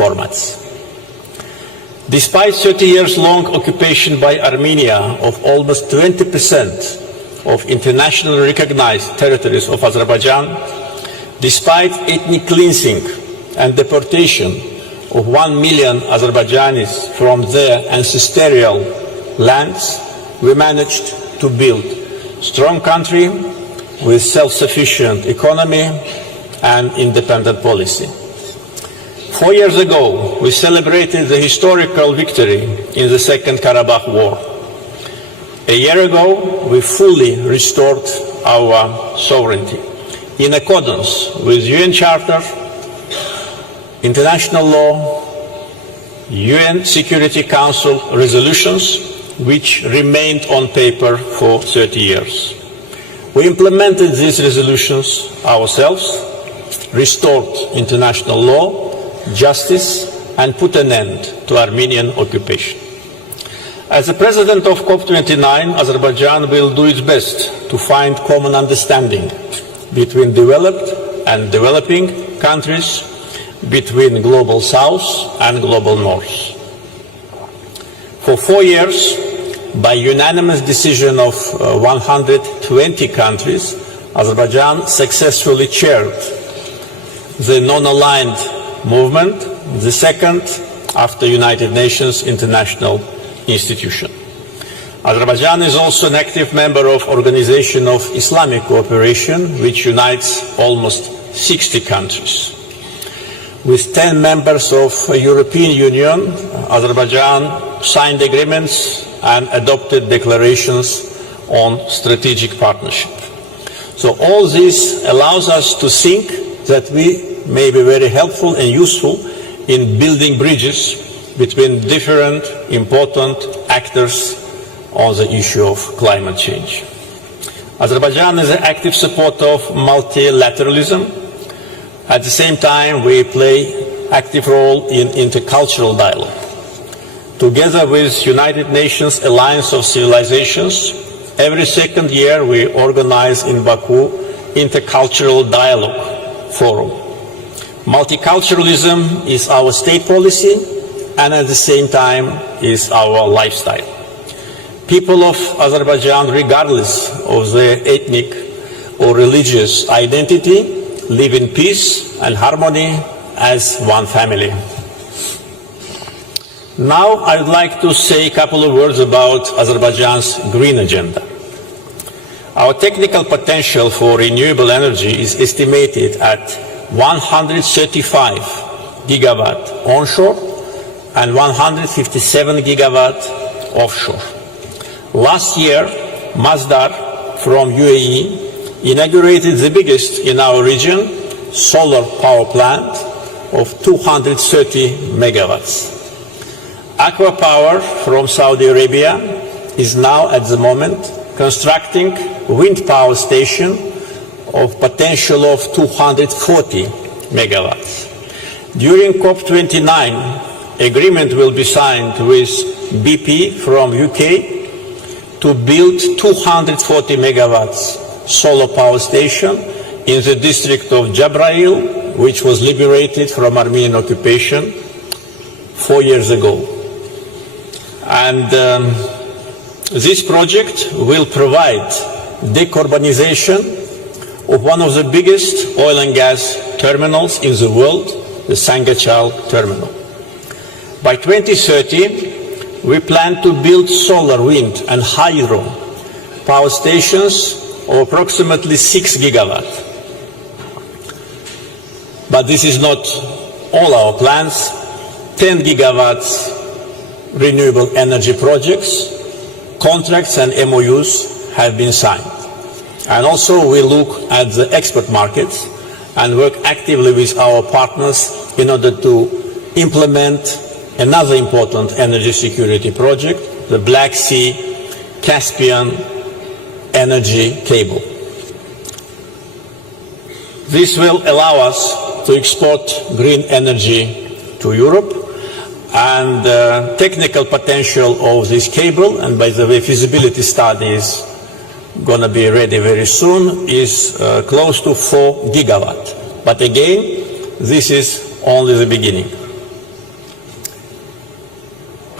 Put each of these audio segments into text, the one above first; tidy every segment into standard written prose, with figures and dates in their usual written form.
formats. Despite 30 years long occupation by Armenia of almost 20% of internationally recognized territories of Azerbaijan, despite ethnic cleansing and deportation of 1 million Azerbaijanis from their ancestral lands, we managed to build a strong country with self-sufficient economy and independent policy. 4 years ago, we celebrated the historical victory in the Second Karabakh War. A year ago, we fully restored our sovereignty in accordance with UN Charter, international law, UN Security Council resolutions, which remained on paper for 30 years. We implemented these resolutions ourselves, restored international law, justice, and put an end to Armenian occupation. As the president of COP29, Azerbaijan will do its best to find common understanding between developed and developing countries, between global south and global north. For 4 years, by unanimous decision of 120 countries, Azerbaijan successfully chaired the non-aligned movement, the second after United Nations International Institution. Azerbaijan is also an active member of Organization of Islamic Cooperation, which unites almost 60 countries. With 10 members of the European Union, Azerbaijan signed agreements and adopted declarations on strategic partnership. So all this allows us to think that we may be very helpful and useful in building bridges between different important actors on the issue of climate change. Azerbaijan is an active supporter of multilateralism. At the same time, we play an active role in intercultural dialogue. Together with United Nations Alliance of Civilizations, every second year we organize in Baku Intercultural Dialogue Forum. Multiculturalism is our state policy and at the same time is our lifestyle. People of Azerbaijan, regardless of their ethnic or religious identity, live in peace and harmony as one family. Now I would like to say a couple of words about Azerbaijan's green agenda. Our technical potential for renewable energy is estimated at 135 gigawatt onshore and 157 gigawatt offshore. Last year, Masdar from UAE inaugurated the biggest in our region solar power plant of 230 megawatts. Aqua Power from Saudi Arabia is now at the moment constructing wind power station of potential of 240 megawatts. During COP29, agreement will be signed with BP from UK to build 240 megawatts solar power station in the district of Jabrail, which was liberated from Armenian occupation 4 years ago. And this project will provide decarbonization of one of the biggest oil and gas terminals in the world, the Sangachal terminal. By 2030, we plan to build solar, wind and hydro power stations of approximately 6 gigawatts. But this is not all our plans. 10 gigawatts renewable energy projects, contracts and MOUs have been signed. And also we look at the export markets and work actively with our partners in order to implement another important energy security project, the Black Sea Caspian energy cable. This will allow us to export green energy to Europe, and the technical potential of this cable, and by the way feasibility study is going to be ready very soon, is close to 4 gigawatt. But again, this is only the beginning.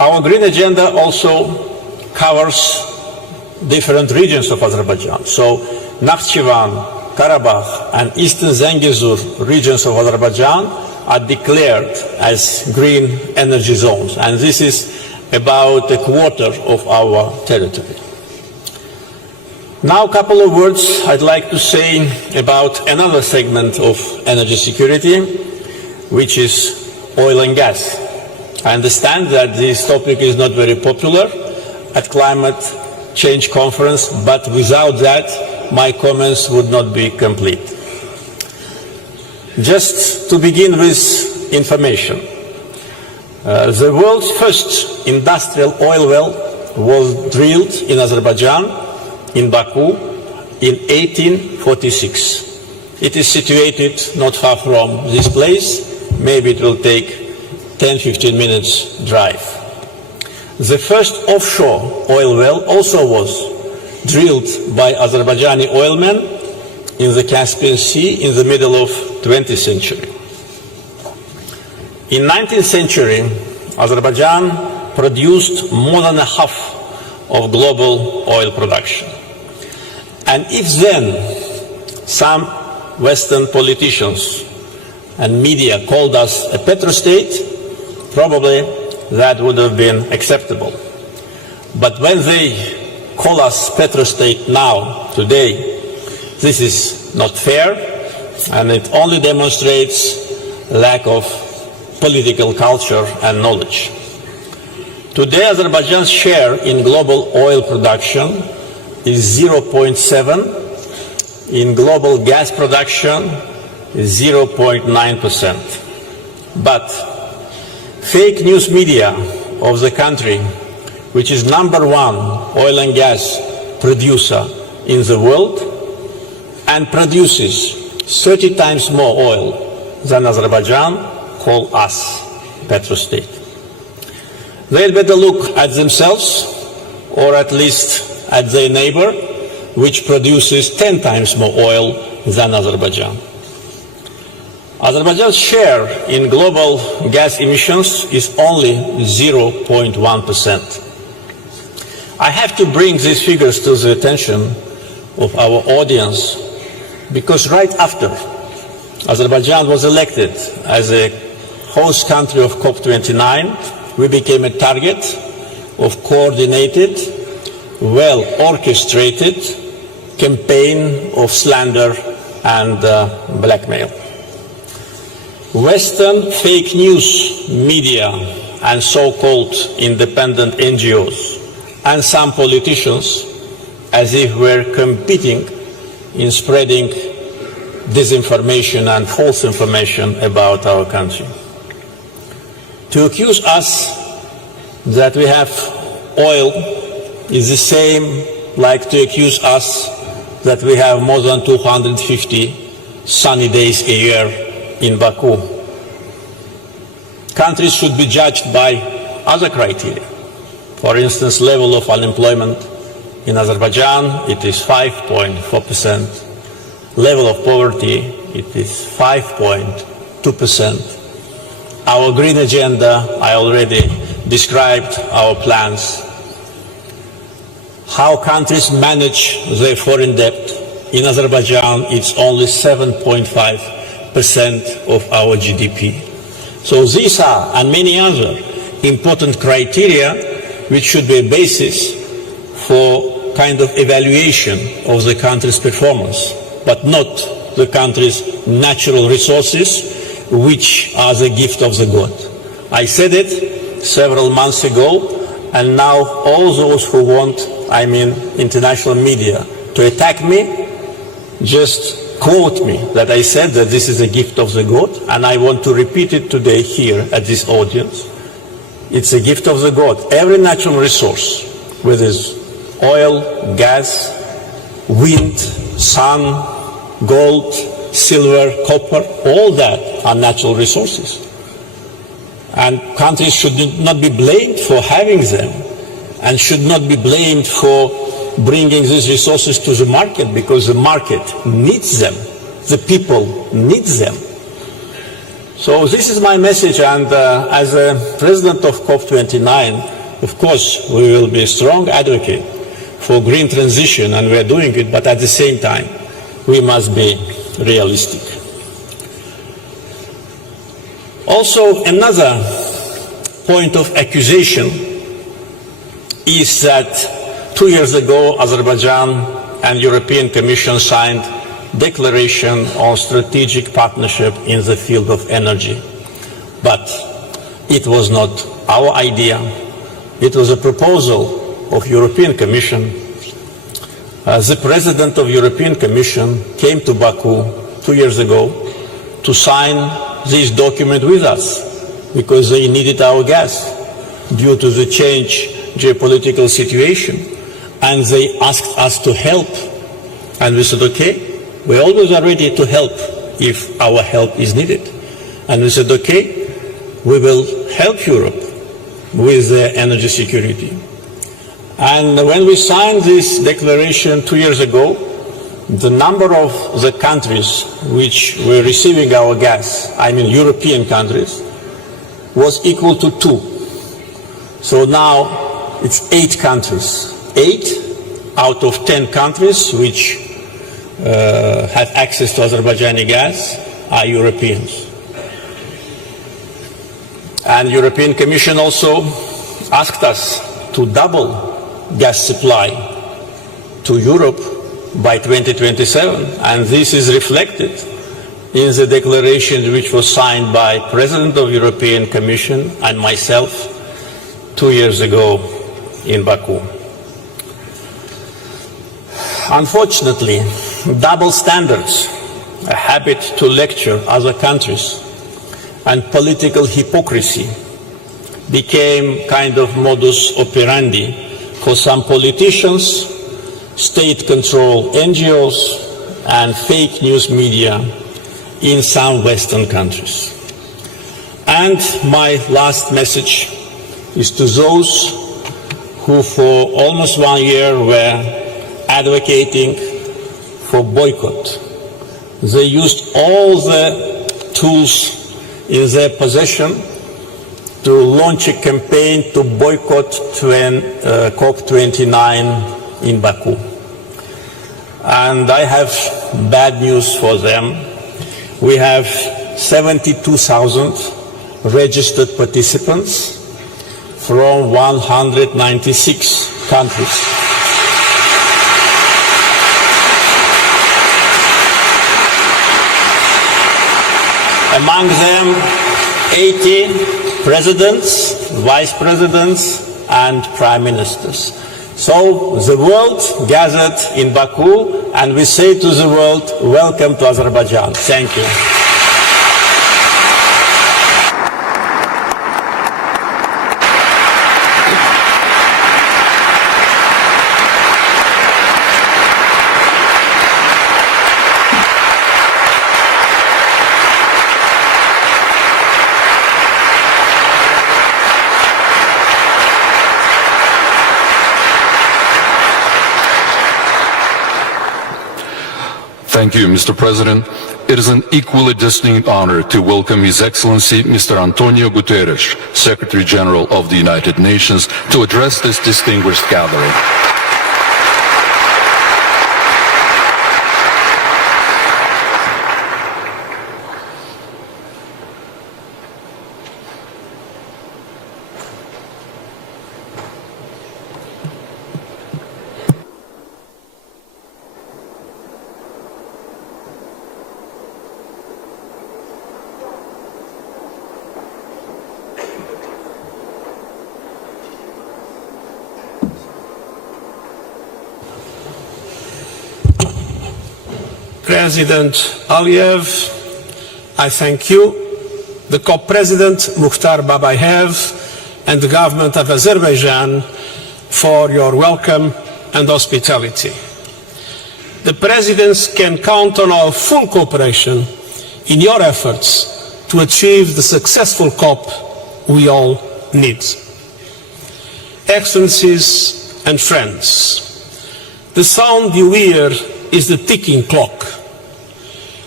Our green agenda also covers different regions of Azerbaijan. So Nakhchivan, Karabakh and Eastern Zangezur regions of Azerbaijan are declared as green energy zones, and this is about a quarter of our territory. Now a couple of words I'd like to say about another segment of energy security, which is oil and gas. I understand that this topic is not very popular at climate change conference, but without that my comments would not be complete. Just to begin with information. The world's first industrial oil well was drilled in Azerbaijan, in Baku, in 1846. It is situated not far from this place. Maybe it will take 10-15 minutes drive. The first offshore oil well also was drilled by Azerbaijani oilmen in the Caspian Sea in the middle of 20th century. In 19th century, Azerbaijan produced more than half of global oil production. And if then some Western politicians and media called us a petrostate, probably that would have been acceptable. But when they call us petrostate now, today, this is not fair, and it only demonstrates lack of political culture and knowledge. Today, Azerbaijan's share in global oil production is 0.7, in global gas production is 0.9%. But fake news media of the country, which is #1 oil and gas producer in the world and produces 30 times more oil than Azerbaijan, call us petrostate. They'd better look at themselves, or at least at their neighbor, which produces 10 times more oil than Azerbaijan. Azerbaijan's share in global gas emissions is only 0.1%. I have to bring these figures to the attention of our audience because right after Azerbaijan was elected as a host country of COP29, we became a target of coordinated, well-orchestrated campaign of slander and blackmail. Western fake news media and so-called independent NGOs and some politicians, as if we're competing in spreading disinformation and false information about our country. To accuse us that we have oil is the same like to accuse us that we have more than 250 sunny days a year in Baku. Countries should be judged by other criteria. For instance, level of unemployment. In Azerbaijan, it is 5.4%. Level of poverty, it is 5.2%. Our green agenda, I already described our plans. How countries manage their foreign debt. In Azerbaijan, it's only 7.5% of our GDP. So these are, and many other, important criteria which should be a basis for kind of evaluation of the country's performance, but not the country's natural resources, which are the gift of the God. I said it several months ago, and now all those who want, international media, to attack me, just quote me that I said that this is a gift of the God, and I want to repeat it today here at this audience. It's a gift of the God. Every natural resource, whether it's oil, gas, wind, sun, gold, silver, copper, all that are natural resources. And countries should not be blamed for having them and should not be blamed for bringing these resources to the market, because the market needs them. The people need them. So this is my message, and as a president of COP29, of course, we will be a strong advocate for green transition, and we are doing it, but at the same time, we must be realistic. Also, another point of accusation is that 2 years ago, Azerbaijan and European Commission signed declaration on strategic partnership in the field of energy. But it was not our idea. It was a proposal of European Commission. The President of European Commission came to Baku 2 years ago to sign this document with us because they needed our gas due to the change geopolitical situation, and they asked us to help, and we said, okay, we always are ready to help if our help is needed. And we said, okay, we will help Europe with energy security. And when we signed this declaration 2 years ago, the number of the countries which were receiving our gas, I mean European countries, was equal to 2. So now it's 8 countries. 8 out of 10 countries which have access to Azerbaijani gas are Europeans. And the European Commission also asked us to double gas supply to Europe by 2027, and this is reflected in the declaration which was signed by President of the European Commission and myself 2 years ago in Baku. Unfortunately, double standards, a habit to lecture other countries, and political hypocrisy became kind of modus operandi for some politicians, state-controlled NGOs, and fake news media in some Western countries. And my last message is to those who for almost 1 year were advocating for boycott. They used all the tools in their possession to launch a campaign to boycott COP29 in Baku. And I have bad news for them. We have 72,000 registered participants from 196 countries. Among them, 80 presidents, vice presidents, and prime ministers. So the world gathered in Baku, and we say to the world, welcome to Azerbaijan. Thank you. Thank you, Mr. President. It is an equally distinct honor to welcome His Excellency Mr. Antonio Guterres, Secretary General of the United Nations, to address this distinguished gathering. President Aliyev, I thank you, the COP President Mukhtar Babayev, and the government of Azerbaijan for your welcome and hospitality. The Presidents can count on our full cooperation in your efforts to achieve the successful COP we all need. Excellencies and friends, the sound you hear is the ticking clock.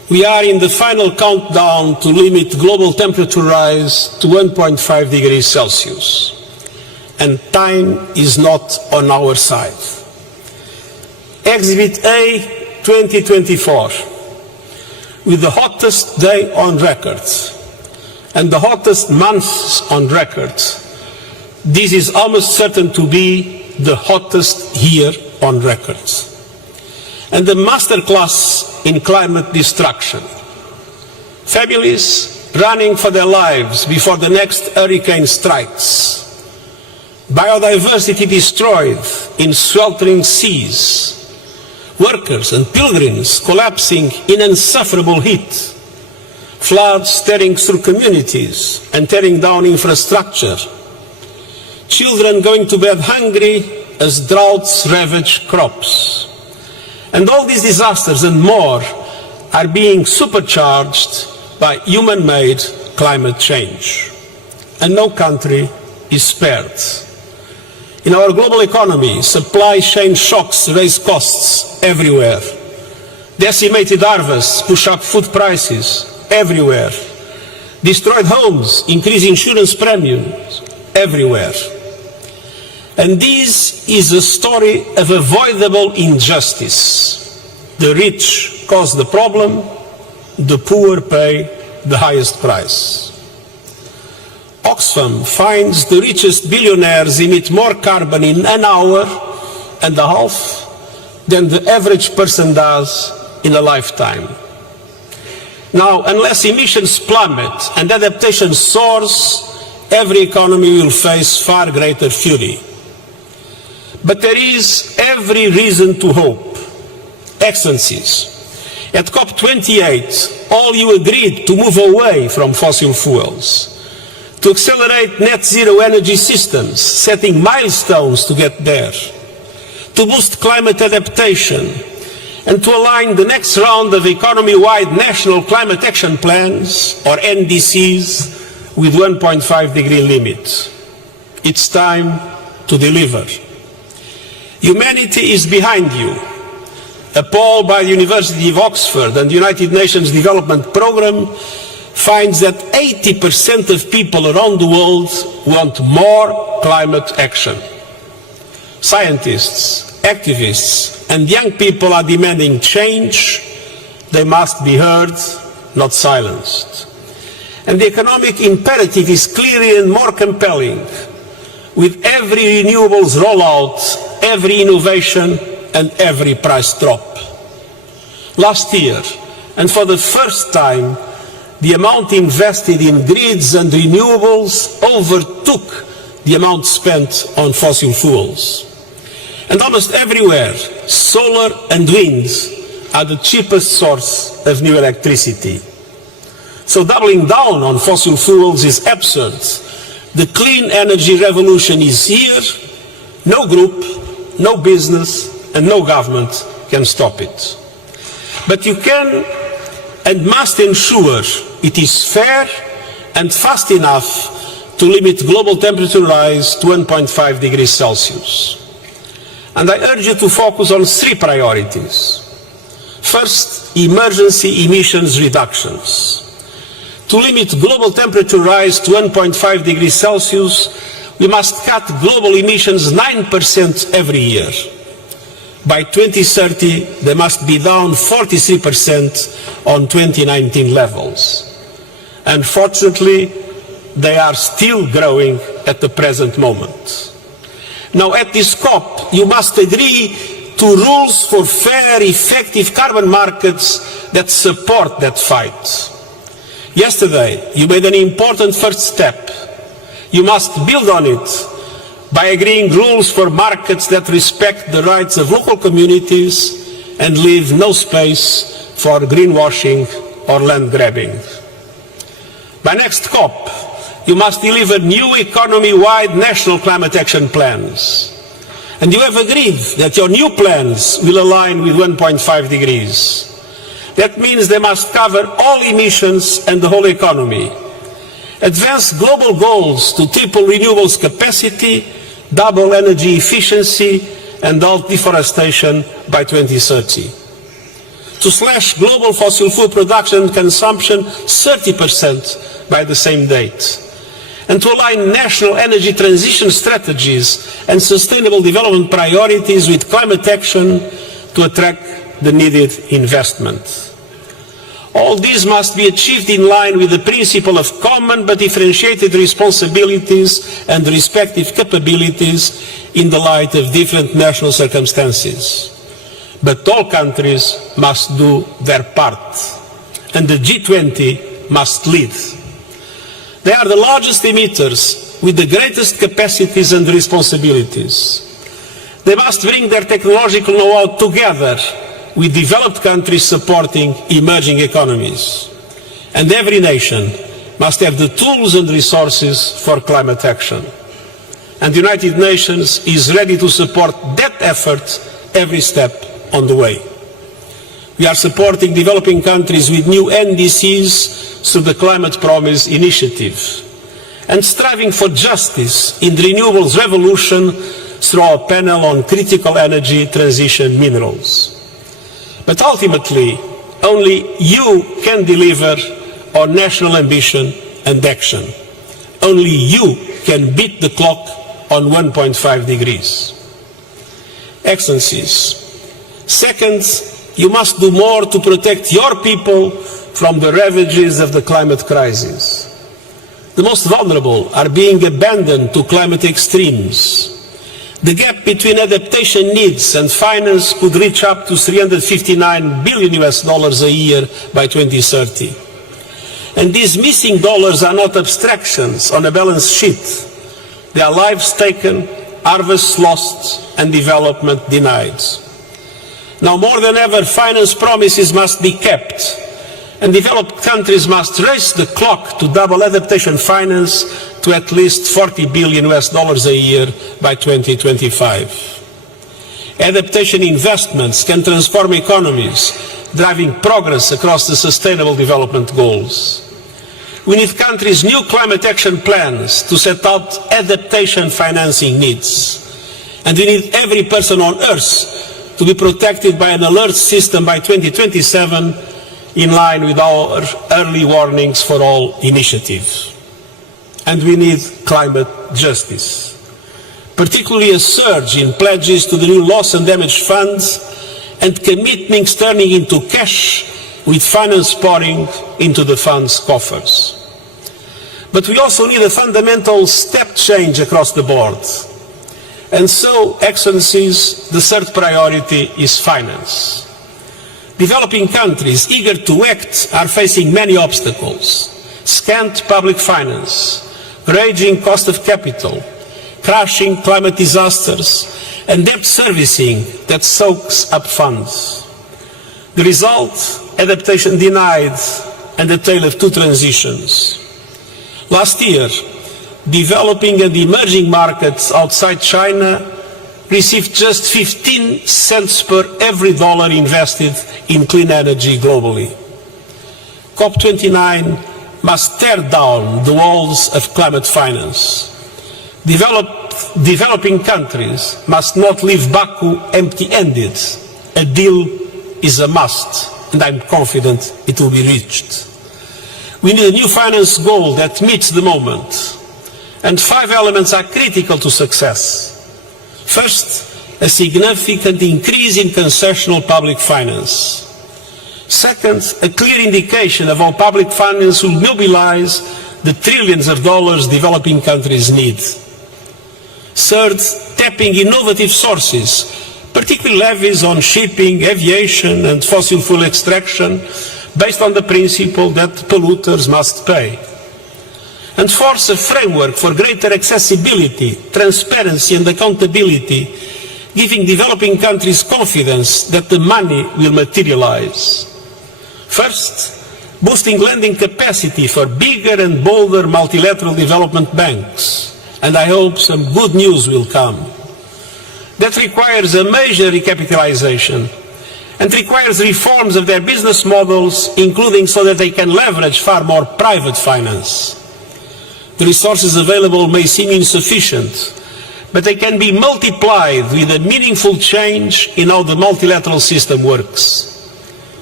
We are in the final countdown to limit global temperature rise to 1.5 degrees Celsius. And time is not on our side. Exhibit A 2024, with the hottest day on record and the hottest months on record, this is almost certain to be the hottest year on record. And the masterclass in climate destruction. Families running for their lives before the next hurricane strikes. Biodiversity destroyed in sweltering seas. Workers and pilgrims collapsing in insufferable heat. Floods tearing through communities and tearing down infrastructure. Children going to bed hungry as droughts ravage crops. And all these disasters and more are being supercharged by human-made climate change. And no country is spared. In our global economy, supply chain shocks raise costs everywhere. Decimated harvests push up food prices everywhere. Destroyed homes increase insurance premiums everywhere. And this is a story of avoidable injustice. The rich cause the problem, the poor pay the highest price. Oxfam finds the richest billionaires emit more carbon in an hour and a half than the average person does in a lifetime. Now, unless emissions plummet and adaptation soars, every economy will face far greater fury. But there is every reason to hope. Excellencies, at COP28, all you agreed to move away from fossil fuels, to accelerate net zero energy systems, setting milestones to get there, to boost climate adaptation, and to align the next round of economy-wide national climate action plans, or NDCs, with 1.5 degree limit. It's time to deliver. Humanity is behind you. A poll by the University of Oxford and the United Nations Development Programme finds that 80% of people around the world want more climate action. Scientists, activists, and young people are demanding change. They must be heard, not silenced. And the economic imperative is clearer and more compelling. With every renewables rollout, every innovation, and every price drop. Last year, and for the first time, the amount invested in grids and renewables overtook the amount spent on fossil fuels. And almost everywhere, solar and wind are the cheapest source of new electricity. So doubling down on fossil fuels is absurd. The clean energy revolution is here. No group, no business, and no government can stop it. But you can and must ensure it is fair and fast enough to limit global temperature rise to 1.5 degrees Celsius. And I urge you to focus on three priorities. First, emergency emissions reductions. To limit global temperature rise to 1.5 degrees Celsius, we must cut global emissions 9% every year. By 2030, they must be down 43% on 2019 levels. Unfortunately, they are still growing at the present moment. Now, at this COP, you must agree to rules for fair, effective carbon markets that support that fight. Yesterday, you made an important first step. You must build on it by agreeing rules for markets that respect the rights of local communities and leave no space for greenwashing or land grabbing. By next COP, you must deliver new economy-wide national climate action plans. And you have agreed that your new plans will align with 1.5 degrees. That means they must cover all emissions and the whole economy. Advance global goals to triple renewables capacity, double energy efficiency, and halt deforestation by 2030. to slash global fossil fuel production and consumption 30% by the same date, and to align national energy transition strategies and sustainable development priorities with climate action to attract the needed investment. All these must be achieved in line with the principle of common but differentiated responsibilities and respective capabilities in the light of different national circumstances. But all countries must do their part, and the G20 must lead. They are the largest emitters with the greatest capacities and responsibilities. They must bring their technological know-how together with developed countries supporting emerging economies. And every nation must have the tools and resources for climate action. And the United Nations is ready to support that effort every step on the way. We are supporting developing countries with new NDCs through the Climate Promise Initiative, and striving for justice in the renewables revolution through our panel on critical energy transition minerals. But ultimately, only you can deliver on national ambition and action. Only you can beat the clock on 1.5 degrees. Excellencies, second, you must do more to protect your people from the ravages of the climate crisis. The most vulnerable are being abandoned to climate extremes. The gap between adaptation needs and finance could reach up to $359 billion a year by 2030. And these missing dollars are not abstractions on a balance sheet. They are lives taken, harvests lost, and development denied. Now more than ever, finance promises must be kept, and developed countries must race the clock to double adaptation finance to at least $40 billion a year by 2025. Adaptation investments can transform economies, driving progress across the Sustainable Development Goals. We need countries' new climate action plans to set out adaptation financing needs. And we need every person on Earth to be protected by an alert system by 2027, in line with our early warnings for all initiatives. And we need climate justice, particularly a surge in pledges to the new loss and damage funds, and commitments turning into cash with finance pouring into the fund's coffers. But we also need a fundamental step change across the board. And so, Excellencies, the third priority is finance. Developing countries eager to act are facing many obstacles: scant public finance, raging cost of capital, crashing climate disasters, and debt servicing that soaks up funds. The result, adaptation denied and a tale of two transitions. Last year, developing and emerging markets outside China received just 15 cents per every dollar invested in clean energy globally. COP29 must tear down the walls of climate finance. Developing countries must not leave Baku empty-handed. A deal is a must, and I'm confident it will be reached. We need a new finance goal that meets the moment. And 5 elements are critical to success. First, a significant increase in concessional public finance. Second, a clear indication of how public finance will mobilize the trillions of dollars developing countries need. Third, tapping innovative sources, particularly levies on shipping, aviation, and fossil fuel extraction, based on the principle that polluters must pay. And force a framework for greater accessibility, transparency, and accountability, giving developing countries confidence that the money will materialize. First, boosting lending capacity for bigger and bolder multilateral development banks, and I hope some good news will come. That requires a major recapitalization and requires reforms of their business models, including so that they can leverage far more private finance. The resources available may seem insufficient, but they can be multiplied with a meaningful change in how the multilateral system works.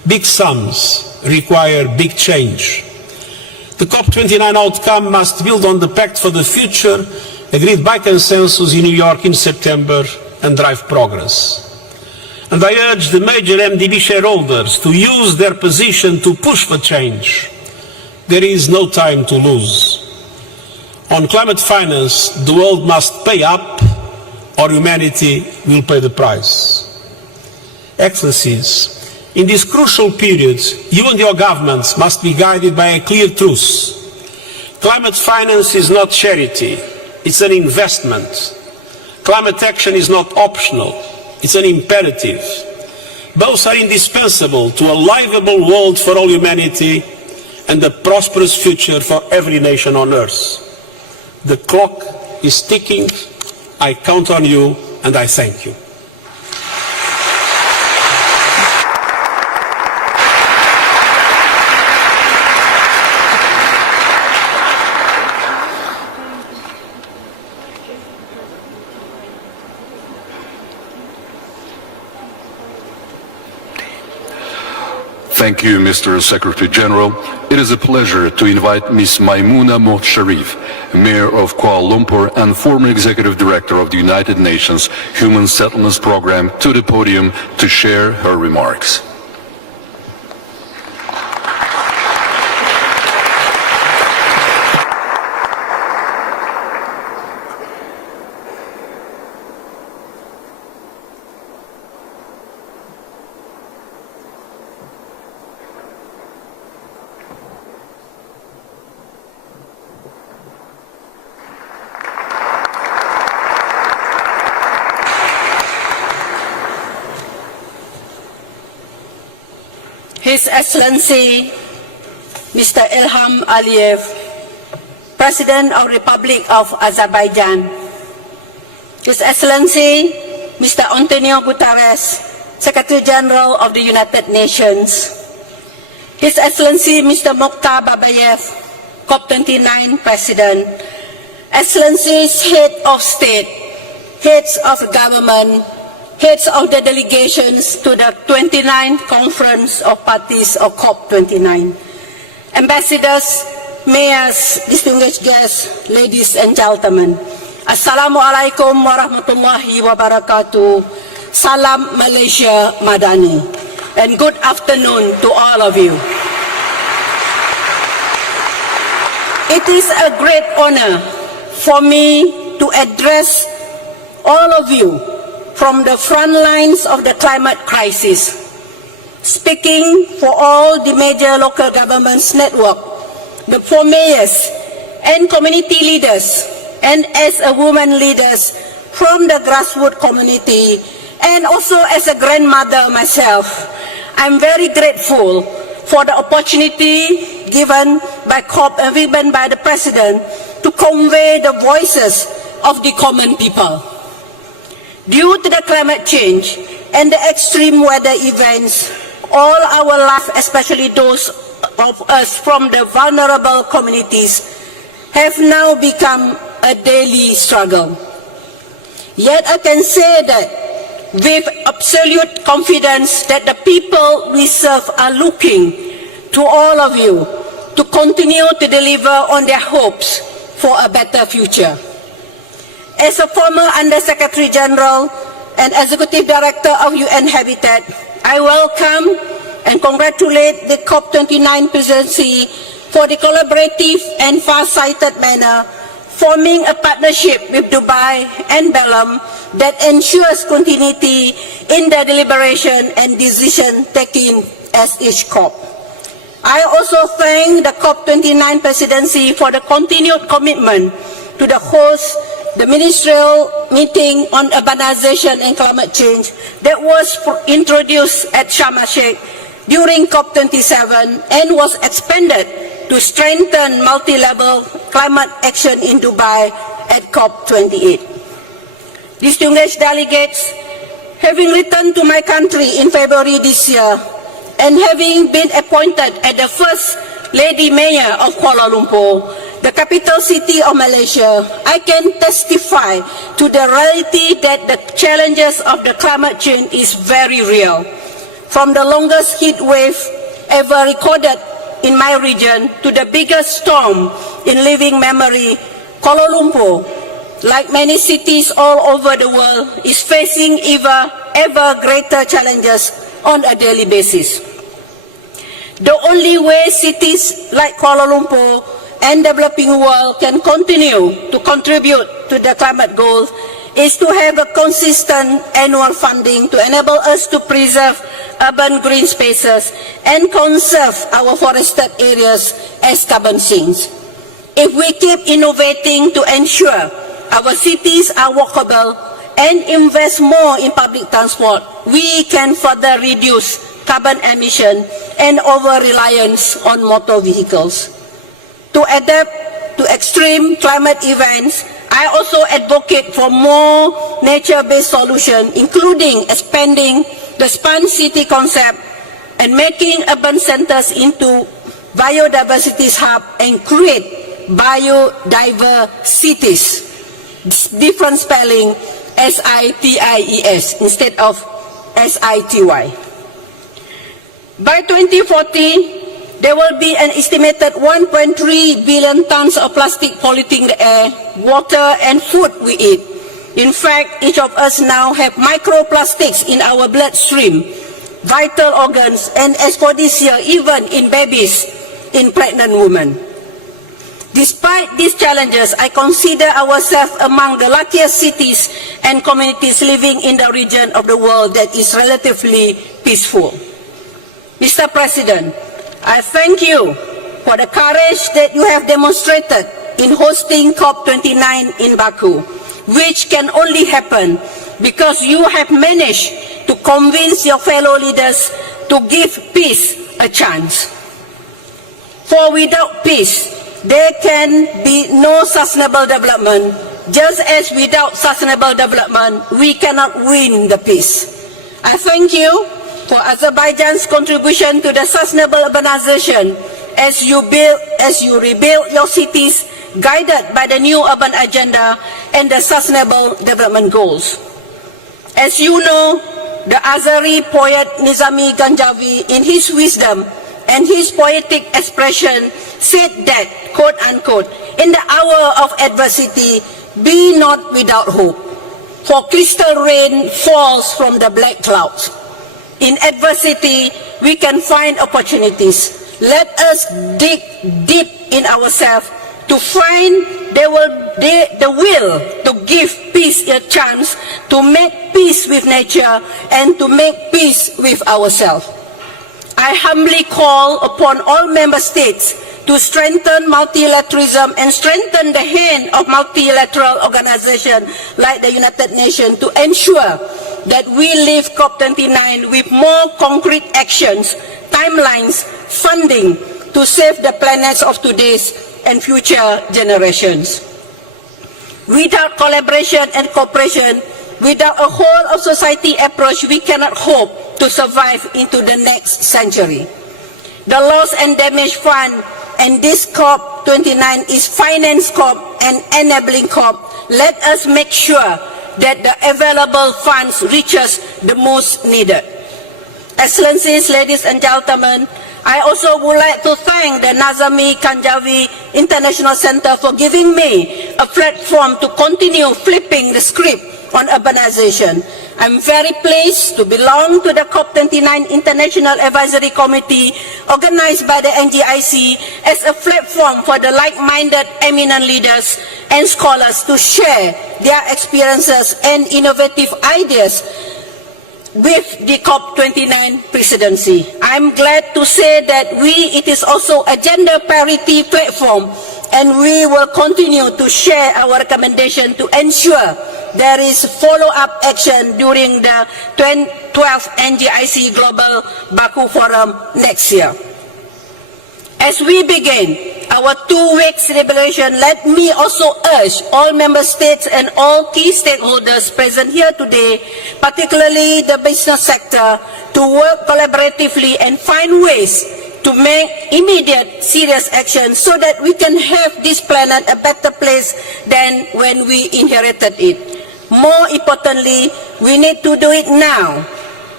big sums require big change. The COP29 outcome must build on the Pact for the Future agreed by consensus in New York in September and drive progress. And I urge the major MDB shareholders to use their position to push for change. There is no time to lose. On climate finance, the world must pay up or humanity will pay the price. Excellencies, in this crucial period, you and your governments must be guided by a clear truth. Climate finance is not charity, it's an investment. Climate action is not optional, it's an imperative. Both are indispensable to a livable world for all humanity and a prosperous future for every nation on earth. The clock is ticking. I count on you and I thank you. Thank you, Mr. Secretary General. It is a pleasure to invite Ms. Maimouna Mohd Sharif, Mayor of Kuala Lumpur and former Executive Director of the United Nations Human Settlements Program, to the podium to share her remarks. His Excellency Mr. Ilham Aliyev, President of the Republic of Azerbaijan, His Excellency Mr. Antonio Guterres, Secretary General of the United Nations, His Excellency Mr. Mukhtar Babayev, COP29 President, Excellencies, Head of State, Heads of Government, Heads of the delegations to the 29th Conference of Parties of COP29, Ambassadors, Mayors, distinguished guests, ladies and gentlemen, Assalamualaikum warahmatullahi wabarakatuh, Salam Malaysia Madani, and good afternoon to all of you. It is a great honor for me to address all of you from the front lines of the climate crisis, speaking for all the major local governments network, the four mayors and community leaders, and as a woman leaders from the grassroots community, and also as a grandmother myself, I'm very grateful for the opportunity given by COP and given by the President to convey the voices of the common people. Due to the climate change and the extreme weather events, all our life, especially those of us from the vulnerable communities, have now become a daily struggle. Yet I can say that with absolute confidence that the people we serve are looking to all of you to continue to deliver on their hopes for a better future. As a former Under-Secretary General and Executive Director of UN Habitat, I welcome and congratulate the COP29 presidency for the collaborative and far-sighted manner, forming a partnership with Dubai and Belém that ensures continuity in the deliberation and decision-taking as each COP. I also thank the COP29 presidency for the continued commitment to the ministerial meeting on urbanization and climate change that was introduced at Sharm el-Sheikh during COP27 and was expanded to strengthen multi-level climate action in Dubai at COP28. Distinguished delegates, having returned to my country in February this year and having been appointed as the First Lady Mayor of Kuala Lumpur, the capital city of Malaysia, I can testify to the reality that the challenges of the climate change is very real. from the longest heat wave ever recorded in my region to the biggest storm in living memory, Kuala Lumpur, like many cities all over the world, is facing ever greater challenges on a daily basis. The only way cities like Kuala Lumpur and developing world can continue to contribute to the climate goals is to have a consistent annual funding to enable us to preserve urban green spaces and conserve our forested areas as carbon sinks. If we keep innovating to ensure our cities are walkable and invest more in public transport, we can further reduce carbon emission and over-reliance on motor vehicles. To adapt to extreme climate events, I also advocate for more nature-based solutions, including expanding the Smart City concept and making urban centers into biodiversity hubs and create biodiversities. Different spelling, S-I-T-I-E-S instead of S-I-T-Y. By 2040, there will be an estimated 1.3 billion tons of plastic polluting the air, water, and food we eat. In fact, each of us now have microplastics in our bloodstream, vital organs, and as for this year, even in babies, in pregnant women. Despite these challenges, I consider ourselves among the luckiest cities and communities living in the region of the world that is relatively peaceful. Mr. President, I thank you for the courage that you have demonstrated in hosting COP29 in Baku, which can only happen because you have managed to convince your fellow leaders to give peace a chance. For without peace, there can be no sustainable development, just as without sustainable development, we cannot win the peace. I thank you for Azerbaijan's contribution to the sustainable urbanization as you rebuild your cities guided by the new urban agenda and the sustainable development goals. As you know, the Azeri poet Nizami Ganjavi, in his wisdom and his poetic expression, said that, quote unquote, in the hour of adversity, be not without hope, for crystal rain falls from the black clouds. In adversity, we can find opportunities. Let us dig deep in ourselves to find the will to give peace a chance, to make peace with nature, and to make peace with ourselves. I humbly call upon all member states to strengthen multilateralism and strengthen the hand of multilateral organizations like the United Nations to ensure that we leave COP29 with more concrete actions, timelines, funding to save the planets of today's and future generations. Without collaboration and cooperation, without a whole of society approach, we cannot hope to survive into the next century. The Loss and Damage Fund and this COP29 is finance COP and enabling COP. Let us make sure that the available funds reaches the most needed. Excellencies, ladies and gentlemen, I also would like to thank the Nazami Kanjavi International Center for giving me a platform to continue flipping the script on urbanization. I'm very pleased to belong to the COP29 International Advisory Committee organized by the NGIC as a platform for the like-minded eminent leaders and scholars to share their experiences and innovative ideas with the COP29 presidency. I'm glad to say that it is also a gender parity platform, and we will continue to share our recommendation to ensure there is follow-up action during the 12th NGIC Global Baku Forum next year. As we begin our 2-week celebration, let me also urge all member states and all key stakeholders present here today, particularly the business sector, to work collaboratively and find ways to make immediate serious action so that we can have this planet a better place than when we inherited it. More importantly, we need to do it now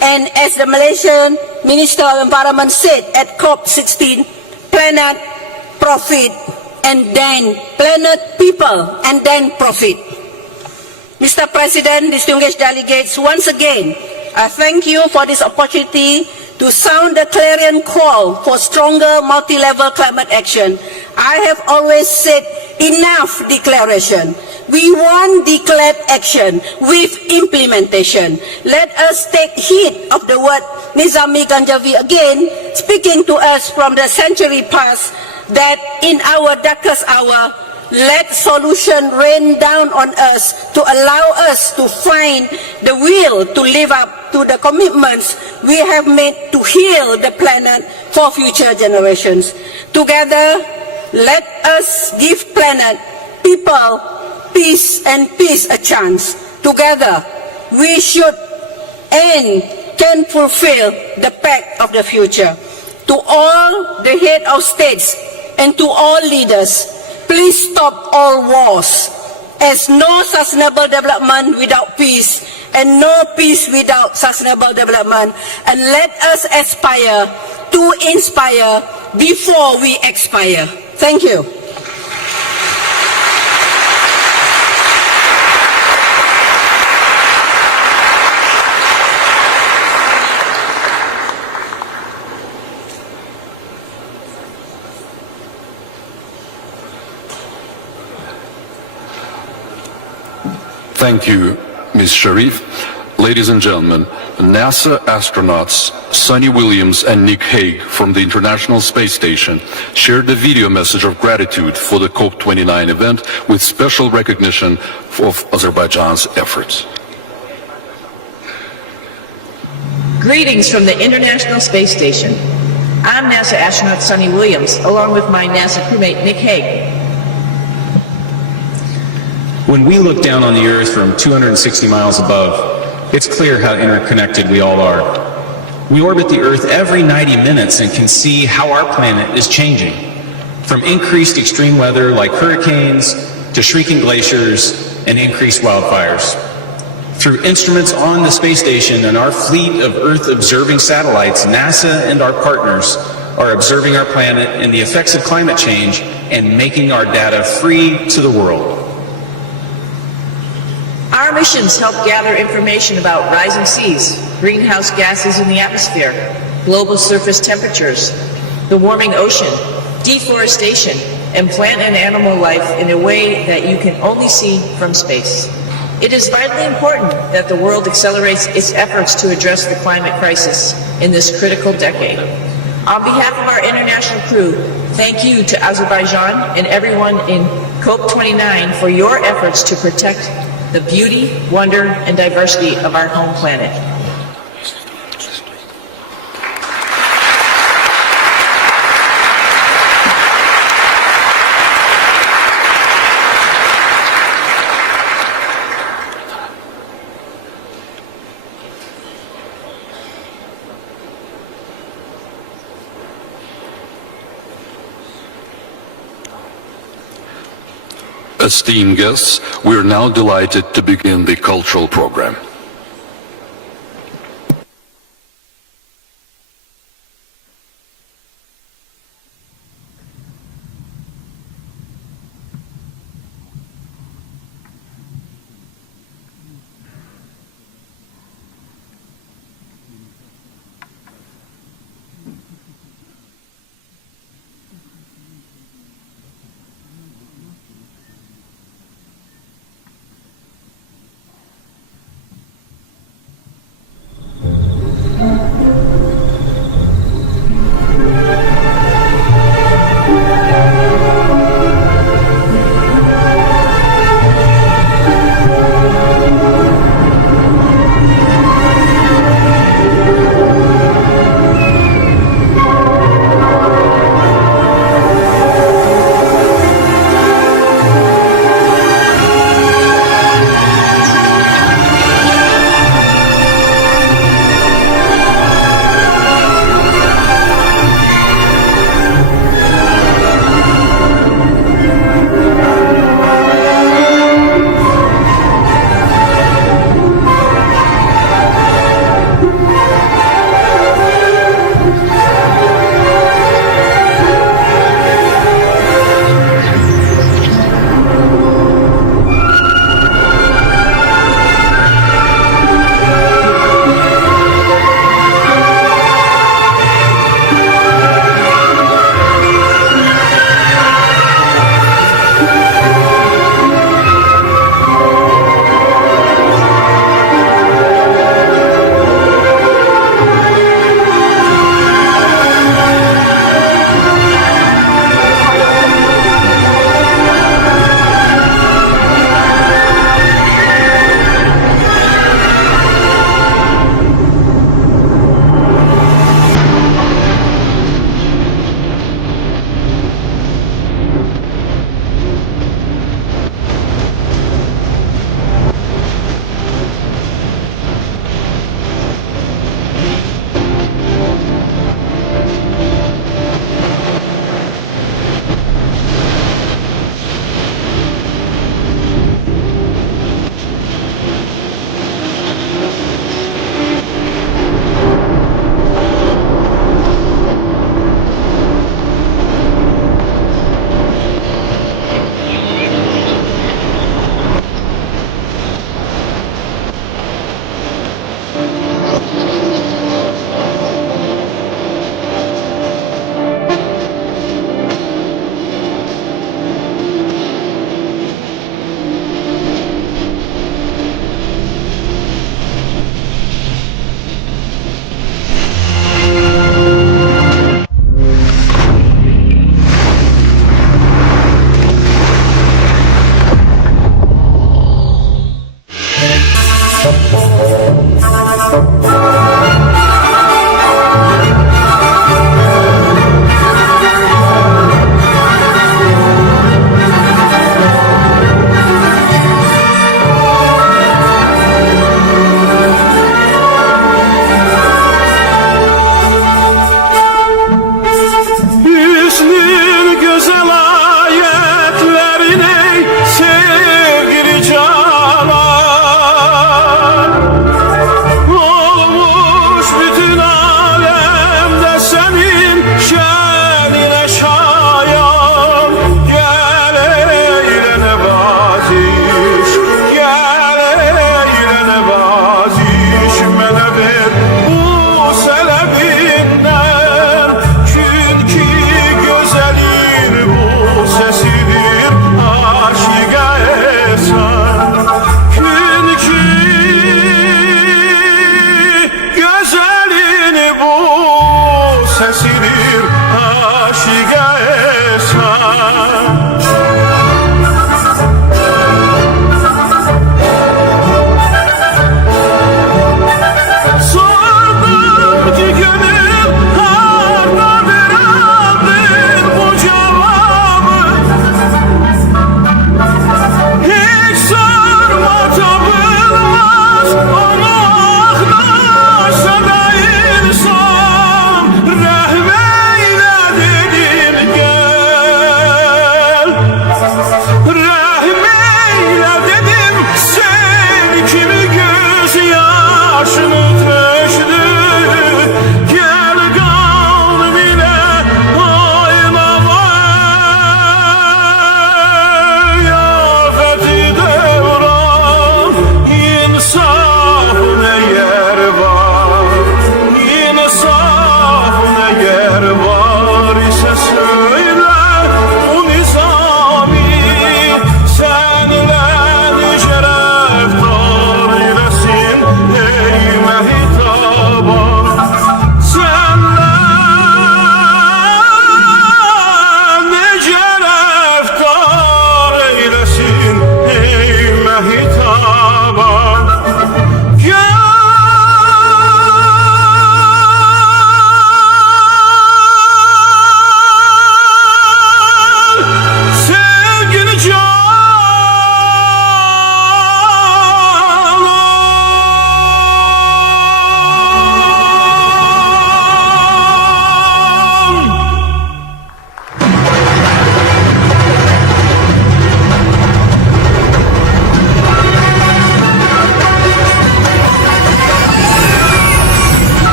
And as the Malaysian Minister of Environment said at COP16, planet, profit, and then planet, people, and then profit. Mr. President, distinguished delegates, once again, I thank you for this opportunity to sound the clarion call for stronger multi-level climate action. I have always said enough declaration. We want declared action with implementation. Let us take heed of the word Nizami Ganjavi again, speaking to us from the century past, that in our darkest hour, let solution rain down on us to allow us to find the will to live up to the commitments we have made to heal the planet for future generations. Together, let us give planet, people, peace and peace a chance. Together, we should and can fulfill the pact of the future. To all the head of states and to all leaders, please stop all wars, as no sustainable development without peace and no peace without sustainable development. And let us aspire to inspire before we expire. Thank you. Thank you, Ms. Sharif. Ladies and gentlemen, NASA astronauts Sonny Williams and Nick Hague from the International Space Station shared a video message of gratitude for the COP29 event with special recognition of Azerbaijan's efforts. Greetings from the International Space Station. I'm NASA astronaut Sonny Williams, along with my NASA crewmate Nick Hague. When we look down on the Earth from 260 miles above, it's clear how interconnected we all are. We orbit the Earth every 90 minutes and can see how our planet is changing, from increased extreme weather like hurricanes to shrinking glaciers and increased wildfires. Through instruments on the space station and our fleet of Earth-observing satellites, NASA and our partners are observing our planet and the effects of climate change and making our data free to the world. Our missions help gather information about rising seas, greenhouse gases in the atmosphere, global surface temperatures, the warming ocean, deforestation, and plant and animal life in a way that you can only see from space. It is vitally important that the world accelerates its efforts to address the climate crisis in this critical decade. On behalf of our international crew, thank you to Azerbaijan and everyone in COP29 for your efforts to protect the beauty, wonder, and diversity of our home planet. Esteemed guests, we are now delighted to begin the cultural program.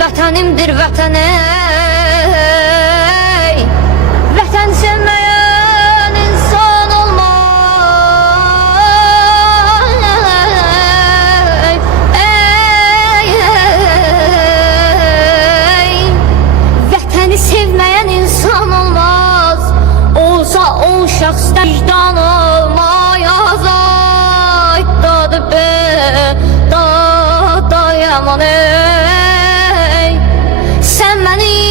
vətənimdir vətən ey. Vətən sevməyən insan olmaz ey, ey. Vətəni sevməyən insan olmaz. Olsa o şəxsdə vicdan olmayaz. Ay dadı be, da yaman ey. Sen beni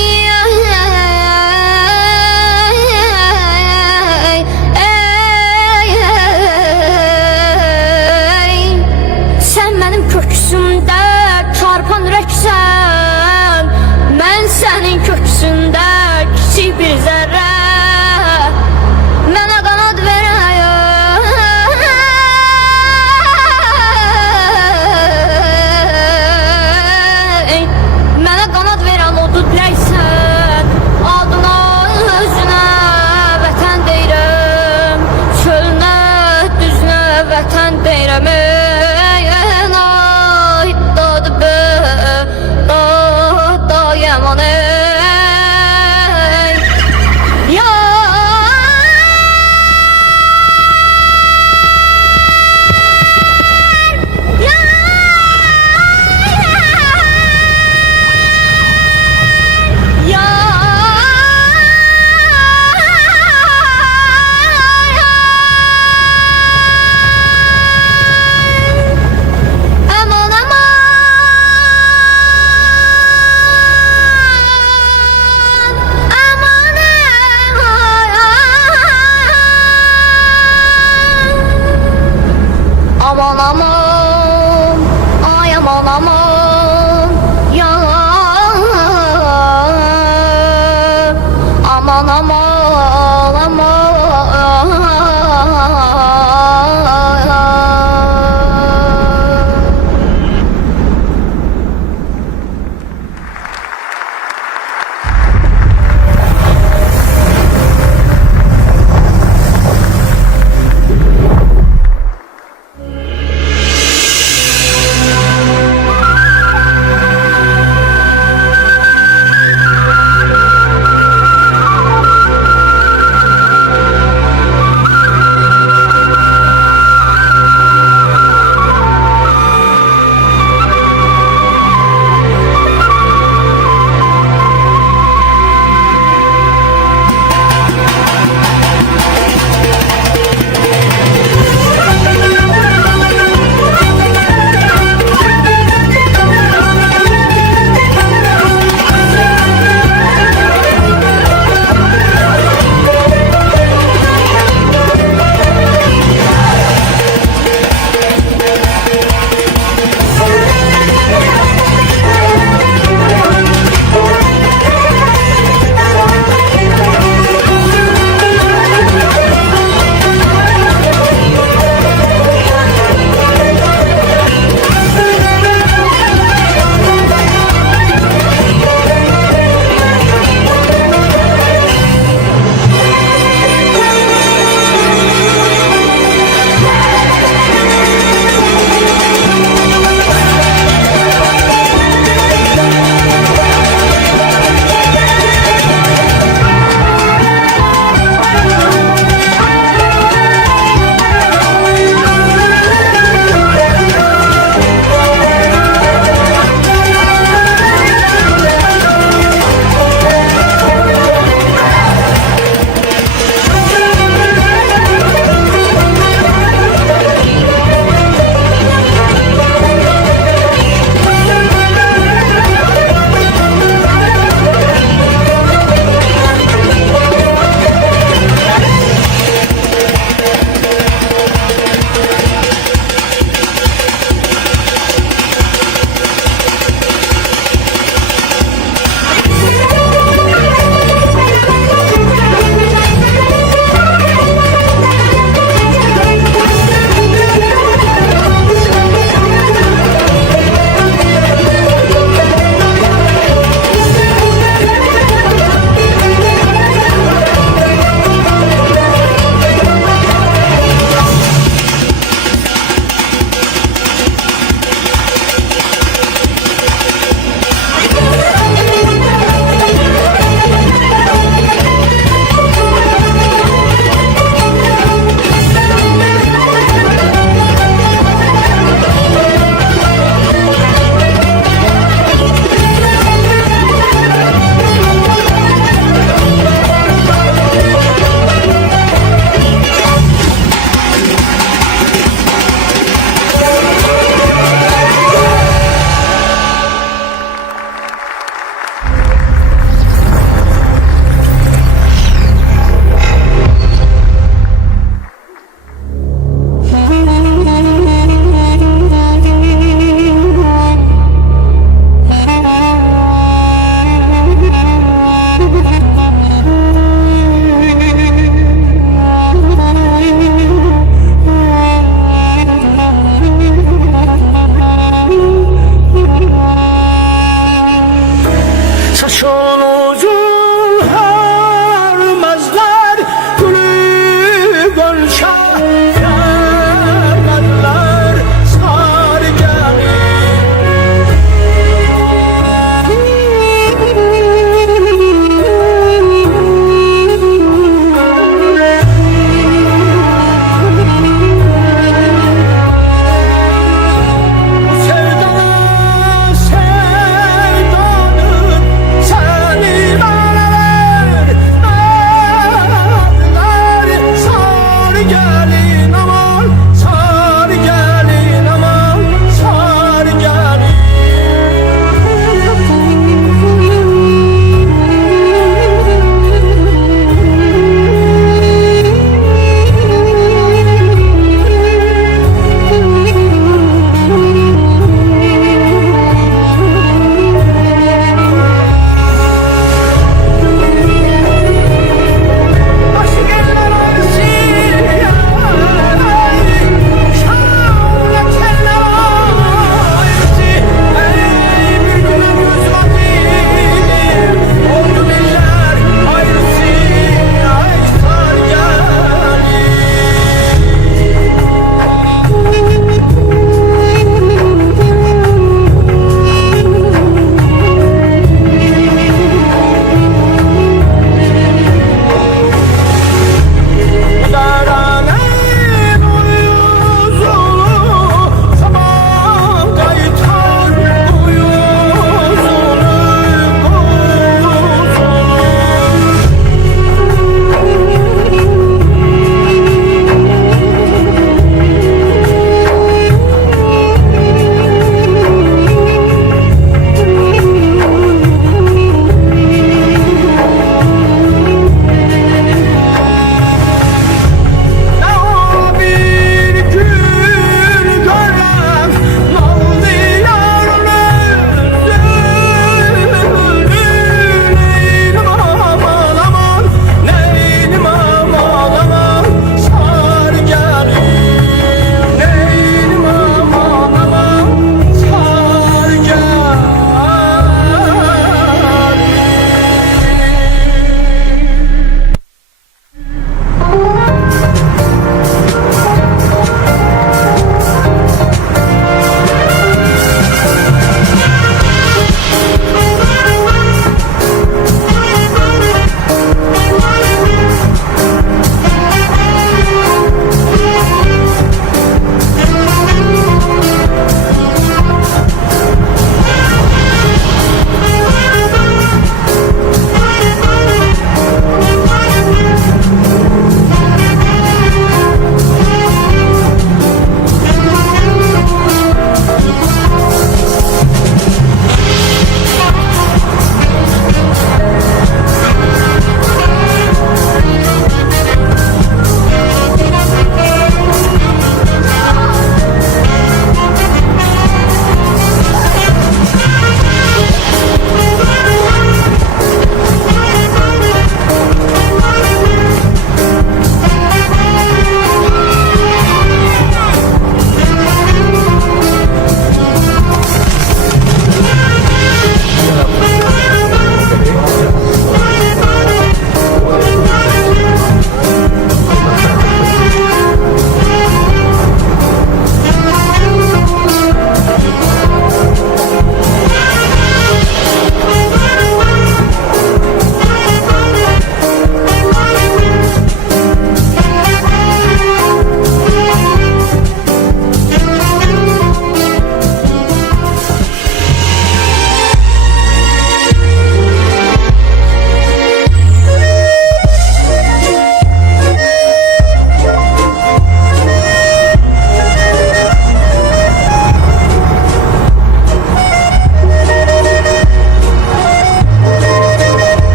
Başın uzun harmazlar Gülü gönşah yarmadlar Sarıcanı Sevda sevdanın sen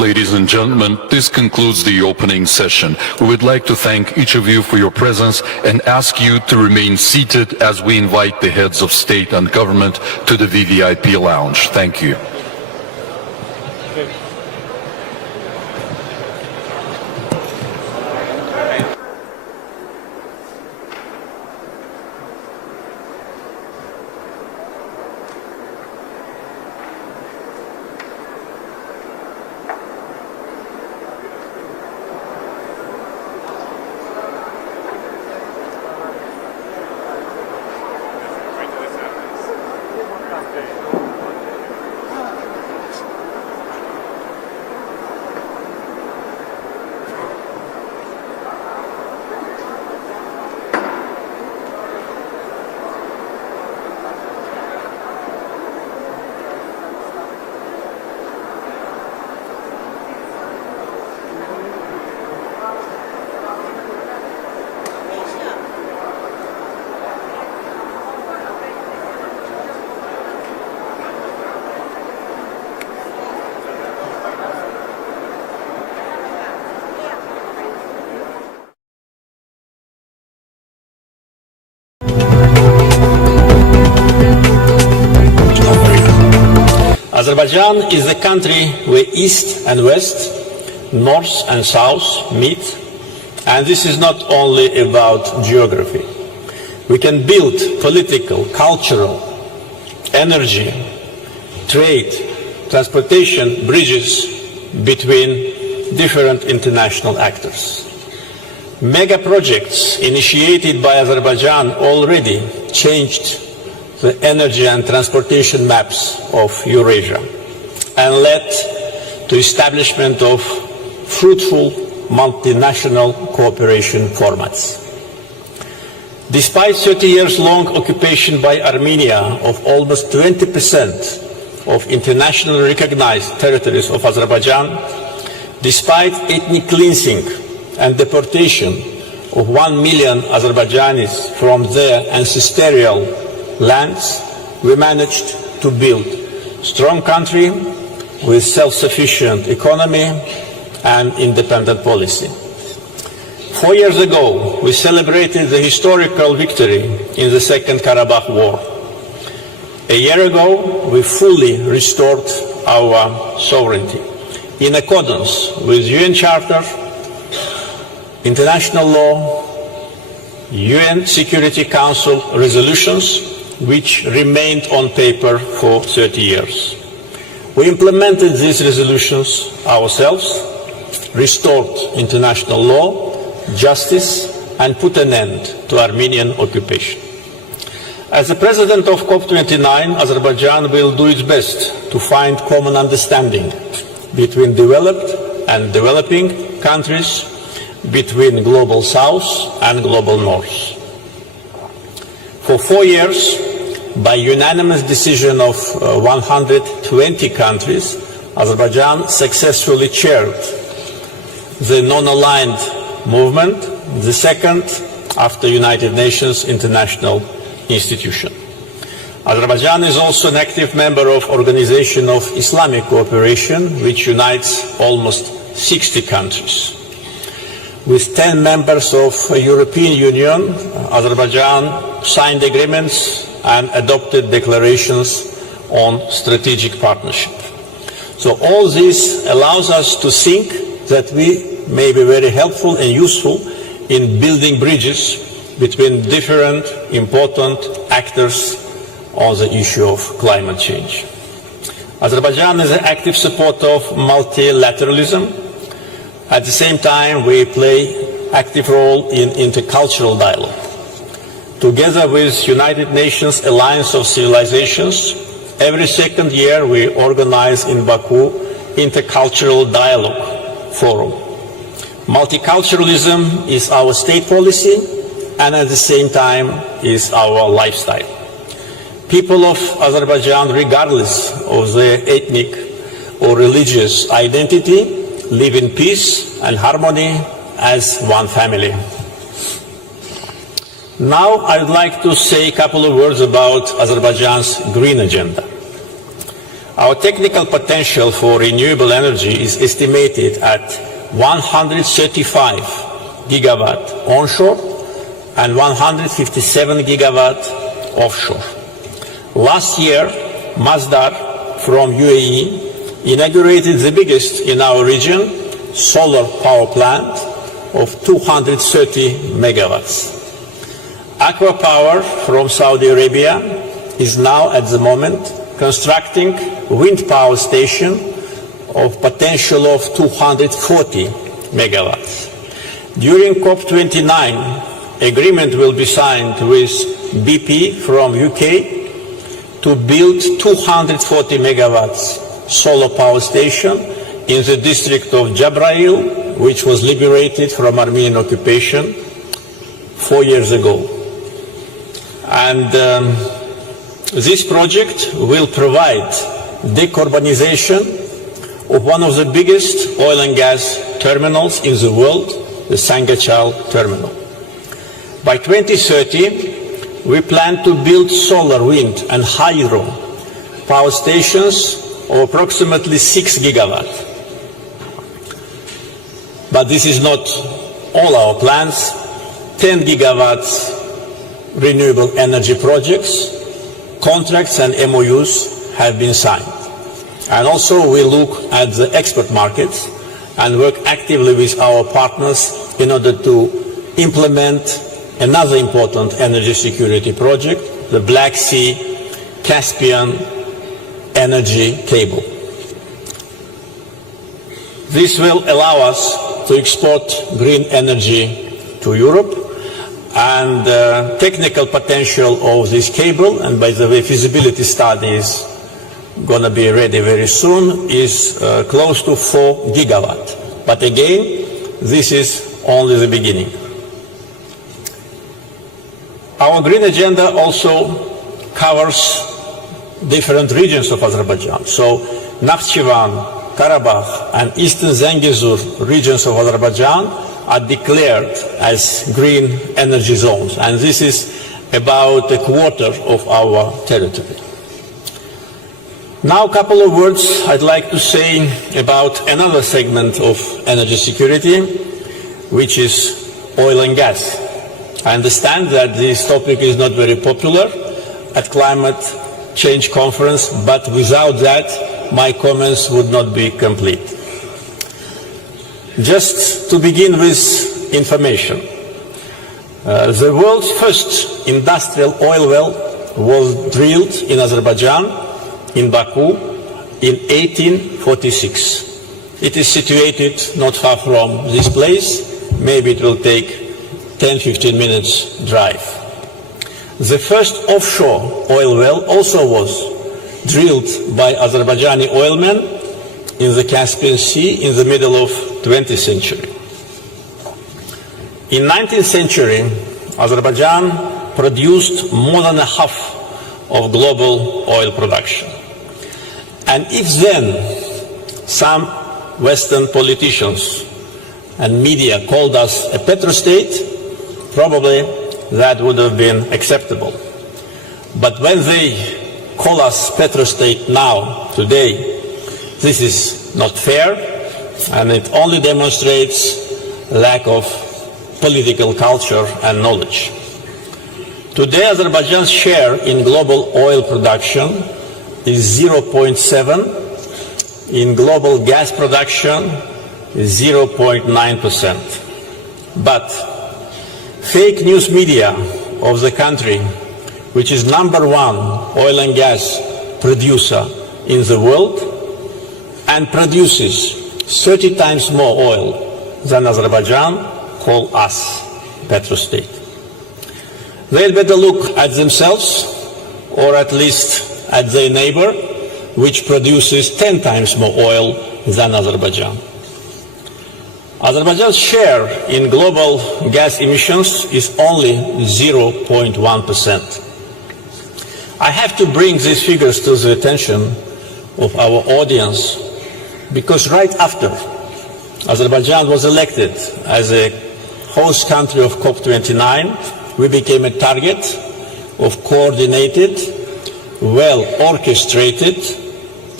Ladies and gentlemen, this concludes the opening session. We would like to thank each of you for your presence and ask you to remain seated as we invite the heads of state and government to the VVIP lounge. Thank you. Azerbaijan is the country where East and West, North and South meet, and this is not only about geography. We can build political, cultural, energy, trade, transportation bridges between different international actors. Mega projects initiated by Azerbaijan already changed the energy and transportation maps of Eurasia and led to establishment of fruitful multinational cooperation formats. Despite 30 years long occupation by Armenia of almost 20% of internationally recognized territories of Azerbaijan, despite ethnic cleansing and deportation of 1 million Azerbaijanis from their ancestral lands, we managed to build a strong country with self-sufficient economy and independent policy. 4 years ago, we celebrated the historical victory in the Second Karabakh War. A year ago, we fully restored our sovereignty in accordance with UN Charter, international law, UN Security Council resolutions, which remained on paper for 30 years. We implemented these resolutions ourselves, restored international law, justice, and put an end to Armenian occupation. As the president of COP29, Azerbaijan will do its best to find common understanding between developed and developing countries, between Global South and Global North. For 4 years, by unanimous decision of 120 countries, Azerbaijan successfully chaired the non-aligned movement, the second after United Nations International Institution. Azerbaijan is also an active member of Organization of Islamic Cooperation, which unites almost 60 countries. With 10 members of the European Union, Azerbaijan signed agreements and adopted declarations on strategic partnership. So all this allows us to think that we may be very helpful and useful in building bridges between different important actors on the issue of climate change. Azerbaijan is an active supporter of multilateralism. At the same time, we play an active role in intercultural dialogue. Together with United Nations Alliance of Civilizations, every second year we organize in Baku Intercultural Dialogue Forum. Multiculturalism is our state policy and at the same time is our lifestyle. People of Azerbaijan, regardless of their ethnic or religious identity, live in peace and harmony as one family. Now I would like to say a couple of words about Azerbaijan's green agenda. Our technical potential for renewable energy is estimated at 135 gigawatt onshore and 157 gigawatt offshore. Last year, Masdar from UAE inaugurated the biggest in our region solar power plant of 230 megawatts. Aqua Power from Saudi Arabia is now at the moment constructing wind power station of potential of 240 megawatts. During COP29, agreement will be signed with BP from UK to build 240 megawatts solar power station in the district of Jabrail, which was liberated from Armenian occupation 4 years ago. And this project will provide decarbonization of one of the biggest oil and gas terminals in the world, the Sangachal terminal. By 2030, we plan to build solar, wind and hydro power stations of approximately 6 gigawatts. But this is not all our plans. 10 gigawatts renewable energy projects, contracts and MOUs have been signed. And also we look at the export markets and work actively with our partners in order to implement another important energy security project, the Black Sea Caspian energy cable. This will allow us to export green energy to Europe, and the technical potential of this cable, and by the way, feasibility study is going to be ready very soon, is close to 4 gigawatt. But again, this is only the beginning. Our green agenda also covers different regions of Azerbaijan. So Nakhchivan, Karabakh and Eastern Zangezur regions of Azerbaijan are declared as green energy zones, and this is about a quarter of our territory. Now a couple of words I'd like to say about another segment of energy security, which is oil and gas. I understand that this topic is not very popular at climate change conference, but without that my comments would not be complete. Just to begin with information. The world's first industrial oil well was drilled in Azerbaijan, in Baku, in 1846. It is situated not far from this place. Maybe it will take 10-15 minutes drive. The first offshore oil well also was drilled by Azerbaijani oilmen in the Caspian Sea in the middle of 20th century. In 19th century, Azerbaijan produced more than a half of global oil production. And if then some Western politicians and media called us a petrostate, probably that would have been acceptable. But when they call us petrostate now, today, this is not fair, and it only demonstrates lack of political culture and knowledge. Today, Azerbaijan's share in global oil production is 0.7, in global gas production is 0.9%. But fake news media of the country, which is #1 oil and gas producer in the world and produces 30 times more oil than Azerbaijan, call us petrostate. They'll better look at themselves, or at least at their neighbor, which produces 10 times more oil than Azerbaijan. Azerbaijan's share in global gas emissions is only 0.1%. I have to bring these figures to the attention of our audience because right after Azerbaijan was elected as a host country of COP29, we became a target of coordinated, well-orchestrated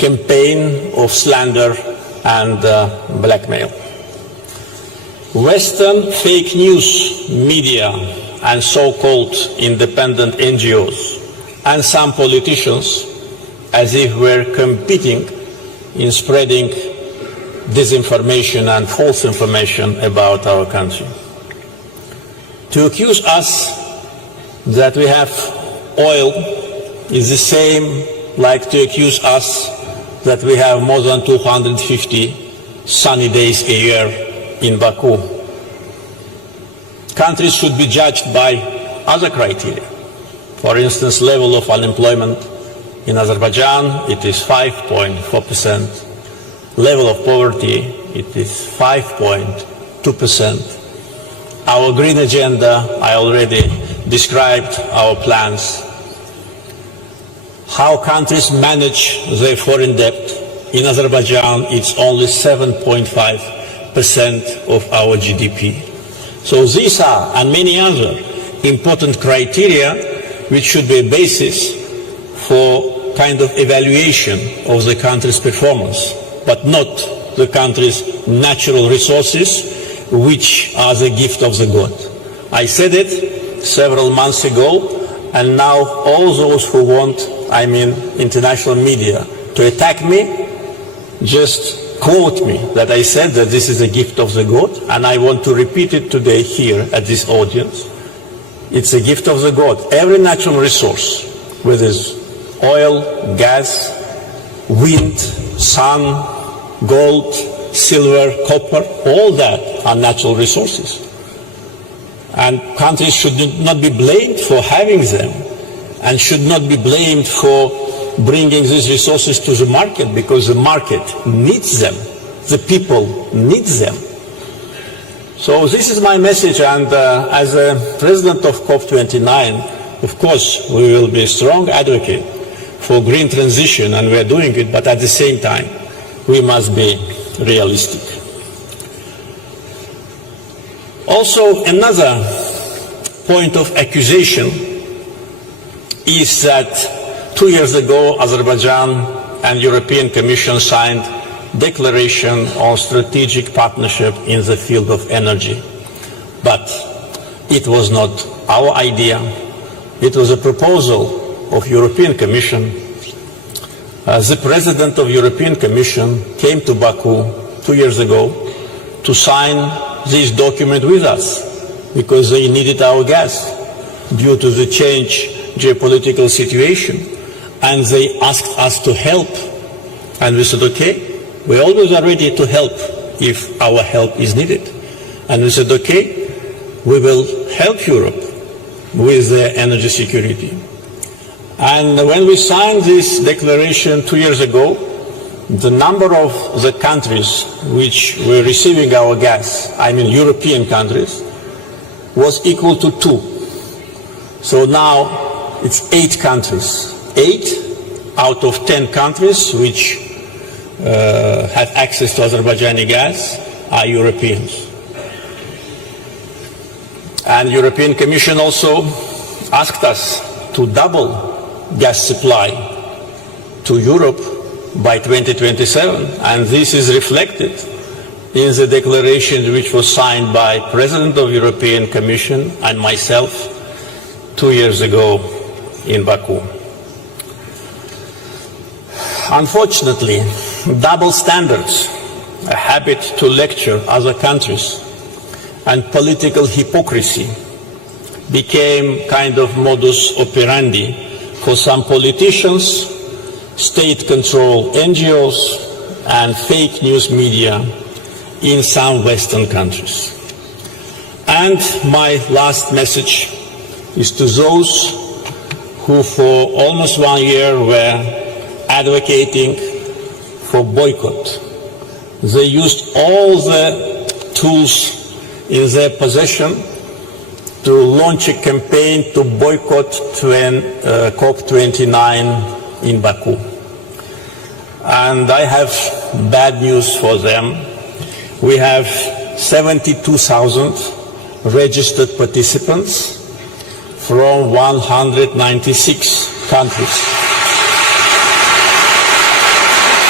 campaign of slander and blackmail. Western fake news media and so-called independent NGOs and some politicians, as if we're competing in spreading disinformation and false information about our country. To accuse us that we have oil is the same like to accuse us that we have more than 250 sunny days a year in Baku. Countries should be judged by other criteria. For instance, level of unemployment. In Azerbaijan, it is 5.4%. Level of poverty, it is 5.2%. Our green agenda, I already described our plans. How countries manage their foreign debt. In Azerbaijan, it's only 7.5% of our GDP. So these are, and many other, important criteria which should be a basis for kind of evaluation of the country's performance, but not the country's natural resources, which are the gift of the God. I said it several months ago, and now all those who want, international media, to attack me, just quote me that I said that this is a gift of the God, and I want to repeat it today here at this audience. It's a gift of the God. Every natural resource, whether it's oil, gas, wind, sun, gold, silver, copper, all that are natural resources. And countries should not be blamed for having them, and should not be blamed for bringing these resources to the market, because the market needs them, the people need them. So this is my message, and as a president of COP29, of course, we will be a strong advocate for green transition, and we are doing it, but at the same time, we must be realistic. Also, another point of accusation is that 2 years ago, Azerbaijan and European Commission signed declaration on strategic partnership in the field of energy. But it was not our idea. It was a proposal of European Commission. The President of European Commission came to Baku 2 years ago to sign this document with us because they needed our gas due to the change geopolitical situation, and they asked us to help, and we said, okay, we always are ready to help if our help is needed. And we said, okay, we will help Europe with their energy security. And when we signed this declaration 2 years ago, the number of the countries which were receiving our gas, European countries, was equal to 2. So now it's 8 countries. 8 out of 10 countries which have access to Azerbaijani gas are Europeans. And European Commission also asked us to double gas supply to Europe by 2027, and this is reflected in the declaration which was signed by President of European Commission and myself 2 years ago in Baku. Unfortunately, double standards, a habit to lecture other countries, and political hypocrisy became kind of modus operandi for some politicians, state-controlled NGOs, and fake news media in some Western countries. And my last message is to those who for almost 1 year were advocating for boycott. They used all the tools in their possession to launch a campaign to boycott COP29 in Baku. And I have bad news for them. We have 72,000 registered participants from 196 countries.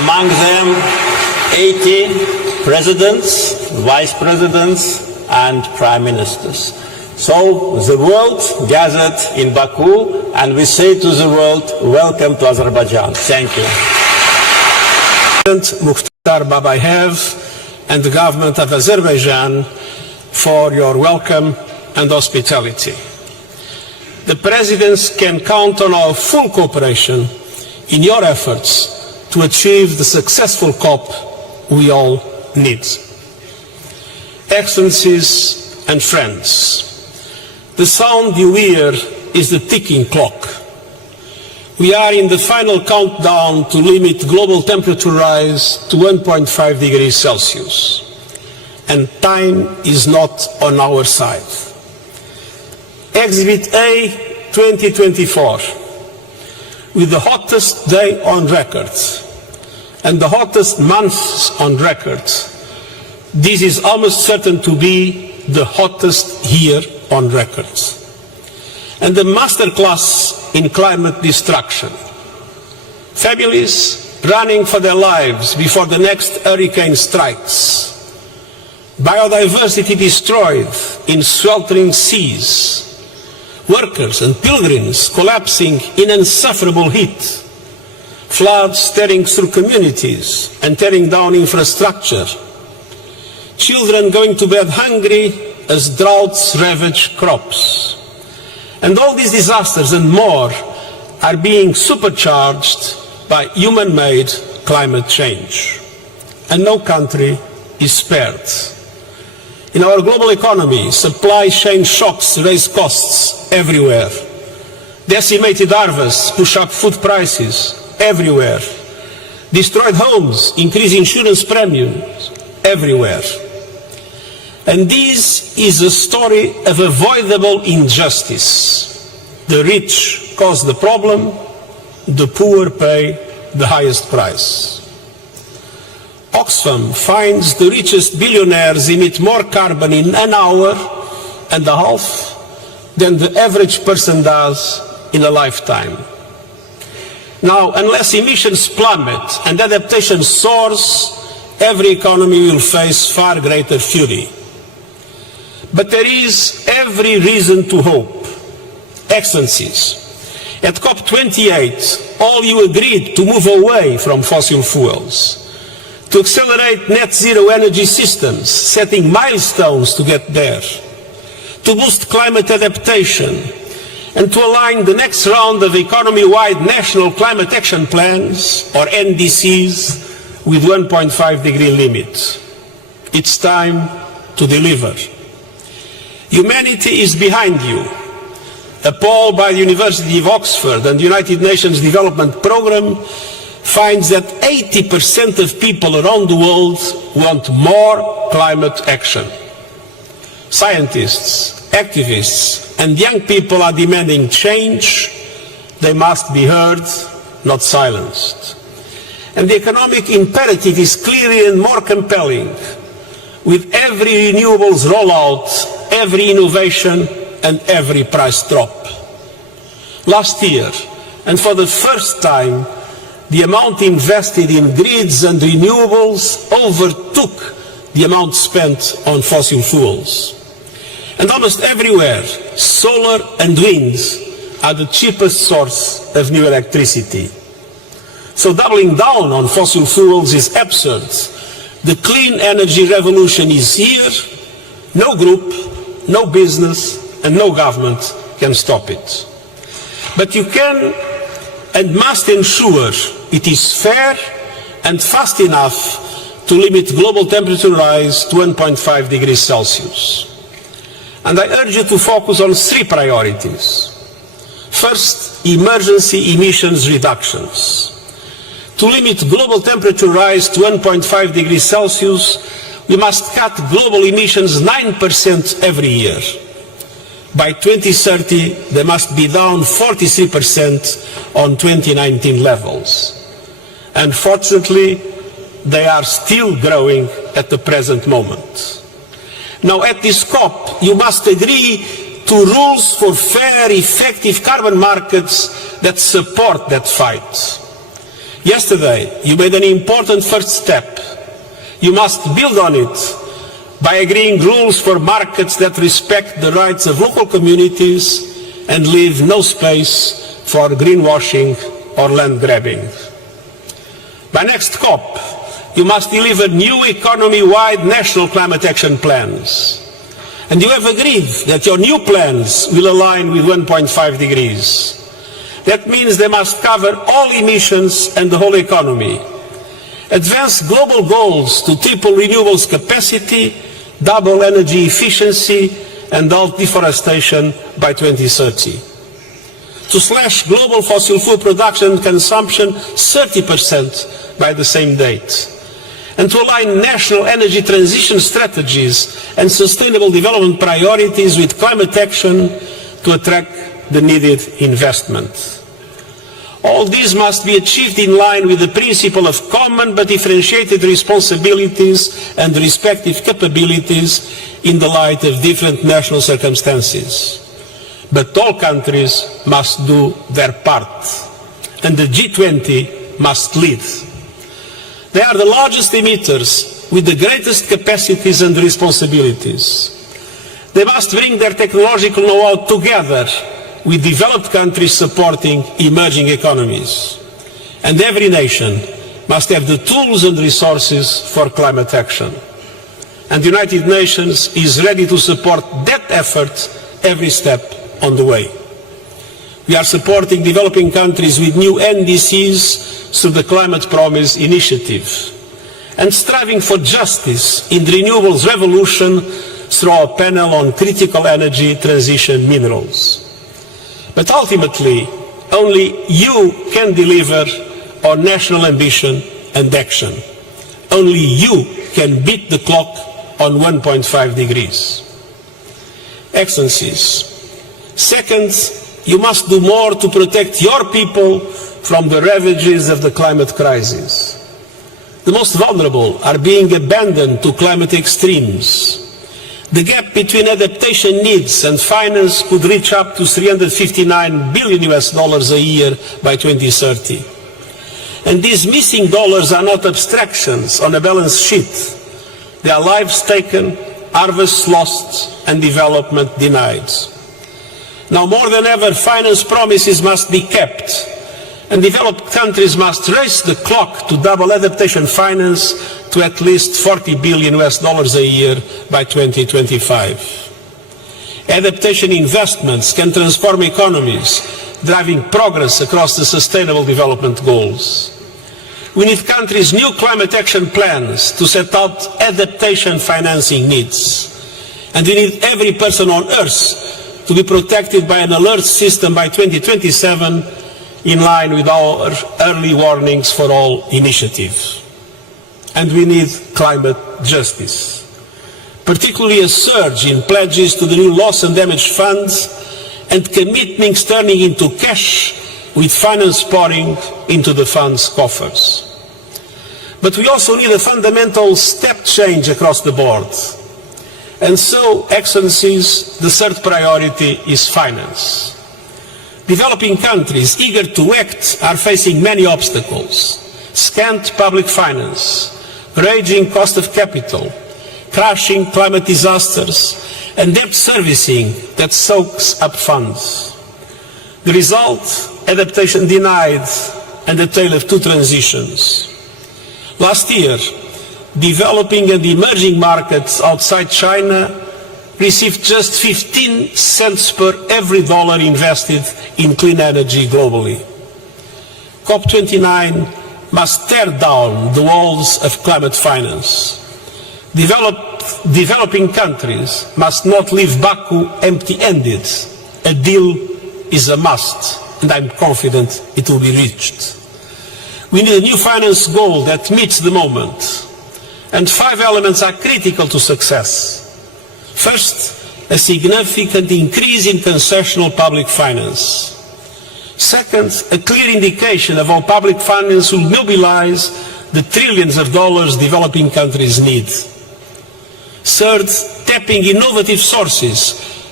among them 80 presidents, vice presidents, and prime ministers. So the world gathered in Baku, and we say to the world, welcome to Azerbaijan. Thank you. President Mukhtar Babayev and the government of Azerbaijan for your welcome and hospitality. The presidents can count on our full cooperation in your efforts to achieve the successful COP we all need. Excellencies and friends, the sound you hear is the ticking clock. We are in the final countdown to limit global temperature rise to 1.5 degrees Celsius. And time is not on our side. Exhibit A 2024, with the hottest day on record and the hottest months on record, this is almost certain to be the hottest year on record. And the masterclass in climate destruction. Families running for their lives before the next hurricane strikes. Biodiversity destroyed in sweltering seas. Workers and pilgrims collapsing in insufferable heat. Floods tearing through communities and tearing down infrastructure. Children going to bed hungry as droughts ravage crops. And all these disasters and more are being supercharged by human-made climate change. And no country is spared. In our global economy, supply chain shocks raise costs everywhere. Decimated harvests push up food prices everywhere. Destroyed homes increase insurance premiums everywhere. And this is a story of avoidable injustice. The rich cause the problem, the poor pay the highest price. Oxfam finds the richest billionaires emit more carbon in an hour and a half than the average person does in a lifetime. Now, unless emissions plummet and adaptation soars, every economy will face far greater fury. But there is every reason to hope. Excellencies, at COP28, all you agreed to move away from fossil fuels, to accelerate net zero energy systems, setting milestones to get there, to boost climate adaptation, and to align the next round of economy-wide national climate action plans, or NDCs, with 1.5 degree limit. It's time to deliver. Humanity is behind you. A poll by the University of Oxford and the United Nations Development Programme finds that 80% of people around the world want more climate action. Scientists, activists, and young people are demanding change. They must be heard, not silenced. And the economic imperative is clearer and more compelling. With every renewables rollout, every innovation, and every price drop. Last year, and for the first time, the amount invested in grids and renewables overtook the amount spent on fossil fuels. And almost everywhere, solar and wind are the cheapest source of new electricity. So doubling down on fossil fuels is absurd. The clean energy revolution is here. No group, no business, and no government can stop it. But you can and must ensure it is fair and fast enough to limit global temperature rise to 1.5 degrees Celsius. And I urge you to focus on three priorities. First, emergency emissions reductions. To limit global temperature rise to 1.5 degrees Celsius, we must cut global emissions 9% every year. By 2030, they must be down 43% on 2019 levels. Unfortunately, they are still growing at the present moment. Now, at this COP, you must agree to rules for fair, effective carbon markets that support that fight. Yesterday, you made an important first step. You must build on it by agreeing rules for markets that respect the rights of local communities and leave no space for greenwashing or land grabbing. By next COP, you must deliver new economy-wide national climate action plans. And you have agreed that your new plans will align with 1.5 degrees. That means they must cover all emissions and the whole economy. Advance global goals to triple renewables capacity, double energy efficiency, and halt deforestation by 2030. To slash global fossil fuel production and consumption 30% by the same date. And to align national energy transition strategies and sustainable development priorities with climate action to attract the needed investment. All these must be achieved in line with the principle of common but differentiated responsibilities and respective capabilities in the light of different national circumstances. But all countries must do their part, and the G20 must lead. They are the largest emitters with the greatest capacities and responsibilities. They must bring their technological know-how together with developed countries supporting emerging economies. And every nation must have the tools and resources for climate action. And the United Nations is ready to support that effort every step on the way. We are supporting developing countries with new NDCs through the Climate Promise Initiative, and striving for justice in the renewables revolution through our panel on critical energy transition minerals. But ultimately, only you can deliver on national ambition and action. Only you can beat the clock on 1.5 degrees. Excellencies, second, you must do more to protect your people from the ravages of the climate crisis. The most vulnerable are being abandoned to climate extremes. The gap between adaptation needs and finance could reach up to $359 billion a year by 2030. And these missing dollars are not abstractions on a balance sheet. They are lives taken, harvests lost, and development denied. Now more than ever, finance promises must be kept, and developed countries must race the clock to double adaptation finance to at least $40 billion a year by 2025. Adaptation investments can transform economies, driving progress across the Sustainable Development Goals. We need countries' new climate action plans to set out adaptation financing needs. And we need every person on Earth to be protected by an alert system by 2027, in line with our early warnings for all initiatives. And we need climate justice, particularly a surge in pledges to the new loss and damage funds and commitments turning into cash with finance pouring into the fund's coffers. But we also need a fundamental step change across the board. And so, Excellencies, the third priority is finance. Developing countries eager to act are facing many obstacles: scant public finance, raging cost of capital, crashing climate disasters, and debt servicing that soaks up funds. The result, adaptation denied and a tale of two transitions. Last year, developing and emerging markets outside China received just 15 cents per every dollar invested in clean energy globally. COP29 must tear down the walls of climate finance. Developing countries must not leave Baku empty-handed. A deal is a must, and I'm confident it will be reached. We need a new finance goal that meets the moment. And 5 elements are critical to success. First, a significant increase in concessional public finance. Second, a clear indication of how public finance will mobilize the trillions of dollars developing countries need. Third, tapping innovative sources,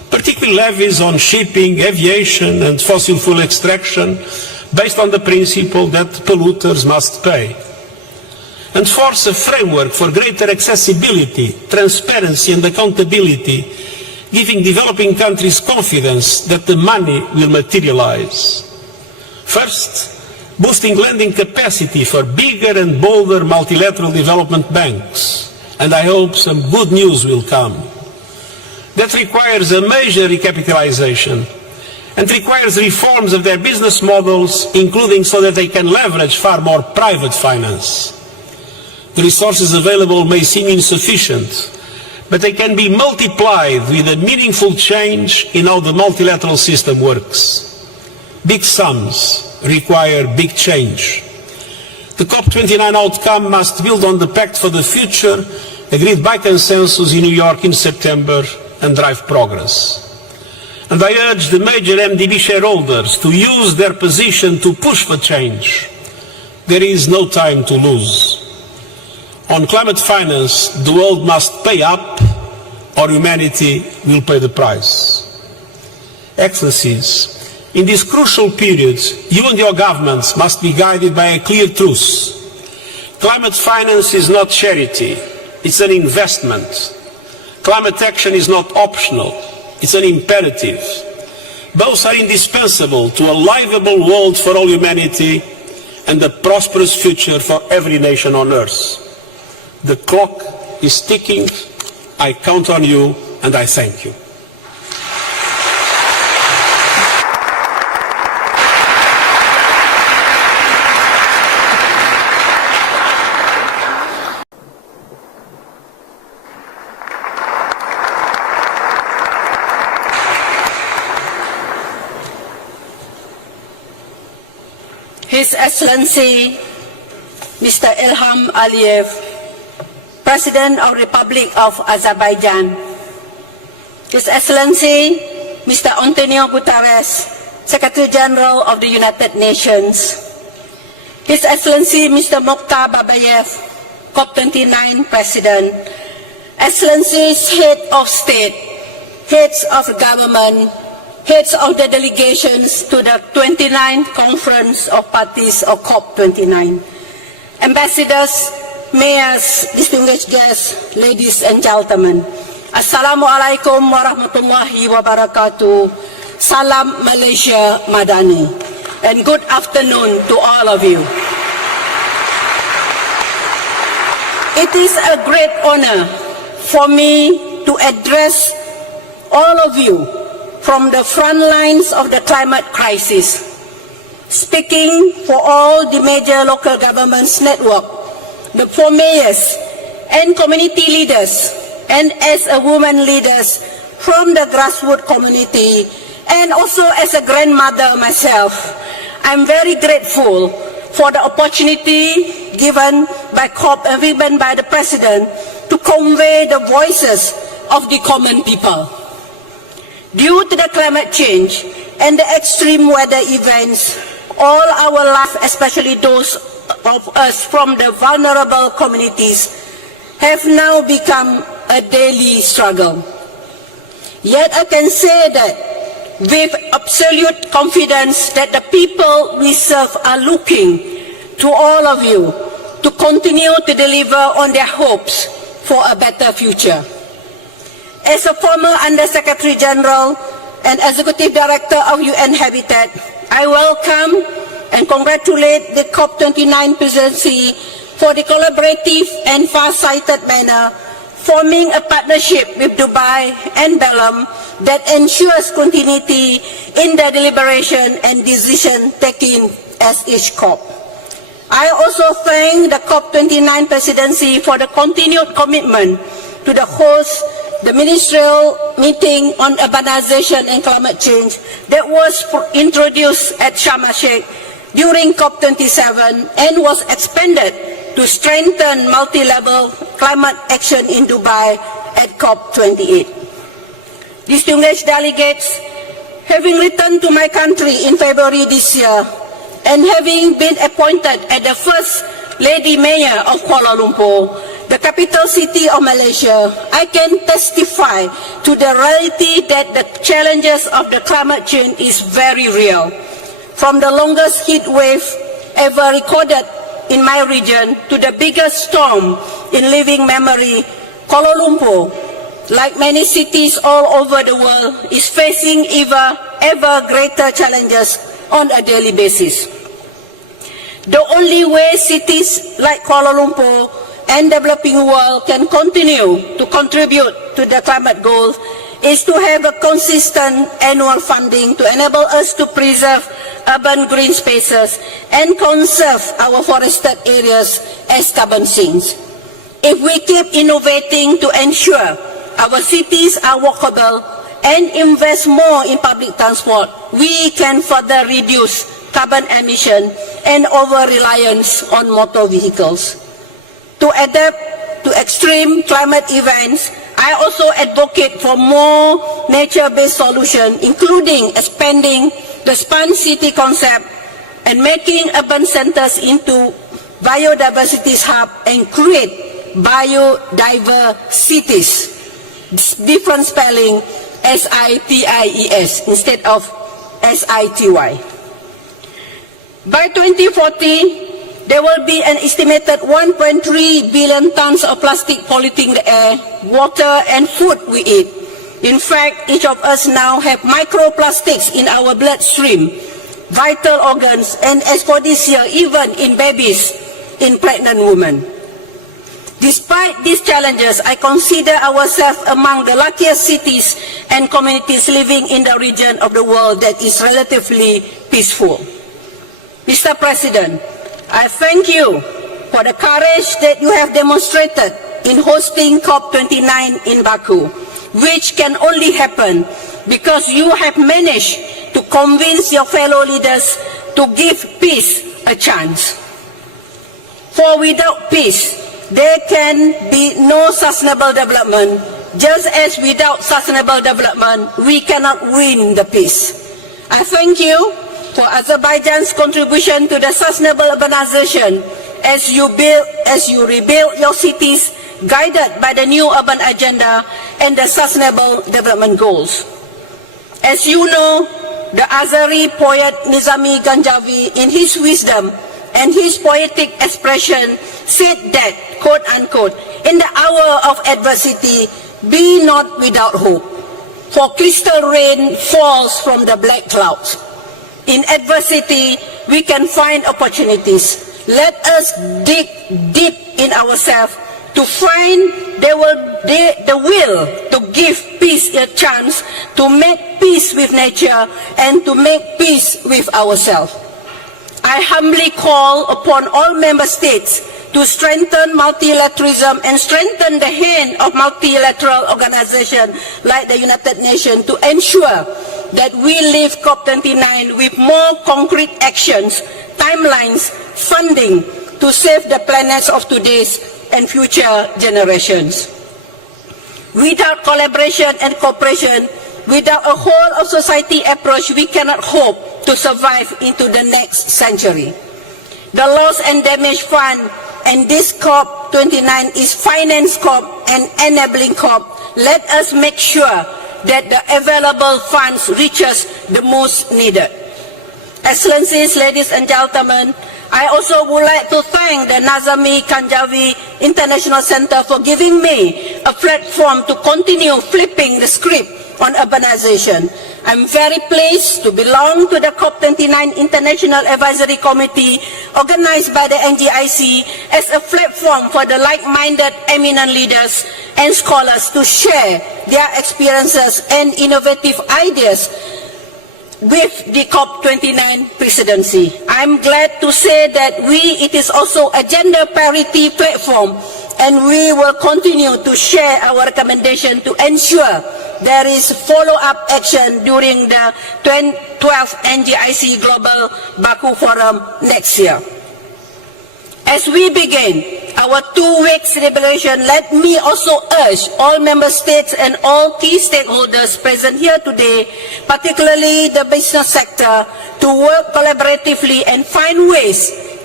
particularly levies on shipping, aviation and fossil fuel extraction based on the principle that polluters must pay. And force a framework for greater accessibility, transparency and accountability, giving developing countries confidence that the money will materialize. First, boosting lending capacity for bigger and bolder multilateral development banks, and I hope some good news will come. That requires a major recapitalization and requires reforms of their business models, including so that they can leverage far more private finance. The resources available may seem insufficient, but they can be multiplied with a meaningful change in how the multilateral system works. Big sums require big change. The COP29 outcome must build on the Pact for the Future, agreed by consensus in New York in September, and drive progress. And I urge the major MDB shareholders to use their position to push for change. There is no time to lose. On climate finance, the world must pay up or humanity will pay the price. Excellencies, in this crucial period, you and your governments must be guided by a clear truth. Climate finance is not charity, it's an investment. Climate action is not optional, it's an imperative. Both are indispensable to a livable world for all humanity and a prosperous future for every nation on earth. The clock is ticking. I count on you and I thank you. His Excellency Mr. Ilham Aliyev, President of the Republic of Azerbaijan, His Excellency Mr. Antonio Guterres, Secretary General of the United Nations, His Excellency Mr. Mukhtar Babayev, COP29 President, Excellencies, Head of State, Heads of Government, Heads of the delegations to the 29th Conference of Parties of COP29, Ambassadors, Mayors, distinguished guests, ladies and gentlemen, Assalamualaikum warahmatullahi wabarakatuh, Salam Malaysia Madani, and good afternoon to all of you. It is a great honor for me to address all of you from the front lines of the climate crisis, speaking for all the major local governments network, the four mayors and community leaders, and as a woman leaders from the grassroots community, and also as a grandmother myself, I'm very grateful for the opportunity given by COP and given by the President to convey the voices of the common people. Due to the climate change and the extreme weather events, all our life, especially those of us from the vulnerable communities, have now become a daily struggle. Yet I can say that with absolute confidence that the people we serve are looking to all of you to continue to deliver on their hopes for a better future. As a former Under-Secretary General and Executive Director of UN Habitat, I welcome and congratulate the COP29 presidency for the collaborative and far-sighted manner, forming a partnership with Dubai and Belém that ensures continuity in the deliberation and decision-taking as each COP. I also thank the COP29 presidency for the continued commitment to the ministerial meeting on urbanization and climate change that was introduced at Sharm el-Sheikh during COP27 and was expanded to strengthen multi-level climate action in Dubai at COP28. Distinguished delegates, having returned to my country in February this year and having been appointed as the first Lady Mayor of Kuala Lumpur, the capital city of Malaysia, I can testify to the reality that the challenges of the climate change is very real. From the longest heat wave ever recorded in my region to the biggest storm in living memory, Kuala Lumpur, like many cities all over the world, is facing ever greater challenges on a daily basis. The only way cities like Kuala Lumpur and developing world can continue to contribute to the climate goals is to have a consistent annual funding to enable us to preserve urban green spaces and conserve our forested areas as carbon sinks. If we keep innovating to ensure our cities are walkable and invest more in public transport, we can further reduce carbon emission and over-reliance on motor vehicles. To adapt to extreme climate events, I also advocate for more nature-based solutions, including expanding the Smart City concept and making urban centers into biodiversity hubs and create biodiversities. Different spelling, S-I-T-I-E-S instead of S-I-T-Y. By 2040, there will be an estimated 1.3 billion tons of plastic polluting the air, water, and food we eat. In fact, each of us now have microplastics in our bloodstream, vital organs, and as for this year, even in babies, in pregnant women. Despite these challenges, I consider ourselves among the luckiest cities and communities living in the region of the world that is relatively peaceful. Mr. President, I thank you for the courage that you have demonstrated in hosting COP29 in Baku, which can only happen because you have managed to convince your fellow leaders to give peace a chance. For without peace, there can be no sustainable development, just as without sustainable development, we cannot win the peace. I thank you for Azerbaijan's contribution to the sustainable urbanization as you rebuild your cities guided by the new urban agenda and the sustainable development goals. As you know, the Azeri poet Nizami Ganjavi, in his wisdom and his poetic expression, said that, quote unquote, in the hour of adversity, be not without hope, for crystal rain falls from the black clouds. In adversity, we can find opportunities. Let us dig deep in ourselves to find the will to give peace a chance, to make peace with nature, and to make peace with ourselves. I humbly call upon all member states to strengthen multilateralism and strengthen the hand of multilateral organizations like the United Nations to ensure that we leave COP29 with more concrete actions, timelines, funding to save the planets of today's and future generations. Without collaboration and cooperation, without a whole of society approach, we cannot hope to survive into the next century. The Loss and Damage Fund and this COP29 is finance COP and enabling COP. Let us make sure that the available funds reaches the most needed. Excellencies, ladies and gentlemen, I also would like to thank the Nazami Ganjavi International Center for giving me a platform to continue flipping the script on urbanization. I'm very pleased to belong to the COP29 International Advisory Committee organized by the NGIC as a platform for the like-minded eminent leaders and scholars to share their experiences and innovative ideas with the COP29 presidency. I'm glad to say that it is also a gender parity platform, and we will continue to share our recommendation to ensure there is follow-up action during the 12th NGIC Global Baku Forum next year. As we begin our 2-week celebration, let me also urge all member states and all key stakeholders present here today, particularly the business sector, to work collaboratively and find ways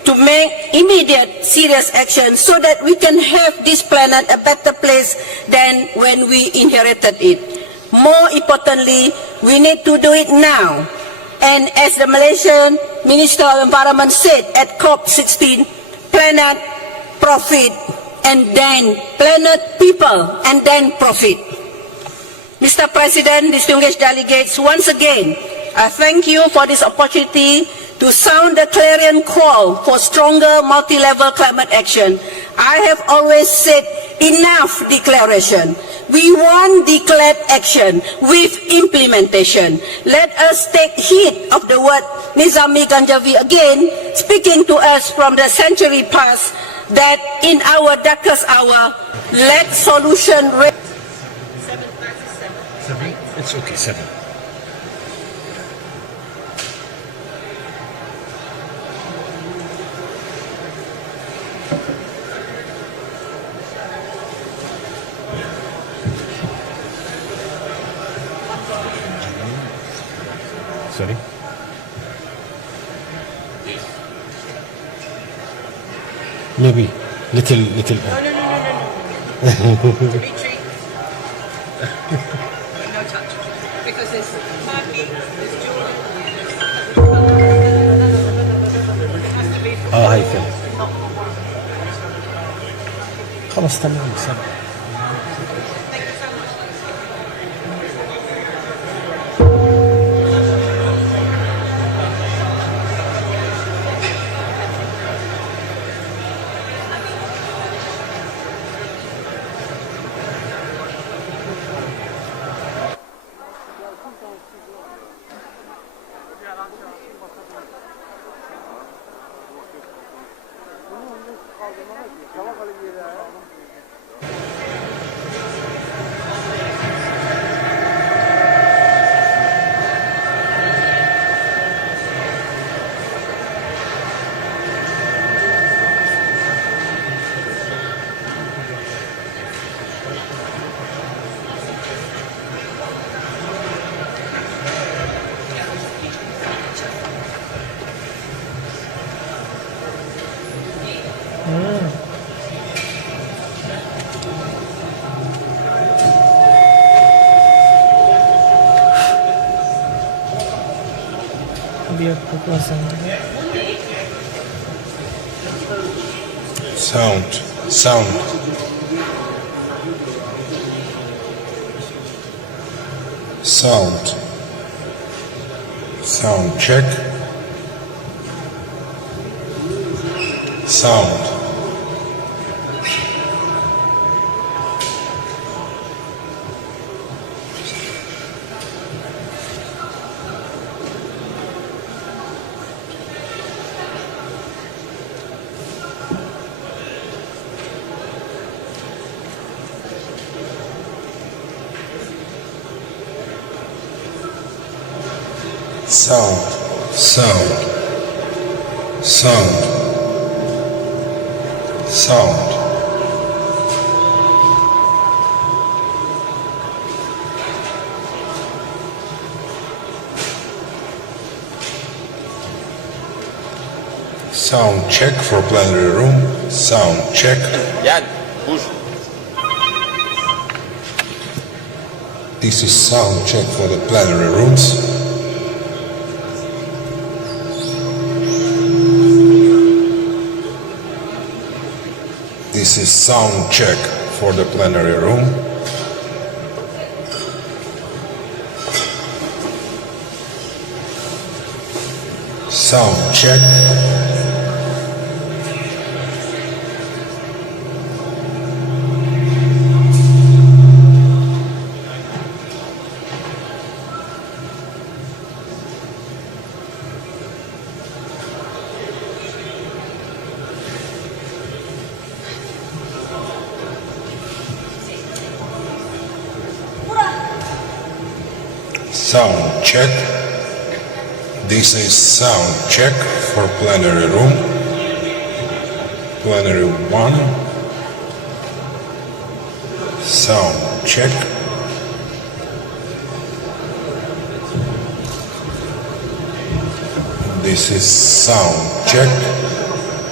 to make immediate serious action so that we can have this planet a better place than when we inherited it. More importantly, we need to do it now. And as the Malaysian Minister of Environment said at COP16, planet, profit, and then planet, people, and then profit. Mr. President, distinguished delegates, once again, I thank you for this opportunity to sound the clarion call for stronger multi-level climate action. I have always said enough declaration. We want declared action with implementation. Let us take heed of the word Nizami Ganjavi again, speaking to us from the century past, that in our darkest hour, let solution raise. It's okay, 7. Sorry? Maybe little. No. Retreat. No touch. Because there's Turkey, there's Jordan. It has to be from هيك not خلص تمام 7. Thank you so much. Sound check. Sound. Sound. Sound check for plenary room. Sound check. This is sound check for the plenary rooms. This is sound check for the plenary room. Sound check. Sound check. This is sound check for plenary room. Plenary 1. Sound check. This is sound check.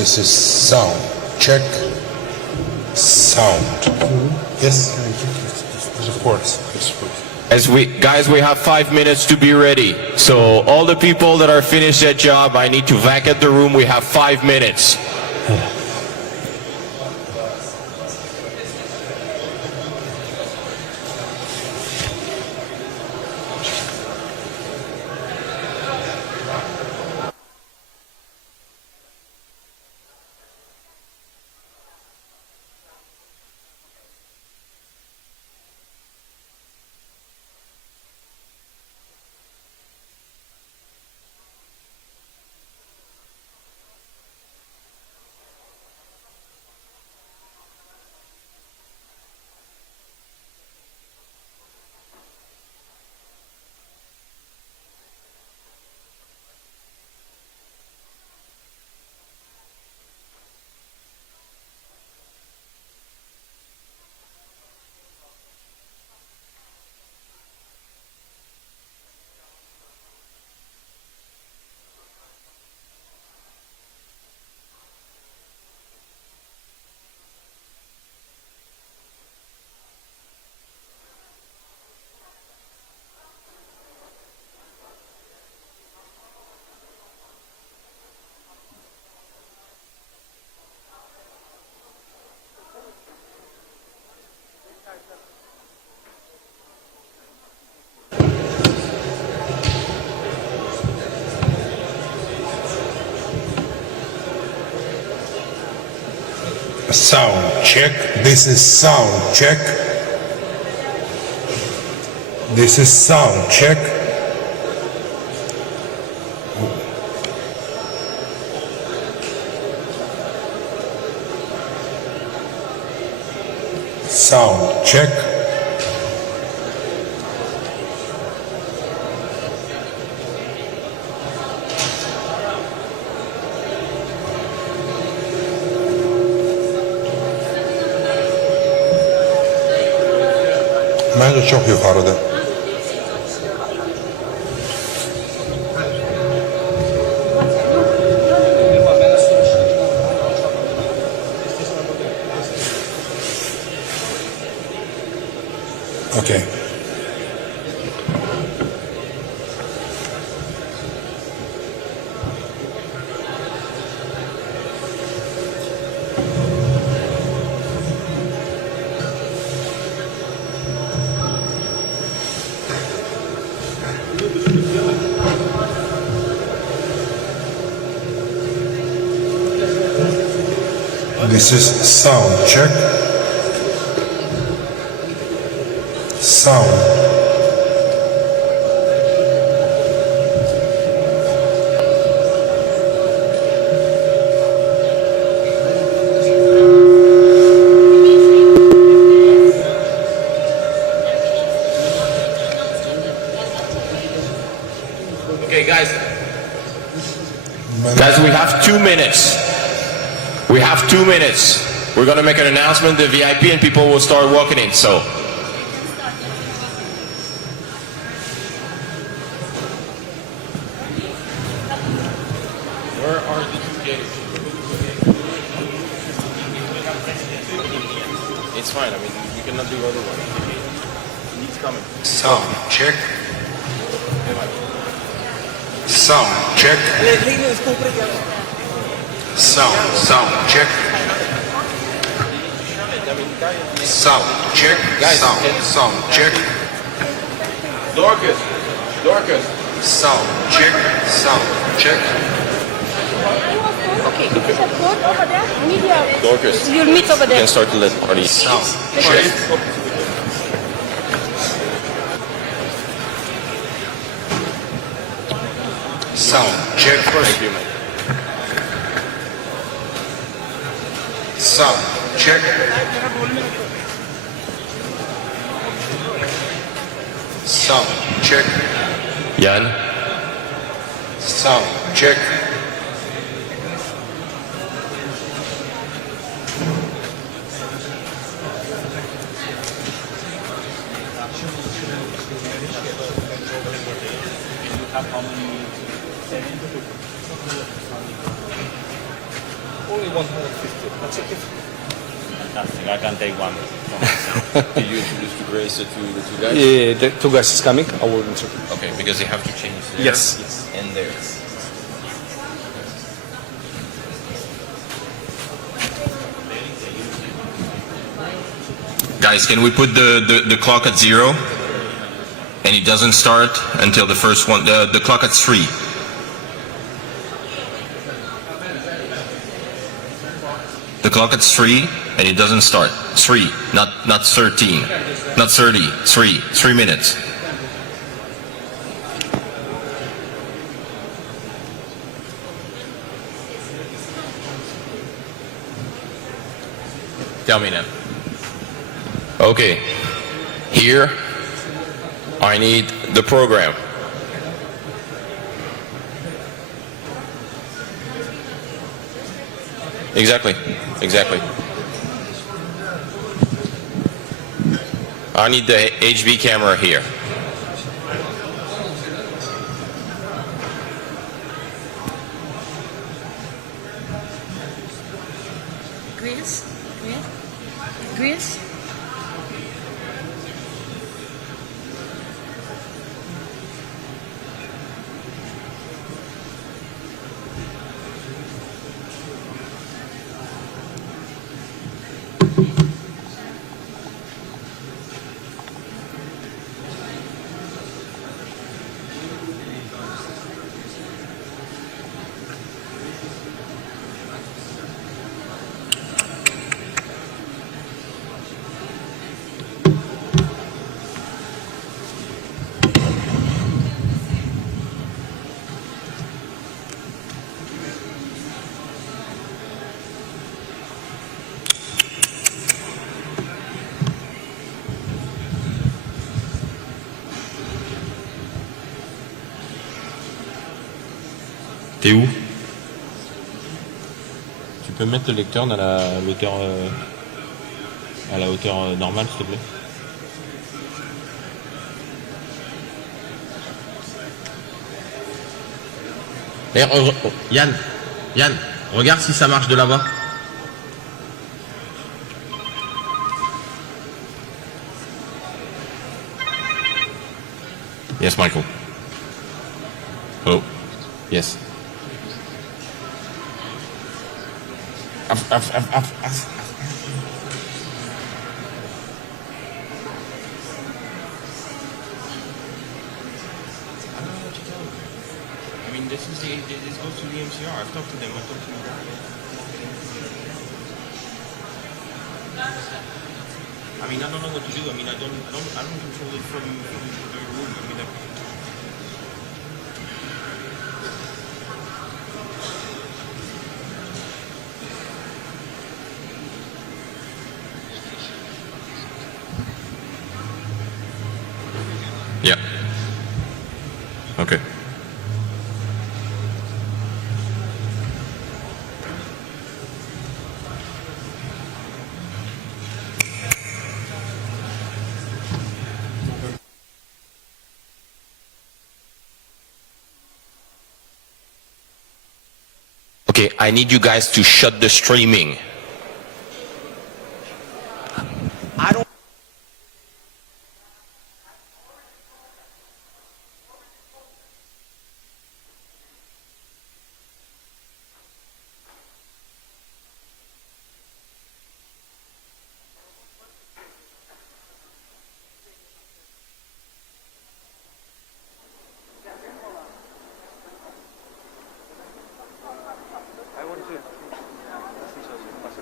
This is sound. Check. Sound. Yes? Of course. Guys, we have 5 minutes to be ready. So all the people that are finished their job, I need to vacate the room. We have 5 minutes. Sound check. This is sound check. This is sound check. Sound check. Bence çok yukarıda. Okay. This is sound check. Sound. Okay, guys. Guys, we have 2 minutes. We have 2 minutes. We're going to make an announcement, the VIP, and people will start walking in, so. Where are the 2 gates? It's fine, I mean, we cannot do otherwise. He's coming. Sound check. Sound check. Sound check. Sound check. Sound check. Dorcas. Sound check. Check. Okay, over there. Media. Dorcas. You'll meet over You there. can start to let party. Sound check. Sound check. Thank you, man. Sound check. Sound check. Jan. Sound check. Only 150. That's okay. Fantastic. I can take one. Did you introduce to Grace to the two guys? Yeah, the two guys is coming. I will introduce. Okay, because they have to change there Yes. and there. Guys, can we put the clock at 0? And it doesn't start until the first one, the clock at 3. The clock at 3 and it doesn't start. 3, not 13, not 30, 3 minutes. Tell me now. Okay, here I need the program. Exactly. I need the HB camera here. Greece? T'es où? Tu peux mettre le lecteur dans à la hauteur normale, s'il te plaît? Yann, regarde si ça marche de là-bas. Yes, Michael. Hello. Yes. I mean, this goes to the MCR. I've talked to them. I mean, I don't know what to do. I mean, I don't control it from the room. I mean, Yeah. Okay. Okay, I need you guys to shut the streaming.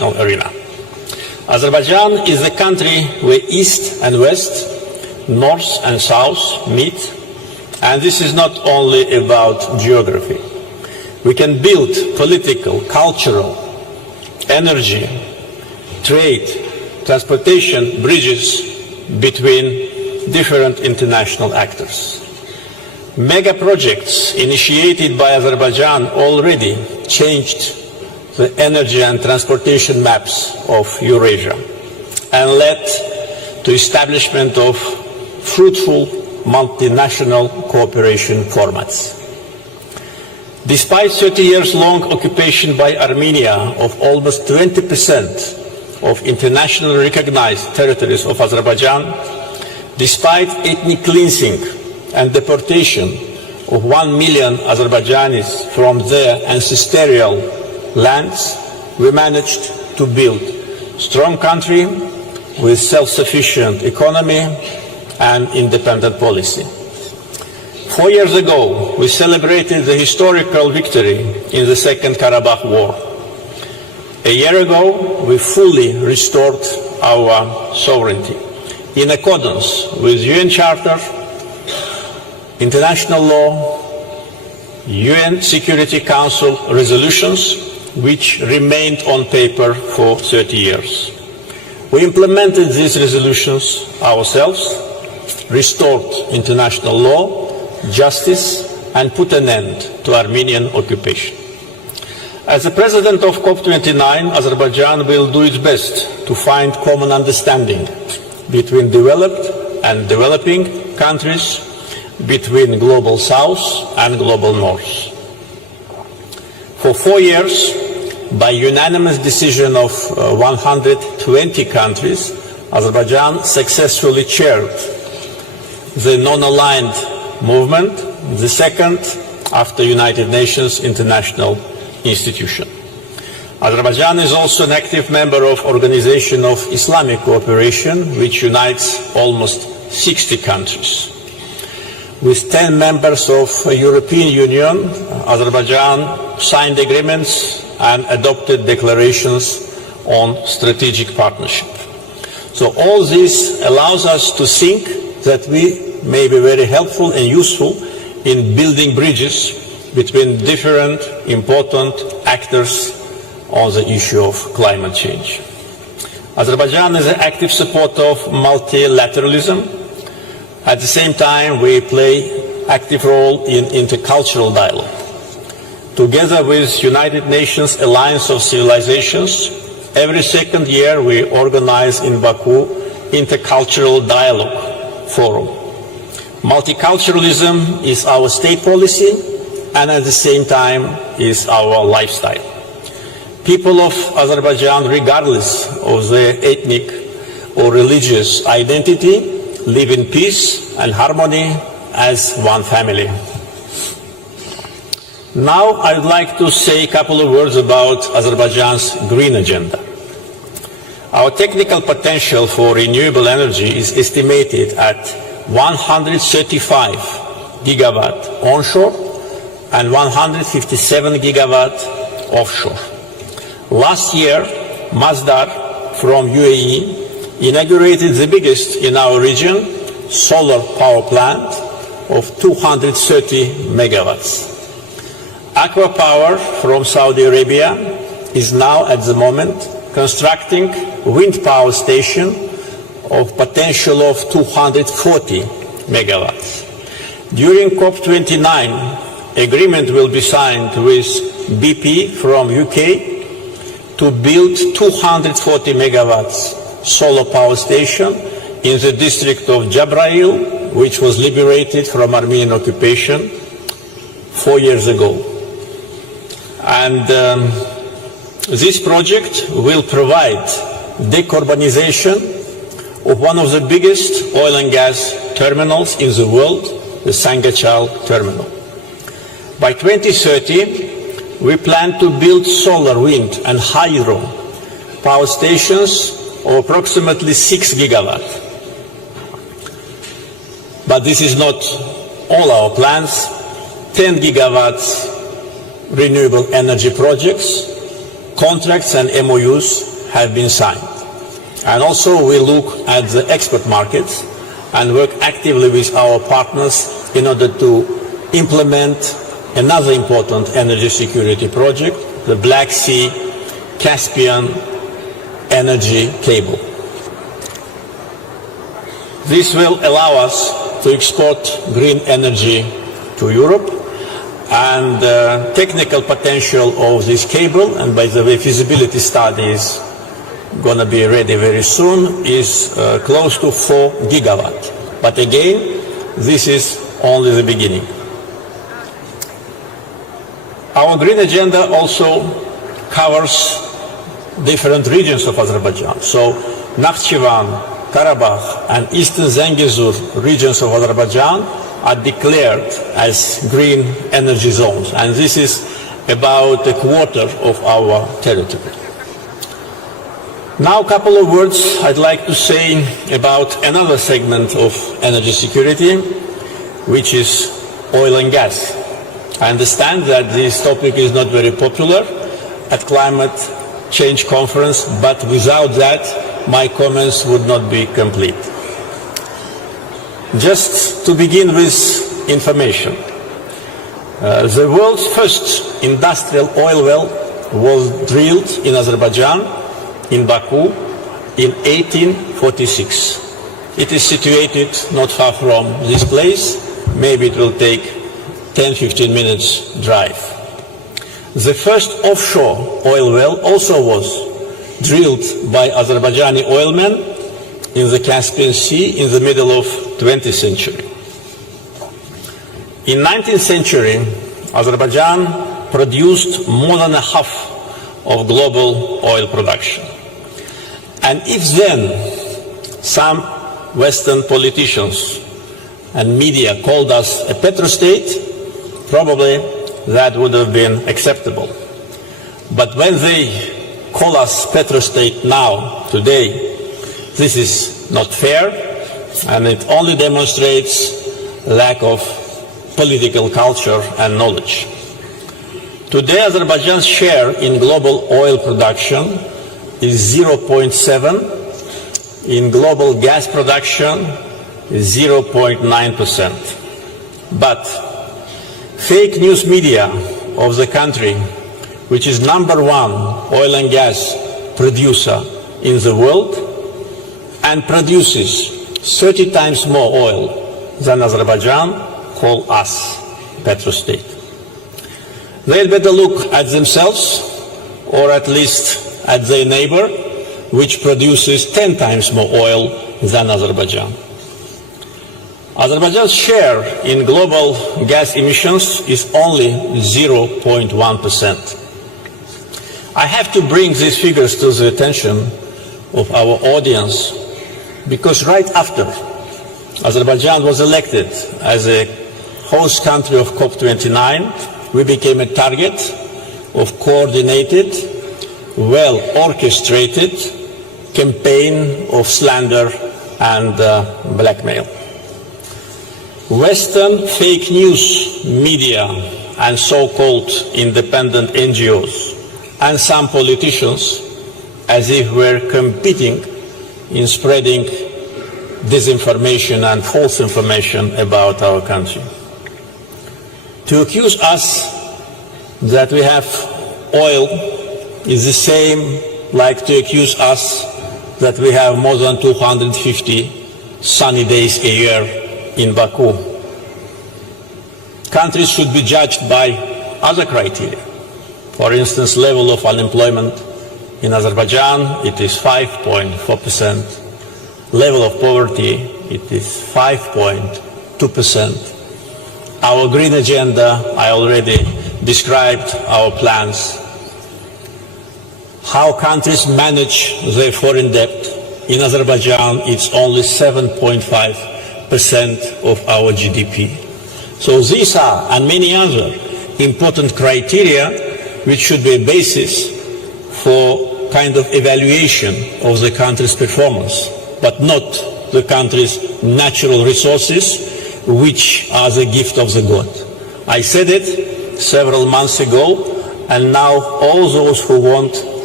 international arena. Azerbaijan is a country where East and West, North and South meet, and this is not only about geography. We can build political, cultural, energy, trade, transportation bridges between different international actors. Mega projects initiated by Azerbaijan already changed the energy and transportation maps of Eurasia and led to establishment of fruitful multinational cooperation formats. Despite 30 years long occupation by Armenia of almost 20% of internationally recognized territories of Azerbaijan, despite ethnic cleansing and deportation of 1 million Azerbaijanis from their ancestral lands, we managed to build a strong country with self-sufficient economy and independent policy. 4 years ago, we celebrated the historical victory in the Second Karabakh War. A year ago, we fully restored our sovereignty in accordance with UN Charter, international law, UN Security Council resolutions, which remained on paper for 30 years. We implemented these resolutions ourselves, restored international law, justice, and put an end to Armenian occupation. As the president of COP29, Azerbaijan will do its best to find common understanding between developed and developing countries, between global south and global north. For 4 years, by unanimous decision of 120 countries, Azerbaijan successfully chaired the non-aligned movement, the second after United Nations International Institution. Azerbaijan is also an active member of Organization of Islamic Cooperation, which unites almost 60 countries. With 10 members of the European Union, Azerbaijan signed agreements and adopted declarations on strategic partnership. So all this allows us to think that we may be very helpful and useful in building bridges between different important actors on the issue of climate change. Azerbaijan is an active supporter of multilateralism. At the same time, we play active role in intercultural dialogue. Together with United Nations Alliance of Civilizations, every second year we organize in Baku Intercultural Dialogue Forum. Multiculturalism is our state policy and at the same time is our lifestyle. People of Azerbaijan, regardless of their ethnic or religious identity, live in peace and harmony as one family. Now I would like to say a couple of words about Azerbaijan's green agenda. Our technical potential for renewable energy is estimated at 135 gigawatt onshore and 157 gigawatt offshore. Last year, Masdar from UAE inaugurated the biggest in our region solar power plant of 230 megawatts. Aqua Power from Saudi Arabia is now at the moment constructing wind power station of potential of 240 megawatts. During COP29, agreement will be signed with BP from UK to build 240 megawatts solar power station in the district of Jabrail, which was liberated from Armenian occupation 4 years ago. And this project will provide decarbonization of one of the biggest oil and gas terminals in the world, the Sangachal terminal. By 2030, we plan to build solar, wind and hydro power stations of approximately 6 gigawatts. But this is not all our plans. 10 gigawatts renewable energy projects, contracts and MOUs have been signed. And also we look at the export markets and work actively with our partners in order to implement another important energy security project, the Black Sea Caspian energy cable. This will allow us to export green energy to Europe, and the technical potential of this cable, and by the way feasibility study is going to be ready very soon, is close to 4 gigawatt. But again, this is only the beginning. Our green agenda also covers different regions of Azerbaijan. So Nakhchivan, Karabakh and Eastern Zangezur regions of Azerbaijan are declared as green energy zones, and this is about a quarter of our territory. Now a couple of words I'd like to say about another segment of energy security, which is oil and gas. I understand that this topic is not very popular at climate change conference, but without that my comments would not be complete. Just to begin with information. The world's first industrial oil well was drilled in Azerbaijan, in Baku, in 1846. It is situated not far from this place. Maybe it will take 10-15 minutes drive. The first offshore oil well also was drilled by Azerbaijani oilmen in the Caspian Sea in the middle of 20th century. In 19th century, Azerbaijan produced more than a half of global oil production. And if then some Western politicians and media called us a petrostate, probably that would have been acceptable. But when they call us petrostate now, today, this is not fair, and it only demonstrates lack of political culture and knowledge. Today, Azerbaijan's share in global oil production is 0.7, in global gas production is 0.9%. But fake news media of the country, which is #1 oil and gas producer in the world and produces 30 times more oil than Azerbaijan, call us petrostate. They'd better look at themselves, or at least at their neighbor, which produces 10 times more oil than Azerbaijan. Azerbaijan's share in global gas emissions is only 0.1%. I have to bring these figures to the attention of our audience because right after Azerbaijan was elected as a host country of COP29, we became a target of coordinated, well-orchestrated campaign of slander and blackmail. Western fake news media and so-called independent NGOs and some politicians, as if we're competing in spreading disinformation and false information about our country. To accuse us that we have oil is the same like to accuse us that we have more than 250 sunny days a year in Baku. Countries should be judged by other criteria. For instance, level of unemployment. In Azerbaijan, it is 5.4%. Level of poverty, it is 5.2%. Our green agenda, I already described our plans. How countries manage their foreign debt. In Azerbaijan, it's only 7.5% of our GDP. So these are, and many other, important criteria which should be a basis for kind of evaluation of the country's performance, but not the country's natural resources, which are the gift of the God. I said it several months ago, and now all those who want,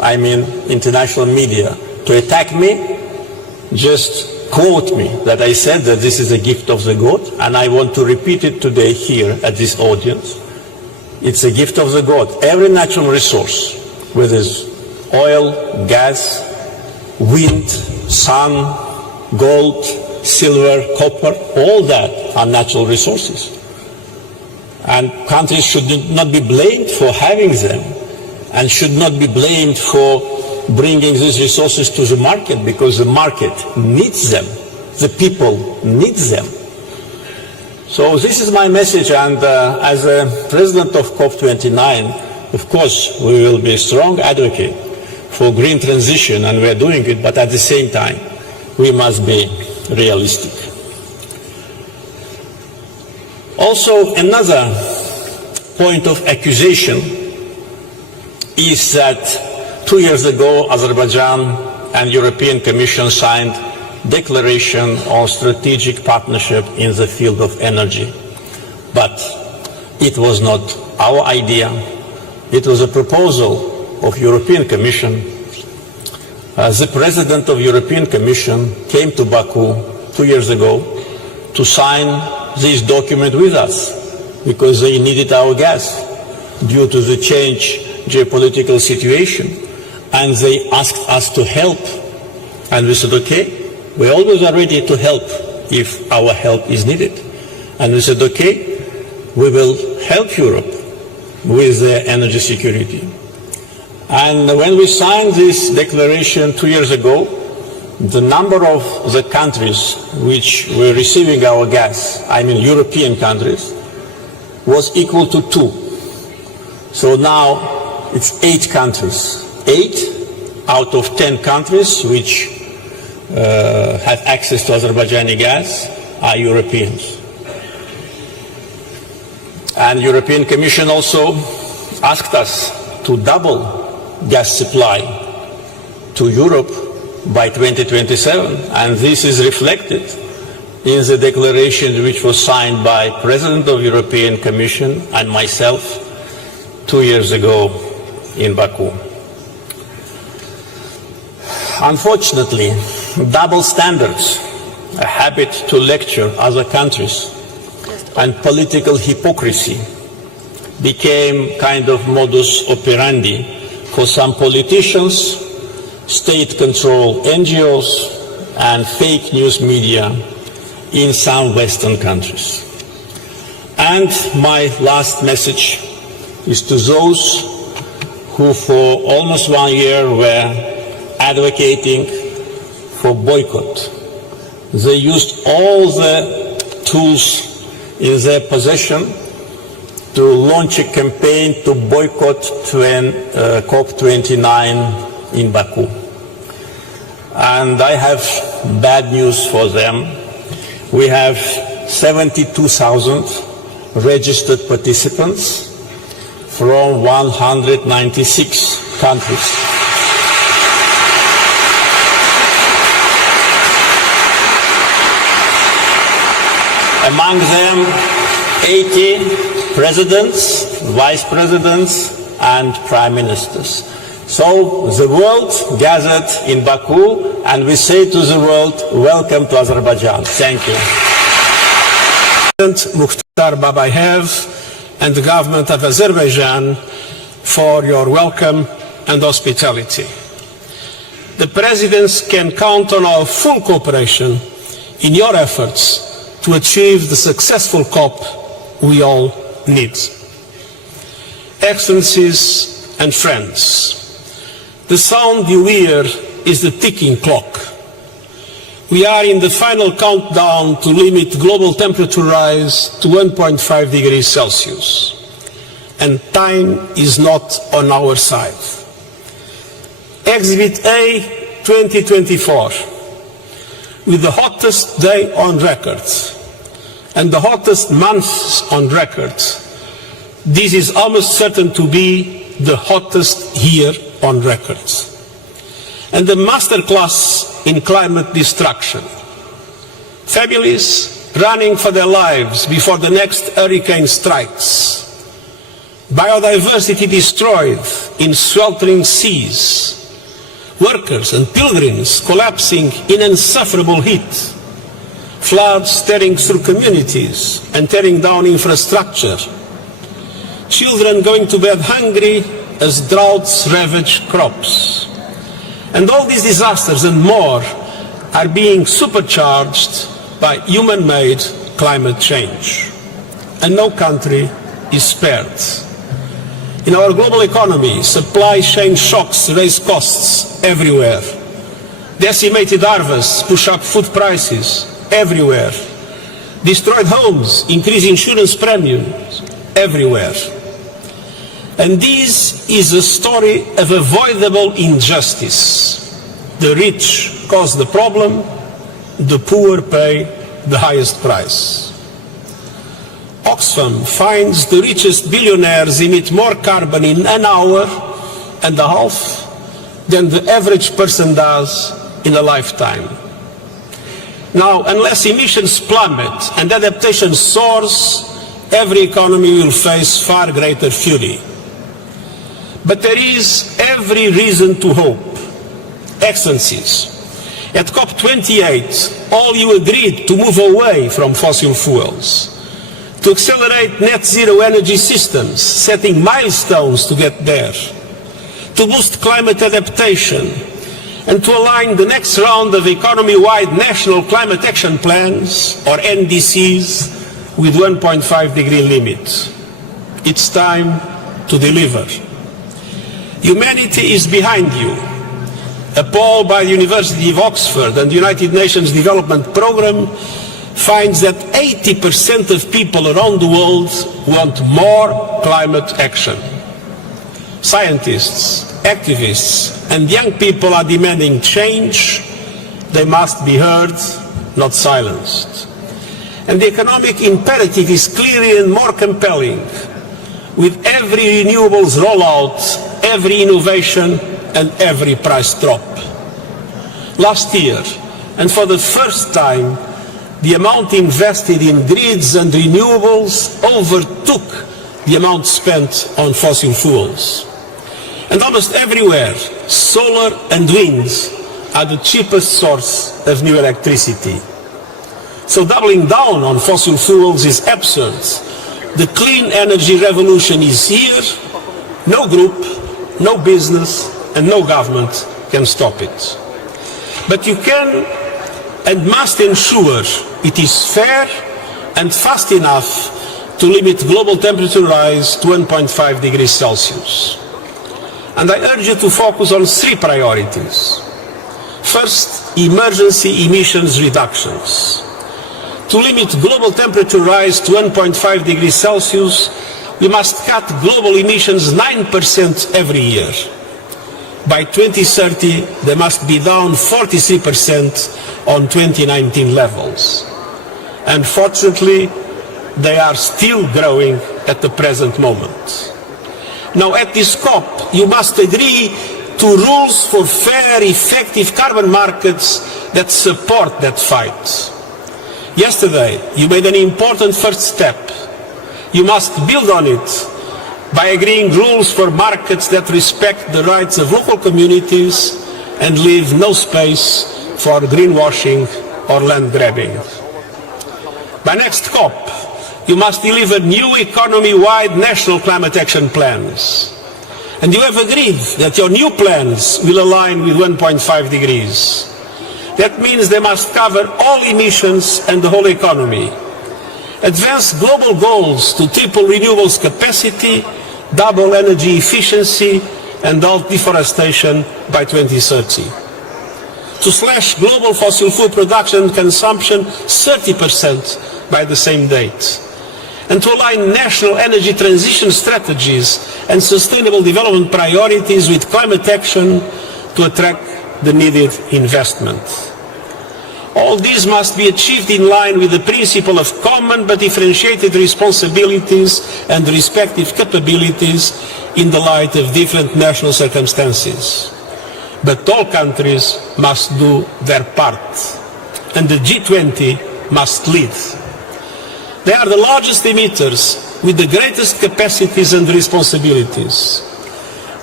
I mean international media, to attack me, just quote me that I said that this is a gift of the God, and I want to repeat it today here at this audience. It's a gift of the God. Every natural resource, whether it's oil, gas, wind, sun, gold, silver, copper, all that are natural resources. And countries should not be blamed for having them, and should not be blamed for bringing these resources to the market, because the market needs them, the people need them. So this is my message, and as a president of COP29, of course, we will be a strong advocate for green transition, and we are doing it, but at the same time, we must be realistic. Also, another point of accusation is that 2 years ago, Azerbaijan and European Commission signed declaration on strategic partnership in the field of energy. But it was not our idea. It was a proposal of European Commission. The President of European Commission came to Baku 2 years ago to sign this document with us because they needed our gas due to the change geopolitical situation, and they asked us to help, and we said, okay, we always are ready to help if our help is needed. And we said, okay, we will help Europe with their energy security. And when we signed this declaration 2 years ago, the number of the countries which were receiving our gas, I mean European countries, was equal to 2. So now it's 8 countries. 8 out of 10 countries which have access to Azerbaijani gas are Europeans. And European Commission also asked us to double gas supply to Europe by 2027, and this is reflected in the declaration which was signed by President of European Commission and myself 2 years ago in Baku. Unfortunately, double standards, a habit to lecture other countries, and political hypocrisy became kind of modus operandi for some politicians, state-controlled NGOs, and fake news media in some Western countries. And my last message is to those who for almost 1 year were advocating for boycott. They used all the tools in their possession to launch a campaign to boycott COP29 in Baku. And I have bad news for them. We have 72,000 registered participants from 196 countries. Among them, 80 presidents, vice presidents, and prime ministers. So the world gathered in Baku, and we say to the world, welcome to Azerbaijan. Thank you. President Mukhtar Babayev and the government of Azerbaijan for your welcome and hospitality. The presidents can count on our full cooperation in your efforts to achieve the successful COP we all need. Excellencies and friends, the sound you hear is the ticking clock. We are in the final countdown to limit global temperature rise to 1.5 degrees Celsius, and time is not on our side. Exhibit A 2024, with the hottest day on record and the hottest months on record, this is almost certain to be the hottest year on record. And the masterclass in climate destruction. Families running for their lives before the next hurricane strikes. Biodiversity destroyed in sweltering seas, workers and pilgrims collapsing in insufferable heat, floods tearing through communities and tearing down infrastructure, children going to bed hungry as droughts ravage crops. And all these disasters and more are being supercharged by human-made climate change. And no country is spared. In our global economy, supply chain shocks raise costs everywhere. Decimated harvests push up food prices everywhere. Destroyed homes increase insurance premiums everywhere. And this is a story of avoidable injustice. The rich cause the problem, the poor pay the highest price. Oxfam finds the richest billionaires emit more carbon in an hour and a half than the average person does in a lifetime. Now, unless emissions plummet and adaptation soars, every economy will face far greater fury. But there is every reason to hope. Excellencies, at COP28, all you agreed to move away from fossil fuels, to accelerate net zero energy systems, setting milestones to get there, to boost climate adaptation, and to align the next round of economy-wide national climate action plans, or NDCs, with 1.5 degree limit. It's time to deliver. Humanity is behind you. A poll by the University of Oxford and the United Nations Development Programme finds that 80% of people around the world want more climate action. Scientists, activists, and young people are demanding change. They must be heard, not silenced. And the economic imperative is clearer and more compelling. With every renewables rollout, every innovation, and every price drop. Last year, and for the first time, the amount invested in grids and renewables overtook the amount spent on fossil fuels. And almost everywhere, solar and wind are the cheapest source of new electricity. So doubling down on fossil fuels is absurd. The clean energy revolution is here. No group, no business, and no government can stop it. But you can and must ensure it is fair and fast enough to limit global temperature rise to 1.5 degrees Celsius. And I urge you to focus on three priorities. First, emergency emissions reductions. To limit global temperature rise to 1.5 degrees Celsius, we must cut global emissions 9% every year. By 2030, they must be down 43% on 2019 levels. Unfortunately, they are still growing at the present moment. Now, at this COP, you must agree to rules for fair, effective carbon markets that support that fight. Yesterday, you made an important first step. You must build on it by agreeing rules for markets that respect the rights of local communities and leave no space for greenwashing or land grabbing. By next COP, you must deliver new economy-wide national climate action plans. And you have agreed that your new plans will align with 1.5 degrees. That means they must cover all emissions and the whole economy. Advance global goals to triple renewables capacity, double energy efficiency, and halt deforestation by 2030. To slash global fossil fuel production and consumption 30% by the same date. And to align national energy transition strategies and sustainable development priorities with climate action to attract the needed investment. All these must be achieved in line with the principle of common but differentiated responsibilities and respective capabilities in the light of different national circumstances. But all countries must do their part, and the G20 must lead. They are the largest emitters with the greatest capacities and responsibilities.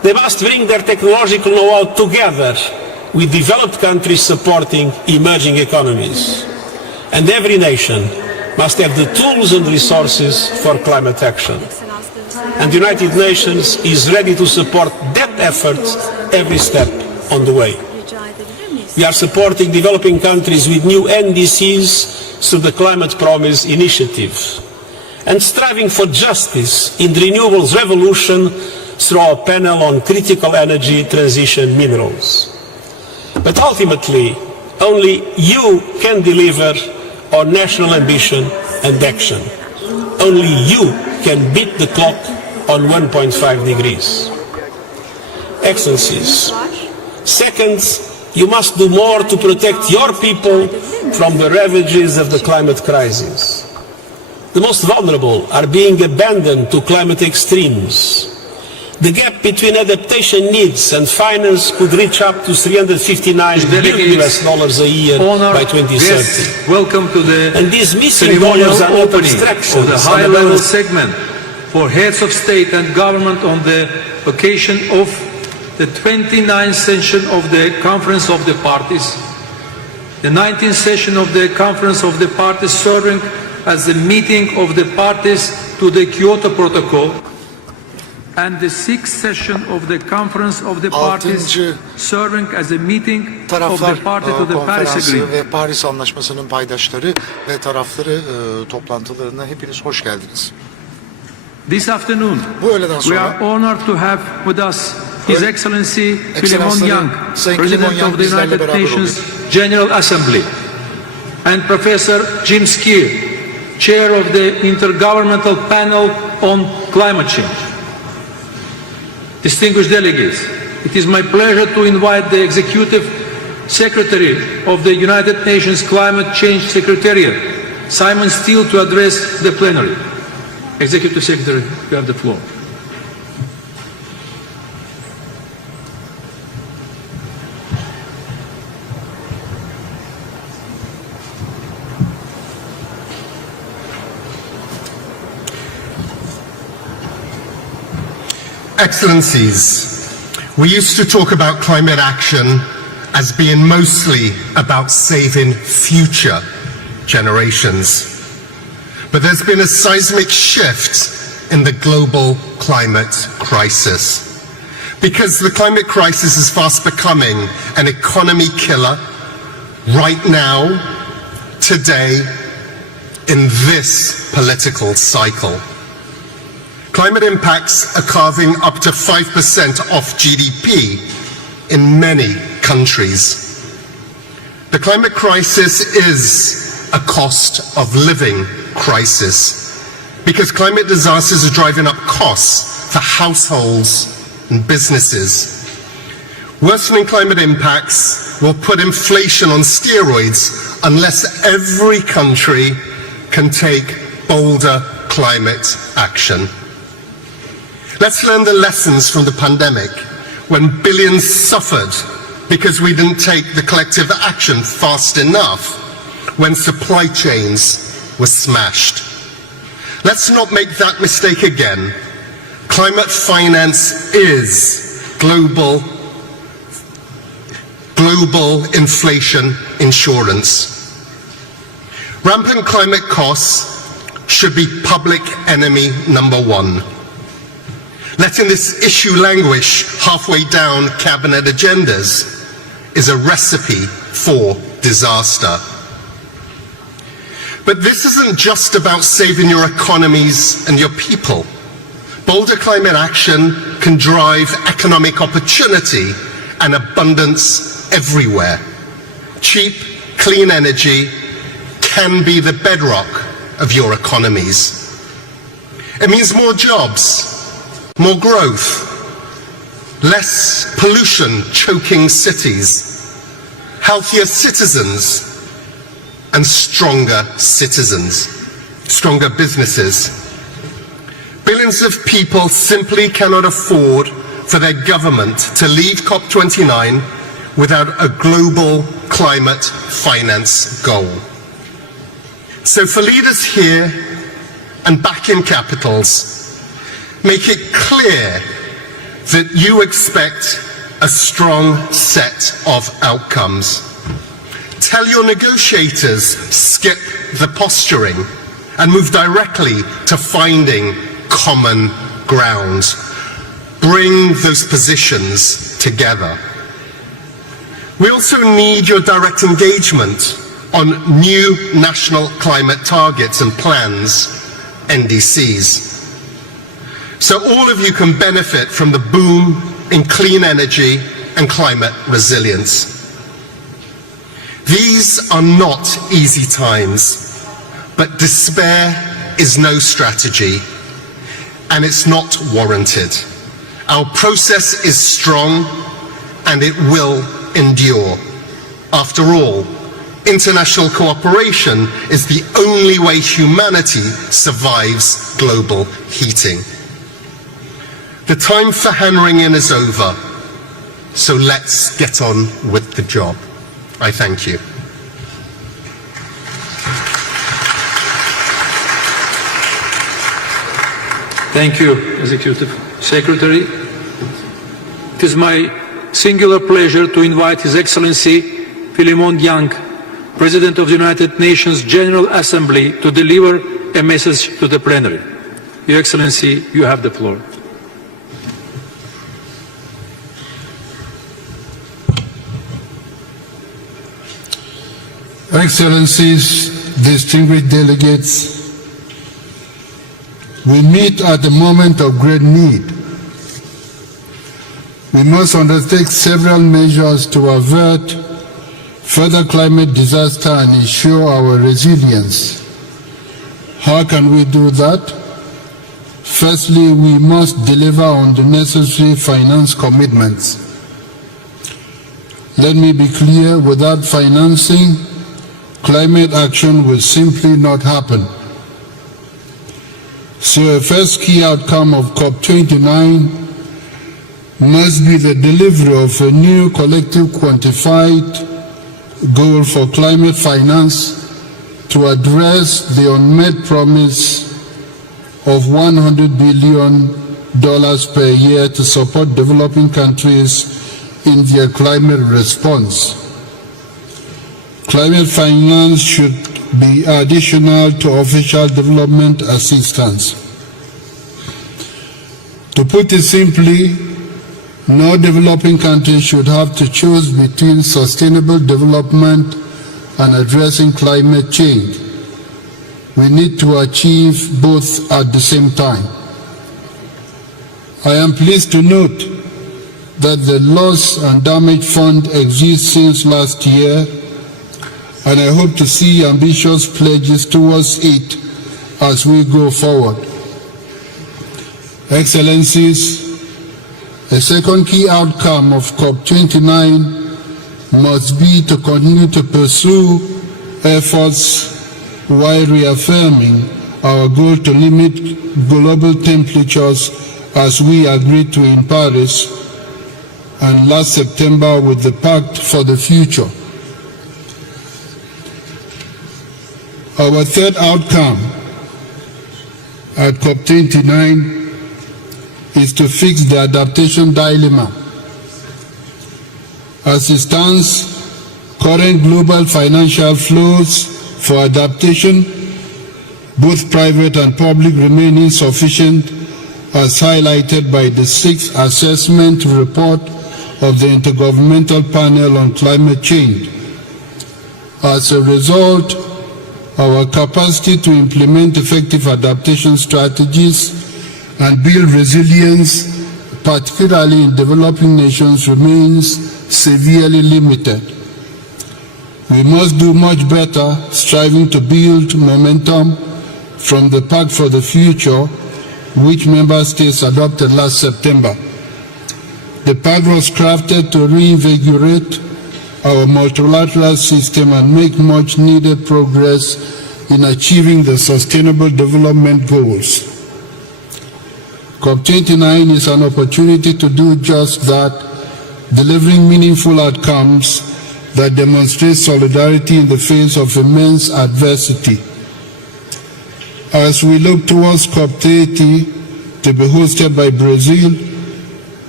They must bring their technological know-how together with developed countries supporting emerging economies. And every nation must have the tools and resources for climate action. And the United Nations is ready to support that effort every step on the way. We are supporting developing countries with new NDCs through the Climate Promise Initiative and striving for justice in the renewables revolution through our panel on critical energy transition minerals. But ultimately, only you can deliver on national ambition and action. Only you can beat the clock on 1.5 degrees. Excellencies, second, you must do more to protect your people from the ravages of the climate crisis. The most vulnerable are being abandoned to climate extremes. The gap between adaptation needs and finance could reach up to $359 billion a year by 2030. Welcome to the And these missing ceremonial dollars are not opening abstractions. of the high-level segment for heads of state and government on the occasion of the 29th session of the Conference of the Parties, the 19th session of the Conference of the Parties serving as the meeting of the parties to the Kyoto Protocol, and the 6th session of the Conference of the Parties serving as a meeting of the party to the Paris Agreement. Ve Paris Anlaşması'nın paydaşları ve tarafları toplantılarına hepiniz hoş geldiniz. This afternoon, we are honored to have with us His Excellency Philemon Young, President of the United Nations General Assembly, and Professor Jim Skier, Chair of the Intergovernmental Panel on Climate Change. Distinguished delegates, it is my pleasure to invite the Executive Secretary of the United Nations Climate Change Secretariat, Simon Steele, to address the plenary. Executive Secretary, you have the floor. Excellencies, we used to talk about climate action as being mostly about saving future generations. But there's been a seismic shift in the global climate crisis. Because the climate crisis is fast becoming an economy killer right now, today, in this political cycle. Climate impacts are carving up to 5% off GDP in many countries. The climate crisis is a cost of living crisis because climate disasters are driving up costs for households and businesses. Worsening climate impacts will put inflation on steroids unless every country can take bolder climate action. Let's learn the lessons from the pandemic when billions suffered because we didn't take the collective action fast enough when supply chains were smashed. Let's not make that mistake again. Climate finance is global inflation insurance. Rampant climate costs should be public enemy number one. Letting this issue languish halfway down cabinet agendas is a recipe for disaster. But this isn't just about saving your economies and your people. Bolder climate action can drive economic opportunity and abundance everywhere. Cheap, clean energy can be the bedrock of your economies. It means more jobs, more growth, less pollution choking cities, healthier citizens, and stronger citizens, stronger businesses. Billions of people simply cannot afford for their government to leave COP29 without a global climate finance goal. So for leaders here and back in capitals, make it clear that you expect a strong set of outcomes. Tell your negotiators, skip the posturing and move directly to finding common ground. Bring those positions together. We also need your direct engagement on new national climate targets and plans, NDCs. So all of you can benefit from the boom in clean energy and climate resilience. These are not easy times, but despair is no strategy, and it's not warranted. Our process is strong, and it will endure. After all, international cooperation is the only way humanity survives global heating. The time for hand-wringing is over, so let's get on with the job. I thank you. Thank you, Executive Secretary. It is my singular pleasure to invite His Excellency Philemon Yang, President of the United Nations General Assembly, to deliver a message to the plenary. Your Excellency, you have the floor. Excellencies, distinguished delegates, we meet at a moment of great need. We must undertake several measures to avert further climate disaster and ensure our resilience. How can we do that? Firstly, we must deliver on the necessary finance commitments. Let me be clear, without financing, climate action will simply not happen. So a first key outcome of COP29 must be the delivery of a new collective quantified goal for climate finance to address the unmet promise of $100 billion per year to support developing countries in their climate response. Climate finance should be additional to official development assistance. To put it simply, no developing country should have to choose between sustainable development and addressing climate change. We need to achieve both at the same time. I am pleased to note that the Loss and Damage Fund exists since last year, and I hope to see ambitious pledges towards it as we go forward. Excellencies, a second key outcome of COP29 must be to continue to pursue efforts while reaffirming our goal to limit global temperatures as we agreed to in Paris and last September with the Pact for the Future. Our third outcome at COP29 is to fix the adaptation dilemma. As it stands, current global financial flows for adaptation, both private and public, remain insufficient, as highlighted by the 6th assessment report of the Intergovernmental Panel on Climate Change. As a result, our capacity to implement effective adaptation strategies and build resilience, particularly in developing nations, remains severely limited. We must do much better, striving to build momentum from the Pact for the Future, which member states adopted last September. The Pact was crafted to reinvigorate our multilateral system and make much needed progress in achieving the Sustainable Development Goals. COP29 is an opportunity to do just that, delivering meaningful outcomes that demonstrate solidarity in the face of immense adversity. As we look towards COP30 to be hosted by Brazil,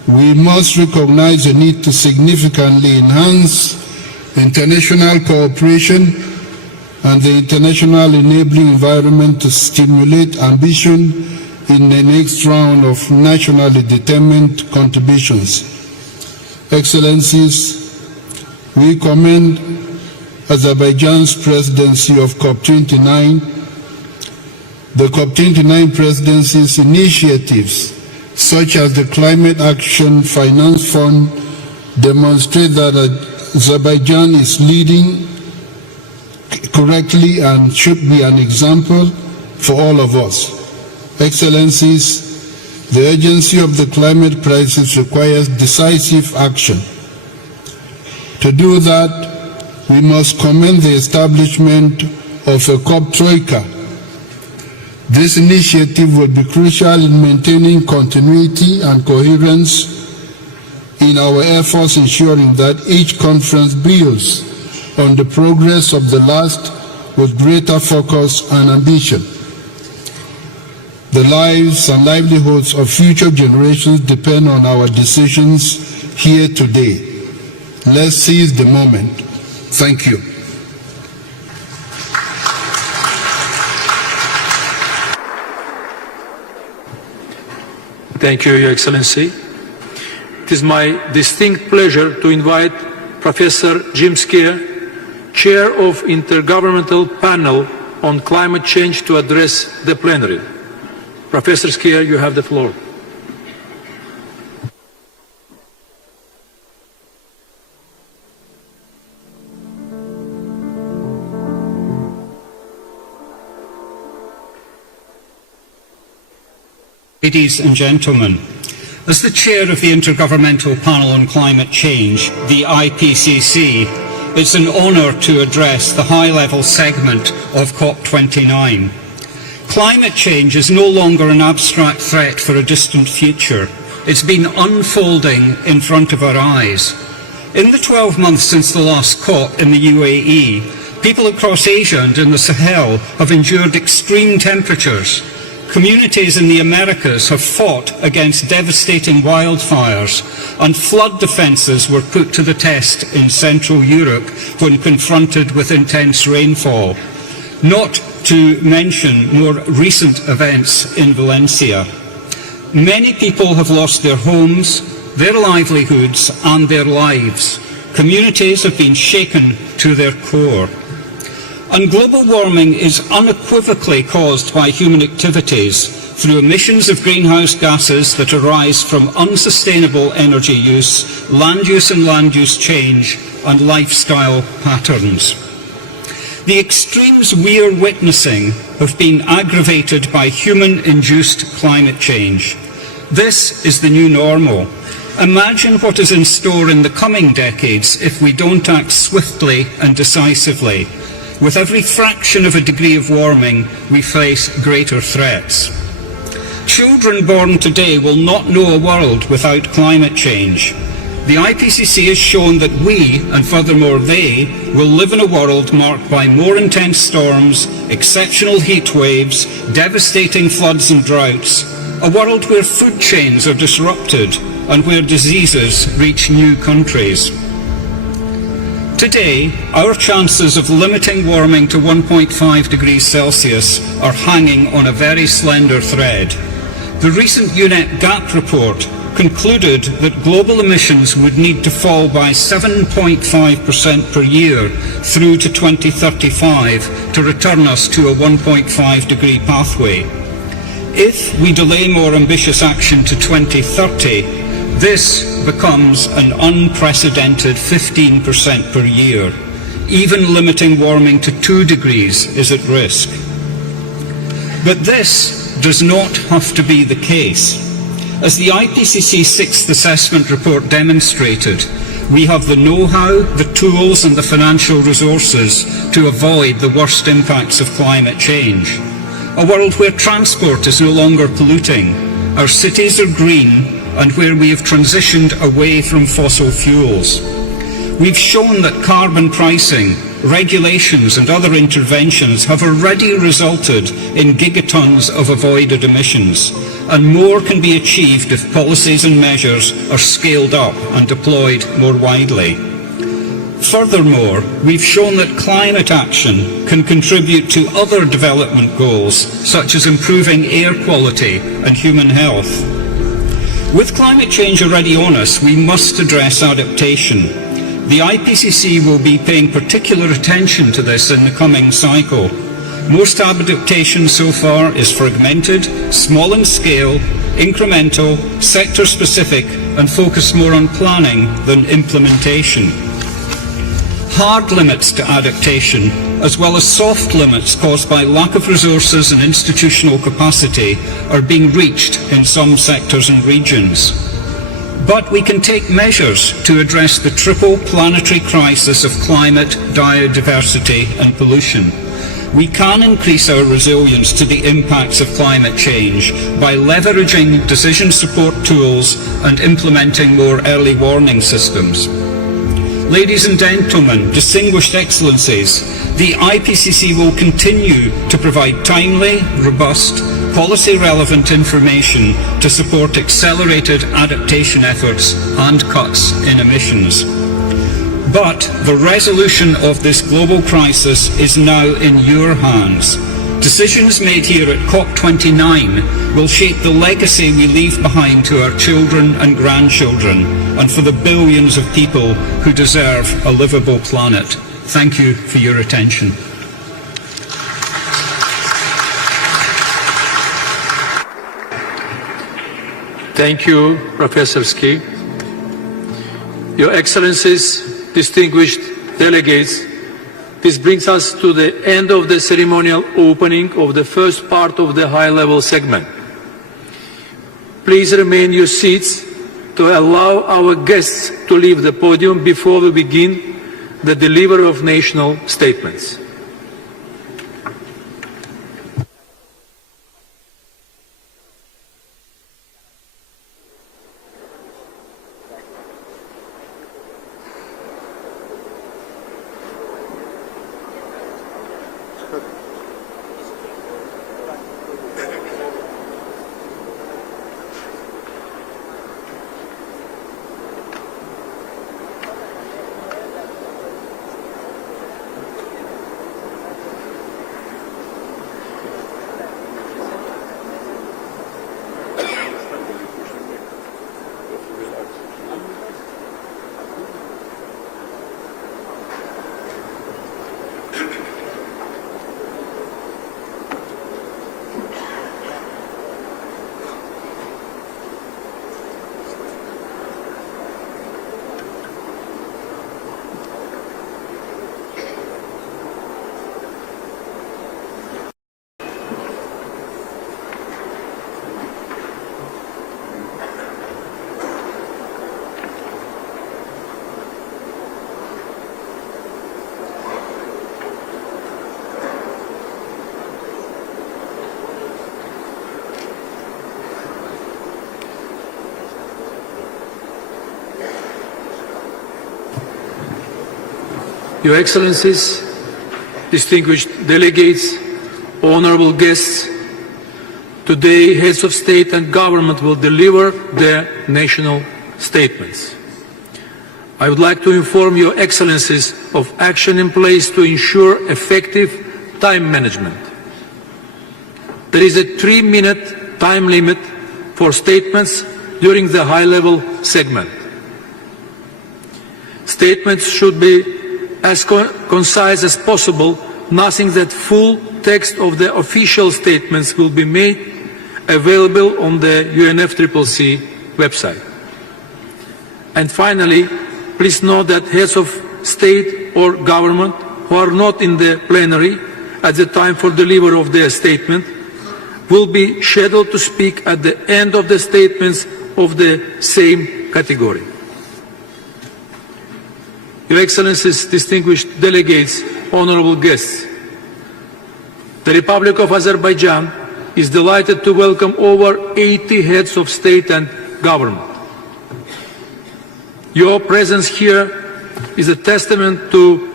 We must recognize the need to significantly enhance international cooperation and the international enabling environment to stimulate ambition in the next round of nationally determined contributions. Excellencies, we commend Azerbaijan's presidency of COP29, the COP29 presidency's initiatives such as the Climate Action Finance Fund demonstrate that Azerbaijan is leading correctly and should be an example for all of us. Excellencies, the urgency of the climate crisis requires decisive action. To do that, we must commend the establishment of a COP Troika. This initiative will be crucial in maintaining continuity and coherence in our efforts ensuring that each conference builds on the progress of the last with greater focus and ambition. The lives and livelihoods of future generations depend on our decisions here today. Let's seize the moment. Thank you. Thank you, Your Excellency. It is my distinct pleasure to invite Professor Jim Keir, Chair of Intergovernmental Panel on Climate Change, to address the plenary. Professor Keir, you have the floor. Ladies and gentlemen, as the chair of the Intergovernmental Panel on Climate Change, the IPCC, it's an honour to address the high-level segment of COP29. Climate change is no longer an abstract threat for a distant future. It's been unfolding in front of our eyes. In the 12 months since the last COP in the UAE, people across Asia and in the Sahel have endured extreme temperatures. Communities in the Americas have fought against devastating wildfires, and flood defences were put to the test in Central Europe when confronted with intense rainfall. Not to mention more recent events in Valencia. Many people have lost their homes, their livelihoods and their lives. Communities have been shaken to their core. And global warming is unequivocally caused by human activities through emissions of greenhouse gases that arise from unsustainable energy use and land use change, and lifestyle patterns. The extremes we are witnessing have been aggravated by human-induced climate change. This is the new normal. Imagine what is in store in the coming decades if we don't act swiftly and decisively. With every fraction of a degree of warming, we face greater threats. Children born today will not know a world without climate change. The IPCC has shown that we, and furthermore they, will live in a world marked by more intense storms, exceptional heat waves, devastating floods and droughts, a world where food chains are disrupted and where diseases reach new countries. Today, our chances of limiting warming to 1.5 degrees Celsius are hanging on a very slender thread. The recent UNEP GAP report concluded that global emissions would need to fall by 7.5% per year through to 2035 to return us to a 1.5 degree pathway. If we delay more ambitious action to 2030, this becomes an unprecedented 15% per year. Even limiting warming to 2 degrees is at risk. But this does not have to be the case. As the IPCC 6th Assessment Report demonstrated, we have the know-how, the tools and the financial resources to avoid the worst impacts of climate change. A world where transport is no longer polluting, our cities are green, and where we have transitioned away from fossil fuels. We've shown that carbon pricing, regulations and other interventions have already resulted in gigatons of avoided emissions, and more can be achieved if policies and measures are scaled up and deployed more widely. Furthermore, we've shown that climate action can contribute to other development goals, such as improving air quality and human health. With climate change already on us, we must address adaptation. The IPCC will be paying particular attention to this in the coming cycle. Most adaptation so far is fragmented, small in scale, incremental, sector-specific, and focused more on planning than implementation. Hard limits to adaptation, as well as soft limits caused by lack of resources and institutional capacity, are being reached in some sectors and regions. But we can take measures to address the triple planetary crisis of climate, biodiversity and pollution. We can increase our resilience to the impacts of climate change by leveraging decision support tools and implementing more early warning systems. Ladies and gentlemen, distinguished excellencies, the IPCC will continue to provide timely, robust, policy-relevant information to support accelerated adaptation efforts and cuts in emissions. But the resolution of this global crisis is now in your hands. Decisions made here at COP29 will shape the legacy we leave behind to our children and grandchildren, and for the billions of people who deserve a livable planet. Thank you for your attention. Thank you, Professor Ski. Your Excellencies, distinguished delegates, this brings us to the end of the ceremonial opening of the first part of the high-level segment. Please remain in your seats to allow our guests to leave the podium before we begin the delivery of national statements. Your Excellencies, distinguished delegates, honorable guests, today heads of state and government will deliver their national statements. I would like to inform Your Excellencies of action in place to ensure effective time management. There is a 3-minute time limit for statements during the high-level segment. Statements should be as concise as possible, noting that full text of the official statements will be made available on the UNFCCC website. And finally, please note that heads of state or government who are not in the plenary at the time for delivery of their statement will be scheduled to speak at the end of the statements of the same category. Your Excellencies, distinguished delegates, honorable guests, the Republic of Azerbaijan is delighted to welcome over 80 heads of state and government. Your presence here is a testament to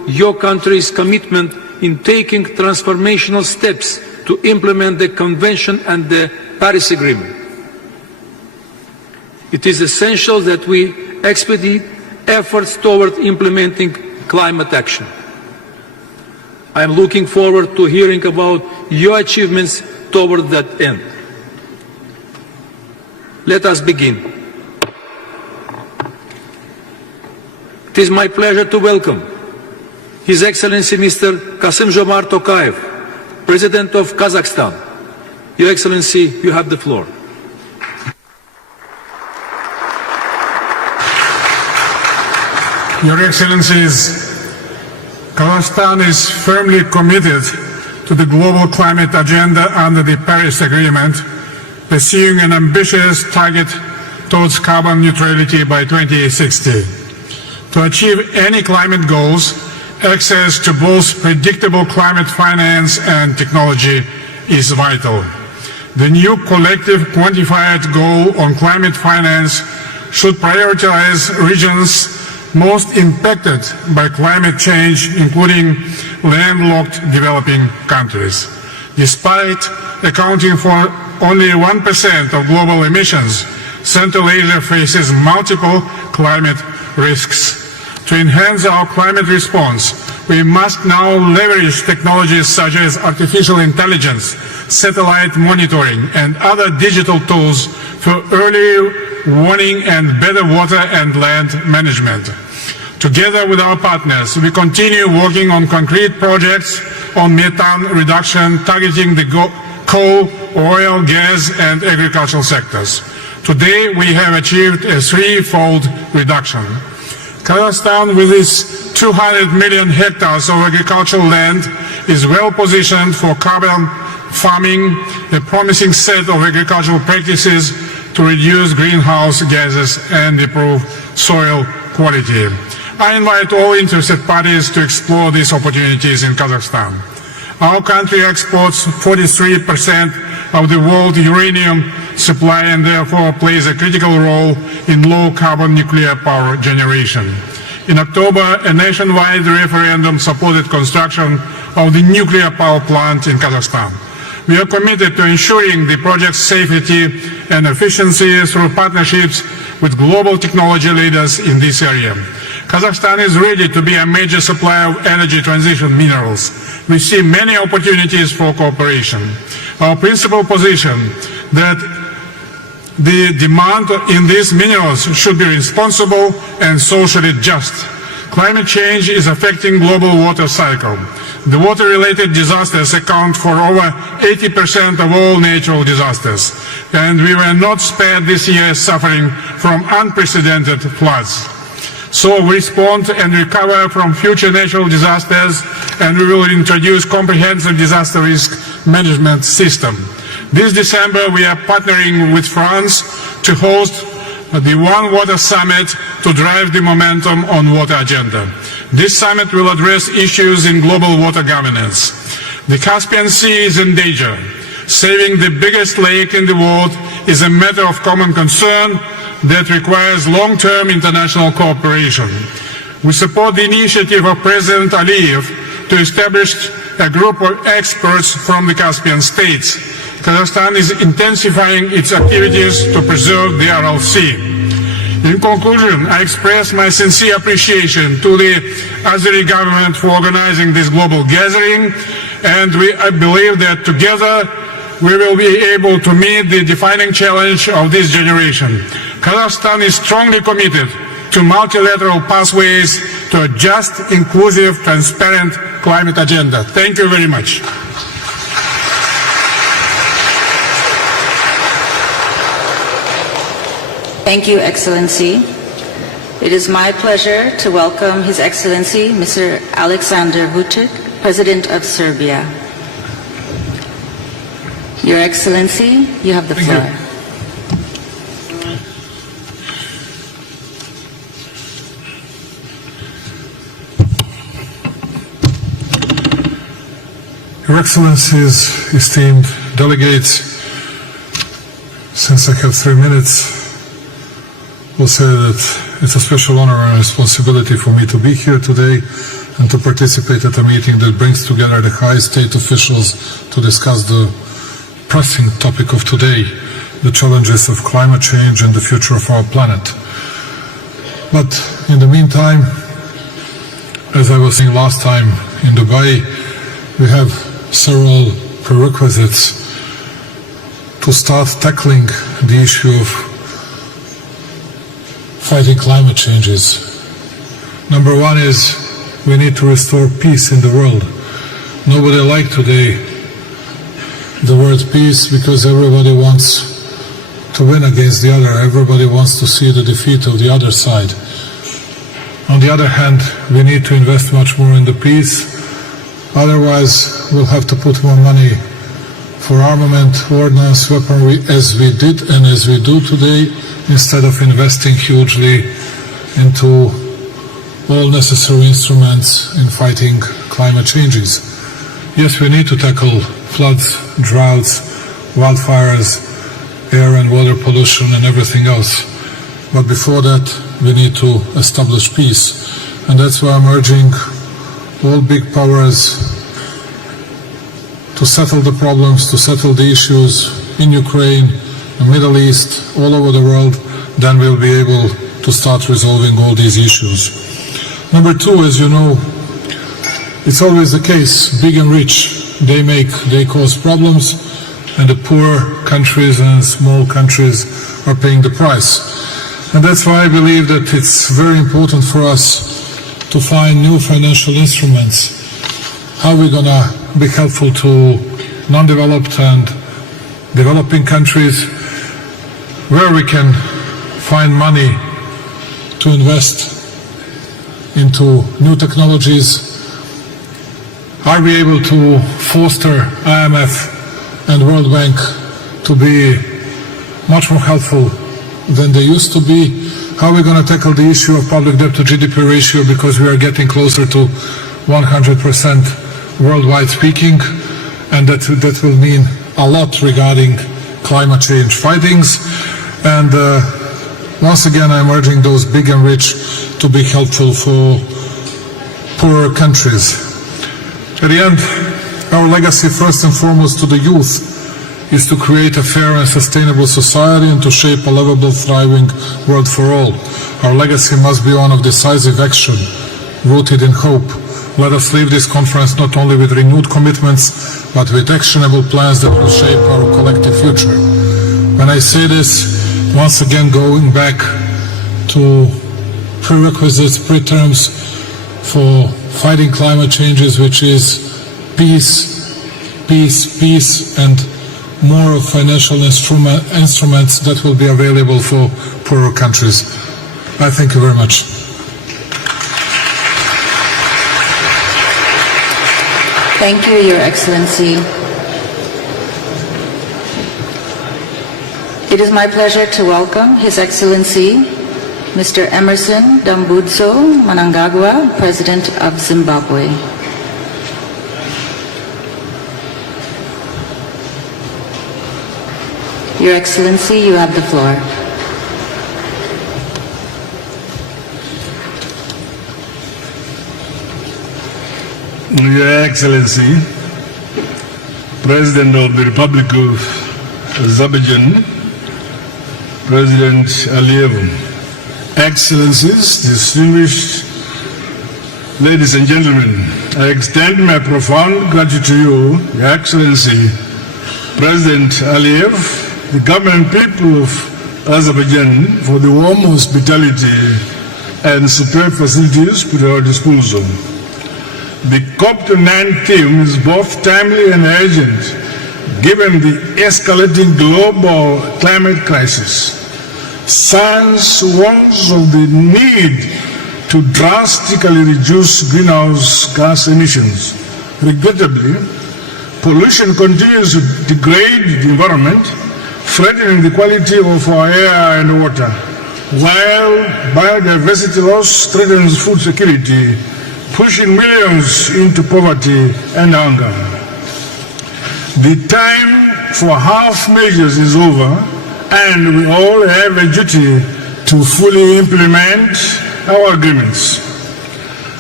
your country's commitment in taking transformational steps to implement the Convention and the Paris Agreement. It is essential that we expedite efforts toward implementing climate action. I am looking forward to hearing about your achievements toward that end. Let us begin. It is my pleasure to welcome His Excellency Mr. Kassym-Jomart Tokayev, President of Kazakhstan. Your Excellency, you have the floor. Your Excellencies, Kazakhstan is firmly committed to the global climate agenda under the Paris Agreement, pursuing an ambitious target towards carbon neutrality by 2060. To achieve any climate goals, access to both predictable climate finance and technology is vital. The new collective quantified goal on climate finance should prioritize regions most impacted by climate change, including landlocked developing countries. Despite accounting for only 1% of global emissions, Central Asia faces multiple climate risks. To enhance our climate response, we must now leverage technologies such as artificial intelligence, satellite monitoring, and other digital tools for early warning and better water and land management. Together with our partners, we continue working on concrete projects on methane reduction, targeting the coal, oil, gas, and agricultural sectors. Today, we have achieved a threefold reduction. Kazakhstan, with its 200 million hectares of agricultural land, is well positioned for carbon farming, a promising set of agricultural practices to reduce greenhouse gases and improve soil quality. I invite all interested parties to explore these opportunities in Kazakhstan. Our country exports 43% of the world uranium supply and therefore plays a critical role in low-carbon nuclear power generation. In October, a nationwide referendum supported construction of the nuclear power plant in Kazakhstan. We are committed to ensuring the project's safety and efficiency through partnerships with global technology leaders in this area. Kazakhstan is ready to be a major supplier of energy transition minerals. We see many opportunities for cooperation. Our principal position that the demand in these minerals should be responsible and socially just. Climate change is affecting global water cycle. The water-related disasters account for over 80% of all natural disasters, and we were not spared this year suffering from unprecedented floods. So we respond and recover from future natural disasters, and we will introduce comprehensive disaster risk management system. This December, we are partnering with France to host the One Water Summit to drive the momentum on water agenda. This summit will address issues in global water governance. The Caspian Sea is in danger. Saving the biggest lake in the world is a matter of common concern that requires long-term international cooperation. We support the initiative of President Aliyev to establish a group of experts from the Caspian states. Kazakhstan is intensifying its activities to preserve the Aral Sea. In conclusion, I express my sincere appreciation to the Azeri government for organizing this global gathering, and I believe that together we will be able to meet the defining challenge of this generation. Kazakhstan is strongly committed to multilateral pathways to a just, inclusive, transparent climate agenda. Thank you very much. Thank you, Excellency. It is my pleasure to welcome His Excellency, Mr. Alexander Vučić, President of Serbia. Your Excellency, you have the floor. Your Excellencies, esteemed delegates, since I have 3 minutes, will say that it's a special honor and responsibility for me to be here today and to participate at a meeting that brings together the high state officials to discuss the pressing topic of today, the challenges of climate change and the future of our planet. But in the meantime, as I was saying last time in Dubai, we have several prerequisites to start tackling the issue of fighting climate changes. Number one is we need to restore peace in the world. Nobody likes today the word peace because everybody wants to win against the other. Everybody wants to see the defeat of the other side. On the other hand, we need to invest much more in the peace. Otherwise, we'll have to put more money for armament, ordnance, weaponry, as we did and as we do today, instead of investing hugely into all necessary instruments in fighting climate changes. Yes, we need to tackle floods, droughts, wildfires, air and water pollution and everything else. But before that, we need to establish peace. And that's why I'm urging all big powers to settle the problems, to settle the issues in Ukraine, the Middle East, all over the world. Then we'll be able to start resolving all these issues. Number two, as you know, it's always the case, big and rich, they cause problems, and the poor countries and small countries are paying the price. And that's why I believe that it's very important for us to find new financial instruments. How are we going to be helpful to non-developed and developing countries, where we can find money to invest into new technologies? Are we able to foster IMF and World Bank to be much more helpful than they used to be? How are we going to tackle the issue of public debt to GDP ratio, because we are getting closer to 100% worldwide speaking, and that will mean a lot regarding climate change fightings. And once again, I'm urging those big and rich to be helpful for poorer countries. At the end, our legacy, first and foremost to the youth, is to create a fair and sustainable society and to shape a livable, thriving world for all. Our legacy must be one of decisive action, rooted in hope. Let us leave this conference not only with renewed commitments, but with actionable plans that will shape our collective future. When I say this, once again going back to prerequisites, pre-terms for fighting climate changes, which is peace, peace, peace, and more of financial instruments that will be available for poorer countries. I thank you very much. Thank you, Your Excellency. It is my pleasure to welcome His Excellency Mr. Emerson Dambudzo Mnangagwa, President of Zimbabwe. Your Excellency, you have the floor. Your Excellency, President of the Republic of Azerbaijan, President Aliyev, Excellencies, distinguished ladies and gentlemen, I extend my profound gratitude to you, Your Excellency, President Aliyev, the government people of Azerbaijan, for the warm hospitality and superb facilities put at our disposal. The COP29 theme is both timely and urgent, given the escalating global climate crisis. Science warns of the need to drastically reduce greenhouse gas emissions. Regrettably, pollution continues to degrade the environment, threatening the quality of our air and water, while biodiversity loss threatens food security, pushing millions into poverty and hunger. The time for half measures is over, and we all have a duty to fully implement our agreements.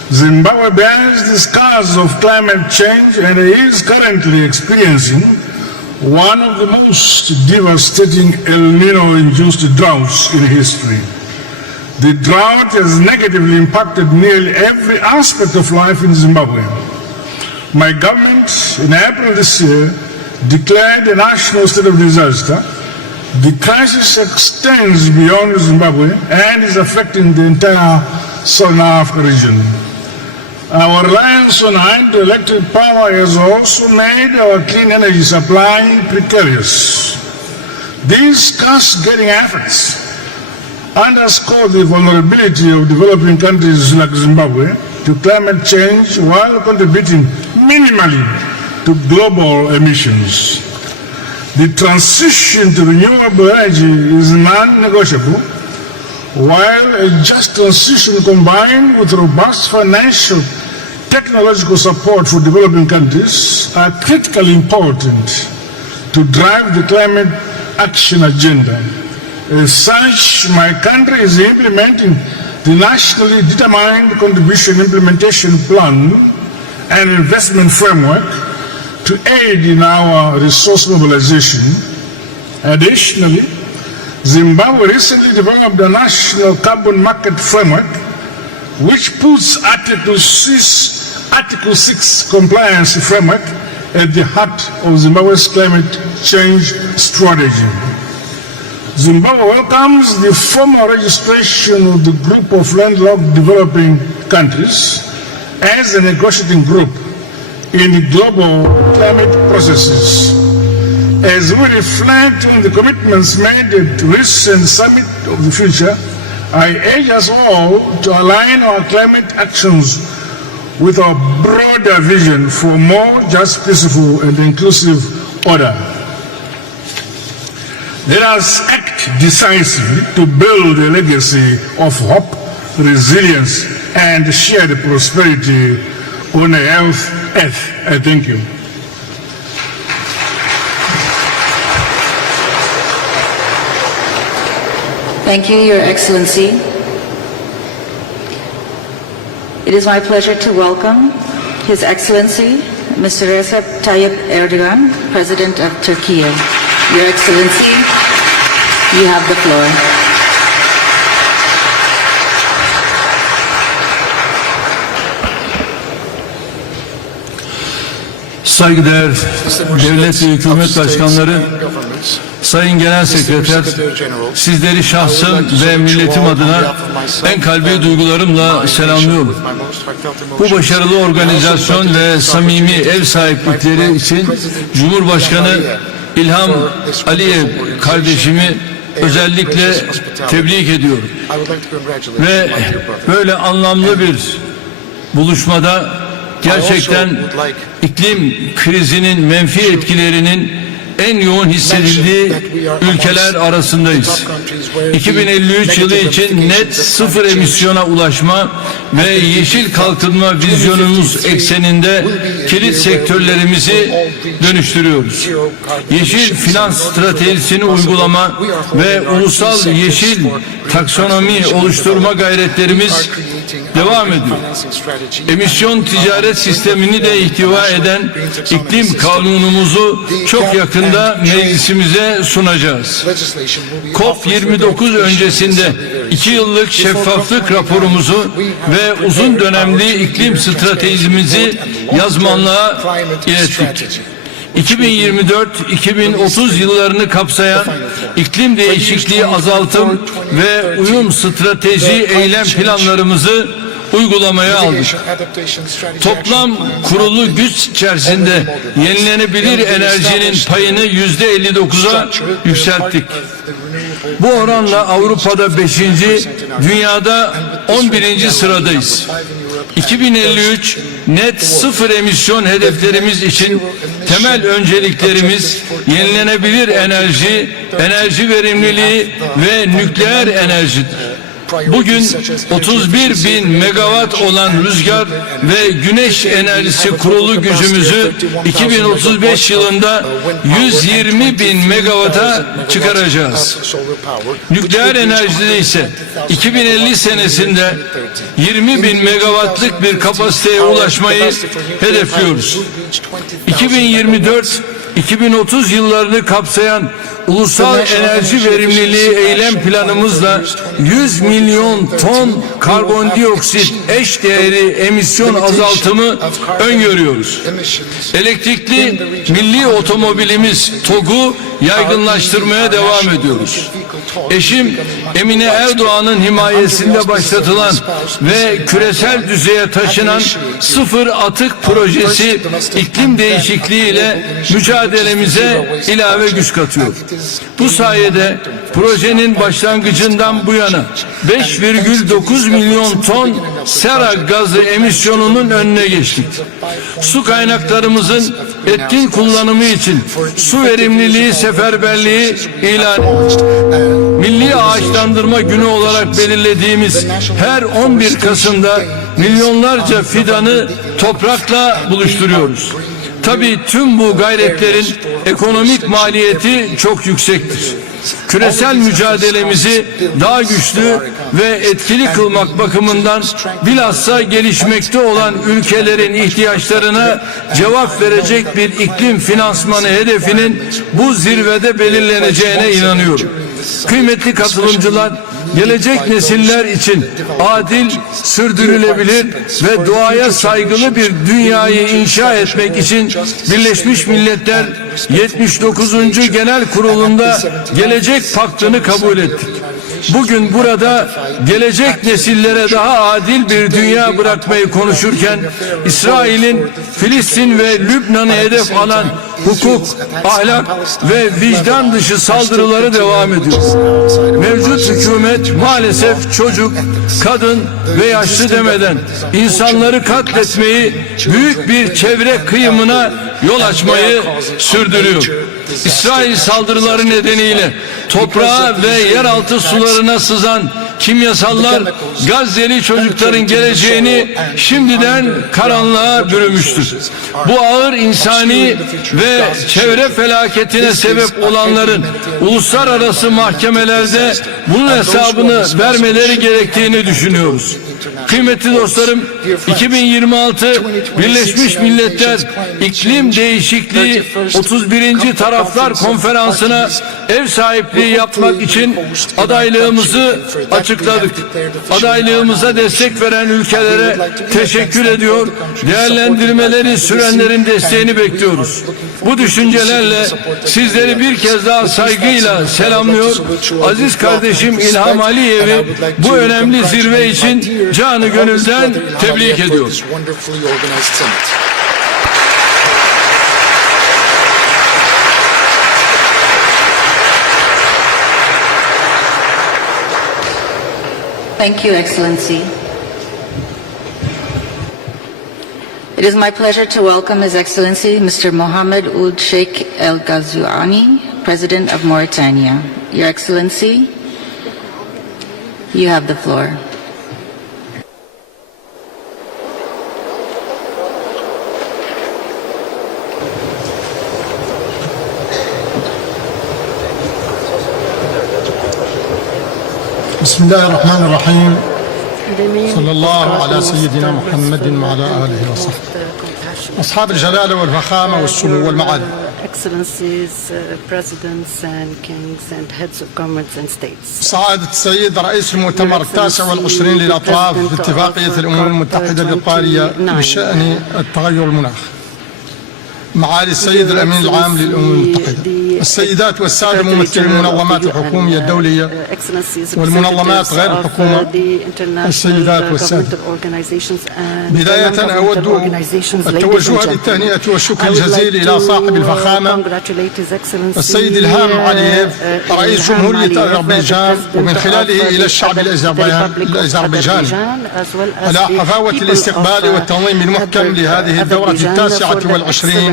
Zimbabwe bears the scars of climate change and is currently experiencing one of the most devastating El Nino-induced droughts in history. The drought has negatively impacted nearly every aspect of life in Zimbabwe. My government, in April this year, declared a national state of disaster. The crisis extends beyond Zimbabwe and is affecting the entire Southern Africa region. Our reliance on hydroelectric power has also made our clean energy supply precarious. These cost-getting efforts underscore the vulnerability of developing countries like Zimbabwe to climate change while contributing minimally to global emissions. The transition to renewable energy is non-negotiable, while a just transition combined with robust financial technological support for developing countries are critically important to drive the climate action agenda. As such, my country is implementing the nationally determined contribution implementation plan and investment framework to aid in our resource mobilization. Additionally, Zimbabwe recently developed a national carbon market framework which puts Article 6 compliance framework at the heart of Zimbabwe's climate change strategy. Zimbabwe welcomes the formal registration of the group of landlocked developing countries as a negotiating group in the global climate processes. As we reflect on the commitments made at the recent Summit of the Future, I urge us all to align our climate actions with our broader vision for more just, peaceful, and inclusive order. Let us act decisively to build a legacy of hope, resilience, and shared prosperity on a healthy earth. I thank you. Thank you, Your Excellency. It is my pleasure to welcome His Excellency, Mr. Recep Tayyip Erdogan, President of Turkey. Your Excellency, you have the floor. Saygıdeğer devlet ve hükümet başkanları, Sayın Genel Sekreter, sizleri şahsım ve milletim adına en kalbi duygularımla selamlıyorum. Bu başarılı organizasyon ve samimi ev sahiplikleri için Cumhurbaşkanı İlham Aliyev kardeşimi özellikle tebrik ediyorum. Ve böyle anlamlı bir buluşmada gerçekten iklim krizinin menfi etkilerinin en yoğun hissedildiği ülkeler arasındayız. 2053 yılı için net sıfır emisyona ulaşma ve yeşil kalkınma vizyonumuz ekseninde kilit sektörlerimizi dönüştürüyoruz. Yeşil finans stratejisini uygulama ve ulusal yeşil taksonomi oluşturma gayretlerimiz devam ediyor. Emisyon ticaret sistemini de ihtiva eden iklim kanunumuzu çok yakında meclisimize sunacağız. COP29 öncesinde 2 yıllık şeffaflık raporumuzu ve uzun dönemli iklim stratejimizi yazmanlığa ilettik. 2024-2030 yıllarını kapsayan iklim değişikliği azaltım ve uyum strateji eylem planlarımızı uygulamaya aldık. Toplam kurulu güç içerisinde yenilenebilir enerjinin payını %59'a yükselttik. Bu oranla Avrupa'da 5. dünyada 11. sıradayız. 2053 net sıfır emisyon hedeflerimiz için temel önceliklerimiz yenilenebilir enerji, enerji verimliliği ve nükleer enerjidir. Bugün 31 bin megawatt olan rüzgar ve güneş enerjisi kurulu gücümüzü 2035 yılında 120 bin megawatt'a çıkaracağız. Nükleer enerjide ise 2050 senesinde 20 bin megawattlık bir kapasiteye ulaşmayı hedefliyoruz. 2024-2030 yıllarını kapsayan ulusal enerji verimliliği eylem planımızla 100 milyon ton karbondioksit eş değeri emisyon azaltımı öngörüyoruz. Elektrikli milli otomobilimiz TOG'u yaygınlaştırmaya devam ediyoruz. Eşim Emine Erdoğan'ın himayesinde başlatılan ve küresel düzeye taşınan sıfır atık projesi iklim değişikliği ile mücadelemize ilave güç katıyor. Bu sayede projenin başlangıcından bu yana 5,9 milyon ton sera gazı emisyonunun önüne geçtik. Su kaynaklarımızın etkin kullanımı için su verimliliği seferberliği ilan ettik. Milli Ağaçlandırma Günü olarak belirlediğimiz her 11 Kasım'da milyonlarca fidanı toprakla buluşturuyoruz. Tabii tüm bu gayretlerin ekonomik maliyeti çok yüksektir. Küresel mücadelemizi daha güçlü ve etkili kılmak bakımından bilhassa gelişmekte olan ülkelerin ihtiyaçlarına cevap verecek bir iklim finansmanı hedefinin bu zirvede belirleneceğine inanıyorum. Kıymetli katılımcılar, gelecek nesiller için adil, sürdürülebilir ve doğaya saygılı bir dünyayı inşa etmek için Birleşmiş Milletler 79. Genel Kurulu'nda Gelecek Paktı'nı kabul ettik. Bugün burada gelecek nesillere daha adil bir dünya bırakmayı konuşurken İsrail'in Filistin ve Lübnan'ı hedef alan hukuk, ahlak ve vicdan dışı saldırıları devam ediyor. Mevcut hükümet maalesef çocuk, kadın ve yaşlı demeden insanları katletmeyi, büyük bir çevre kıyımına yol açmayı sürdürüyor. İsrail saldırıları nedeniyle toprağa ve yeraltı sularına sızan kimyasallar Gazze'li çocukların geleceğini şimdiden karanlığa bürümüştür. Bu ağır insani ve çevre felaketine sebep olanların uluslararası mahkemelerde bunun hesabını vermeleri gerektiğini düşünüyoruz. Kıymetli dostlarım, 2026 Birleşmiş Milletler İklim Değişikliği 31. Taraflar Konferansı'na ev sahipliği yapmak için adaylığımızı açıkladık. Adaylığımıza destek veren ülkelere teşekkür ediyor, değerlendirmeleri sürenlerin desteğini bekliyoruz. Bu düşüncelerle sizleri bir kez daha saygıyla selamlıyor, aziz kardeşim İlham Aliyev'i bu önemli zirve için canı gönülden tebrik ediyorum. Thank you, Excellency. It is my pleasure to welcome His Excellency Mr. Mohammed Ould Sheikh El Ghazouani, President of Mauritania. Your Excellency, you have the floor. بسم الله الرحمن الرحيم صلى الله على سيدنا محمد وعلى آله وصحبه أصحاب الجلالة والفخامة والسمو والمعالي Excellencies, presidents and kings and heads of governments and states. سعادة السيد رئيس المؤتمر ال29 للأطراف باتفاقية الأمم المتحدة الإطارية بشأن التغير المناخ. معالي السيد الأمين العام للأمم المتحدة، السيدات والسادة ممثلي المنظمات الحكومية الدولية والمنظمات غير الحكومة، السيدات والسادة، بداية أود التوجه بالتهنئة والشكر الجزيل إلى صاحب الفخامة السيد إلهام علييف رئيس جمهورية أذربيجان ومن خلاله إلى الشعب الأذربيجاني على حفاوة الاستقبال والتنظيم المحكم لهذه الدورة 29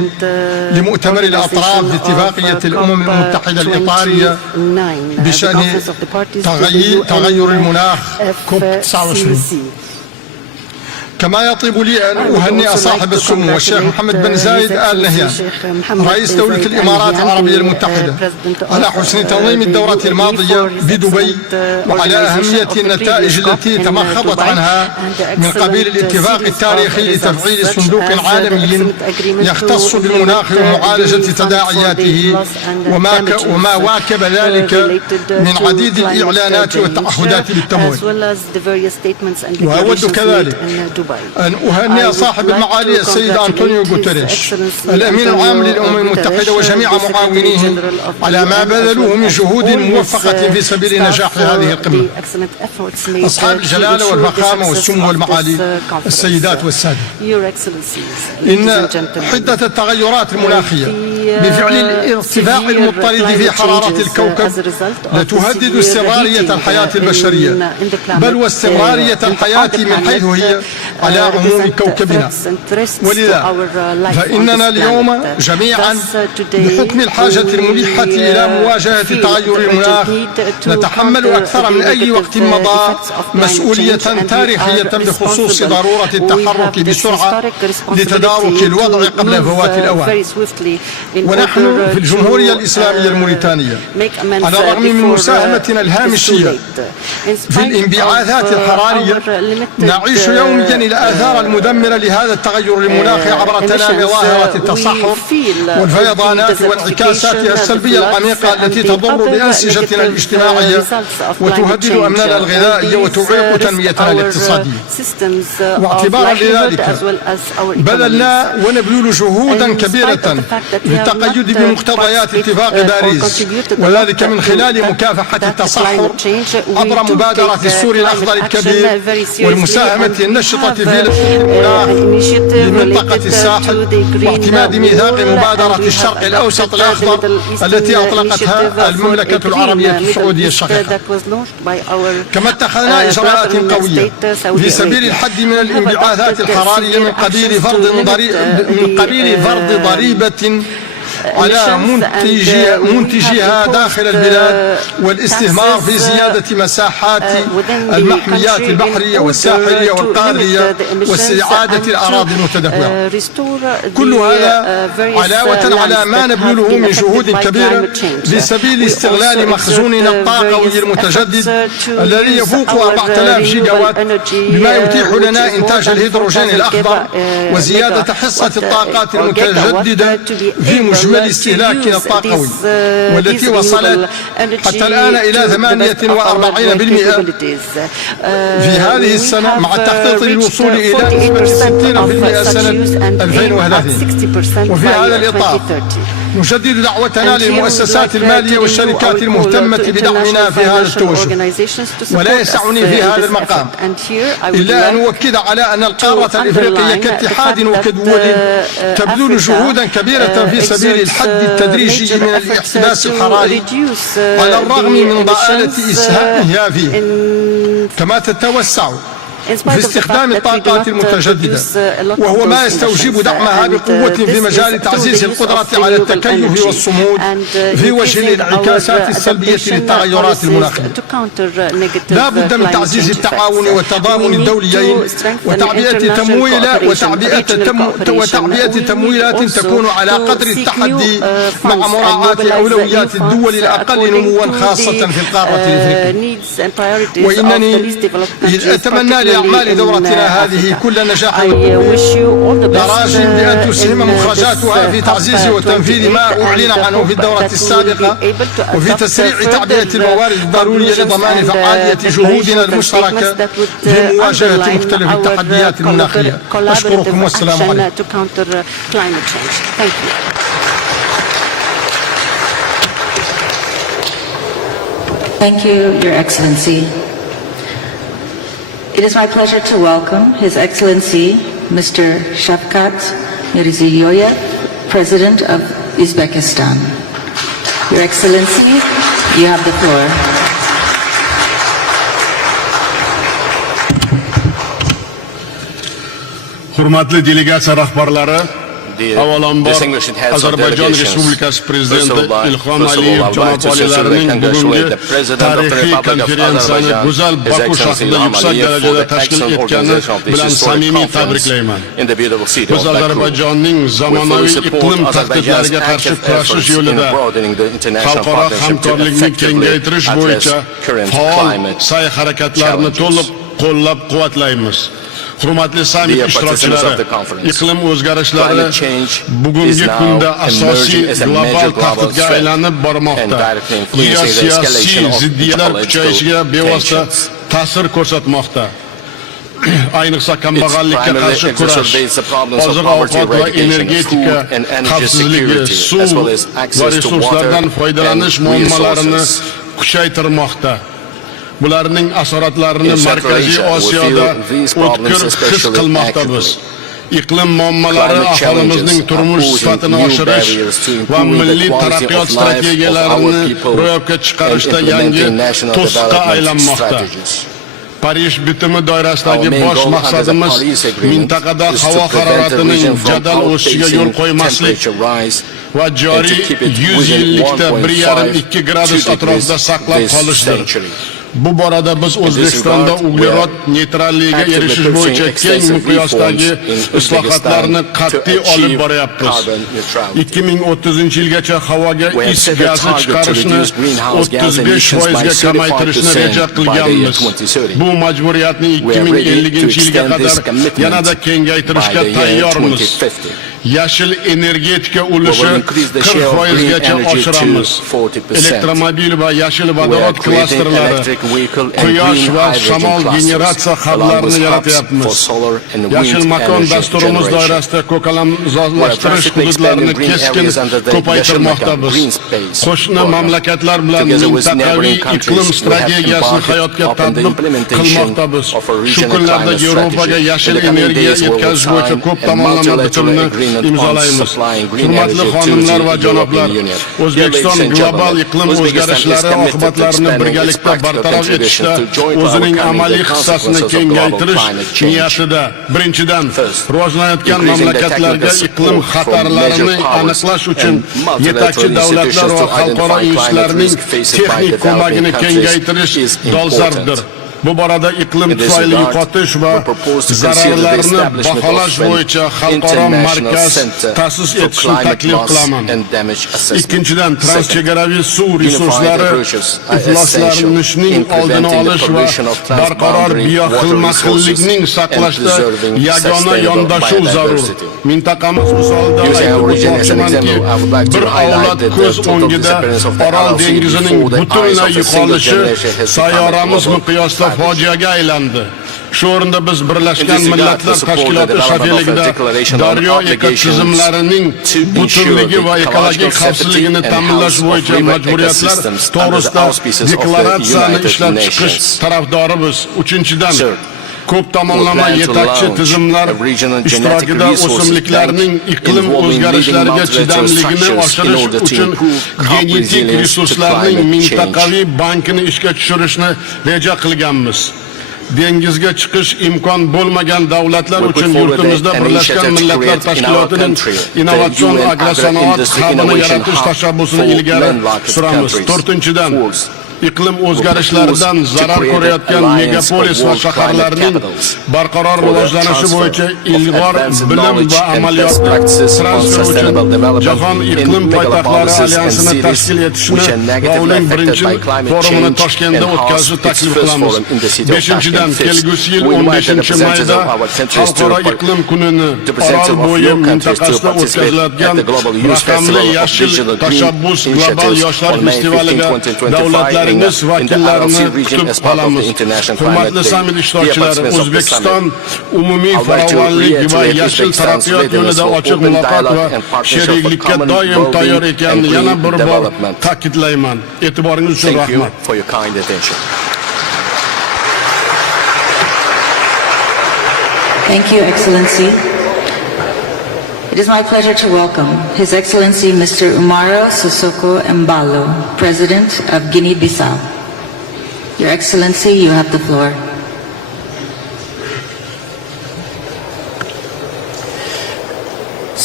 لمؤتمر الأطراف باتفاقية الأمم المتحدة الإطارية بشأن تغير المناخ COP 29. كما يطيب لي أن أهنئ صاحب السمو الشيخ محمد بن زايد آل نهيان رئيس دولة الإمارات العربية المتحدة على حسن تنظيم الدورة الماضية بدبي وعلى أهمية النتائج التي تمخضت عنها من قبيل الاتفاق التاريخي لتفعيل صندوق عالمي يختص بالمناخ ومعالجة تداعياته وما واكب ذلك من عديد الإعلانات والتعهدات بالتمويل. وأود كذلك أن أهنئ صاحب المعالي السيد أنطونيو غوتيريش الأمين العام للأمم المتحدة وجميع معاونيهم على ما بذلوه من جهود موفقة في سبيل نجاح هذه القمة. أصحاب الجلالة والفخامة والسمو والمعالي السيدات والسادة، إن حدة التغيرات المناخية بفعل الارتفاع المضطرد في حرارة الكوكب لتهدد استمرارية الحياة البشرية، بل واستمرارية الحياة من حيث هي على عموم كوكبنا. ولذا فإننا اليوم جميعا بحكم الحاجة الملحة إلى مواجهة تغير المناخ نتحمل أكثر من أي وقت مضى مسؤولية تاريخية بخصوص ضرورة التحرك بسرعة لتدارك الوضع قبل فوات الأوان. ونحن في الجمهورية الإسلامية الموريتانية على الرغم من مساهمتنا الهامشية في الانبعاثات الحرارية نعيش يوميا الآثار المدمرة لهذا التغير المناخي عبر تنامي ظاهرة التصحر والفيضانات وانعكاساتها السلبية العميقة التي تضر بأنسجتنا الاجتماعية وتهدد أمننا الغذائي وتعيق تنميتنا الاقتصادية. واعتبارا لذلك بذلنا ونبذل جهودا كبيرة للتقيد بمقتضيات اتفاق باريس، وذلك من خلال مكافحة التصحر عبر مبادرة السور الأخضر الكبير والمساهمة النشطة في المناخ لمنطقة الساحل واعتماد ميثاق مبادرة الشرق الأوسط الأخضر التي أطلقتها المملكة العربية السعودية الشقيقة. كما اتخذنا إجراءات قوية في سبيل الحد من الانبعاثات الحرارية من قبيل فرض ضريبة على منتجيها داخل البلاد والاستثمار في زيادة مساحات المحميات البحرية والساحلية والقارية واستعادة الأراضي المتدهورة. كل هذا علاوة على ما نبذله من جهود كبيرة في سبيل استغلال مخزوننا الطاقوي المتجدد الذي يفوق 4000 جيجا وات بما يتيح لنا إنتاج الهيدروجين الأخضر وزيادة حصة الطاقات المتجددة في مجمل استهلاكنا الطاقوي، والتي وصلت حتى الآن إلى 48% في هذه السنة، مع التخطيط للوصول إلى نسبة 60% سنة 2030. وفي هذا الإطار نجدد دعوتنا للمؤسسات المالية والشركات المهتمة بدعمنا في هذا التوجه. ولا يسعني في هذا المقام إلا أن أؤكد على أن القارة الإفريقية كاتحاد وكدول تبذل جهودا كبيرة في سبيل الحد التدريجي من الاحتباس الحراري على الرغم من ضآلة إسهامها فيه، كما تتوسع في استخدام الطاقات المتجددة، وهو ما يستوجب دعمها بقوة في مجال تعزيز القدرة على التكيف والصمود في وجه الانعكاسات السلبية للتغيرات المناخية. لا بد من تعزيز التعاون والتضامن الدوليين وتعبئة تمويلات تكون على قدر التحدي مع مراعاة أولويات الدول الأقل نموا خاصة في القارة الإفريقية. وإنني أتمنى لأعمال دورتنا هذه كل نجاح لراجل بأن تسهم مخرجاتها في تعزيز وتنفيذ ما أعلن عنه في الدورة السابقة وفي تسريع تعبئة الموارد الضرورية لضمان فعالية جهودنا المشتركة في مواجهة مختلف التحديات المناخية. أشكركم والسلام عليكم. Thank you, Your Excellency. It is my pleasure to welcome His Excellency Mr. Shavkat Mirziyoyev, President of Uzbekistan. Your Excellency, you have the floor. Hurmatli delegatsiya rahbarlari, Avvalambor Ozarbayjon Respublikasi Prezidenti Ilhom Aliyev janob olilarining bugungi tarixiy konferensiyani go'zal Baku shahrida yuksak darajada tashkil etgani bilan samimiy tabriklayman. Biz Ozarbayjonning zamonaviy iqlim tahdidlariga qarshi kurashish yo'lida xalqaro hamkorlikni kengaytirish bo'yicha faol sa'y-harakatlarni to'liq qo'llab-quvvatlaymiz. Hurmatli sammit ishtirokchilari, iqlim o'zgarishlari bugungi kunda asosiy global tahdidga aylanib bormoqda. Geosiyosiy ziddiyatlar kuchayishiga bevosita ta'sir ko'rsatmoqda. Ayniqsa kambag'allikka qarshi kurash, oziq-ovqat va energetika xavfsizligi, suv va resurslardan foydalanish muammolarini kuchaytirmoqda. Bularning asoratlarini Markaziy Osiyoda o'tkir his qilmoqdamiz. Iqlim muammolari aholimizning turmush sifatini oshirish va milliy taraqqiyot strategiyalarini ro'yobga chiqarishda yangi to'siqqa aylanmoqda. Parij bitimi doirasidagi bosh maqsadimiz mintaqada havo haroratining jadal o'sishiga yo'l qo'ymaslik va joriy 100 yillikda 1,5-2 gradus atrofida saqlab qolishdir. Bu borada biz O'zbekistonda uglerod neytralligiga erishish bo'yicha keng miqyosdagi islohotlarni qat'iy olib boryapmiz. 2030-yilgacha havoga is gazi chiqarishni 35% ga kamaytirishni reja qilganmiz. Bu majburiyatni 2050-yilga qadar yanada kengaytirishga tayyormiz. Yashil energetika ulushi 40% gacha oshiramiz. Elektromobil va yashil vodorod klasterlari, quyosh va shamol generatsiya hublarini yaratyapmiz. Yashil makon dasturimiz doirasida ko'kalamzorlashtirish hududlarini keskin ko'paytirmoqdamiz. Qo'shni mamlakatlar bilan mintaqaviy iqlim strategiyasini hayotga tatbiq qilmoqdamiz. Shu kunlarda Yevropaga yashil energiya yetkazish bo'yicha ko'p tomonlama bitimni imzolaymiz. Hurmatli xonimlar va janoblar, O'zbekiston global iqlim o'zgarishlari oqibatlarini birgalikda bartaraf etishda o'zining amaliy hissasini kengaytirish niyatida. Birinchidan, rivojlanayotgan mamlakatlarga iqlim xatarlarini aniqlash uchun yetakchi davlatlar va xalqaro institutlarning texnik ko'magini kengaytirish dolzarbdir. Bu borada iqlim tufayli yo'qotish va zararlarni baholash bo'yicha xalqaro markaz ta'sis etishni taklif qilaman. Ikkinchidan, transchegaraviy suv resurslari ifloslanishining oldini olish va barqaror bioxilma-xillikning saqlashda yagona yondashuv zarur. Mintaqamiz misolida aytib o'tmoqchimanki, bir avlod ko'z o'ngida Orol dengizining butunlay yo'qolishi sayyoramiz miqyosida fojiaga aylandi. Shu o'rinda biz Birlashgan Millatlar Tashkiloti shafeligida daryo ekotizimlarining butunligi va ekologik xavfsizligini ta'minlash bo'yicha majburiyatlar to'g'risida deklaratsiyani ishlab chiqish tarafdorimiz. Uchinchidan, ko'p tomonlama yetakchi tizimlar ishtirokida o'simliklarning iqlim o'zgarishlariga chidamligini oshirish uchun genetik resurslarning mintaqaviy bankini ishga tushirishni reja qilganmiz. Dengizga chiqish imkon bo'lmagan davlatlar uchun yurtimizda Birlashgan Millatlar Tashkilotining innovatsion agrosanoat hubini yaratish tashabbusini ilgari suramiz. To'rtinchidan, iqlim o'zgarishlaridan zarar ko'rayotgan megapolis va shaharlarning barqaror rivojlanishi bo'yicha ilg'or bilim va amaliyotni transfer uchun Jahon iqlim poytaxtlari alyansini tashkil etishni va uning birinchi forumini Toshkentda o'tkazishni taklif qilamiz. Beshinchidan, kelgusi yil 15-mayda Xalqaro iqlim kunini Orol bo'yi mintaqasida o'tkaziladigan raqamli yashil tashabbus global yoshlar festivaliga davlatlar vakillarini kutib qolamiz. Hurmatli sammit ishtirokchilari, O'zbekiston umumiy farovonlik va yashil taraqqiyot yo'lida ochiq muloqot va sheriklikka doim tayyor ekanini yana bir bor ta'kidlayman. E'tiboringiz uchun rahmat. Thank you, Excellency. It is my pleasure to welcome His Excellency Mr. Umaro Sissoco Embalo, President of Guinea-Bissau. Your Excellency, you have the floor.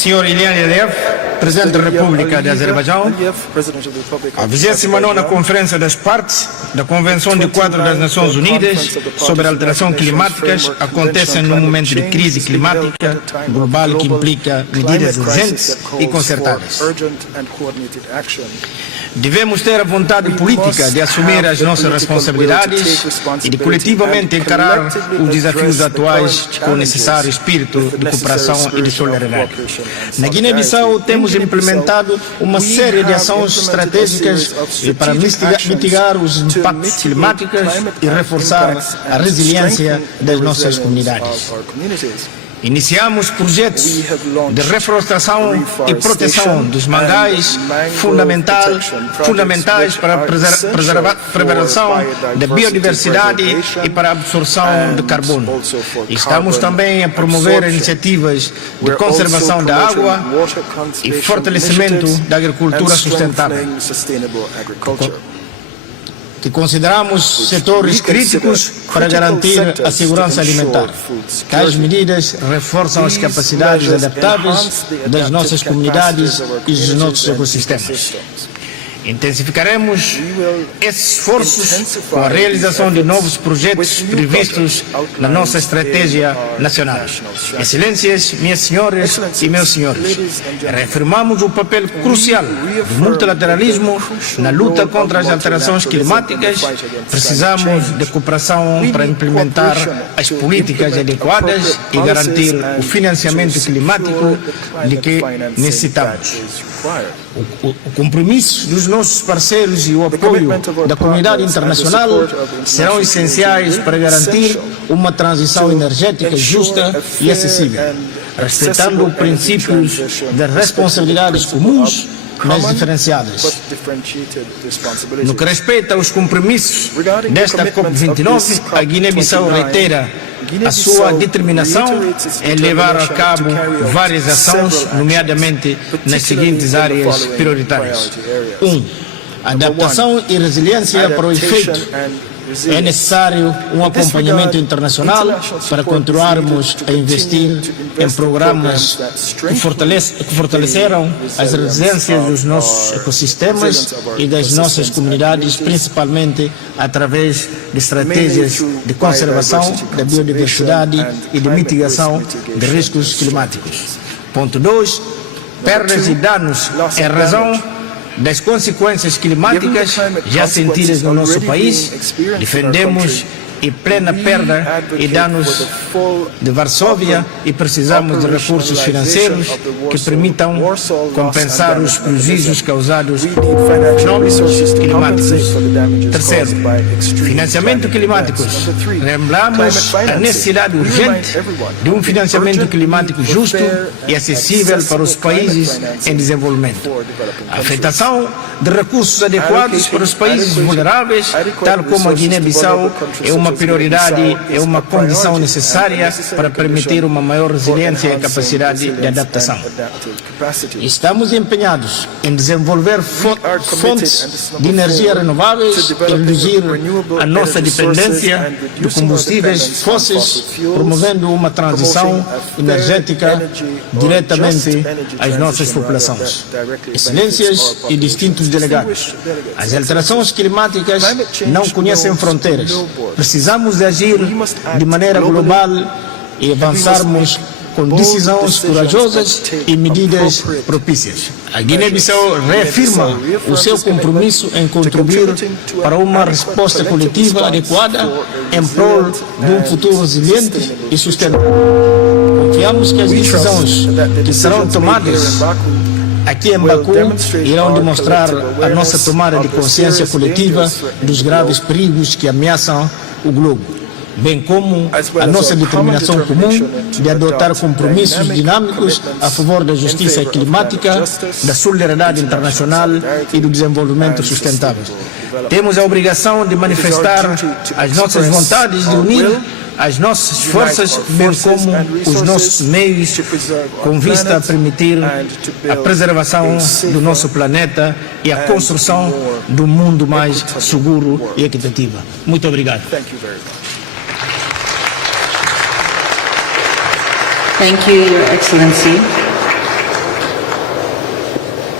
Sr. Ilhan Aliyev, Presidente da República de Azerbaijão, a 29ª Conferência das Partes da Convenção de Quadro das Nações Unidas sobre Alterações Climáticas acontece num momento de crise climática global que implica medidas urgentes e concertadas. Devemos ter a vontade política de assumir as nossas responsabilidades e de coletivamente encarar os desafios atuais com o necessário espírito de cooperação e de solidariedade. Na Guiné-Bissau temos implementado uma série de ações estratégicas para mitigar os impactos climáticos e reforçar a resiliência das nossas comunidades. Iniciamos projetos de reflorestação e proteção dos mangais fundamentais para a preservação da biodiversidade e para a absorção de carbono. Estamos também a promover iniciativas de conservação da água e fortalecimento da agricultura sustentável, que consideramos setores críticos para garantir a segurança alimentar. Tais medidas reforçam as capacidades adaptáveis das nossas comunidades e dos nossos ecossistemas. Intensificaremos esses esforços com a realização de novos projetos previstos na nossa estratégia nacional. Excelências, minhas senhoras e meus senhores, reafirmamos o papel crucial do multilateralismo na luta contra as alterações climáticas. Precisamos de cooperação para implementar as políticas adequadas e garantir o financiamento climático de que necessitamos. O compromisso dos nossos parceiros e o apoio da comunidade internacional serão essenciais para garantir uma transição energética justa e acessível, respeitando os princípios das responsabilidades comuns, mas diferenciadas. No que respeita aos compromissos desta COP29, a Guiné-Bissau reitera a sua determinação em levar a cabo várias ações, nomeadamente nas seguintes áreas prioritárias. 1. Adaptação e resiliência para o efeito. É necessário um acompanhamento internacional para continuarmos a investir em programas que fortaleceram as resiliências dos nossos ecossistemas e das nossas comunidades, principalmente através de estratégias de conservação da biodiversidade e de mitigação de riscos climáticos. Ponto 2. Perdas e danos em razão das consequências climáticas já sentidas no nosso país. Defendemos e plena perda e danos de Varsóvia e precisamos de recursos financeiros que permitam compensar os prejuízos causados por fenômenos climáticos. Terceiro, financiamento climático. Lembramos a necessidade urgente de um financiamento climático justo e acessível para os países em desenvolvimento. A afetação de recursos adequados para os países vulneráveis, tal como a Guiné-Bissau, é uma prioridade, é uma condição necessária para permitir uma maior resiliência e capacidade de adaptação. Estamos empenhados em desenvolver fontes de energia renováveis e reduzir a nossa dependência de combustíveis fósseis, promovendo uma transição energética diretamente às nossas populações. Excelências e distintos delegados, as alterações climáticas não conhecem fronteiras. Precisamos de agir de maneira global e avançarmos com decisões corajosas e medidas propícias. A Guiné-Bissau reafirma o seu compromisso em contribuir para uma resposta coletiva adequada em prol de um futuro resiliente e sustentável. Confiamos que as decisões que serão tomadas aqui em Baku irão demonstrar a nossa tomada de consciência coletiva dos graves perigos que ameaçam o globo, bem como a nossa determinação comum de adotar compromissos dinâmicos a favor da justiça climática, da solidariedade internacional e do desenvolvimento sustentável. Temos a obrigação de manifestar as nossas vontades de unir as nossas forças, bem como os nossos meios, com vista a permitir a preservação do nosso planeta e a construção de um mundo mais seguro e equitativo. Muito obrigado. Thank you, Your Excellency.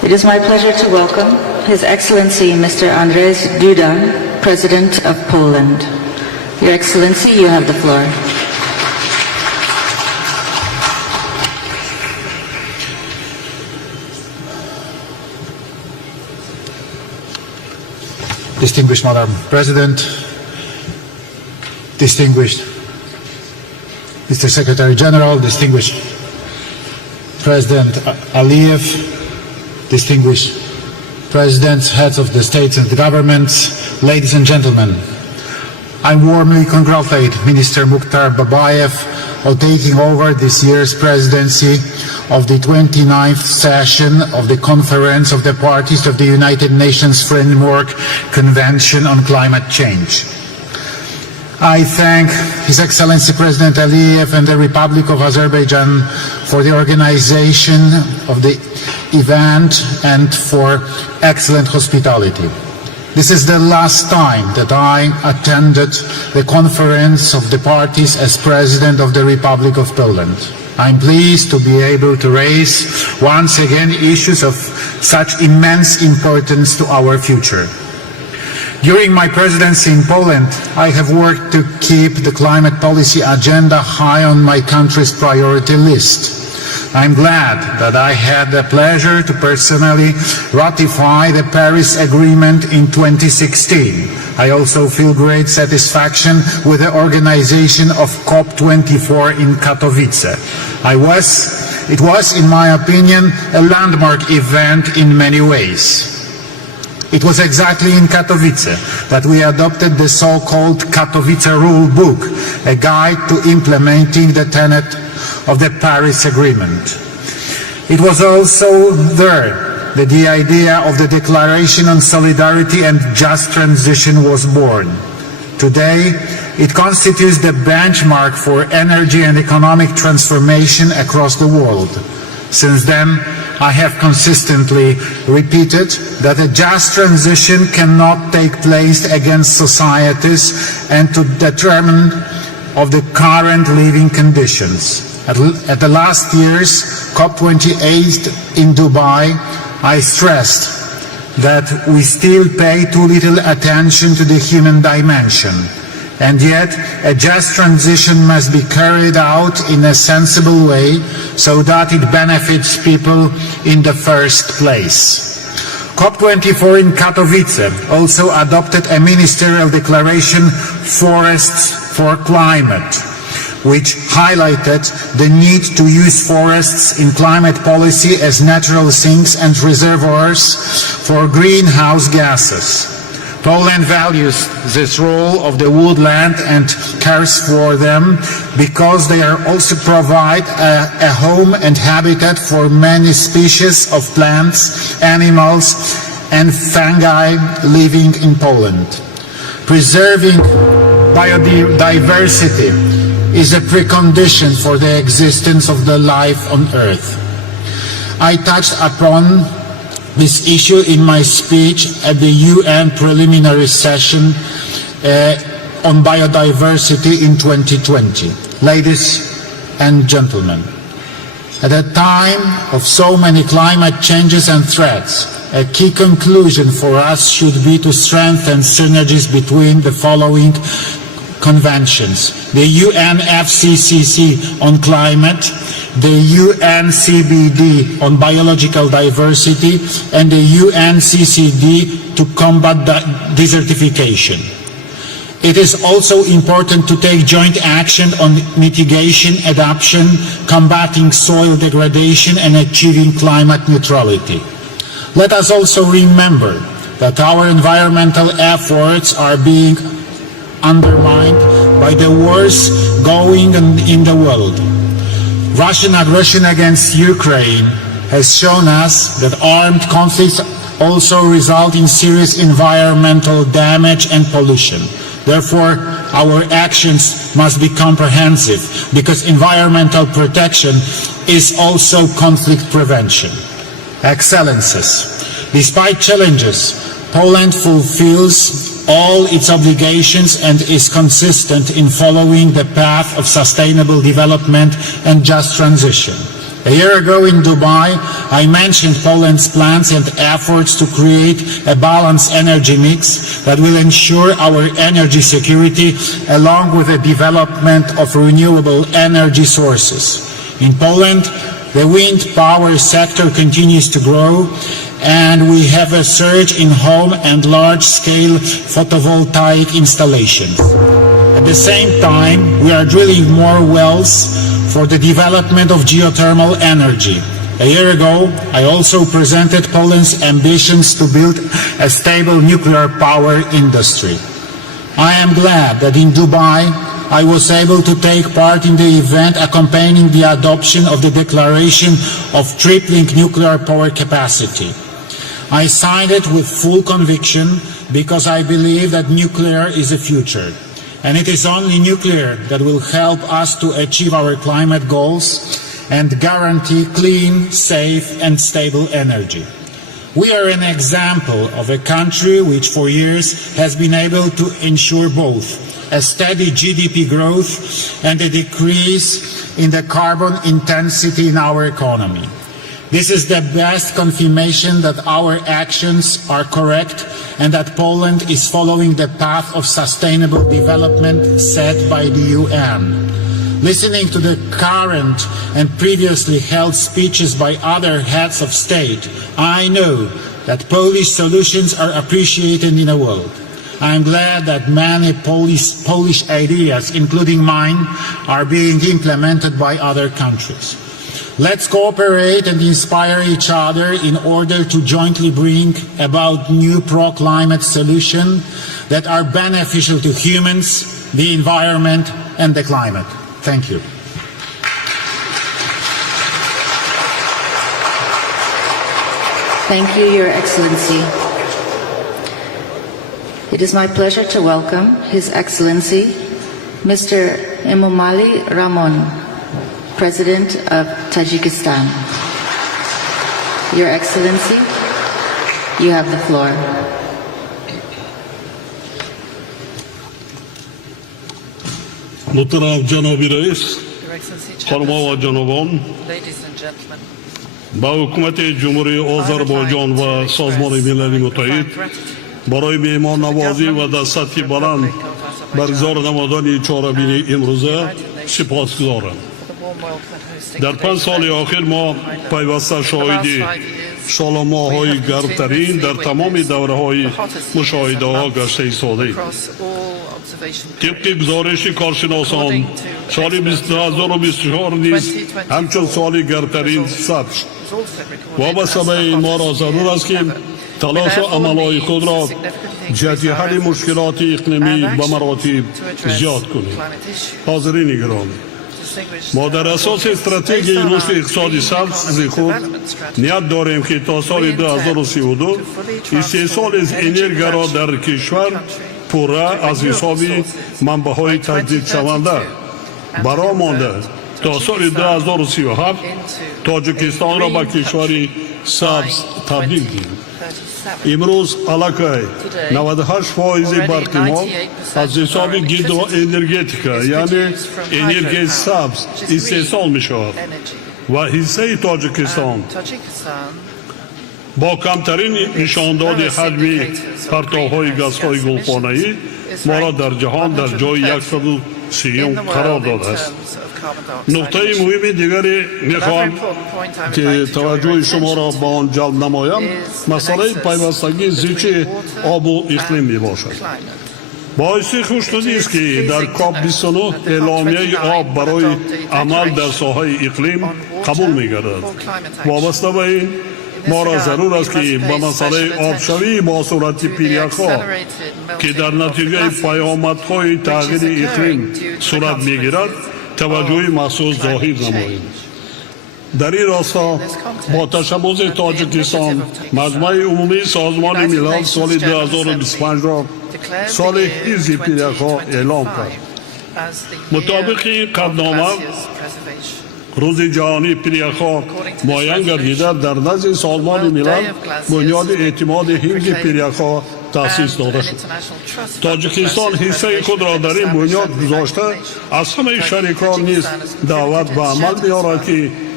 It is my pleasure to welcome His Excellency Mr. Andrzej Duda, President of Poland. Your Excellency, you have the floor. Distinguished Madam President, distinguished Mr. Secretary General, distinguished President Aliyev, distinguished Presidents, heads of the states and the governments, ladies and gentlemen, I warmly congratulate Minister Mukhtar Babayev on taking over this year's presidency of the 29th session of the Conference of the Parties of the United Nations Framework Convention on Climate Change. I thank His Excellency President Aliyev and the Republic of Azerbaijan for the organization of the event and for excellent hospitality. This is the last time that I attended the Conference of the Parties as President of the Republic of Poland. I'm pleased to be able to raise once again issues of such immense importance to our future. During my presidency in Poland, I have worked to keep the climate policy agenda high on my country's priority list. I'm glad that I had the pleasure to personally ratify the Paris Agreement in 2016. I also feel great satisfaction with the organization of COP24 in Katowice. It was, in my opinion, a landmark event in many ways. It was exactly in Katowice that we adopted the so-called Katowice Rule Book, a guide to implementing the tenet of the Paris Agreement. It was also there that the idea of the Declaration on Solidarity and Just Transition was born. Today, it constitutes the benchmark for energy and economic transformation across the world. Since then, I have consistently repeated that a just transition cannot take place against societies and to determine of the current living conditions. At the last year's COP28 in Dubai, I stressed that we still pay too little attention to the human dimension. And yet, a just transition must be carried out in a sensible way so that it benefits people in the first place. COP24 in Katowice also adopted a ministerial declaration, Forests for Climate, which highlighted the need to use forests in climate policy as natural sinks and reservoirs for greenhouse gases. Poland values this role of the woodland and cares for them because they are also provide a home and habitat for many species of plants, animals and fungi living in Poland. Preserving biodiversity is a precondition for the existence of the life on Earth. I touched upon this issue in my speech at the UN preliminary session on biodiversity in 2020. Ladies and gentlemen, at a time of so many climate changes and threats, a key conclusion for us should be to strengthen synergies between the following conventions: the UNFCCC on climate, the UNCBD on biological diversity, and the UNCCD to combat desertification. It is also important to take joint action on mitigation, adaptation, combating soil degradation, and achieving climate neutrality. Let us also remember that our environmental efforts are being undermined by the wars going on in the world. Russian aggression against Ukraine has shown us that armed conflicts also result in serious environmental damage and pollution. Therefore, our actions must be comprehensive because environmental protection is also conflict prevention. Excellencies, despite challenges, Poland fulfills all its obligations and is consistent in following the path of sustainable development and just transition. A year ago in Dubai, I mentioned Poland's plans and efforts to create a balanced energy mix that will ensure our energy security along with the development of renewable energy sources. In Poland, the wind power sector continues to grow, and we have a surge in home and large-scale photovoltaic installations. At the same time, we are drilling more wells for the development of geothermal energy. A year ago, I also presented Poland's ambitions to build a stable nuclear power industry. I am glad that in Dubai, I was able to take part in the event accompanying the adoption of the Declaration of Tripling Nuclear Power Capacity. I signed it with full conviction because I believe that nuclear is the future. And it is only nuclear that will help us to achieve our climate goals and guarantee clean, safe and stable energy. We are an example of a country which for years has been able to ensure both a steady GDP growth and a decrease in the carbon intensity in our economy. This is the best confirmation that our actions are correct and that Poland is following the path of sustainable development set by the UN. Listening to the current and previously held speeches by other heads of state, I know that Polish solutions are appreciated in the world. I am glad that many Polish ideas, including mine, are being implemented by other countries. Let's cooperate and inspire each other in order to jointly bring about new pro-climate solutions that are beneficial to humans, the environment and the climate. Thank you. Thank you, Your Excellency. It is my pleasure to welcome His Excellency, Mr. Emomali Rahmon, President of Tajikistan. Your Excellency, you have the floor. Muhtaram Janobi Rais, Xonmo va Janobon, Ladies and gentlemen, با حکومت جمهوری آذربایجان و سازمان ملل متحد برای مهمان نوازی و در سطح بلند برگزار نمودن چهارمین امروزه سپاسگزارم. در 5 سال آخر ما پیوسته شاهد شالامه‌های گرمترین در تمام دوره‌های مشاهده ها گشته ایستاده‌ایم. طبق گزارش کارشناسان سال 2024 نیز همچون سال گرمترین ثبت شد. وابسته به این ما را ضرور است که تلاش و عملهای خود را جهت حل مشکلات اقلیمی به مراتب زیاد کنیم. حاضرین گرامی، ما در اساس استراتژی رشد اقتصادی سبز خود نیت داریم که تا سال 2032 استحصال از انرژی را در کشور پوره از حساب منبع‌های تجدید شونده برآمده تا سال 2037 تاجیکستان را به کشوری سبز تبدیل کنیم. امروز علاقه 98% برق ما از حساب گرد و انرژتیکا یعنی انرژی سبز استحصال می شود و حصه تاجیکستان با کمترین نشانداد حجم پرتوهای گازهای گلخانه‌ای ما را در جهان در جای 130 قرار داده است. نقطه مهم دیگری میخوام که توجه شما را به آن جلب نمایم مسئله پیوستگی زیچ آب و اقلیم می باشد. باعث خوشنودی است که در کاپ 29 اعلامیه آب برای عمل در ساحه اقلیم قبول می گردد. وابسته به این ما را ضرور است که به مسئله آبشوی با صورت پیریک‌ها که در نتیجه پیامدهای تغییر اقلیم صورت می گیرد توجه مخصوص ظاهر نماییم. در این راستا با تشبث تاجیکستان مجمع عمومی سازمان ملل سال 2025 را سال حفظ پیریک‌ها اعلام کرد. مطابق قدنامه روز جهانی پیریک‌ها معین گردیده در نزد سازمان ملل بنیاد اعتماد حفظ پیریک‌ها تأسیس داده شد. تاجیکستان حصه خود را در این بنیاد گذاشته از همه شریکان نیز دعوت به عمل می‌آورد که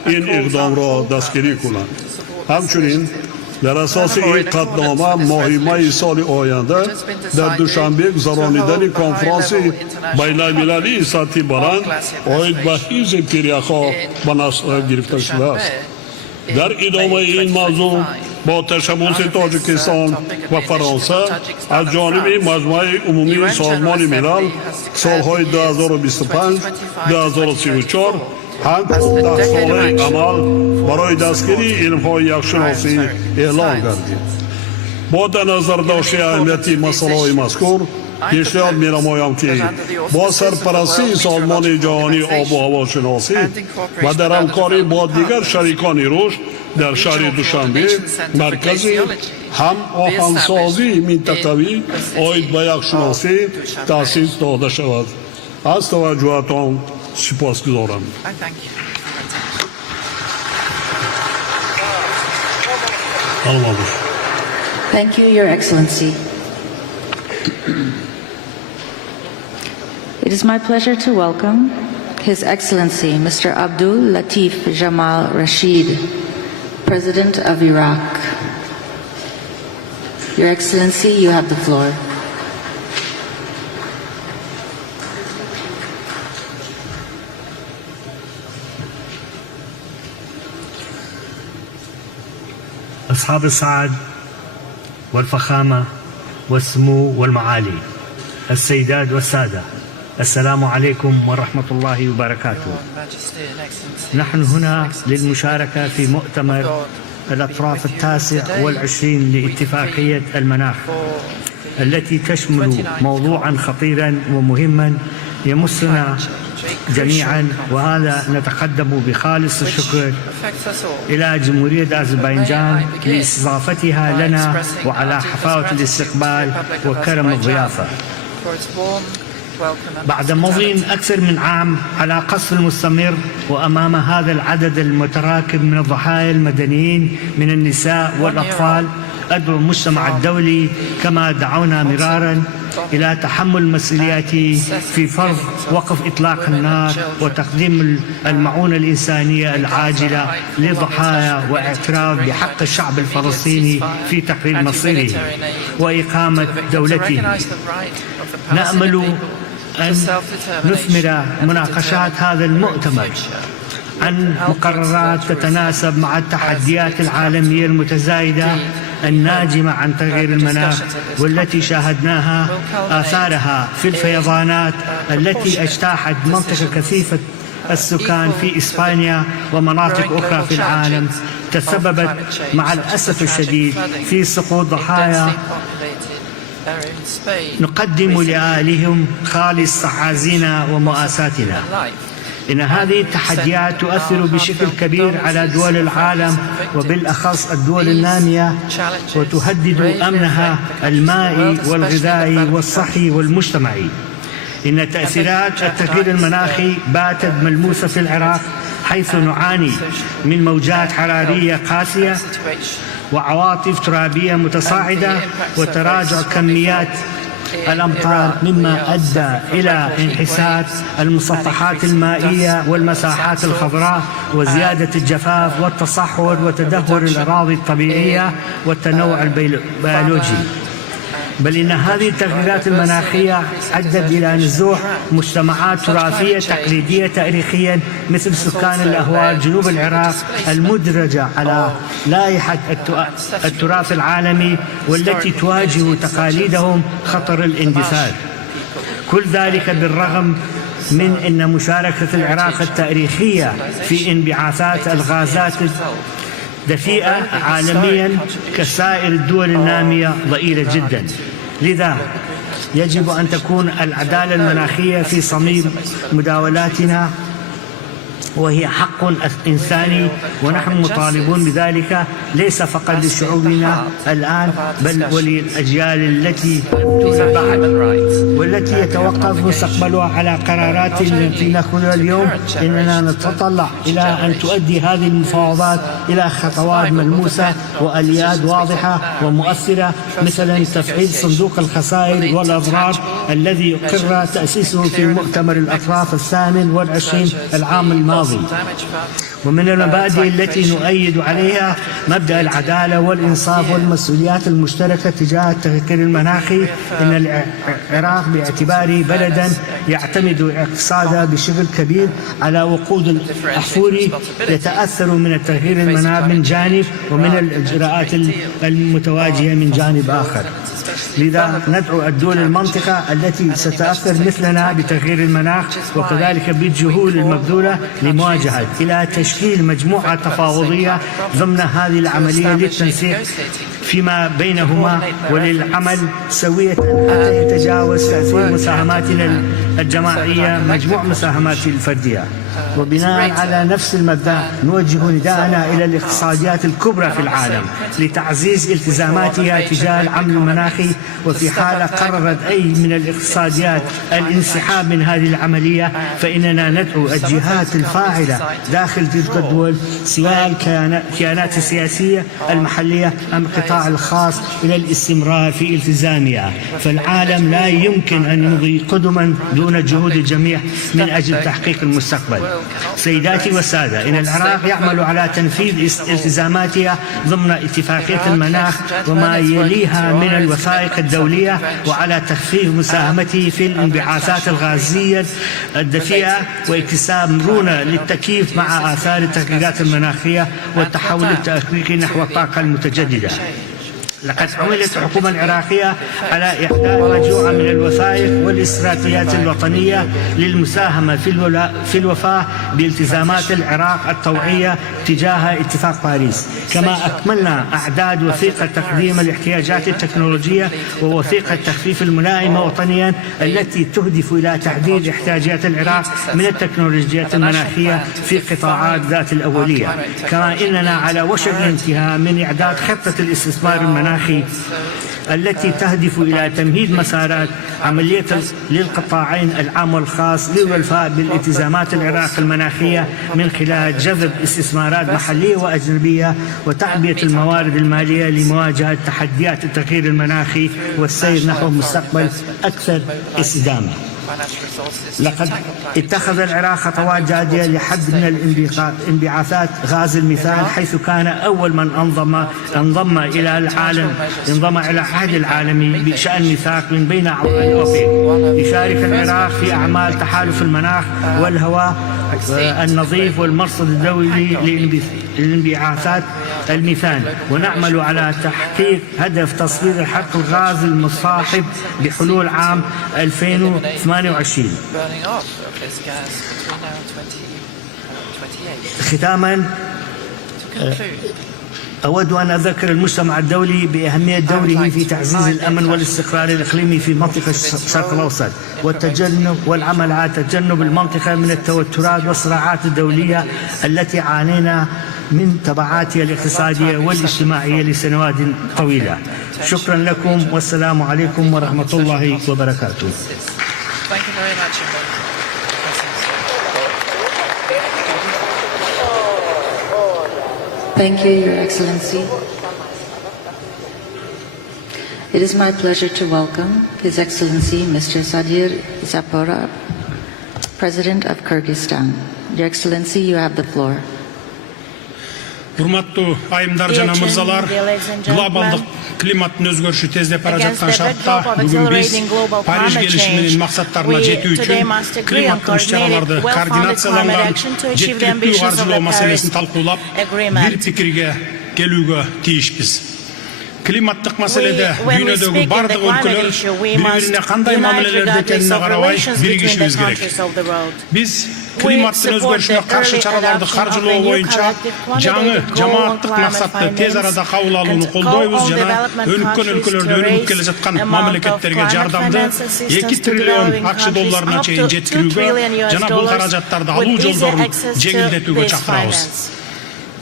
این اقدام را دستگیری کنند. همچنین در اساس این قطعنامه ماه مای سال آینده در دوشنبه گذرانیدن کنفرانس بین المللی سطحی بلند آید به حفظ پیریخا به نظر گرفته شده است. در ادامه این موضوع با تشبث تاجیکستان و فرانسه از جانب مجمع عمومی سازمان ملل سالهای 2025 2034 همچون در ساله عمل برای دستگیری علم‌های یکشناسی اعلام گردید. با در نظر داشته اهمیت مسائل مذکور پیشنهاد می‌نمایم که با سرپرستی سازمان جهانی آب و هوا شناسی و در همکاری با دیگر شریکان رشد در شهر دوشنبه مرکزی هم آهنگسازی منطقوی آید به یکشناسی تأسیس داده شود. از توجهتان سپاسگزارم. Thank you, Your Excellency. It is my pleasure to welcome His Excellency Mr. Abdul Latif Jamal Rashid, President of Iraq. Your Excellency, you have the floor. أصحاب السعادة والفخامة والسمو والمعالي، السيدات والسادة، السلام عليكم ورحمة الله وبركاته. نحن هنا للمشاركة في مؤتمر الأطراف 29 لاتفاقية المناخ التي تشمل موضوعا خطيرا ومهما يمسنا جميعا، وهذا نتقدم بخالص الشكر إلى جمهورية أذربيجان لاستضافتها لنا وعلى حفاوة الاستقبال وكرم الضيافة. بعد مضي أكثر من عام على قصف المستمر وأمام هذا العدد المتراكم من الضحايا المدنيين من النساء والأطفال، أدعو المجتمع الدولي كما دعونا مرارا إلى تحمل المسؤوليات في فرض وقف إطلاق النار وتقديم المعونة الإنسانية العاجلة للضحايا واعتراف بحق الشعب الفلسطيني في تقرير مصيره وإقامة دولته. نأمل أن نثمر مناقشات هذا المؤتمر عن مقررات تتناسب مع التحديات العالمية المتزايدة الناجمة عن تغيير المناخ والتي شاهدناها آثارها في الفيضانات التي اجتاحت منطقة كثيفة السكان في إسبانيا ومناطق أخرى في العالم، تسببت مع الأسف الشديد في سقوط ضحايا. نقدم لأهلهم خالص تعازينا ومؤاساتنا. إن هذه التحديات تؤثر بشكل كبير على دول العالم وبالأخص الدول النامية، وتهدد أمنها المائي والغذائي والصحي والمجتمعي. إن تأثيرات التغيير المناخي باتت ملموسة في العراق، حيث نعاني من موجات حرارية قاسية وعواصف ترابية متصاعدة وتراجع كميات الأمطار، مما أدى إلى انحسار المسطحات المائية والمساحات الخضراء وزيادة الجفاف والتصحر وتدهور الأراضي الطبيعية والتنوع البيولوجي. بل إن هذه التغييرات المناخية أدت إلى نزوح مجتمعات تراثية تقليدية تاريخيا مثل سكان الأهوال جنوب العراق المدرجة على لائحة التراث العالمي والتي تواجه تقاليدهم خطر الاندثار. كل ذلك بالرغم من أن مشاركة العراق التاريخية في انبعاثات الغازات دفيئة عالميا كسائر الدول النامية ضئيلة جدا. لذا يجب أن تكون العدالة المناخية في صميم مداولاتنا، وهي حق إنساني ونحن مطالبون بذلك ليس فقط لشعوبنا الآن بل وللأجيال التي تأتون بعد، والتي يتوقف مستقبلها على قرارات التي نأخذها اليوم. إننا نتطلع إلى أن تؤدي هذه المفاوضات إلى خطوات ملموسة وآليات واضحة ومؤثرة، مثلا تفعيل صندوق الخسائر والأضرار الذي أقر تأسيسه في مؤتمر الأطراف 28 العام الماضي، ومن المبادئ التي نؤيد عليها مبدأ العدالة والإنصاف والمسؤوليات المشتركة تجاه التغيير المناخي. إن العراق باعتباره بلدا يعتمد اقتصاده بشكل كبير على وقود الأحفوري يتأثر من التغيير المناخي من جانب ومن الإجراءات المتواجهة من جانب آخر. لذا ندعو الدول المنطقة التي ستتأثر مثلنا بتغيير المناخ وكذلك بالجهود المبذولة لمواجهة إلى تشكيل مجموعة تفاوضية ضمن هذه العملية للتنسيق فيما بينهما وللعمل سوية حتى يتجاوز تأثير مساهماتنا الجماعية مجموع مساهمات الفردية. وبناء على نفس المبدأ نوجه نداءنا إلى الاقتصاديات الكبرى في العالم لتعزيز التزاماتها تجاه العمل المناخي، وفي حال قررت أي من الاقتصاديات الانسحاب من هذه العملية فإننا ندعو الجهات الفاعلة داخل تلك الدول سواء الكيانات السياسية المحلية أم القطاع الخاص إلى الاستمرار في التزامها، فالعالم لا يمكن أن يمضي قدما دون جهود الجميع من أجل تحقيق المستقبل. سيداتي والسادة، إن العراق يعمل على تنفيذ التزاماتها ضمن اتفاقية المناخ وما يليها من الوثائق الدولية وعلى تخفيف مساهمته في الانبعاثات الغازية الدفيئة واكتساب مرونة للتكييف مع آثار التغييرات المناخية والتحول التأكيدي نحو الطاقة المتجددة. لقد عملت الحكومة العراقية على إحداث مجموعة من الوثائق والاستراتيجيات الوطنية للمساهمة في الوفاء بالتزامات العراق الطوعية تجاه اتفاق باريس. كما أكملنا أعداد وثيقة تقديم الاحتياجات التكنولوجية ووثيقة التخفيف الملائمة وطنيا التي تهدف إلى تحديد احتياجات العراق من التكنولوجيات المناخية في قطاعات ذات الأولية. كما إننا على وشك الانتهاء من إعداد خطة الاستثمار المناخي التي تهدف إلى تمهيد مسارات عملية للقطاعين العام والخاص للوفاء بالالتزامات العراق المناخية من خلال جذب استثمارات محلية وأجنبية وتعبئة الموارد المالية لمواجهة تحديات التغيير المناخي والسير نحو مستقبل أكثر استدامة. لقد اتخذ العراق خطوات جادية لحد من انبعاثات غاز الميثان، حيث كان أول من انضم إلى العالم عهد العالمي بشأن ميثاق من بين أعضاء أوبك. يشارك العراق في أعمال تحالف المناخ والهواء النظيف والمرصد الدولي لانبعاثات الميثان، ونعمل على تحقيق هدف تصفير الحرق الغاز المصاحب بحلول عام 2028. ختاما أود أن أذكر المجتمع الدولي بأهمية دوره في تعزيز الأمن والاستقرار الإقليمي في منطقة الشرق الأوسط والعمل على تجنب المنطقة من التوترات والصراعات الدولية التي عانينا من تبعاتها الاقتصادية والاجتماعية لسنوات طويلة. شكرا لكم والسلام عليكم ورحمة الله وبركاته. Thank you, Your Excellency. It is my pleasure to welcome His Excellency Mr. Sadir Zaporov, President of Kyrgyzstan. Your Excellency, you have the floor. Урматтуу айымдар жана мырзалар, глобалдык климаттын өзгөрүшү тездеп бара жаткан шартта бүгүн биз Париж келишиминин максаттарына жетүү үчүн климаттык иш-чараларды координацияланган жеткиликтүү каржылоо маселесин талкуулап бир пикирге келүүгө тийишпиз. Климаттык маселеде дүйнөдөгү бардык өлкөлөр бири-бирине кандай мамилелерде экенине карабай биригишибиз керек. Биз климаттын өзгөрүшүнө каршы чараларды каржылоо боюнча жаңы жамааттык максатты тез арада кабыл алууну колдойбуз жана өнүккөн өлкөлөрдө өнүгүп келе жаткан мамлекеттерге жардамды 2 триллион акч долларына чейин жеткирүүгө жана бул каражаттарды алуу жолдорун жеңилдетүүгө чакырабыз.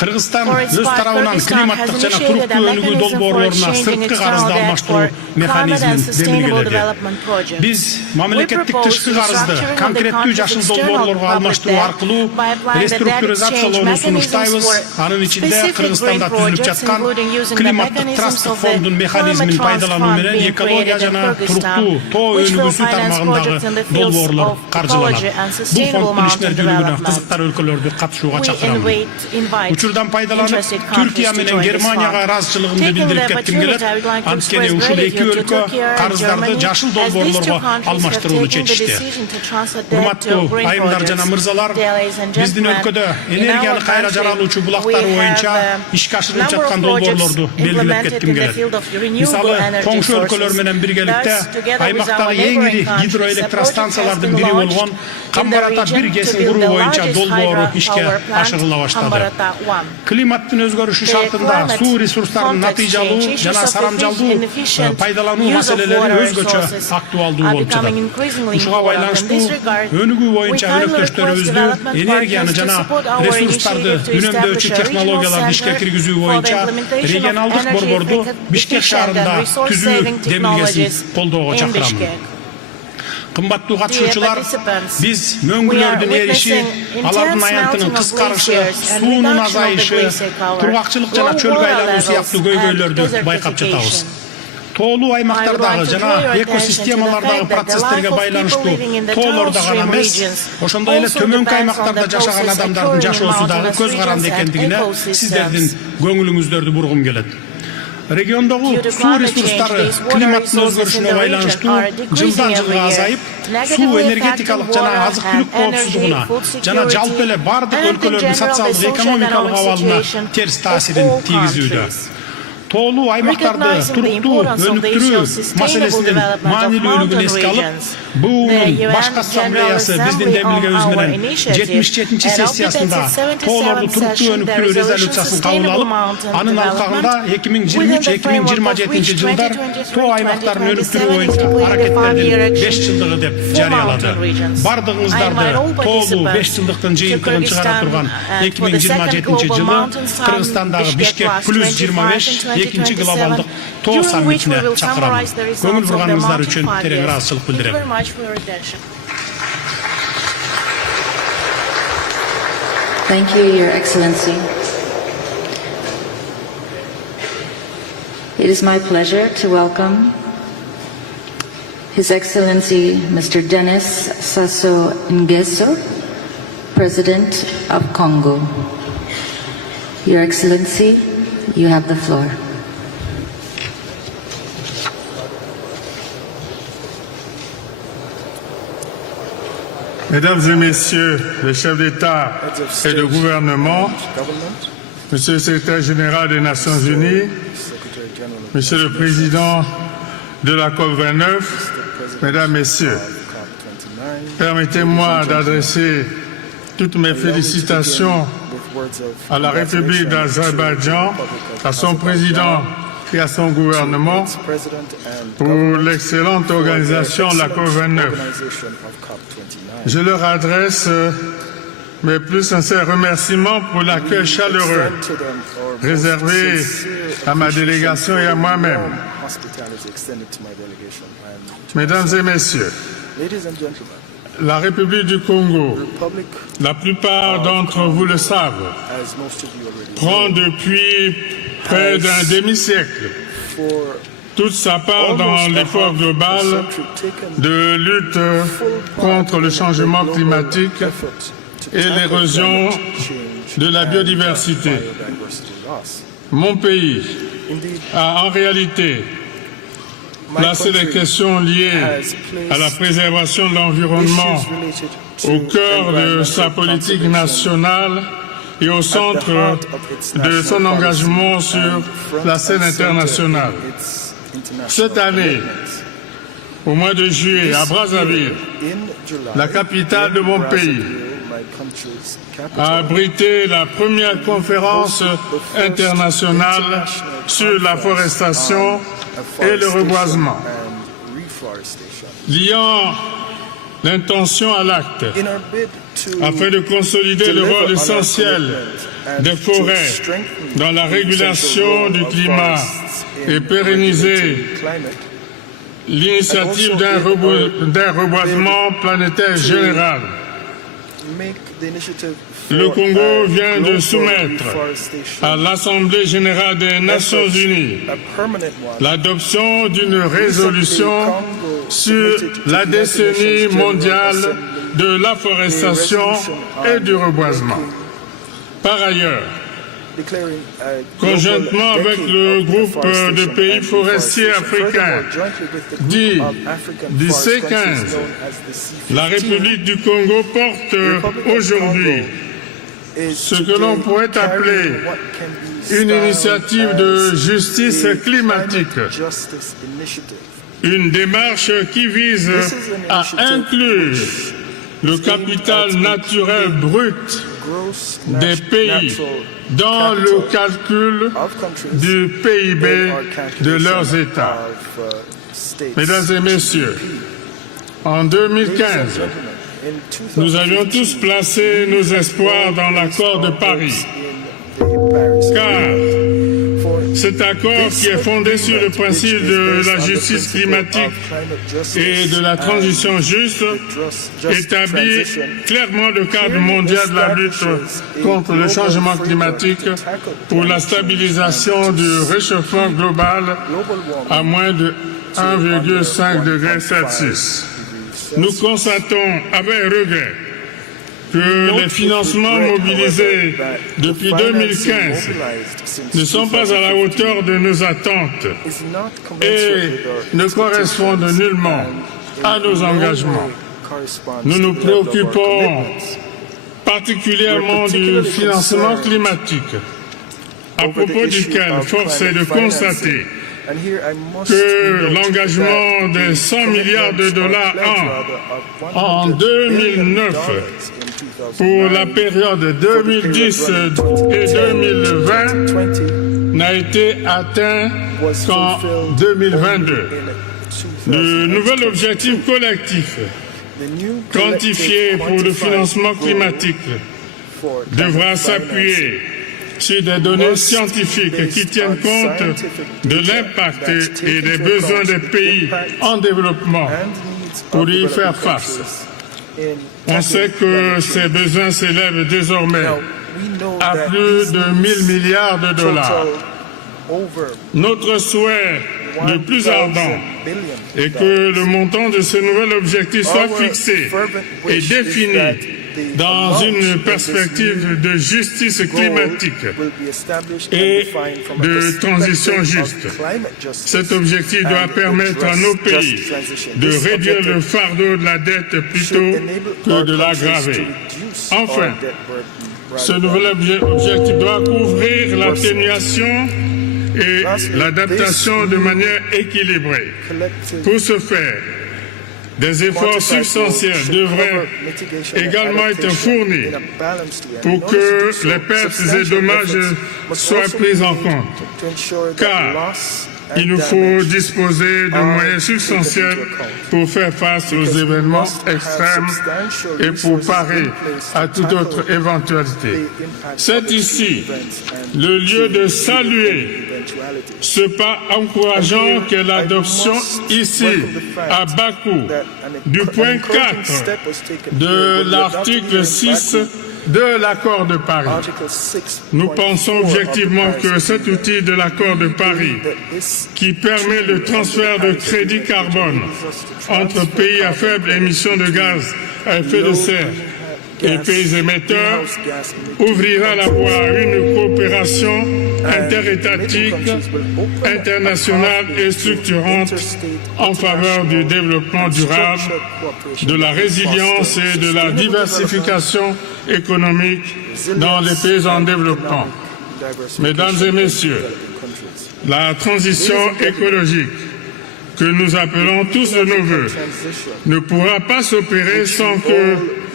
Кыргызстан For its өз part, тарабынан Kyrgyzstan климаттык has жана initiated a туруктуу өнүгүү mechanism for долбоорлоруна exchanging сырткы external карызды debt алмаштыруу for climate and механизмин sustainable белгиледи. development projects. Биз мамлекеттик We propose тышкы карызды restructuring of the конкреттүү country's жашыл external долбоорлорго public алмаштыруу debt аркылуу by applying the debt реструктуризациялоону exchange сунуштайбыз. mechanisms for Анын ичинде specific Кыргызстанда green түзүлүп projects, жаткан including using the климаттык mechanisms трасттык of the фондун механизмин Climate Trust пайдалануу Fund менен being экология created in жана туруктуу Kyrgyzstan, тоо which will өнүгүүсү finance projects in the тармагындагы fields долбоорлор of каржыланат. ecology and Бул sustainable фонддун mountain ишмердүүлүгүнө development. кызыктар өлкөлөрдү катышууга We чакырам. invite Учурдан пайдаланып, interested countries Түркия to менен join this Германияга fund. ыраазычылыгымды Taking the билдирип кетким келет. opportunity, I would like to Анткени express ушул эки gratitude to өлкө Turkey and карыздарды Germany, жашыл as these two долбоорлорго countries have алмаштырууну taken the чечишти. decision to transfer debt to Урматтуу green айымдар жана projects. мырзалар, Ladies and биздин gentlemen, өлкөдө in энергияны our кайра country, жаралуучу we булактар боюнча have ишке ашырылып number of жаткан projects долбоорлорду белгилеп implemented кетким in the келет. field of renewable Мисалы, energy коңшу өлкөлөр sources. менен биргеликте Thus, together with our аймактагы эң neighboring ири countries, a project has гидроэлектростанциялардын been бири launched болгон in the Камбарата region бир to кесин build куруу the боюнча largest долбоору ишке hydropower plant, ашырыла баштады. Камбарата 1. Климаттын өзгөрүшү шартында climate суу ресурстарынын context натыйжалуу change, issues жана of сарамжалдуу efficient пайдалануу use of маселелери water өзгөчө resources актуалдуу are болуп becoming жатат. increasingly Ушуга important. In байланыштуу this regard, өнүгүү боюнча we kindly өнөктөштөрүбүздү request development энергияны partners to жана support our ресурстарды initiative to үнөмдөөчү establish a regional технологияларды ишке center киргизүү for the боюнча implementation of регионалдык energy борборду Бишкек efficient шаарында and resource түзүү saving демилгесин technologies колдоого in чакырамын. Bishkek. Кымбаттуу Dear катышуучулар, participants, биз we are мөңгүлөрдүн эриши, witnessing алардын intense аянтынын melting of кыскарышы, glaciers and суунун reduction of the азайышы, glacier cover, кургакчылык жана low чөлгө water айлануу levels сыяктуу and көйгөйлөрдү байкап жатабыз. desertification. Тоолуу аймактардагы I would like to жана draw your attention to the экосистемалардагы fact that the процесстерге life of байланыштуу people living in the тоолордо гана downstream эмес, regions ошондой эле also төмөнкү depends on аймактарда the жашаган process адамдардын occurring in жашоосу дагы mountainous көз каранды regions and экендигине ecosystems. сиздердин көңүлүңүздөрдү бургум келет. Региондогу Due to суу climate change, ресурстары these water климаттын resources in өзгөрүшүнө the region байланыштуу are decreasing жылдан every жылга year, азайып, суу negatively энергетикалык affecting жана water азык and түлүк коопсуздугуна energy, food жана жалпы security, эле бардык and in өлкөлөрдүн general the социалдык social and экономикалык economic абалына situation терс of таасирин all тийгизүүдө. countries. Тоолуу аймактарды Recognizing the туруктуу importance of the issue өнүктүрүү of sustainable маселесинин development of маанилүүлүгүн mountain эске алып, regions, буунун the башкы UN ассамблеясы General биздин Assembly демилгебиз on our менен initiative 77-чи and сессиясында occupied its тоолорду 77th туруктуу session, the өнүктүрүү resolution резолюциясын кабыл Sustainable алып, Mountain анын алкагында Development within the framework of 2020-2027 which жылдар тоо аймактарын өнүктүрүү боюнча 2027 аракеттердин 5 жылдыгы деп жарыялады. mountain regions. I Бардыгыңыздарды invite all тоолуу 5 participants жылдыктын жыйынтыгын чыгара Kyrgyzstan турган and for the second 2027 Global жылы Mountain Summit, Кыргызстандагы Bishkek Бишкек плюс 25 экинчи глобалдык тоо during which we саммитине will чакырам. summarize the results Көңүл of the бурганыңыздар Mountain үчүн 5 терең years. ыраазычылык Thank you билдирем. very much for your attention. Thank you, Your Excellency. It is my pleasure to welcome His Excellency Mr. Denis Sassou Nguesso, President of Congo. Your Excellency, you have the floor. Mesdames et Messieurs les chefs d'État et de gouvernement, Monsieur le Secrétaire général des Nations Unies, Monsieur le Président de la COP29, Mesdames, Messieurs, permettez-moi d'adresser toutes mes félicitations à la République d'Azerbaïdjan, à son président et à son gouvernement pour l'excellente organisation de la COP29. Je leur adresse mes plus sincères remerciements pour l'accueil chaleureux réservé à ma délégation et à moi-même. Mesdames et Messieurs, la République du Congo, la plupart d'entre vous le savent, prend depuis près d'un demi-siècle toute sa part dans l'effort global de lutte contre le changement climatique et l'érosion de la biodiversité. Mon pays a en réalité placé les questions liées à la préservation de l'environnement au cœur de sa politique nationale et au centre de son engagement sur la scène internationale. Cette année, au mois de juillet, à Brazzaville, la capitale de mon pays, a abrité la première conférence internationale sur la forestation et le reboisement, liant l'intention à l'acte, afin de consolider le rôle essentiel des forêts dans la régulation du climat et pérenniser l'initiative d'un reboisement planétaire général. Le Congo vient de soumettre à l'Assemblée générale des Nations unies l'adoption d'une résolution sur la décennie mondiale de l'afforestation et du reboisement. Par ailleurs, conjointement avec le groupe de pays forestiers africains, dit du C15, la République du Congo porte aujourd'hui ce que l'on pourrait appeler une initiative de justice climatique, une démarche qui vise à inclure le capital naturel brut des pays dans le calcul du PIB de leurs États. Mesdames et messieurs, en 2015, nous avions tous placé nos espoirs dans l'accord de Paris, car cet accord qui est fondé sur le principe de la justice climatique et de la transition juste établit clairement le cadre mondial de la lutte contre le changement climatique pour la stabilisation du réchauffement global à moins de 1,5 degré Celsius. Nous constatons avec regret que les financements mobilisés depuis 2015 ne sont pas à la hauteur de nos attentes et ne correspondent nullement à nos engagements. Nous nous préoccupons particulièrement du financement climatique, à propos duquel force est de constater que l'engagement de 100 milliards de dollars en 2009 pour la période 2010 et 2020 n'a été atteint qu'en 2022. Le nouvel objectif collectif quantifié pour le financement climatique devra s'appuyer sur des données scientifiques qui tiennent compte de l'impact et des besoins des pays en développement pour y faire face. On sait que ces besoins s'élèvent désormais à plus de 1 000 milliards de dollars. Notre souhait le plus ardent est que le montant de ce nouvel objectif soit fixé et défini dans une perspective de justice climatique et de transition juste. Cet objectif doit permettre à nos pays de réduire le fardeau de la dette plutôt que de l'aggraver. Enfin, ce nouvel objectif doit couvrir l'atténuation et l'adaptation de manière équilibrée. Pour ce faire, des efforts substantiels devraient également être fournis pour que les pertes et dommages soient pris en compte, car il nous faut disposer de moyens substantiels pour faire face aux événements extrêmes et pour parer à toute autre éventualité. C'est ici le lieu de saluer ce pas encourageant qu'est l'adoption ici, à Baku, du point 4 de l'article 6 de l'accord de Paris. Nous pensons objectivement que cet outil de l'accord de Paris, qui permet le transfert de crédits carbone entre pays à faible émission de gaz à effet de serre et pays émetteurs, ouvrira la voie à une coopération interétatique, internationale et structurante en faveur du développement durable, de la résilience et de la diversification économique dans les pays en développement. Mesdames et messieurs, la transition écologique que nous appelons tous de nos vœux ne pourra pas s'opérer sans que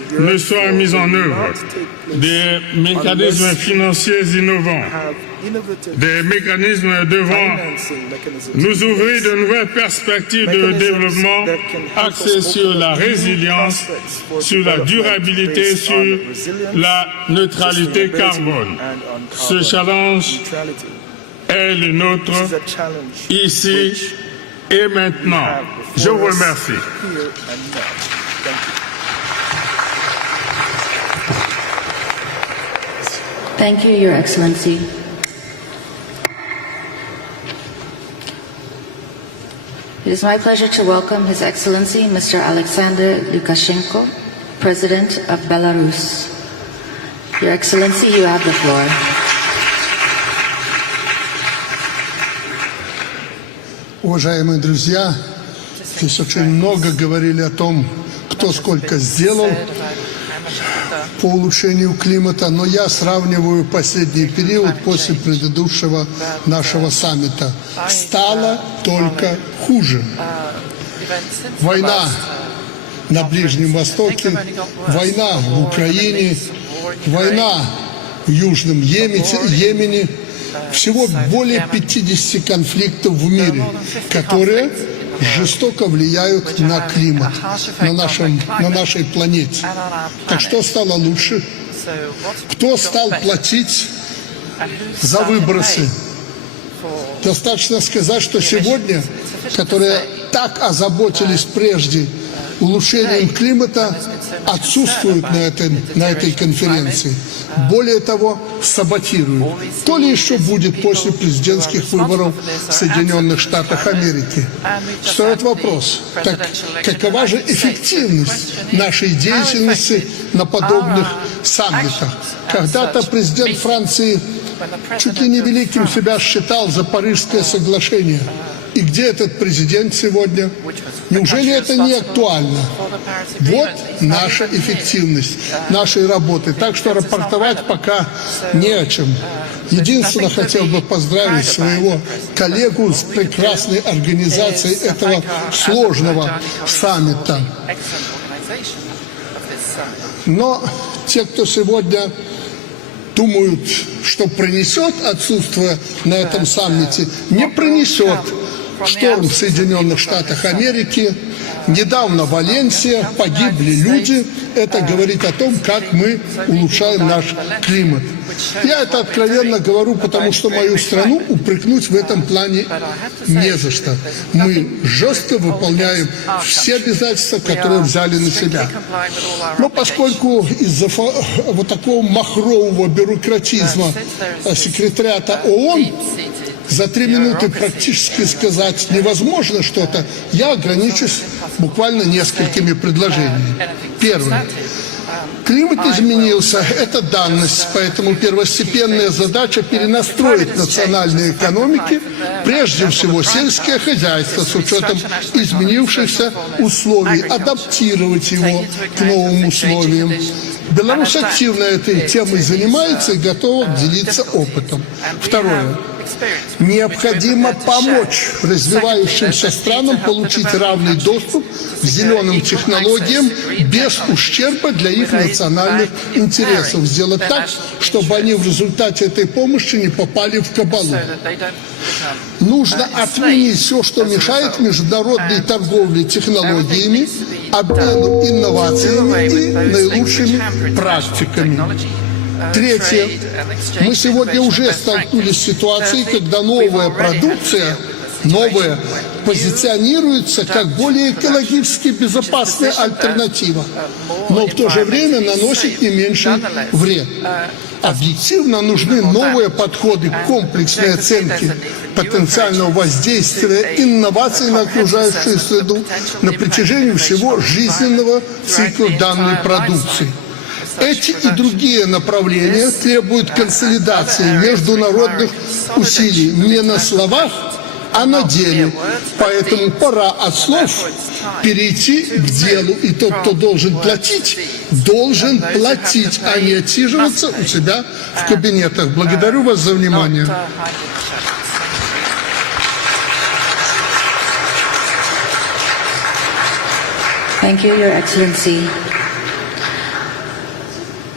ne soient mis en œuvre des mécanismes financiers innovants, des mécanismes devant nous ouvrir de nouvelles perspectives de développement axées sur la résilience, sur la durabilité, sur la neutralité carbone. Ce challenge est le nôtre ici et maintenant. Je vous remercie. Thank you, Your Excellency. It is my pleasure to welcome His Excellency Mr. Alexander Lukashenko, President of Belarus. Your Excellency, you have the floor. Уважаемые друзья, здесь очень много говорили о том, кто сколько сделал по улучшению климата, но я сравниваю последний период после предыдущего нашего саммита. Стало только хуже. Война на Ближнем Востоке, война в Украине, война в Южном Йемене. Всего более 50 конфликтов в мире, которые жестоко влияют на климат, на нашей планете. Так что стало лучше? Кто стал платить за выбросы? Достаточно сказать, что сегодня, которые так озаботились прежде улучшением климата, отсутствуют на этой конференции. Более того, саботируют. То ли еще будет после президентских выборов в Соединенных Штатах Америки. Стоит вопрос, так какова же эффективность нашей деятельности на подобных саммитах? Когда-то президент Франции чуть ли не великим себя считал за Парижское соглашение. И где этот президент сегодня? Неужели это не актуально? Вот наша эффективность нашей работы. Так что рапортовать пока не о чем. Единственное, хотел бы поздравить своего коллегу с прекрасной организацией этого сложного саммита. Но те, кто сегодня думают, что принесет отсутствие на этом саммите, не принесет. Шторм в Соединенных Штатах Америки, недавно Валенсия, погибли люди. Это говорит о том, как мы улучшаем наш климат. Я это откровенно говорю, потому что мою страну упрекнуть в этом плане не за что. Мы жестко выполняем все обязательства, которые взяли на себя. Но поскольку из-за вот такого махрового бюрократизма секретариата ООН за 3 минуты практически сказать невозможно что-то, я ограничусь буквально несколькими предложениями. Первое. Климат изменился, это данность, поэтому первостепенная задача перенастроить национальные экономики, прежде всего сельское хозяйство с учетом изменившихся условий, адаптировать его к новым условиям. Беларусь активно этой темой занимается и готова делиться опытом. Второе. Необходимо помочь развивающимся странам получить равный доступ к зеленым технологиям без ущерба для их национальных интересов. Сделать так, чтобы они в результате этой помощи не попали в кабалу. Нужно отменить все, что мешает международной торговле технологиями, обмену инновациями и наилучшими практиками. Третье. Мы сегодня уже столкнулись с ситуацией, когда новая продукция, позиционируется как более экологически безопасная альтернатива, но в то же время наносит не меньший вред. Объективно нужны новые подходы к комплексной оценке потенциального воздействия инноваций на окружающую среду на протяжении всего жизненного цикла данной продукции. Эти и другие направления требуют консолидации международных усилий не на словах, а на деле. Поэтому пора от слов перейти к делу. И тот, кто должен платить, а не отсиживаться у себя в кабинетах. Благодарю вас за внимание. Thank you, Your Excellency.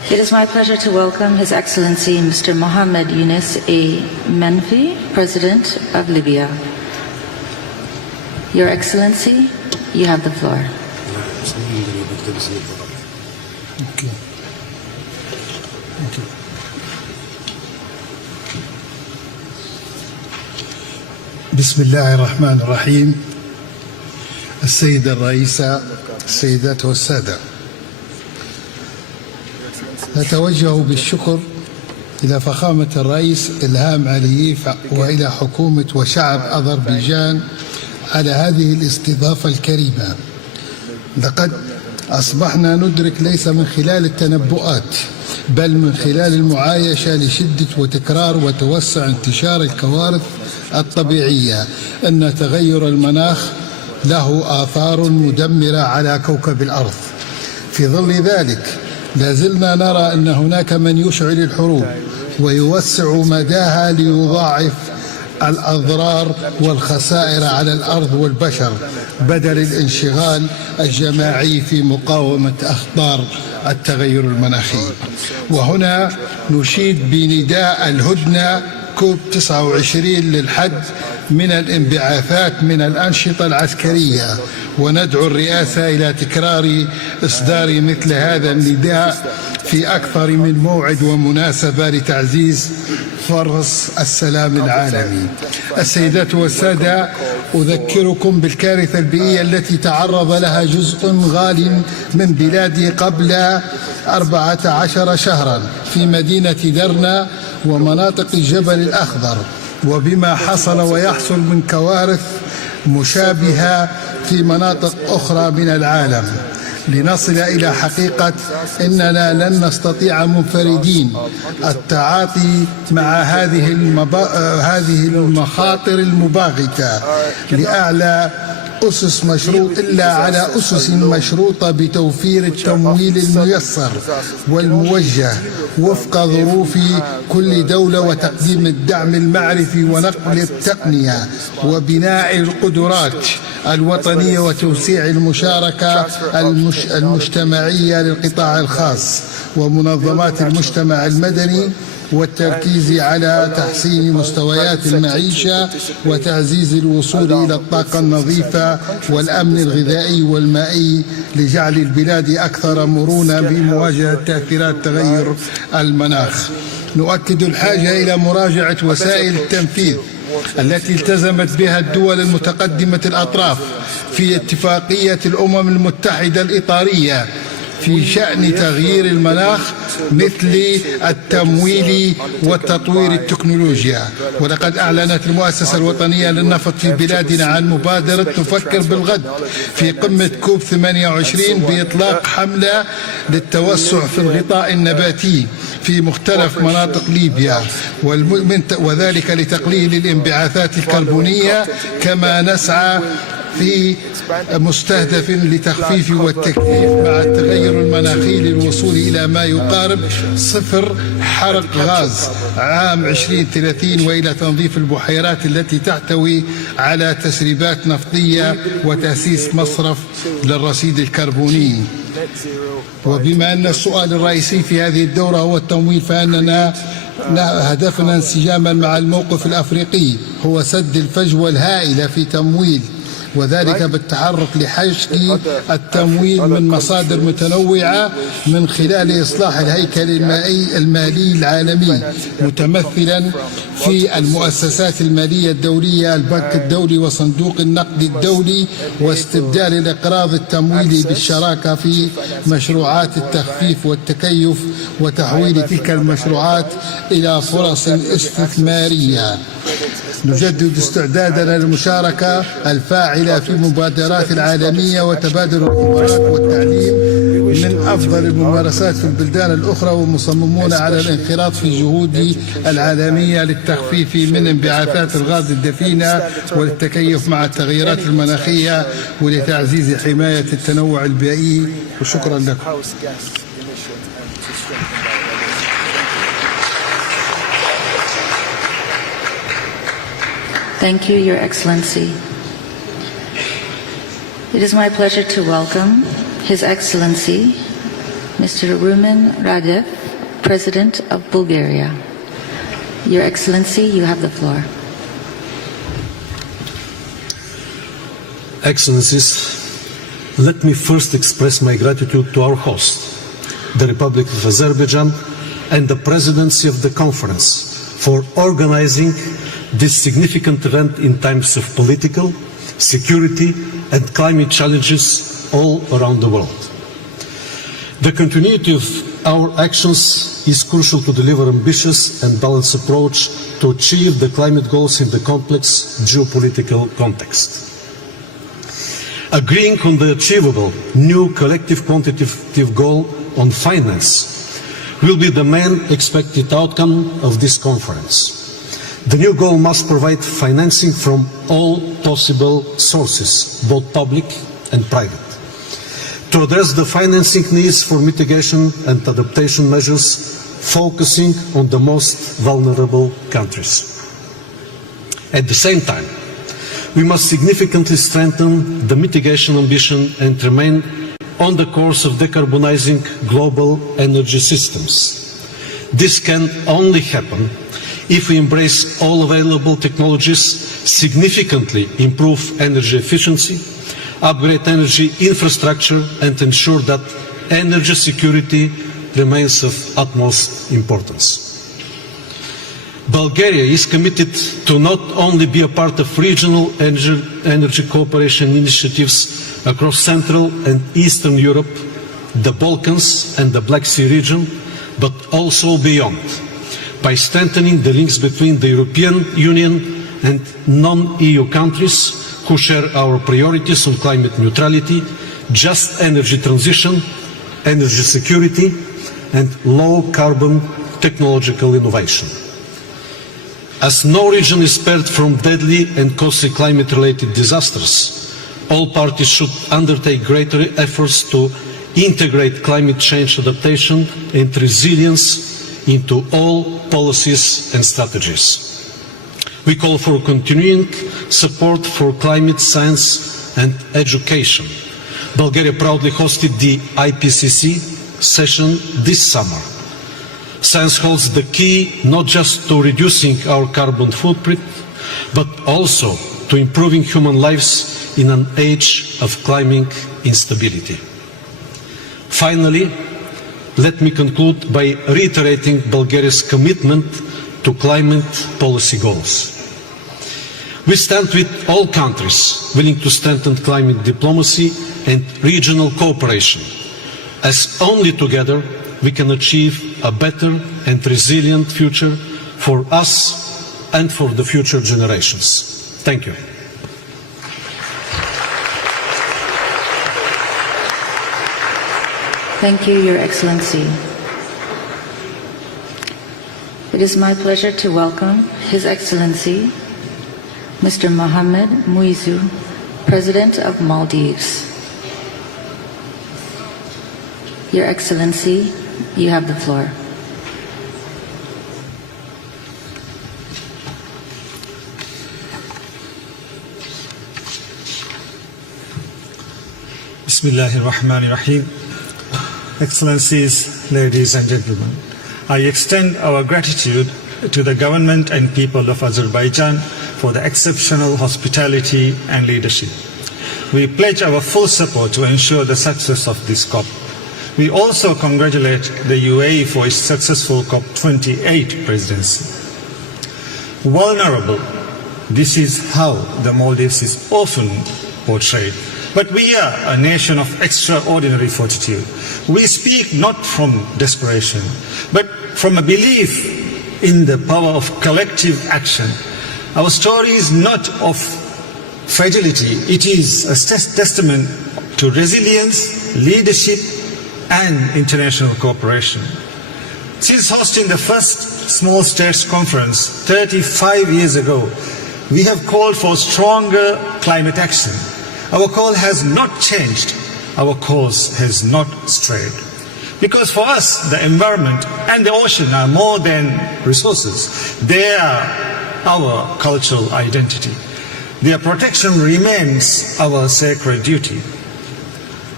It is my pleasure to welcome His Excellency Mr. Mohammed Yunus A. Menfi, President of Libya. Your Excellency, you have the floor. بسم الله الرحمن الرحيم. السيدة الرئيسة، السيدات والسادة، نتوجه بالشكر إلى فخامة الرئيس إلهام علييف وإلى حكومة وشعب أذربيجان على هذه الاستضافة الكريمة. لقد أصبحنا ندرك ليس من خلال التنبؤات بل من خلال المعايشة لشدة وتكرار وتوسع انتشار الكوارث الطبيعية أن تغير المناخ له آثار مدمرة على كوكب الأرض. في ظل ذلك لازلنا نرى أن هناك من يشعل الحروب ويوسع مداها ليضاعف الأضرار والخسائر على الأرض والبشر بدل الانشغال الجماعي في مقاومة أخطار التغير المناخي. وهنا نشيد بنداء الهدنة كوب 29 للحد من الانبعاثات من الأنشطة العسكرية، وندعو الرئاسة إلى تكرار إصدار مثل هذا النداء في أكثر من موعد ومناسبة لتعزيز فرص السلام العالمي. السيدات والسادة، أذكركم بالكارثة البيئية التي تعرض لها جزء غال من بلادي قبل 14 شهرا في مدينة درنا ومناطق الجبل الأخضر، وبما حصل ويحصل من كوارث مشابهة في مناطق أخرى من العالم، لنصل إلى حقيقة أننا لن نستطيع منفردين التعاطي مع هذه المخاطر المباغتة لأعلى أسس مشروط إلا على أسس مشروطة بتوفير التمويل الميسر والموجه وفق ظروف كل دولة وتقديم الدعم المعرفي ونقل التقنية وبناء القدرات الوطنية وتوسيع المشاركة المجتمعية للقطاع الخاص ومنظمات المجتمع المدني والتركيز على تحسين مستويات المعيشة وتعزيز الوصول إلى الطاقة النظيفة والأمن الغذائي والمائي لجعل البلاد أكثر مرونة بمواجهة تأثيرات تغير المناخ. نؤكد الحاجة إلى مراجعة وسائل التنفيذ التي التزمت بها الدول المتقدمة الأطراف في اتفاقية الأمم المتحدة الإطارية في شأن تغيير المناخ مثل التمويل والتطوير التكنولوجيا. ولقد أعلنت المؤسسة الوطنية للنفط في بلادنا عن مبادرة تفكر بالغد في قمة كوب 28 بإطلاق حملة للتوسع في الغطاء النباتي في مختلف مناطق ليبيا، وذلك لتقليل الانبعاثات الكربونية، كما نسعى في مستهدف لتخفيف والتكييف مع التغير المناخي للوصول إلى ما يقارب 0 حرق غاز عام 2030 وإلى تنظيف البحيرات التي تحتوي على تسريبات نفطية وتأسيس مصرف للرصيد الكربوني. وبما أن السؤال الرئيسي في هذه الدورة هو التمويل، فإننا هدفنا انسجاما مع الموقف الأفريقي هو سد الفجوة الهائلة في تمويل، وذلك بالتحرك لحشد التمويل من مصادر متنوعة من خلال إصلاح الهيكل المالي العالمي متمثلا في المؤسسات المالية الدولية، البنك الدولي وصندوق النقد الدولي، واستبدال الإقراض التمويلي بالشراكة في مشروعات التخفيف والتكيف وتحويل تلك المشروعات إلى فرص استثمارية. نجدد استعدادنا للمشاركة الفاعلة في المبادرات العالمية وتبادل الخبرات والتعليم من أفضل الممارسات في البلدان الأخرى، ومصممون على الانخراط في الجهود العالمية للتخفيف من انبعاثات الغاز الدفينة وللتكيف مع التغيرات المناخية ولتعزيز حماية التنوع البيئي. وشكرا لكم. Thank you, Your Excellency. It is my pleasure to welcome His Excellency Mr. Rumen Radev, President of Bulgaria. Your Excellency, you have the floor. Excellencies, let me first express my gratitude to our host, the Republic of Azerbaijan, and the Presidency of the Conference for organizing this significant event in times of political, security, and climate challenges all around the world. The continuity of our actions is crucial to deliver ambitious and balanced approach to achieve the climate goals in the complex geopolitical context. Agreeing on the achievable new collective quantitative goal on finance will be the main expected outcome of this conference. The new goal must provide financing from all possible sources, both public and private, to address the financing needs for mitigation and adaptation measures, focusing on the most vulnerable countries. At the same time, we must significantly strengthen the mitigation ambition and remain on the course of decarbonizing global energy systems. This can only happen if we embrace all available technologies, significantly improve energy efficiency, upgrade energy infrastructure, and ensure that energy security remains of utmost importance. Bulgaria is committed to not only be a part of regional energy cooperation initiatives across Central and Eastern Europe, the Balkans and the Black Sea region, but also beyond, by strengthening the links between the European Union and non-EU countries who share our priorities on climate neutrality, just energy transition, energy security, and low-carbon technological innovation. As no region is spared from deadly and costly climate-related disasters, all parties should undertake greater efforts to integrate climate change adaptation and resilience into all policies and strategies. We call for continuing support for climate science and education. Bulgaria proudly hosted the IPCC session this summer. Science holds the key not just to reducing our carbon footprint, but also to improving human lives in an age of climbing instability. Finally, let me conclude by reiterating Bulgaria's commitment to climate policy goals. We stand with all countries willing to strengthen climate diplomacy and regional cooperation, as only together we can achieve a better and resilient future for us and for the future generations. Thank you. Thank you, Your Excellency. It is my pleasure to welcome His Excellency, Mr. Mohamed Muizu, President of Maldives. Your Excellency, you have the floor. Bismillahirrahmanirrahim. Excellencies, ladies and gentlemen, I extend our gratitude to the government and people of Azerbaijan for the exceptional hospitality and leadership. We pledge our full support to ensure the success of this COP. We also congratulate the UAE for its successful COP28 presidency. Vulnerable, this is how the Maldives is often portrayed. But we are a nation of extraordinary fortitude. We speak not from desperation, but from a belief in the power of collective action. Our story is not of fragility, it is a testament to resilience, leadership, and international cooperation. Since hosting the first Small States Conference 35 years ago, we have called for stronger climate action. Our call has not changed, our course has not strayed. Because for us, the environment and the ocean are more than resources. They are our cultural identity. Their protection remains our sacred duty.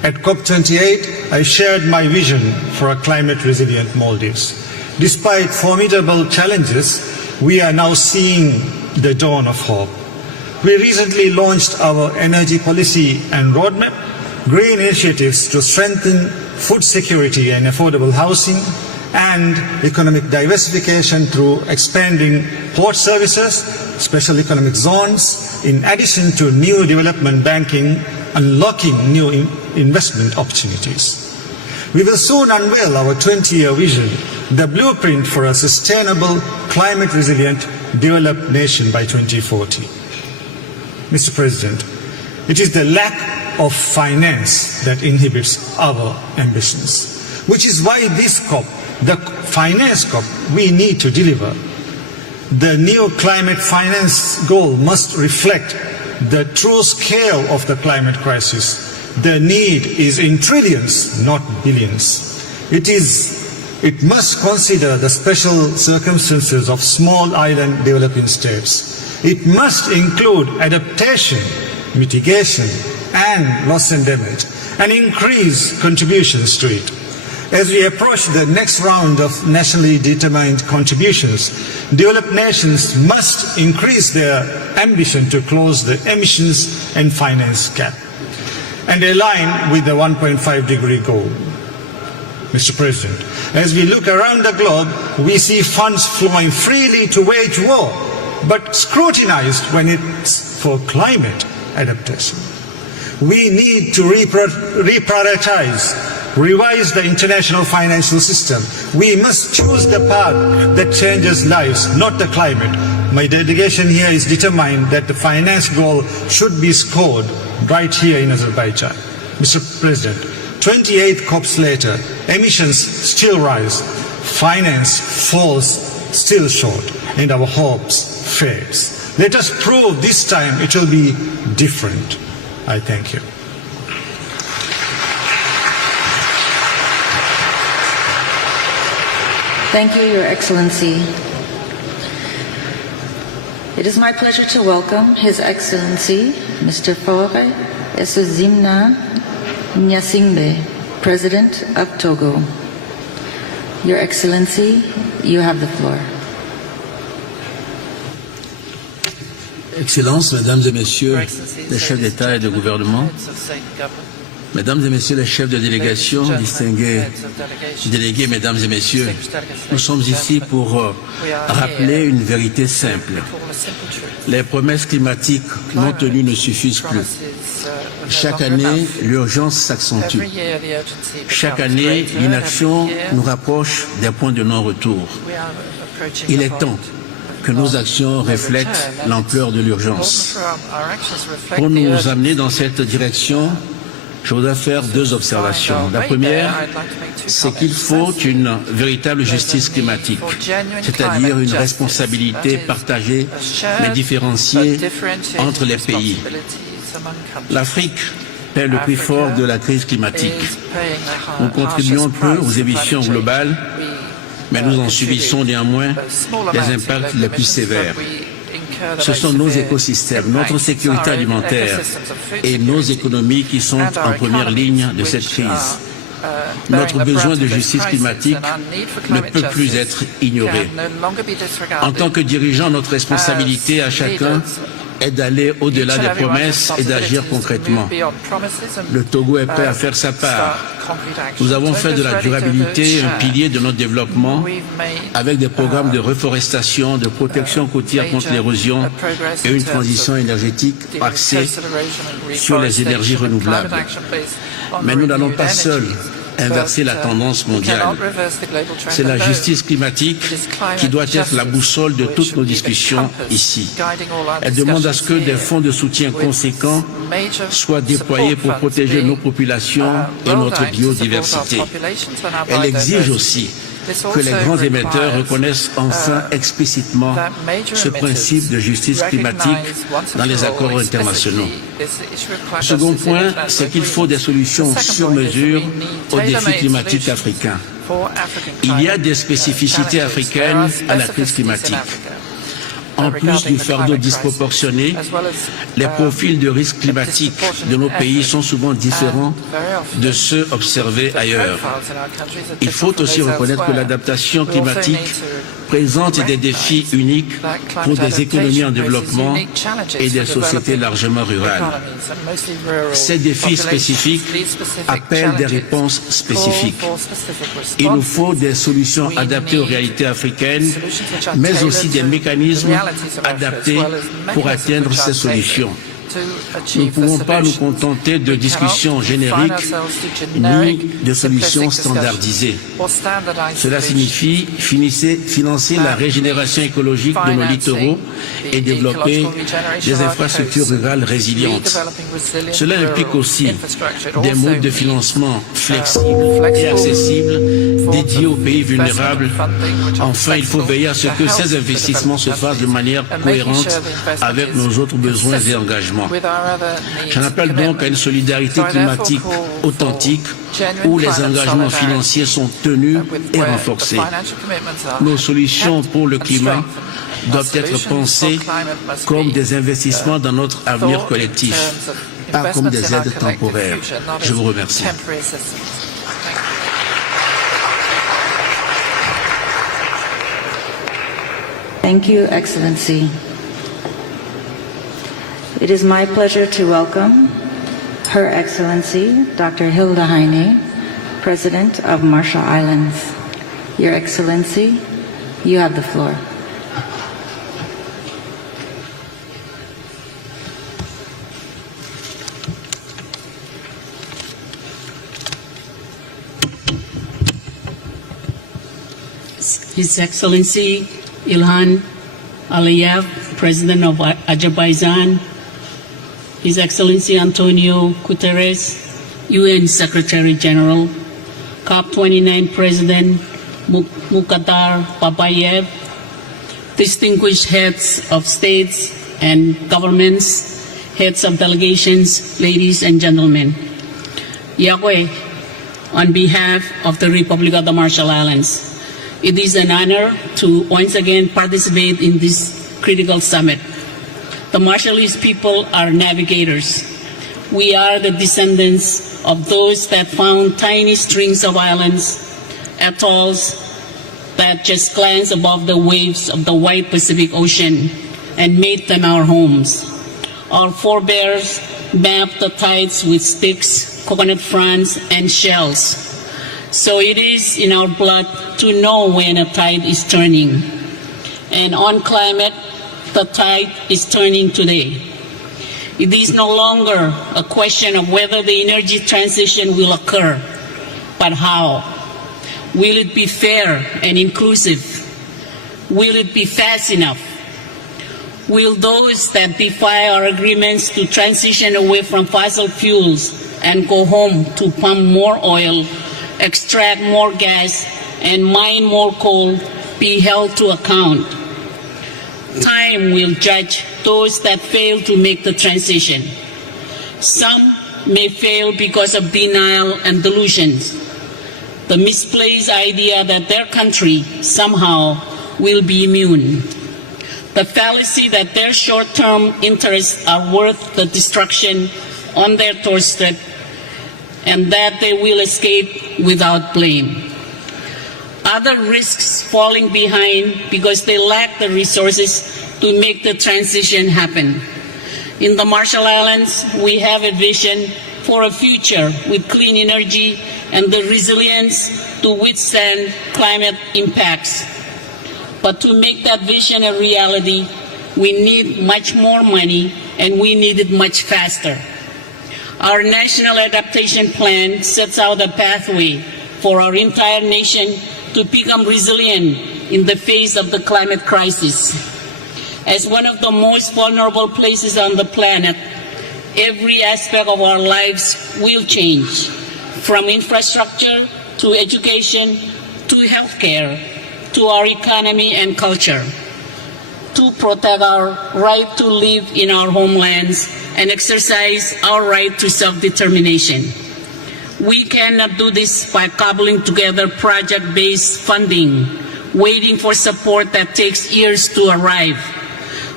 At COP28, I shared my vision for a climate-resilient Maldives. Despite formidable challenges, we are now seeing the dawn of hope. We recently launched our energy policy and roadmap, green initiatives to strengthen food security and affordable housing, and economic diversification through expanding port services, special economic zones, in addition to new development banking, unlocking new investment opportunities. We will soon unveil our 20-year vision, the blueprint for a sustainable, climate-resilient, developed nation by 2040. Mr. President, it is the lack of finance that inhibits our ambitions, which is why this COP, the finance COP, we need to deliver. The new climate finance goal must reflect the true scale of the climate crisis. The need is in trillions, not billions. It must consider the special circumstances of small island developing states. It must include adaptation, mitigation, and loss and damage, and increase contributions to it. As we approach the next round of nationally determined contributions, developed nations must increase their ambition to close the emissions and finance gap and align with the 1.5-degree goal. Mr. President, as we look around the globe, we see funds flowing freely to wage war, but scrutinized when it's for climate adaptation. We need to reprioritize, revise the international financial system. We must choose the path that changes lives, not the climate. My delegation here is determined that the finance goal should be scored right here in Azerbaijan. Mr. President, 28 COPs later, emissions still rise, finance falls still short, and our hopes fades. Let us prove this time it will be different. I thank you. Thank you, Your Excellency. It is my pleasure to welcome His Excellency, Mr. Faure Essozimna Nyasingbe, President of Togo. Your Excellency, you have the floor. Excellences, Mesdames et Messieurs les chefs d'État et de gouvernement, Mesdames et Messieurs les chefs de délégation, distingués délégués, Mesdames et Messieurs, nous sommes ici pour rappeler une vérité simple. Les promesses climatiques non tenues ne suffisent plus. Chaque année, l'urgence s'accentue. Chaque année, l'inaction nous rapproche des points de non-retour. Il est temps que nos actions reflètent l'ampleur de l'urgence. Pour nous amener dans cette direction, je voudrais faire deux observations. La première, c'est qu'il faut une véritable justice climatique, c'est-à-dire une responsabilité partagée mais différenciée entre les pays. L'Afrique paie le prix fort de la crise climatique. Nous contribuons peu aux émissions globales, mais nous en subissons néanmoins les impacts les plus sévères. Ce sont nos écosystèmes, notre sécurité alimentaire et nos économies qui sont en première ligne de cette crise. Notre besoin de justice climatique ne peut plus être ignoré. En tant que dirigeants, notre responsabilité à chacun est d'aller au-delà des promesses et d'agir concrètement. Le Togo est prêt à faire sa part. Nous avons fait de la durabilité un pilier de notre développement avec des programmes de reforestation, de protection côtière contre l'érosion et une transition énergétique axée sur les énergies renouvelables. Mais nous n'allons pas seuls inverser la tendance mondiale. C'est la justice climatique qui doit être la boussole de toutes nos discussions ici. Elle demande à ce que des fonds de soutien conséquents soient déployés pour protéger nos populations et notre biodiversité. Elle exige aussi que les grands émetteurs reconnaissent enfin explicitement ce principe de justice climatique dans les accords internationaux. Second point, c'est qu'il faut des solutions sur mesure aux défis climatiques africains. Il y a des spécificités africaines à la crise climatique. En plus du fardeau disproportionné, les profils de risque climatique de nos pays sont souvent différents de ceux observés ailleurs. Il faut aussi reconnaître que l'adaptation climatique présente des défis uniques pour des économies en développement et des sociétés largement rurales. Ces défis spécifiques appellent des réponses spécifiques. Il nous faut des solutions adaptées aux réalités africaines, mais aussi des mécanismes adaptés pour atteindre ces solutions. Nous ne pouvons pas nous contenter de discussions génériques ni de solutions standardisées. Cela signifie financer la régénération écologique de nos littoraux et développer des infrastructures rurales résilientes. Cela implique aussi des modes de financement flexibles et accessibles dédiés aux pays vulnérables. Enfin, il faut veiller à ce que ces investissements se fassent de manière cohérente avec nos autres besoins et engagements. J'en appelle donc à une solidarité climatique authentique où les engagements financiers sont tenus et renforcés. Nos solutions pour le climat doivent être pensées comme des investissements dans notre avenir collectif, pas comme des aides temporaires. Je vous remercie. Thank you, Excellency. It is my pleasure to welcome Her Excellency Dr. Hilda Heine, President of Marshall Islands. Your Excellency, you have the floor. His Excellency Ilhan Aliyev, President of Azerbaijan, His Excellency Antonio Guterres, UN Secretary General, COP29 President Mukhtar Babayev, distinguished heads of states and governments, heads of delegations, ladies and gentlemen. Yahweh, on behalf of the Republic of the Marshall Islands, it is an honor to once again participate in this critical summit. The Marshallese people are navigators. We are the descendants of those that found tiny strings of islands, atolls that just glance above the waves of the wide Pacific Ocean and made them our homes. Our forebears mapped the tides with sticks, coconut fronds, and shells. So it is in our blood to know when a tide is turning. And on climate, the tide is turning today. It is no longer a question of whether the energy transition will occur, but how. Will it be fair and inclusive? Will it be fast enough? Will those that defy our agreements to transition away from fossil fuels and go home to pump more oil, extract more gas, and mine more coal be held to account? Time will judge those that fail to make the transition. Some may fail because of denial and delusions. The misplaced idea that their country somehow will be immune. The fallacy that their short-term interests are worth the destruction on their doorstep and that they will escape without blame. Other risks falling behind because they lack the resources to make the transition happen. In the Marshall Islands, we have a vision for a future with clean energy and the resilience to withstand climate impacts. But to make that vision a reality, we need much more money and we need it much faster. Our National Adaptation Plan sets out a pathway for our entire nation to become resilient in the face of the climate crisis. As one of the most vulnerable places on the planet, every aspect of our lives will change, from infrastructure to education to healthcare to our economy and culture. To protect our right to live in our homelands and exercise our right to self-determination. We cannot do this by cobbling together project-based funding, waiting for support that takes years to arrive.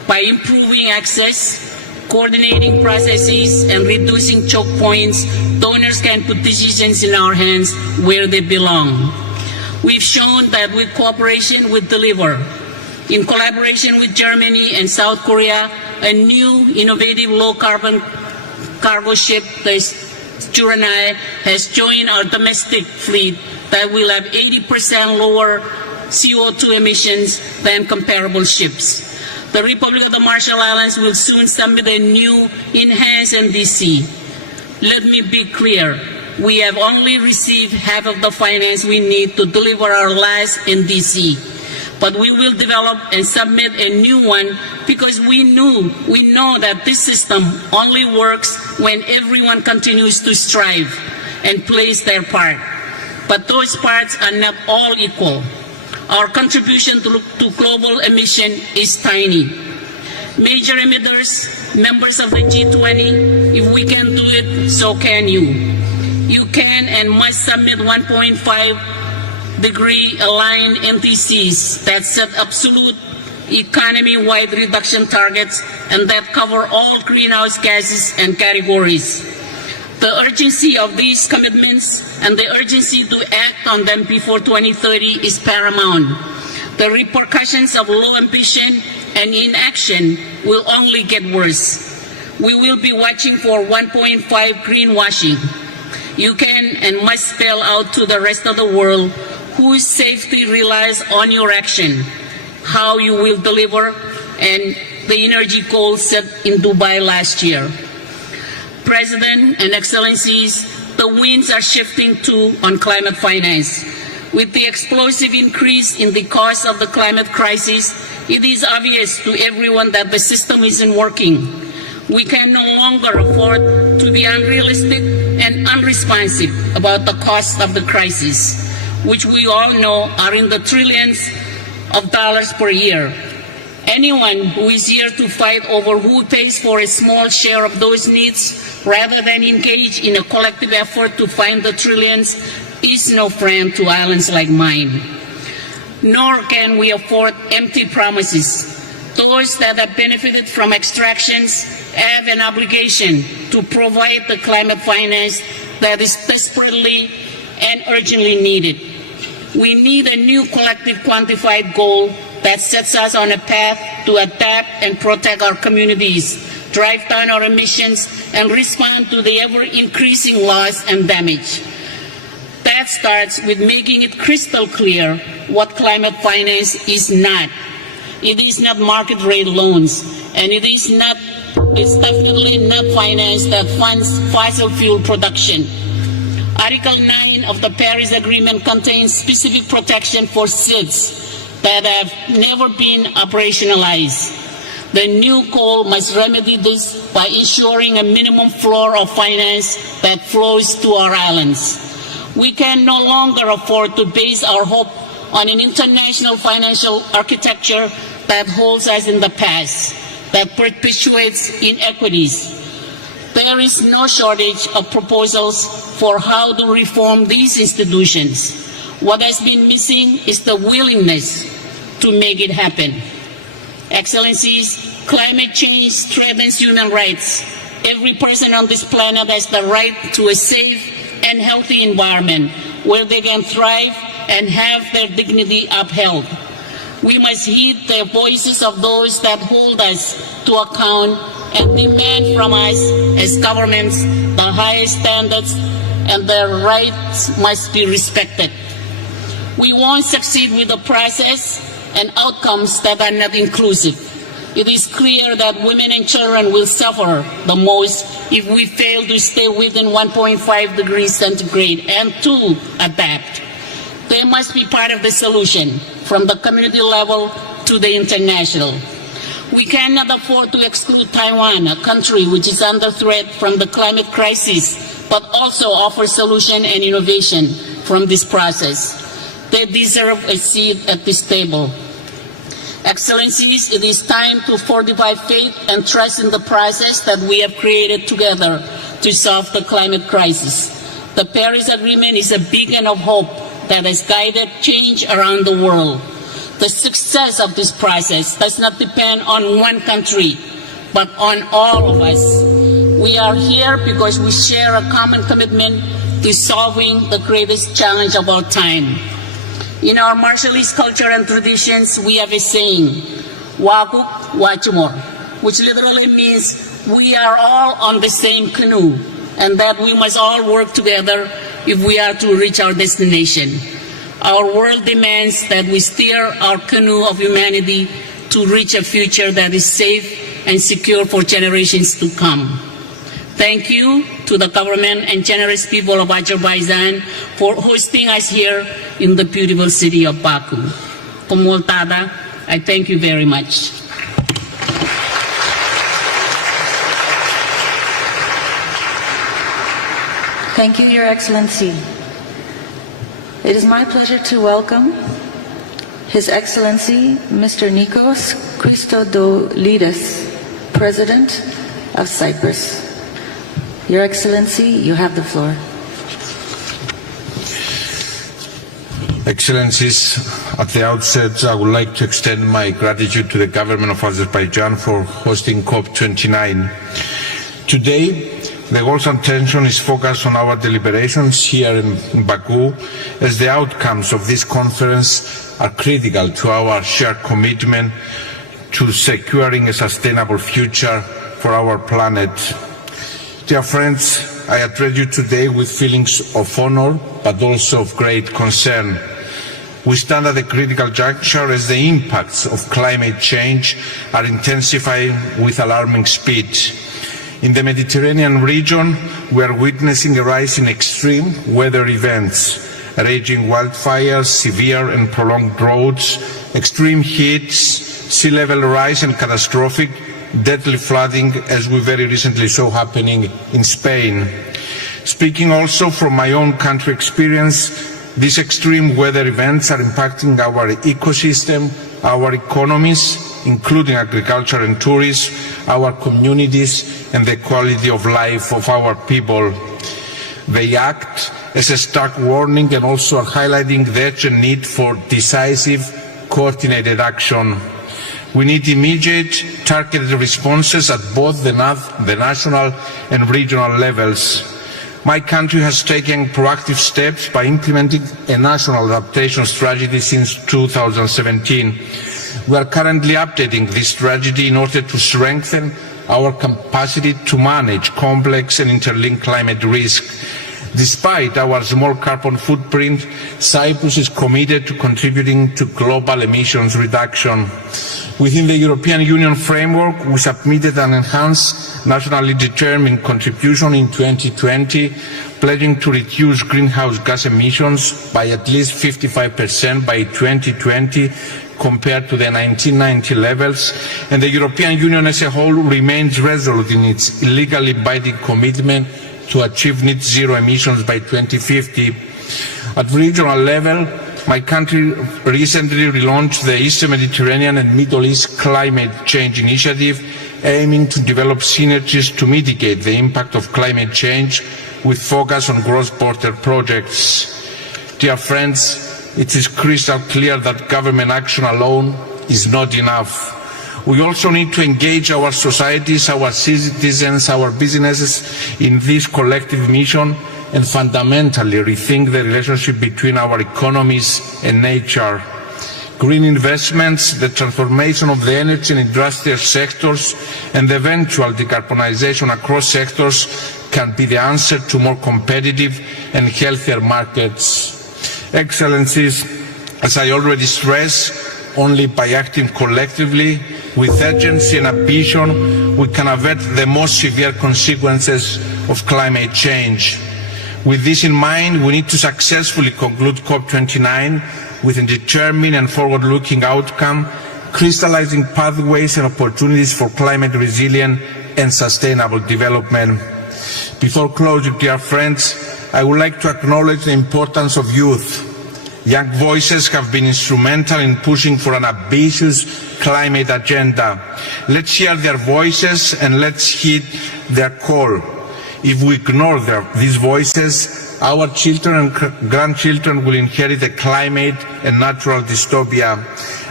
by improving access, coordinating processes, and reducing choke points, donors can put decisions in our hands where they belong. We've shown that with cooperation we deliver. In collaboration with Germany and South Korea, a new innovative low-carbon cargo ship, the Urbanization, has joined our domestic fleet that will have 80% lower CO2 emissions than comparable ships. The Republic of the Marshall Islands will soon submit a new enhanced NDC. Let me be clear, we have only received half of the finance we need to deliver our last NDC. But we will develop and submit a new one because we know that this system only works when everyone continues to strive and plays their part. But those parts are not all equal. Our contribution to global emission is tiny. Major emitters, members of the G20, if we can do it, so can you. You can and must submit 1.5-degree aligned NTCs that set absolute economy-wide reduction targets and that cover all greenhouse gases and categories. The urgency of these commitments and the urgency to act on them before 2030 is paramount. The repercussions of low ambition and inaction will only get worse. We will be watching for 1.5 greenwashing. You can and must spell out to the rest of the world whose safety relies on your action, how you will deliver, and the energy goals set in Dubai last year. President and Excellencies, the winds are shifting too on climate finance. With the explosive increase in the cost of the climate crisis, it is obvious to everyone that the system isn't working. We can no longer afford to be unrealistic and unresponsive about the cost of the crisis, which we all know are in the trillions of dollars per year. Anyone who is here to fight over who pays for a small share of those needs rather than engage in a collective effort to find the trillions is no friend to islands like mine. Nor can we afford empty promises. Those that have benefited from extractions have an obligation to provide the climate finance that is desperately and urgently needed. We need a new collective quantified goal that sets us on a path to adapt and protect our communities, drive down our emissions, and respond to the ever-increasing loss and damage. That starts with making it crystal clear what climate finance is not. It is not market rate loans, and it's definitely not finance that funds fossil fuel production. Article 9 of the Paris Agreement contains specific protection for SIDS that have never been operationalized. The new goal must remedy this by ensuring a minimum floor of finance that flows to our islands. We can no longer afford to base our hope on an international financial architecture that holds us in the past, that perpetuates inequities. There is no shortage of proposals for how to reform these institutions. What has been missing is the willingness to make it happen. Excellencies, climate change threatens human rights. Every person on this planet has the right to a safe and healthy environment where they can thrive and have their dignity upheld. We must heed the voices of those that hold us to account and demand from us as governments the highest standards, and their rights must be respected. We won't succeed with a process and outcomes that are not inclusive. It is clear that women and children will suffer the most if we fail to stay within 1.5 degrees centigrade and to adapt. They must be part of the solution, from the community level to the international. We cannot afford to exclude Taiwan, a country which is under threat from the climate crisis, but also offers solution and innovation from this process. They deserve a seat at this table. Excellencies, it is time to fortify faith and trust in the process that we have created together to solve the climate crisis. The Paris Agreement is a beacon of hope that has guided change around the world. The success of this process does not depend on one country, but on all of us. We are here because we share a common commitment to solving the greatest challenge of our time. In our Marshallese culture and traditions, we have a saying, Wakuk Wachumor, which literally means we are all on the same canoe, and that we must all work together if we are to reach our destination. Our world demands that we steer our canoe of humanity to reach a future that is safe and secure for generations to come. Thank you to the government and generous people of Azerbaijan for hosting us here in the beautiful city of Baku. Komoltada, I thank you very much. Thank you, Your Excellency. It is my pleasure to welcome His Excellency Mr. Nikos Christodoulidis, President of Cyprus. Your Excellency, you have the floor. Excellencies, at the outset, I would like to extend my gratitude to the government of Azerbaijan for hosting COP29. Today, the goals and attention is focused on our deliberations here in Baku, as the outcomes of this conference are critical to our shared commitment to securing a sustainable future for our planet. Dear friends, I address you today with feelings of honor, but also of great concern. We stand at a critical juncture as the impacts of climate change are intensifying with alarming speed. In the Mediterranean region, we are witnessing a rise in extreme weather events, raging wildfires, severe and prolonged droughts, extreme heats, sea level rise and catastrophic, deadly flooding, as we very recently saw happening in Spain. Speaking also from my own country experience, these extreme weather events are impacting our ecosystem, our economies, including agriculture and tourism, our communities and the quality of life of our people. They act as a stark warning and also are highlighting the urgent need for decisive, coordinated action. We need immediate, targeted responses at both the national and regional levels. My country has taken proactive steps by implementing a national adaptation strategy since 2017. We are currently updating this strategy in order to strengthen our capacity to manage complex and interlinked climate risk. Despite our small carbon footprint, Cyprus is committed to contributing to global emissions reduction. Within the European Union framework, we submitted an enhanced nationally determined contribution in 2020, pledging to reduce greenhouse gas emissions by at least 55% by 2020 compared to the 1990 levels, and the European Union as a whole remains resolute in its legally binding commitment to achieve net zero emissions by 2050. At regional level, my country recently relaunched the Eastern Mediterranean and Middle East Climate Change Initiative, aiming to develop synergies to mitigate the impact of climate change with focus on cross-border projects. Dear friends, it is crystal clear that government action alone is not enough. We also need to engage our societies, our citizens, our businesses in this collective mission and fundamentally rethink the relationship between our economies and nature. Green investments, the transformation of the energy and industrial sectors, and the eventual decarbonization across sectors can be the answer to more competitive and healthier markets. Excellencies, as I already stressed, only by acting collectively with urgency and ambition we can avert the most severe consequences of climate change. With this in mind, we need to successfully conclude COP29 with a determined and forward-looking outcome, crystallizing pathways and opportunities for climate resilient and sustainable development. Before closing, dear friends, I would like to acknowledge the importance of youth. Young voices have been instrumental in pushing for an ambitious climate agenda. Let's hear their voices and let's heed their call. If we ignore these voices, our children and grandchildren will inherit a climate and natural dystopia.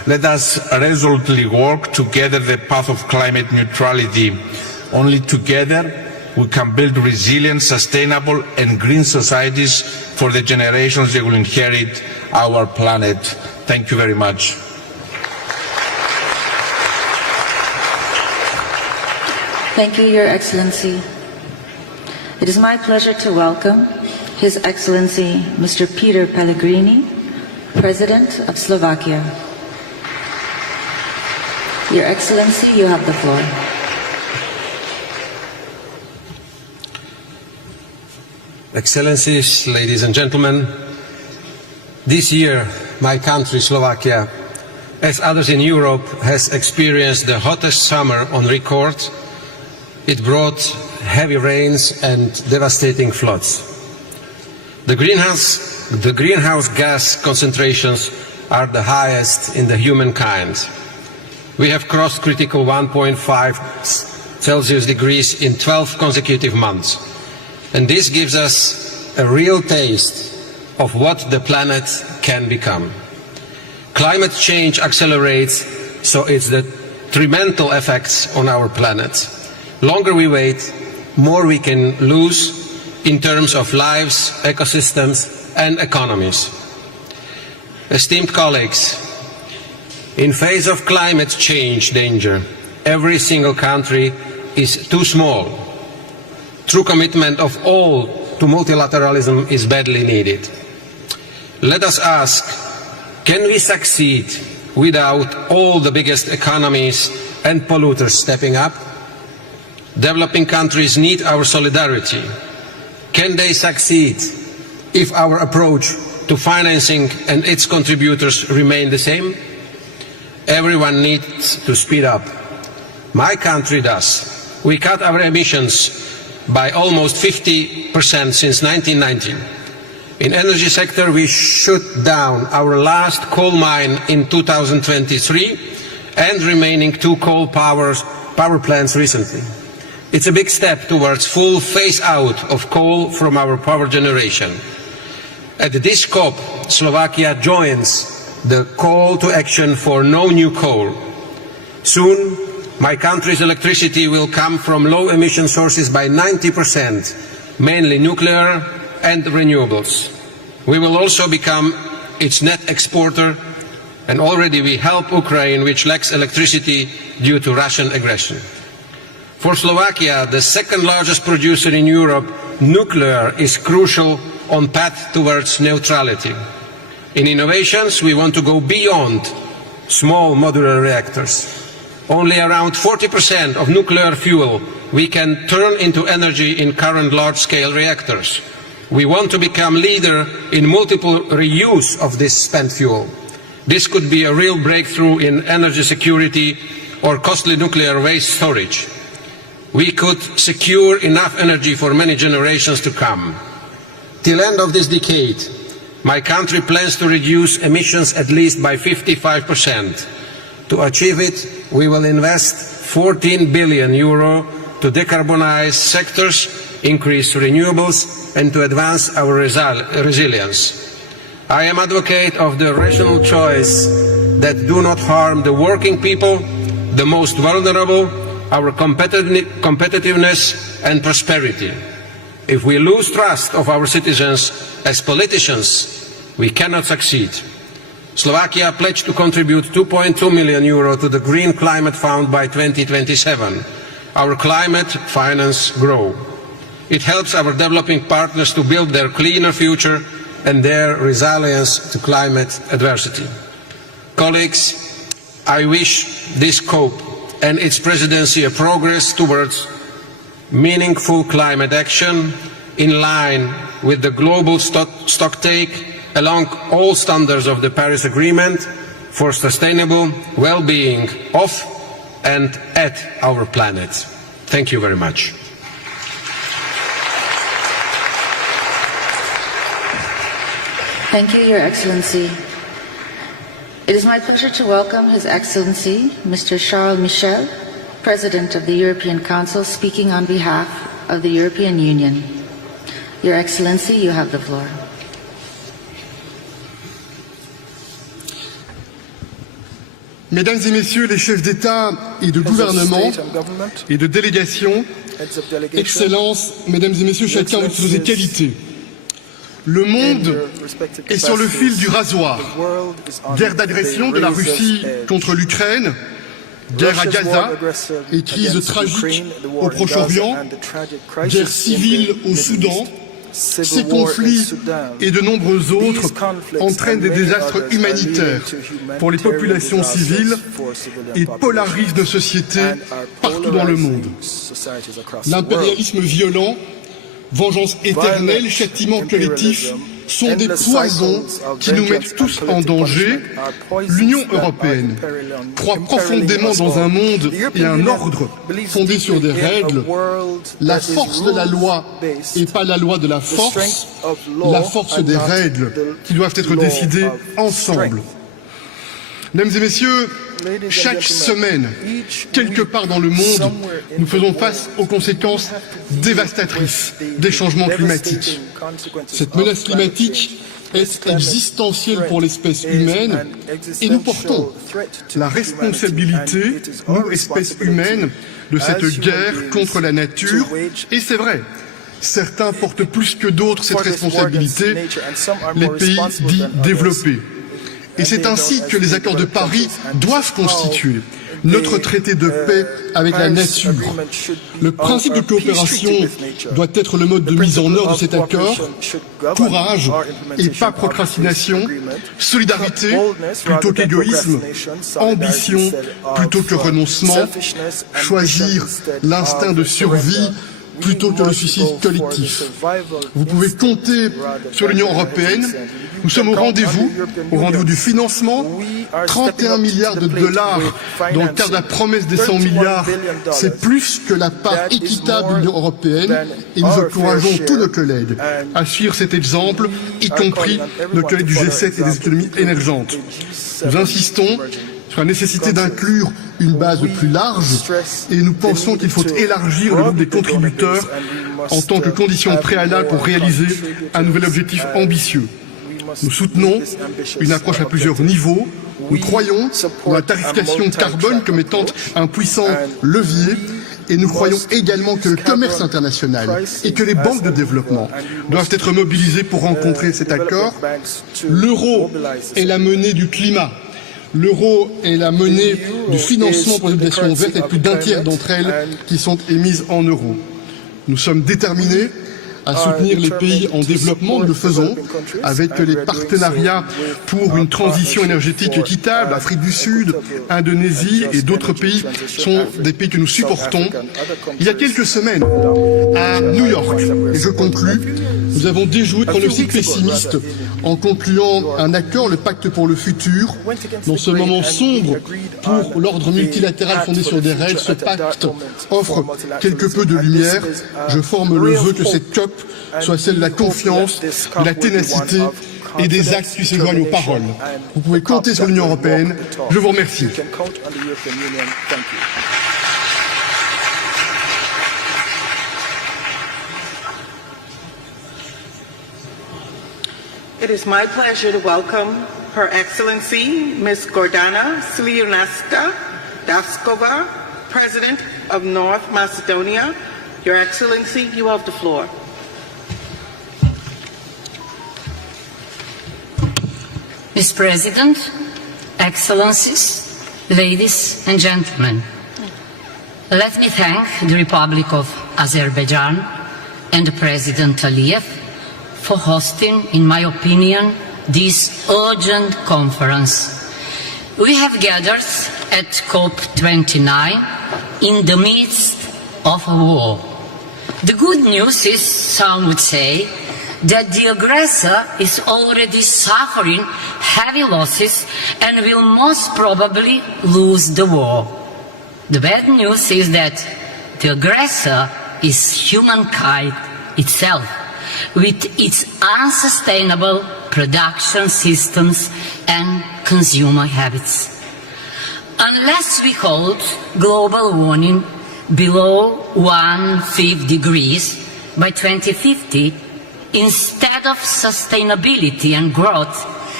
let us resolutely work to gather the path of climate neutrality. Only together we can build resilient, sustainable and green societies for the generations that will inherit our planet. Thank you very much. Thank you, Your Excellency. It is my pleasure to welcome His Excellency Mr. Peter Pellegrini, President of Slovakia. Your Excellency, you have the floor. Excellencies, ladies and gentlemen, this year my country, Slovakia, as others in Europe, has experienced the hottest summer on record. It brought heavy rains and devastating floods. The greenhouse gas concentrations are the highest in the humankind. We have crossed critical 1.5 Celsius degrees in 12 consecutive months. And this gives us a real taste of what the planet can become. Climate change accelerates, so it's the detrimental effects on our planet. Longer we wait, more we can lose in terms of lives, ecosystems and economies. Esteemed colleagues, in face of climate change danger, every single country is too small. True commitment of all to multilateralism is badly needed. Let us ask, can we succeed without all the biggest economies and polluters stepping up? Developing countries need our solidarity. Can they succeed if our approach to financing and its contributors remain the same? Everyone needs to speed up. My country does. We cut our emissions by almost 50% since 1990. In energy sector, we shut down our last coal mine in 2023 and remaining 2 coal power plants recently. It's a big step towards full phase out of coal from our power generation. At this COP, Slovakia joins the call to action for no new coal. Soon, my country's electricity will come from low-emission sources by 90%, mainly nuclear and renewables. We will also become its net exporter, and already we help Ukraine, which lacks electricity due to Russian aggression. For Slovakia, the second largest producer in Europe, nuclear is crucial on path towards neutrality. In innovations, we want to go beyond small modular reactors. Only around 40% of nuclear fuel we can turn into energy in current large-scale reactors. We want to become leader in multiple reuse of this spent fuel. This could be a real breakthrough in energy security or costly nuclear waste storage. We could secure enough energy for many generations to come. Till end of this decade, my country plans to reduce emissions at least by 55%. To achieve it, we will invest €14 billion to decarbonize sectors, increase renewables, and to advance our resilience. I am advocate of the rational choice that do not harm the working people, the most vulnerable, our competitiveness and prosperity. If we lose trust of our citizens as politicians, we cannot succeed. Slovakia pledged to contribute €2.2 million to the Green Climate Fund by 2027. Our climate finance grow. It helps our developing partners to build their cleaner future and their resilience to climate adversity. Colleagues, I wish this COP and its presidency a progress towards meaningful climate action in line with the global stocktake along all standards of the Paris Agreement for sustainable well-being of and at our planet. Thank you very much. Thank you, Your Excellency. It is my pleasure to welcome His Excellency, Mr. Charles Michel, President of the European Council, speaking on behalf of the European Union. Your Excellency, you have the floor. Mesdames et messieurs les chefs d'État et de gouvernement et de délégation, Excellences, Mesdames et messieurs, chacun de vos qualités, le monde est sur le fil du rasoir. Guerre d'agression de la Russie contre l'Ukraine, guerre à Gaza et crise tragique au Proche-Orient, guerre civile au Soudan. Ces conflits et de nombreux autres entraînent des désastres humanitaires pour les populations civiles et polarisent nos sociétés partout dans le monde. L'impérialisme violent, vengeance éternelle, châtiment collectif sont des poisons qui nous mettent tous en danger. L'Union européenne croit profondément dans un monde et un ordre fondé sur des règles. La force de la loi et pas la loi de la force des règles qui doivent être décidées ensemble. Mesdames et messieurs, chaque semaine, quelque part dans le monde, nous faisons face aux conséquences dévastatrices des changements climatiques. Cette menace climatique est existentielle pour l'espèce humaine et nous portons la responsabilité, nous, espèces humaines, de cette guerre contre la nature. Et c'est vrai, certains portent plus que d'autres cette responsabilité, les pays dits développés. Et c'est ainsi que les accords de Paris doivent constituer notre traité de paix avec la nature. Le principe de coopération doit être le mode de mise en œuvre de cet accord. Courage et pas procrastination, solidarité plutôt qu'égoïsme, ambition plutôt que renoncement, choisir l'instinct de survie plutôt que le suicide collectif. Vous pouvez compter sur l'Union européenne. Nous sommes au rendez-vous du financement. 31 milliards de dollars dans le cadre de la promesse des 100 milliards. C'est plus que la part équitable de l'Union européenne et nous encourageons tous nos collègues à suivre cet exemple, y compris nos collègues du G7 et des économies émergentes. Nous insistons sur la nécessité d'inclure une base plus large et nous pensons qu'il faut élargir le groupe des contributeurs en tant que condition préalable pour réaliser un nouvel objectif ambitieux. Nous soutenons une approche à plusieurs niveaux. Nous croyons dans la tarification carbone comme étant un puissant levier et nous croyons également que le commerce international et que les banques de développement doivent être mobilisées pour rencontrer cet accord. L'euro est la monnaie du climat. L'euro est la monnaie du financement pour les obligations vertes et plus d'un tiers d'entre elles qui sont émises en euros. Nous sommes déterminés à soutenir les pays en développement. Nous le faisons avec les partenariats pour une transition énergétique équitable. Afrique du Sud, Indonésie et d'autres pays sont des pays que nous supportons. Il y a quelques semaines, à New York, et je conclus, nous avons déjoué le pronostic pessimiste en concluant un accord, le pacte pour le futur. Dans ce moment sombre pour l'ordre multilatéral fondé sur des règles, ce pacte offre quelque peu de lumière. Je forme le vœu que cette COP soit celle de la confiance, de la ténacité et des actes qui se joignent aux paroles. Vous pouvez compter sur l'Union européenne. Je vous remercie. It is my pleasure to welcome Her Excellency Ms. Gordana Sliunaska Daskova, President of North Macedonia. Your Excellency, you have the floor. Mr. President, Excellencies, ladies and gentlemen, let me thank the Republic of Azerbaijan and President Aliyev for hosting, in my opinion, this urgent conference. We have gathered at COP29 in the midst of a war. The good news is, some would say, that the aggressor is already suffering heavy losses and will most probably lose the war. The bad news is that the aggressor is humankind itself, with its unsustainable production systems and consumer habits. Unless we hold global warming below 1.5 degrees by 2050, instead of sustainability and growth,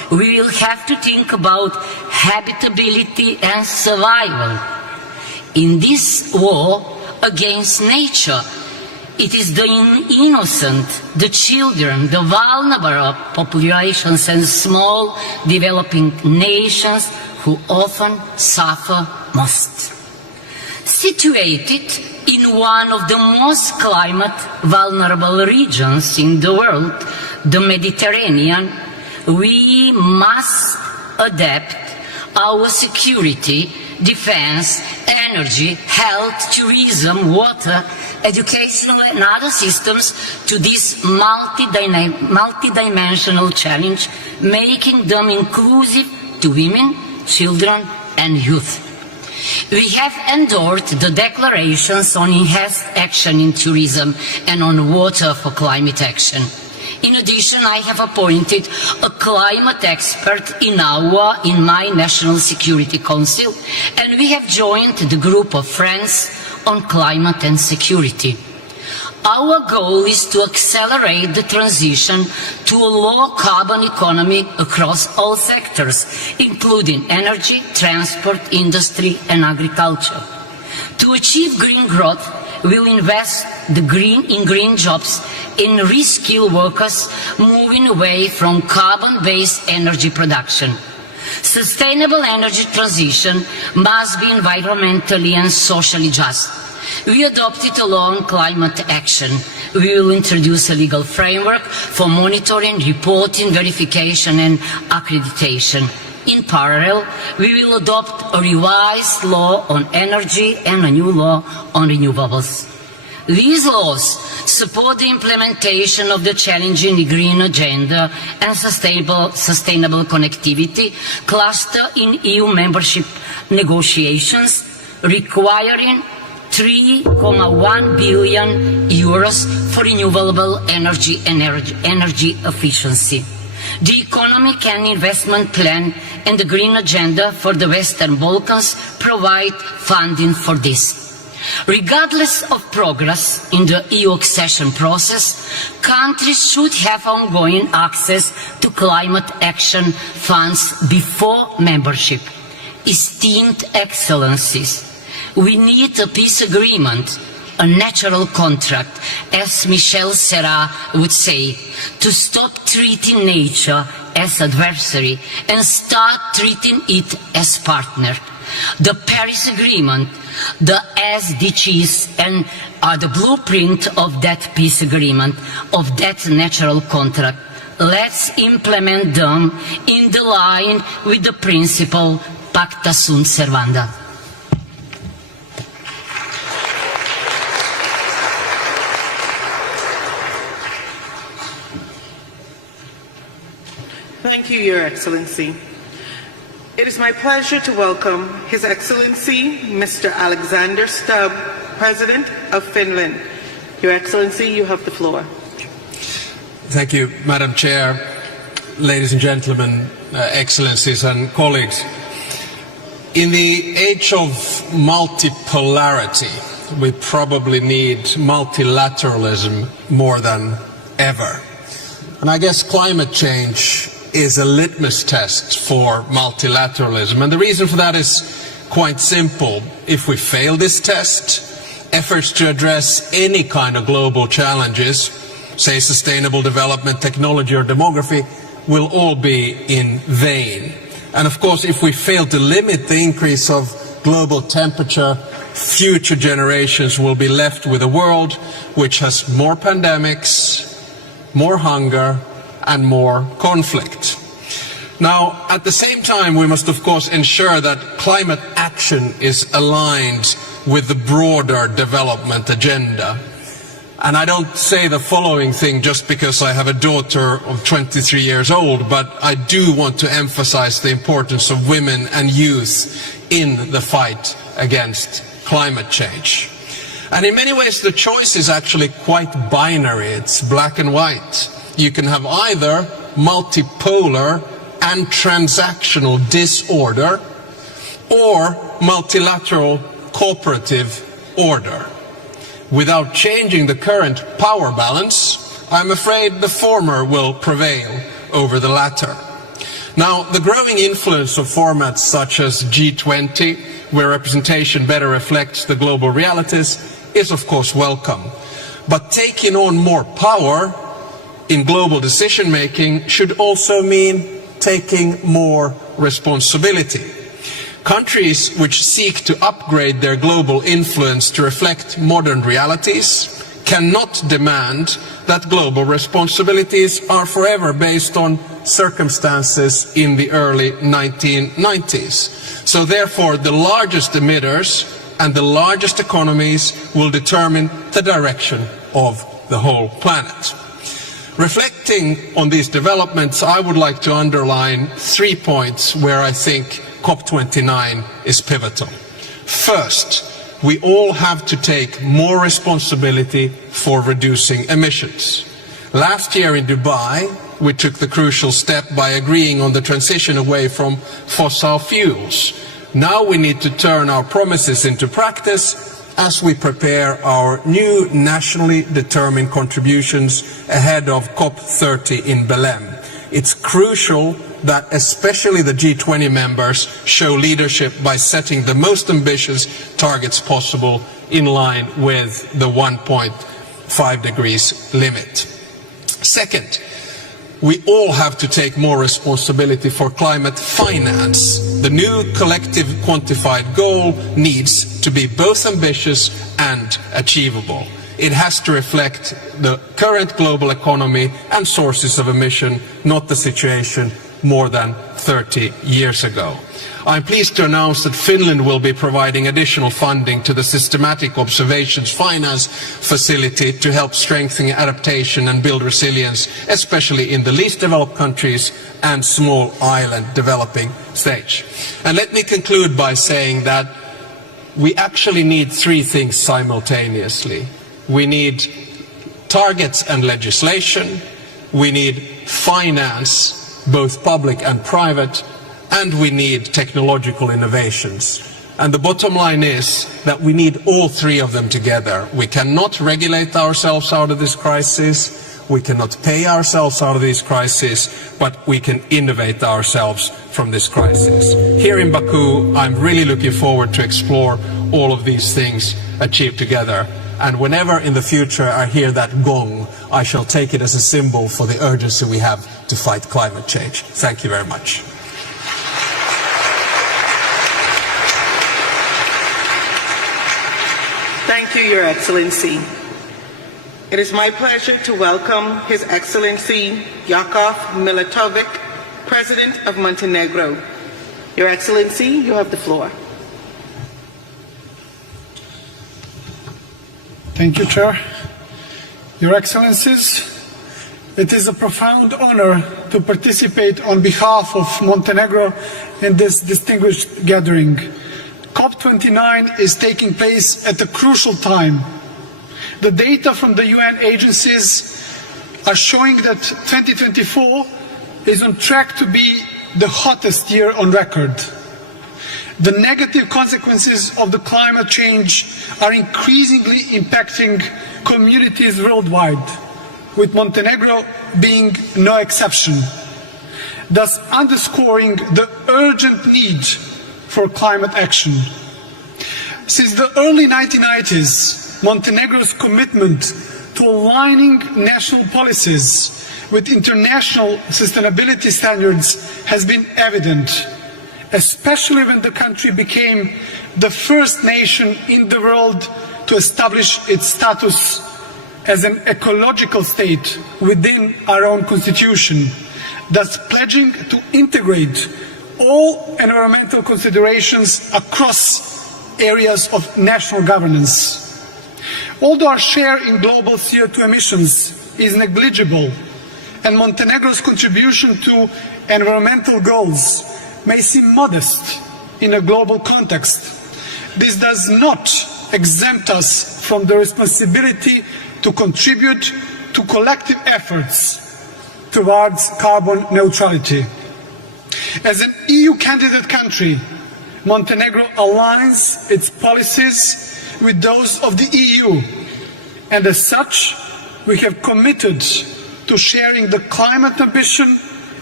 we will have to think about habitability and survival. In this war against nature, it is the innocent, the children, the vulnerable populations and small developing nations who often suffer most. Situated in one of the most climate vulnerable regions in the world, the Mediterranean, we must adapt our security, defense, energy, health, tourism, water, educational and other systems to this multidimensional challenge, making them inclusive to women, children and youth. We have endorsed the declarations on enhanced action in tourism and on water for climate action. In addition, I have appointed a climate expert in my National Security Council, and we have joined the group of friends on climate and security. Our goal is to accelerate the transition to a low-carbon economy across all sectors, including energy, transport, industry and agriculture. To achieve green growth, we will invest in green jobs, in reskill workers, moving away from carbon-based energy production. Sustainable energy transition must be environmentally and socially just. We adopted a law on climate action. We will introduce a legal framework for monitoring, reporting, verification and accreditation. In parallel, we will adopt a revised law on energy and a new law on renewables. These laws support the implementation of the challenging green agenda and sustainable connectivity cluster in EU membership negotiations, requiring €3.1 billion for renewable energy and energy efficiency. The Economic and Investment Plan and the Green Agenda for the Western Balkans provide funding for this. Regardless of progress in the EU accession process, countries should have ongoing access to climate action funds before membership. Esteemed Excellencies, we need a peace agreement, a natural contract, as Michel Serra would say, to stop treating nature as adversary and start treating it as partner. The Paris Agreement, the SDGs are the blueprint of that peace agreement, of that natural contract. Let's implement them in the line with the principle Pacta sunt servanda. Thank you, Your Excellency. It is my pleasure to welcome His Excellency, Mr. Alexander Stubb, President of Finland. Your Excellency, you have the floor. Thank you, Madam Chair, ladies and gentlemen, Excellencies and colleagues. In the age of multipolarity, we probably need multilateralism more than ever. And I guess climate change is a litmus test for multilateralism. And the reason for that is quite simple. If we fail this test, efforts to address any kind of global challenges, say sustainable development, technology or demography, will all be in vain. And of course, if we fail to limit the increase of global temperature, future generations will be left with a world which has more pandemics, more hunger and more conflict. Now, at the same time, we must of course ensure that climate action is aligned with the broader development agenda. And I don't say the following thing just because I have a daughter of 23 years old, but I do want to emphasize the importance of women and youth in the fight against climate change. And in many ways, the choice is actually quite binary. It's black and white. You can have either multipolar and transactional disorder or multilateral cooperative order. Without changing the current power balance, I'm afraid the former will prevail over the latter. Now, the growing influence of formats such as G20, where representation better reflects the global realities, is of course welcome. But taking on more power in global decision-making should also mean taking more responsibility. Countries which seek to upgrade their global influence to reflect modern realities cannot demand that global responsibilities are forever based on circumstances in the early 1990s. So therefore, the largest emitters and the largest economies will determine the direction of the whole planet. Reflecting on these developments, I would like to underline 3 points where I think COP29 is pivotal. First, we all have to take more responsibility for reducing emissions. Last year in Dubai, we took the crucial step by agreeing on the transition away from fossil fuels. Now we need to turn our promises into practice as we prepare our new nationally determined contributions ahead of COP30 in Belém. It's crucial that especially the G20 members show leadership by setting the most ambitious targets possible in line with the 1.5 degrees limit. Second, we all have to take more responsibility for climate finance. The new collective quantified goal needs to be both ambitious and achievable. It has to reflect the current global economy and sources of emission, not the situation more than 30 years ago. I'm pleased to announce that Finland will be providing additional funding to the Systematic Observations Finance Facility to help strengthen adaptation and build resilience, especially in the least developed countries and small island developing stage. And let me conclude by saying that we actually need 3 things simultaneously. We need targets and legislation, we need finance, both public and private, and we need technological innovations. And the bottom line is that we need all 3 of them together. We cannot regulate ourselves out of this crisis, we cannot pay ourselves out of this crisis, but we can innovate ourselves from this crisis. Here in Baku, I'm really looking forward to explore all of these things achieved together. And whenever in the future I hear that gong, I shall take it as a symbol for the urgency we have to fight climate change. Thank you very much. Thank you, Your Excellency. It is my pleasure to welcome His Excellency Jakov Milatovic, President of Montenegro. Your Excellency, you have the floor. Thank you, Chair. Your Excellencies, it is a profound honor to participate on behalf of Montenegro in this distinguished gathering. COP29 is taking place at a crucial time. The data from the UN agencies are showing that 2024 is on track to be the hottest year on record. The negative consequences of the climate change are increasingly impacting communities worldwide, with Montenegro being no exception, thus underscoring the urgent need for climate action. Since the early 1990s, Montenegro's commitment to aligning national policies with international sustainability standards has been evident, especially when the country became the first nation in the world to establish its status as an ecological state within our own constitution, thus pledging to integrate all environmental considerations across areas of national governance. Although our share in global CO2 emissions is negligible and Montenegro's contribution to environmental goals may seem modest in a global context, this does not exempt us from the responsibility to contribute to collective efforts towards carbon neutrality. As an EU candidate country, Montenegro aligns its policies with those of the EU, and as such, we have committed to sharing the climate ambition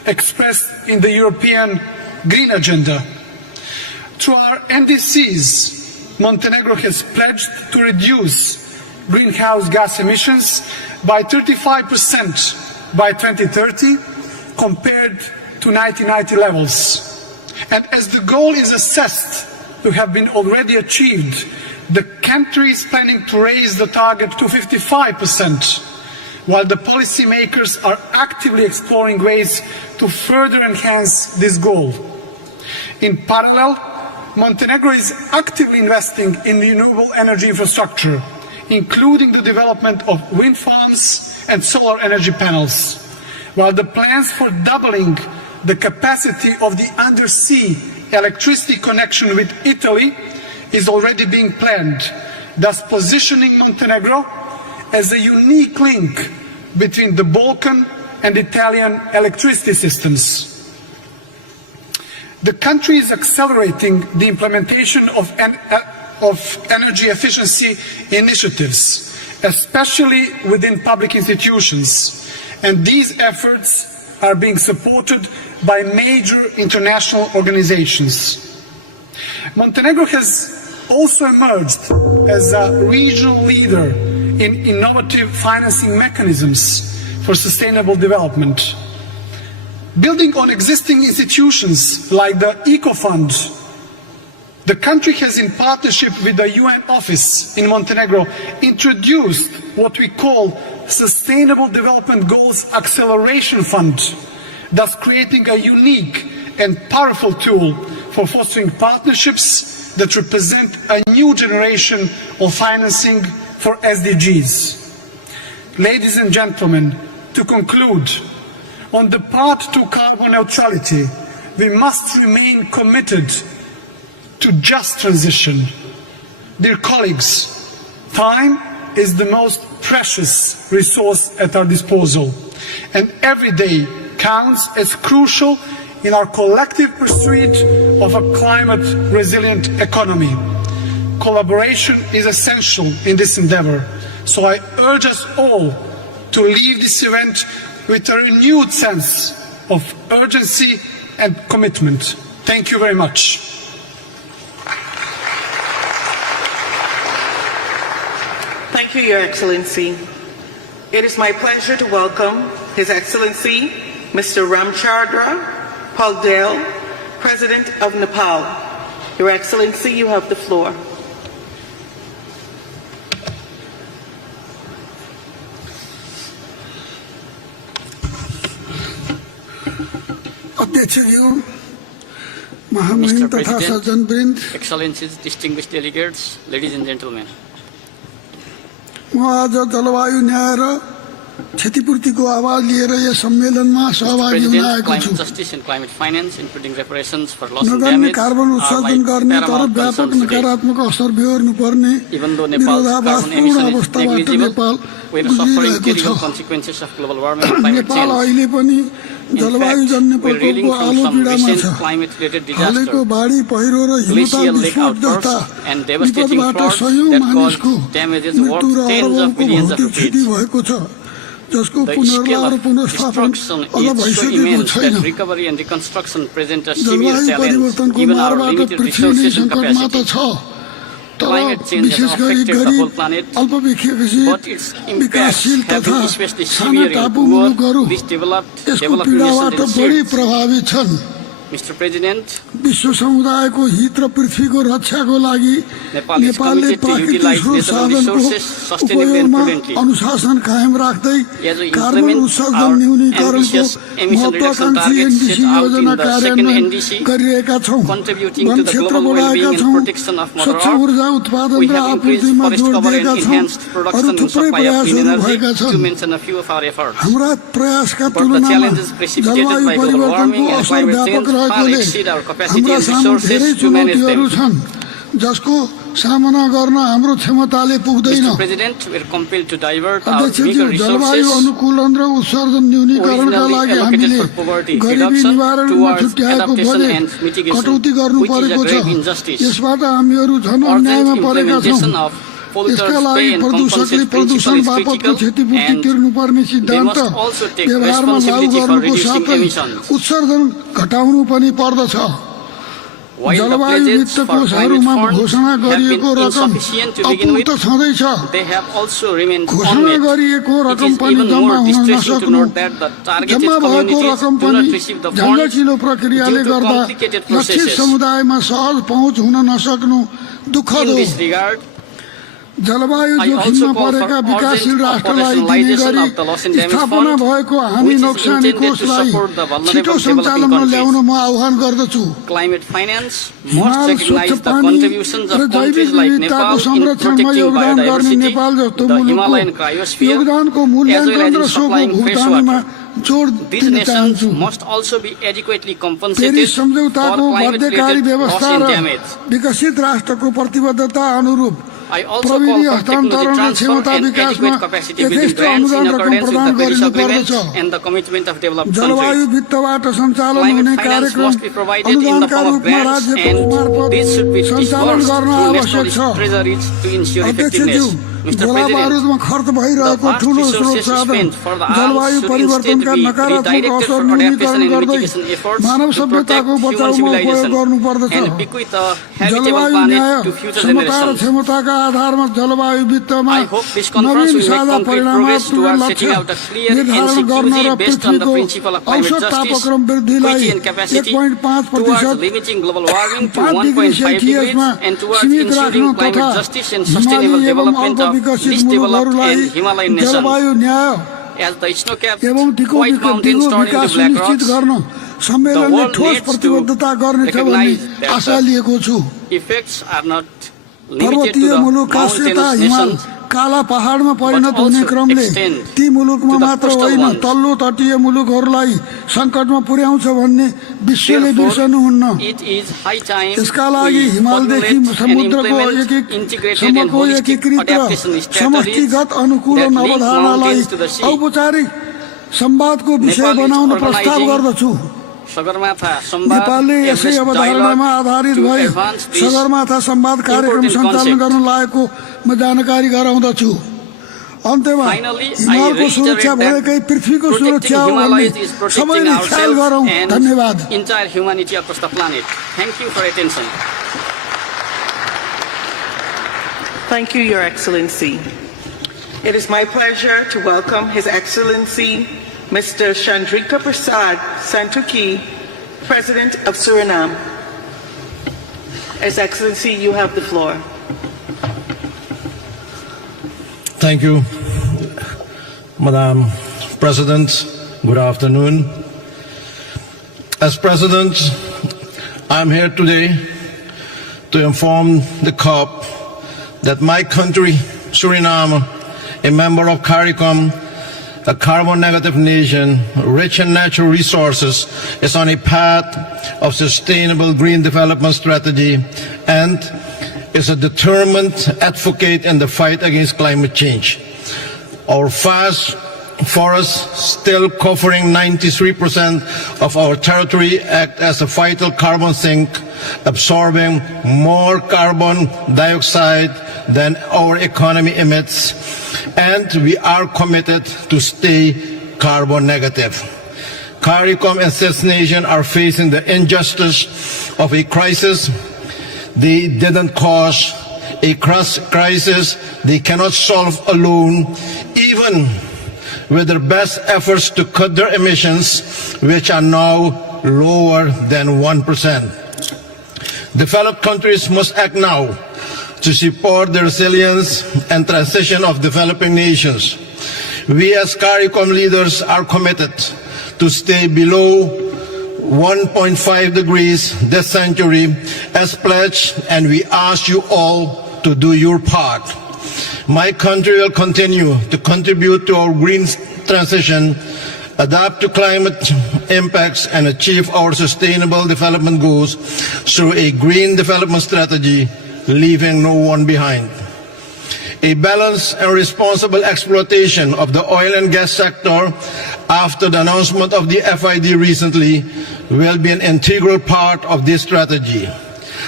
expressed in the European Green Agenda. Through our NDCs, Montenegro has pledged to reduce greenhouse gas emissions by 35% by 2030 compared to 1990 levels. And as the goal is assessed to have been already achieved, the country is planning to raise the target to 55%, while the policymakers are actively exploring ways to further enhance this goal. In parallel, Montenegro is actively investing in renewable energy infrastructure, including the development of wind farms and solar energy panels, while the plans for doubling the capacity of the undersea electricity connection with Italy is already being planned, thus positioning Montenegro as a unique link between the Balkan and Italian electricity systems. The country is accelerating the implementation of energy efficiency initiatives, especially within public institutions, and these efforts are being supported by major international organizations. Montenegro has also emerged as a regional leader in innovative financing mechanisms for sustainable development. Building on existing institutions like the Eco Fund, the country has, in partnership with the UN office in Montenegro, introduced what we call Sustainable Development Goals Acceleration Fund, thus creating a unique and powerful tool for fostering partnerships that represent a new generation of financing for SDGs. Ladies and gentlemen, to conclude, on the path to carbon neutrality, we must remain committed to just transition. Dear colleagues, time is the most precious resource at our disposal, and every day counts as crucial in our collective pursuit of a climate-resilient economy. Collaboration is essential in this endeavor, so I urge us all to leave this event with a renewed sense of urgency and commitment. Thank you very much. Thank you, Your Excellency. It is my pleasure to welcome His Excellency Mr. Ramchandra Paldale, President of Nepal. Your Excellency, you have the floor. Mr. President, Excellencies, distinguished delegates, ladies and gentlemen. Mr. President, climate justice and climate finance, including reparations for loss and damage, are my paramount concerns today. Even though Nepal's carbon emission is negligible, we are suffering terrible consequences of global warming and climate change. In fact, we are reeling from some recent climate-related disasters, glacial lake outbursts, and devastating floods that caused damages worth tens of billions of rupees. The scale of destruction is so immense that recovery and reconstruction present a severe challenge given our limited resources and capacity. Climate change has affected the whole planet, but its impacts have been especially severe in poor, least developed, developing nations and states. Mr. President, Nepal is committed to utilize natural resources sustainably and prudently. As we implement our ambitious emission reduction targets set out in the second NDC, contributing to the global well-being and protection of Mother Earth, we have increased forest cover and enhanced production and supply of clean energy, to mention a few of our efforts. But the challenges precipitated by global warming and climate change far exceed our capacity and resources to manage them. Mr. President, we are compelled to divert our meager resources originally allocated for poverty reduction towards adaptation and mitigation, which is a grave injustice. Urgent implementation of यसका लागि प्रदूषकले प्रदूषण बापतको क्षतिपूर्ति तिर्नुपर्ने सिद्धान्त व्यवहारमा लागू गर्नुको साथै उत्सर्जन घटाउनु पनि पर्दछ। जलवायु वित्त कोषहरूमा घोषणा गरिएको रकम अपूर्त छँदैछ। घोषणा गरिएको रकम पनि जम्मा हुन नसक्नु, जम्मा भएको रकम पनि झन्झटिलो प्रक्रियाले गर्दा लक्षित समुदायमा सहज पहुँच हुन नसक्नु दुःखद हो। जलवायु जोखिममा परेका विकासशील राष्ट्रलाई दिने गरी स्थापना भएको हानि नोक्सानी कोषलाई छिटो सञ्चालनमा ल्याउन म आह्वान गर्दछु। हिमाल, स्वच्छ पानी र जैविक विविधताको संरक्षणमा योगदान गर्ने नेपाल जस्तो मुलुकको योगदानको मूल्याङ्कन र सोको भुक्तानीमा जोड दिन चाहन्छु। पेरिस सम्झौताको बाध्यकारी व्यवस्था र विकसित राष्ट्रको प्रतिबद्धता अनुरूप प्रविधि हस्तान्तरण र क्षमता विकासमा यथेष्ट अनुदान रकम प्रदान गरिनुपर्दछ। जलवायु वित्तबाट सञ्चालन हुने कार्यक्रम अनुदानका रूपमा राज्य मार्फत सञ्चालन गर्न आवश्यक छ। अध्यक्षज्यू, गोला बारुदमा खर्च भइरहेको ठूलो स्रोत साधन जलवायु परिवर्तनका नकारात्मक असर न्यूनीकरण गर्दै मानव सभ्यताको बचाउमा उपयोग गर्नुपर्दछ। जलवायु न्याय, समता र क्षमताका आधारमा जलवायु वित्तमा नवीन साझा परिणामात्मक लक्ष्य निर्धारण गर्न र पृथ्वीको औसत तापक्रम वृद्धिलाई 1.5% 5 डिग्री सेल्सियसमा सीमित राख्न तथा हिमाली एवं अल्प विकसित मुलुकहरूलाई जलवायु न्याय एवं दिगो विकास सुनिश्चित गर्न सम्मेलनले ठोस प्रतिबद्धता गर्नेछ भन्ने आशा लिएको छु। पर्वतीय मुलुक काश्यता हिमाल काला पहाडमा परिणत हुने क्रमले ती मुलुकमा मात्र होइन तल्लो तटीय मुलुकहरूलाई सङ्कटमा पुर्याउँछ भन्ने विश्वले बिर्सनुहुन्न। यसका लागि हिमालदेखि समुद्रको सम्मको एकीकृत र समष्टिगत अनुकूलन अवधारणालाई औपचारिक संवादको विषय बनाउन प्रस्ताव गर्दछु। नेपालले यसै अवधारणामा आधारित भई सगरमाथा संवाद कार्यक्रम सञ्चालन गर्न लागेको म जानकारी गराउँदछु। अन्त्यमा हिमालको सुरक्षा भएकै पृथ्वीको सुरक्षा हो भन्ने सबैले ख्याल गरौँ। धन्यवाद। Thank you, Your Excellency. It is my pleasure to welcome His Excellency Mr. Chandrika Prasad Santokhi, President of Suriname. His Excellency, you have the floor. Thank you, Madam President. Good afternoon. As President, I'm here today to inform the COP that my country, Suriname, a member of CARICOM, a carbon-negative nation, rich in natural resources, is on a path of sustainable green development strategy and is a determined advocate in the fight against climate change. Our vast forests, still covering 93% of our territory, act as a vital carbon sink, absorbing more carbon dioxide than our economy emits, and we are committed to stay carbon negative. CARICOM and its nations are facing the injustice of a crisis they didn't cause, a crisis they cannot solve alone, even with their best efforts to cut their emissions, which are now lower than 1%. Developed countries must act now to support the resilience and transition of developing nations. We as CARICOM leaders are committed to stay below 1.5 degrees this century as pledged, and we ask you all to do your part. My country will continue to contribute to our green transition, adapt to climate impacts, and achieve our sustainable development goals through a green development strategy, leaving no one behind. A balanced and responsible exploitation of the oil and gas sector after the announcement of the FID recently will be an integral part of this strategy.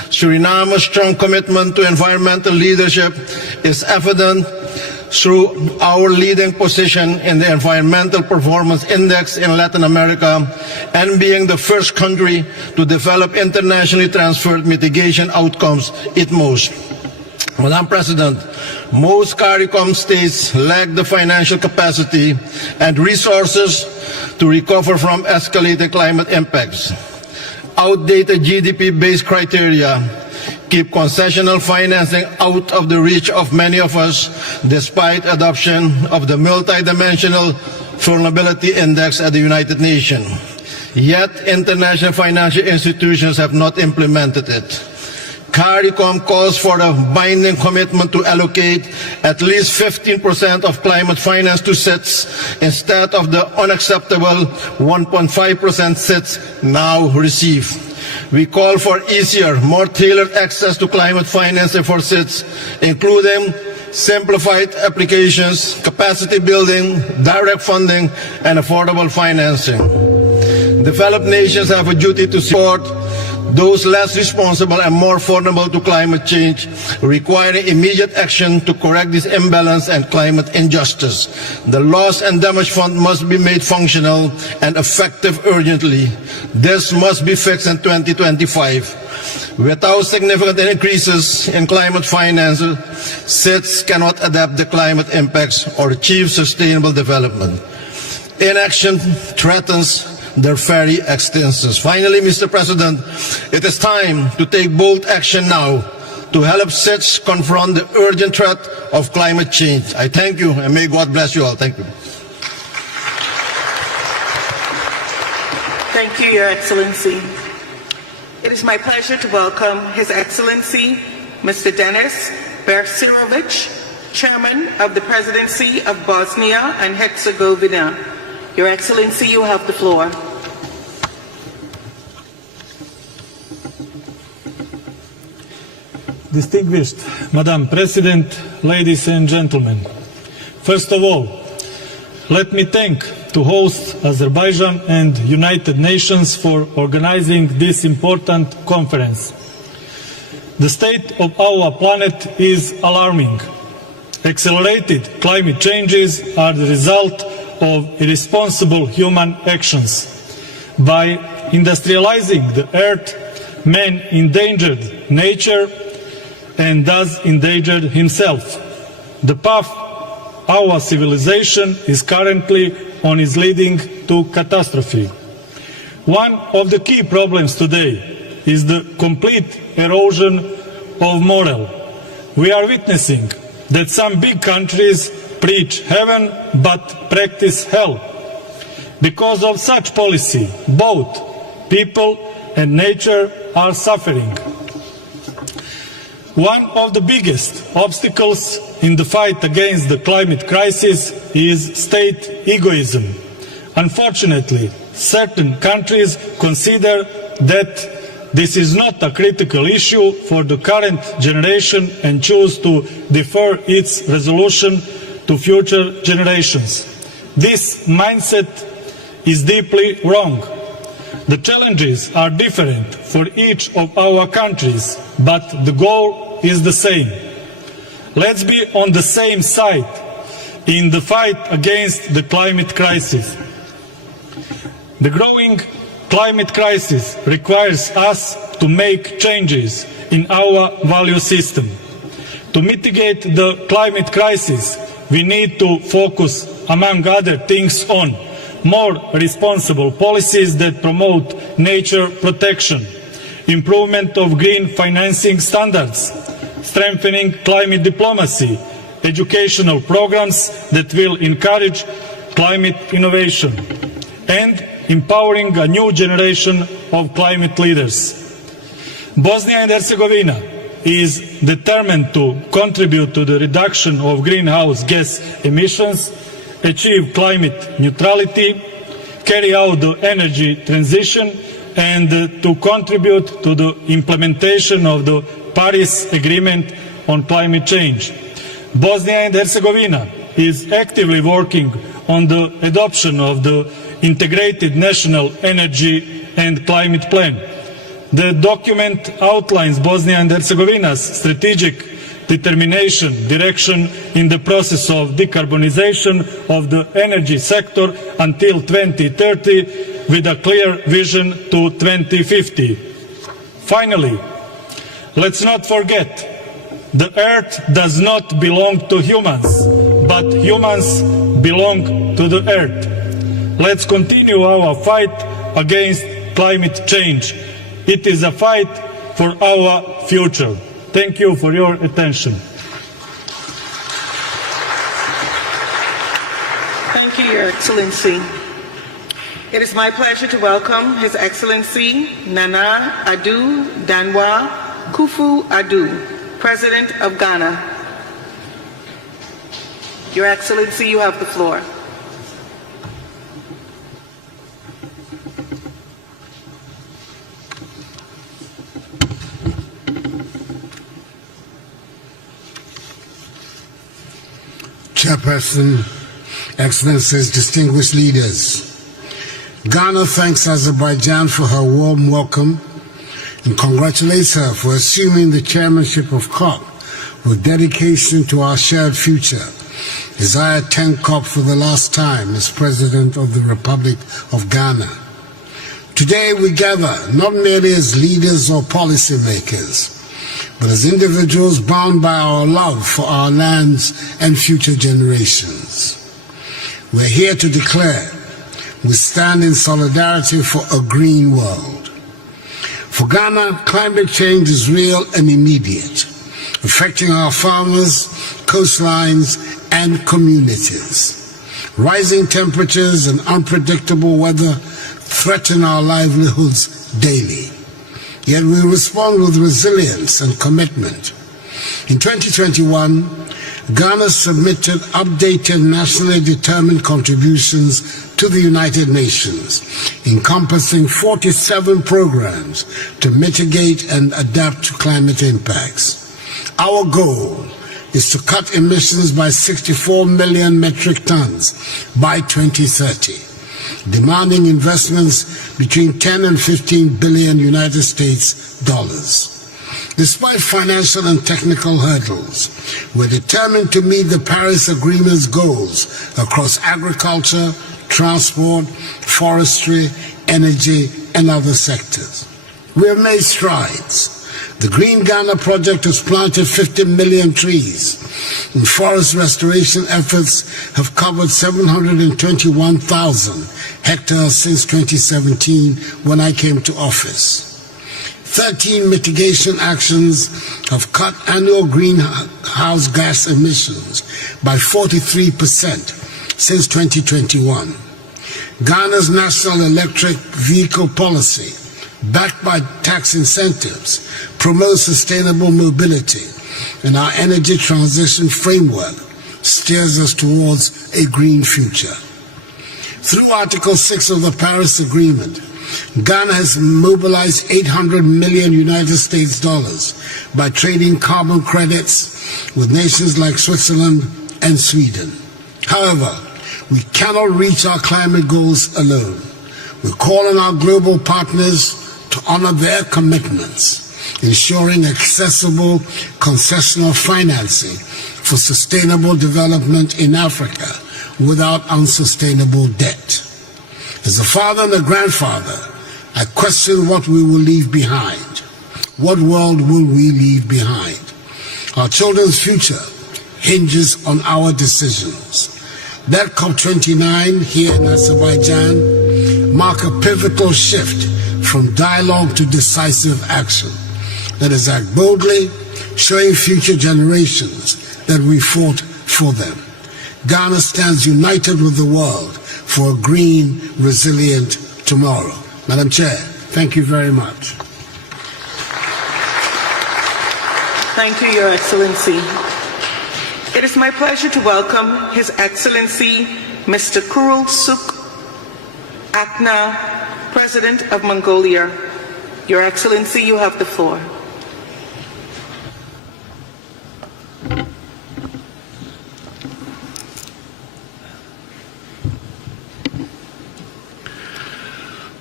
Suriname's strong commitment to environmental leadership is evident through our leading position in the Environmental Performance Index in Latin America and being the first country to develop internationally transferred mitigation outcomes, ITMOs. Madam President, most CARICOM states lack the financial capacity and resources to recover from escalating climate impacts. Outdated GDP-based criteria keep concessional financing out of the reach of many of us, despite adoption of the multidimensional vulnerability index at the United Nations. Yet international financial institutions have not implemented it. CARICOM calls for a binding commitment to allocate at least 15% of climate finance to SITs instead of the unacceptable 1.5% SITs now receive. We call for easier, more tailored access to climate financing for SITs, including simplified applications, capacity building, direct funding, and affordable financing. Developed nations have a duty to support those less responsible and more vulnerable to climate change, requiring immediate action to correct this imbalance and climate injustice. The Loss and Damage Fund must be made functional and effective urgently. This must be fixed in 2025. Without significant increases in climate finance, SITs cannot adapt the climate impacts or achieve sustainable development. Inaction threatens their very existence. Finally, Mr. President, it is time to take bold action now to help SITs confront the urgent threat of climate change. I thank you, and may God bless you all. Thank you. Thank you, Your Excellency. It is my pleasure to welcome His Excellency, Mr. Denis Bersirovic, Chairman of the Presidency of Bosnia and Herzegovina. Your Excellency, you have the floor. Distinguished Madam President, ladies and gentlemen, first of all, let me thank to host Azerbaijan and United Nations for organizing this important conference. The state of our planet is alarming. Accelerated climate changes are the result of irresponsible human actions. By industrializing the earth, man endangered nature and thus endangered himself. The path our civilization is currently on is leading to catastrophe. One of the key problems today is the complete erosion of moral. We are witnessing that some big countries preach heaven but practice hell. Because of such policy, both people and nature are suffering. One of the biggest obstacles in the fight against the climate crisis is state egoism. Unfortunately, certain countries consider that this is not a critical issue for the current generation and choose to defer its resolution to future generations. This mindset is deeply wrong. The challenges are different for each of our countries, but the goal is the same. Let's be on the same side in the fight against the climate crisis. The growing climate crisis requires us to make changes in our value system. To mitigate the climate crisis, we need to focus, among other things, on more responsible policies that promote nature protection, improvement of green financing standards, strengthening climate diplomacy, educational programs that will encourage climate innovation, and empowering a new generation of climate leaders. Bosnia and Herzegovina is determined to contribute to the reduction of greenhouse gas emissions, achieve climate neutrality, carry out the energy transition, and to contribute to the implementation of the Paris Agreement on climate change. Bosnia and Herzegovina is actively working on the adoption of the Integrated National Energy and Climate Plan. The document outlines Bosnia and Herzegovina's strategic determination, direction in the process of decarbonization of the energy sector until 2030 with a clear vision to 2050. Finally, let's not forget, the earth does not belong to humans, but humans belong to the earth. Let's continue our fight against climate change. It is a fight for our future. Thank you for your attention. Thank you, Your Excellency. It is my pleasure to welcome His Excellency Nana Addo Danwa Kufu-Addo, President of Ghana. Your Excellency, you have the floor. Chairperson, Excellencies, distinguished leaders, Ghana thanks Azerbaijan for her warm welcome and congratulates her for assuming the chairmanship of COP with dedication to our shared future, as I attend COP for the last time as President of the Republic of Ghana. Today we gather not merely as leaders or policymakers, but as individuals bound by our love for our lands and future generations. We're here to declare we stand in solidarity for a green world. For Ghana, climate change is real and immediate, affecting our farmers, coastlines, and communities. Rising temperatures and unpredictable weather threaten our livelihoods daily. Yet we respond with resilience and commitment. In 2021, Ghana submitted updated nationally determined contributions to the United Nations, encompassing 47 programs to mitigate and adapt to climate impacts. Our goal is to cut emissions by 64 million metric tons by 2030. Demanding investments between 10 and 15 billion United States dollars. Despite financial and technical hurdles, we're determined to meet the Paris Agreement's goals across agriculture, transport, forestry, energy, and other sectors. We have made strides. The Green Ghana project has planted 50 million trees, and forest restoration efforts have covered 721,000 hectares since 2017 when I came to office. 13 mitigation actions have cut annual greenhouse gas emissions by 43% since 2021. Ghana's national electric vehicle policy, backed by tax incentives, promotes sustainable mobility, and our energy transition framework steers us towards a green future. Through Article 6 of the Paris Agreement, Ghana has mobilized 800 million United States dollars by trading carbon credits with nations like Switzerland and Sweden. However, we cannot reach our climate goals alone. We call on our global partners to honor their commitments, ensuring accessible concessional financing for sustainable development in Africa without unsustainable debt. As a father and a grandfather, I question what we will leave behind. What world will we leave behind? Our children's future hinges on our decisions. That COP29 here in Azerbaijan mark a pivotal shift from dialogue to decisive action. Let us act boldly, showing future generations that we fought for them. Ghana stands united with the world for a green, resilient tomorrow. Madam Chair, thank you very much. Thank you, Your Excellency. It is my pleasure to welcome His Excellency Mr. Kurulsuk Akna, President of Mongolia. Your Excellency, you have the floor.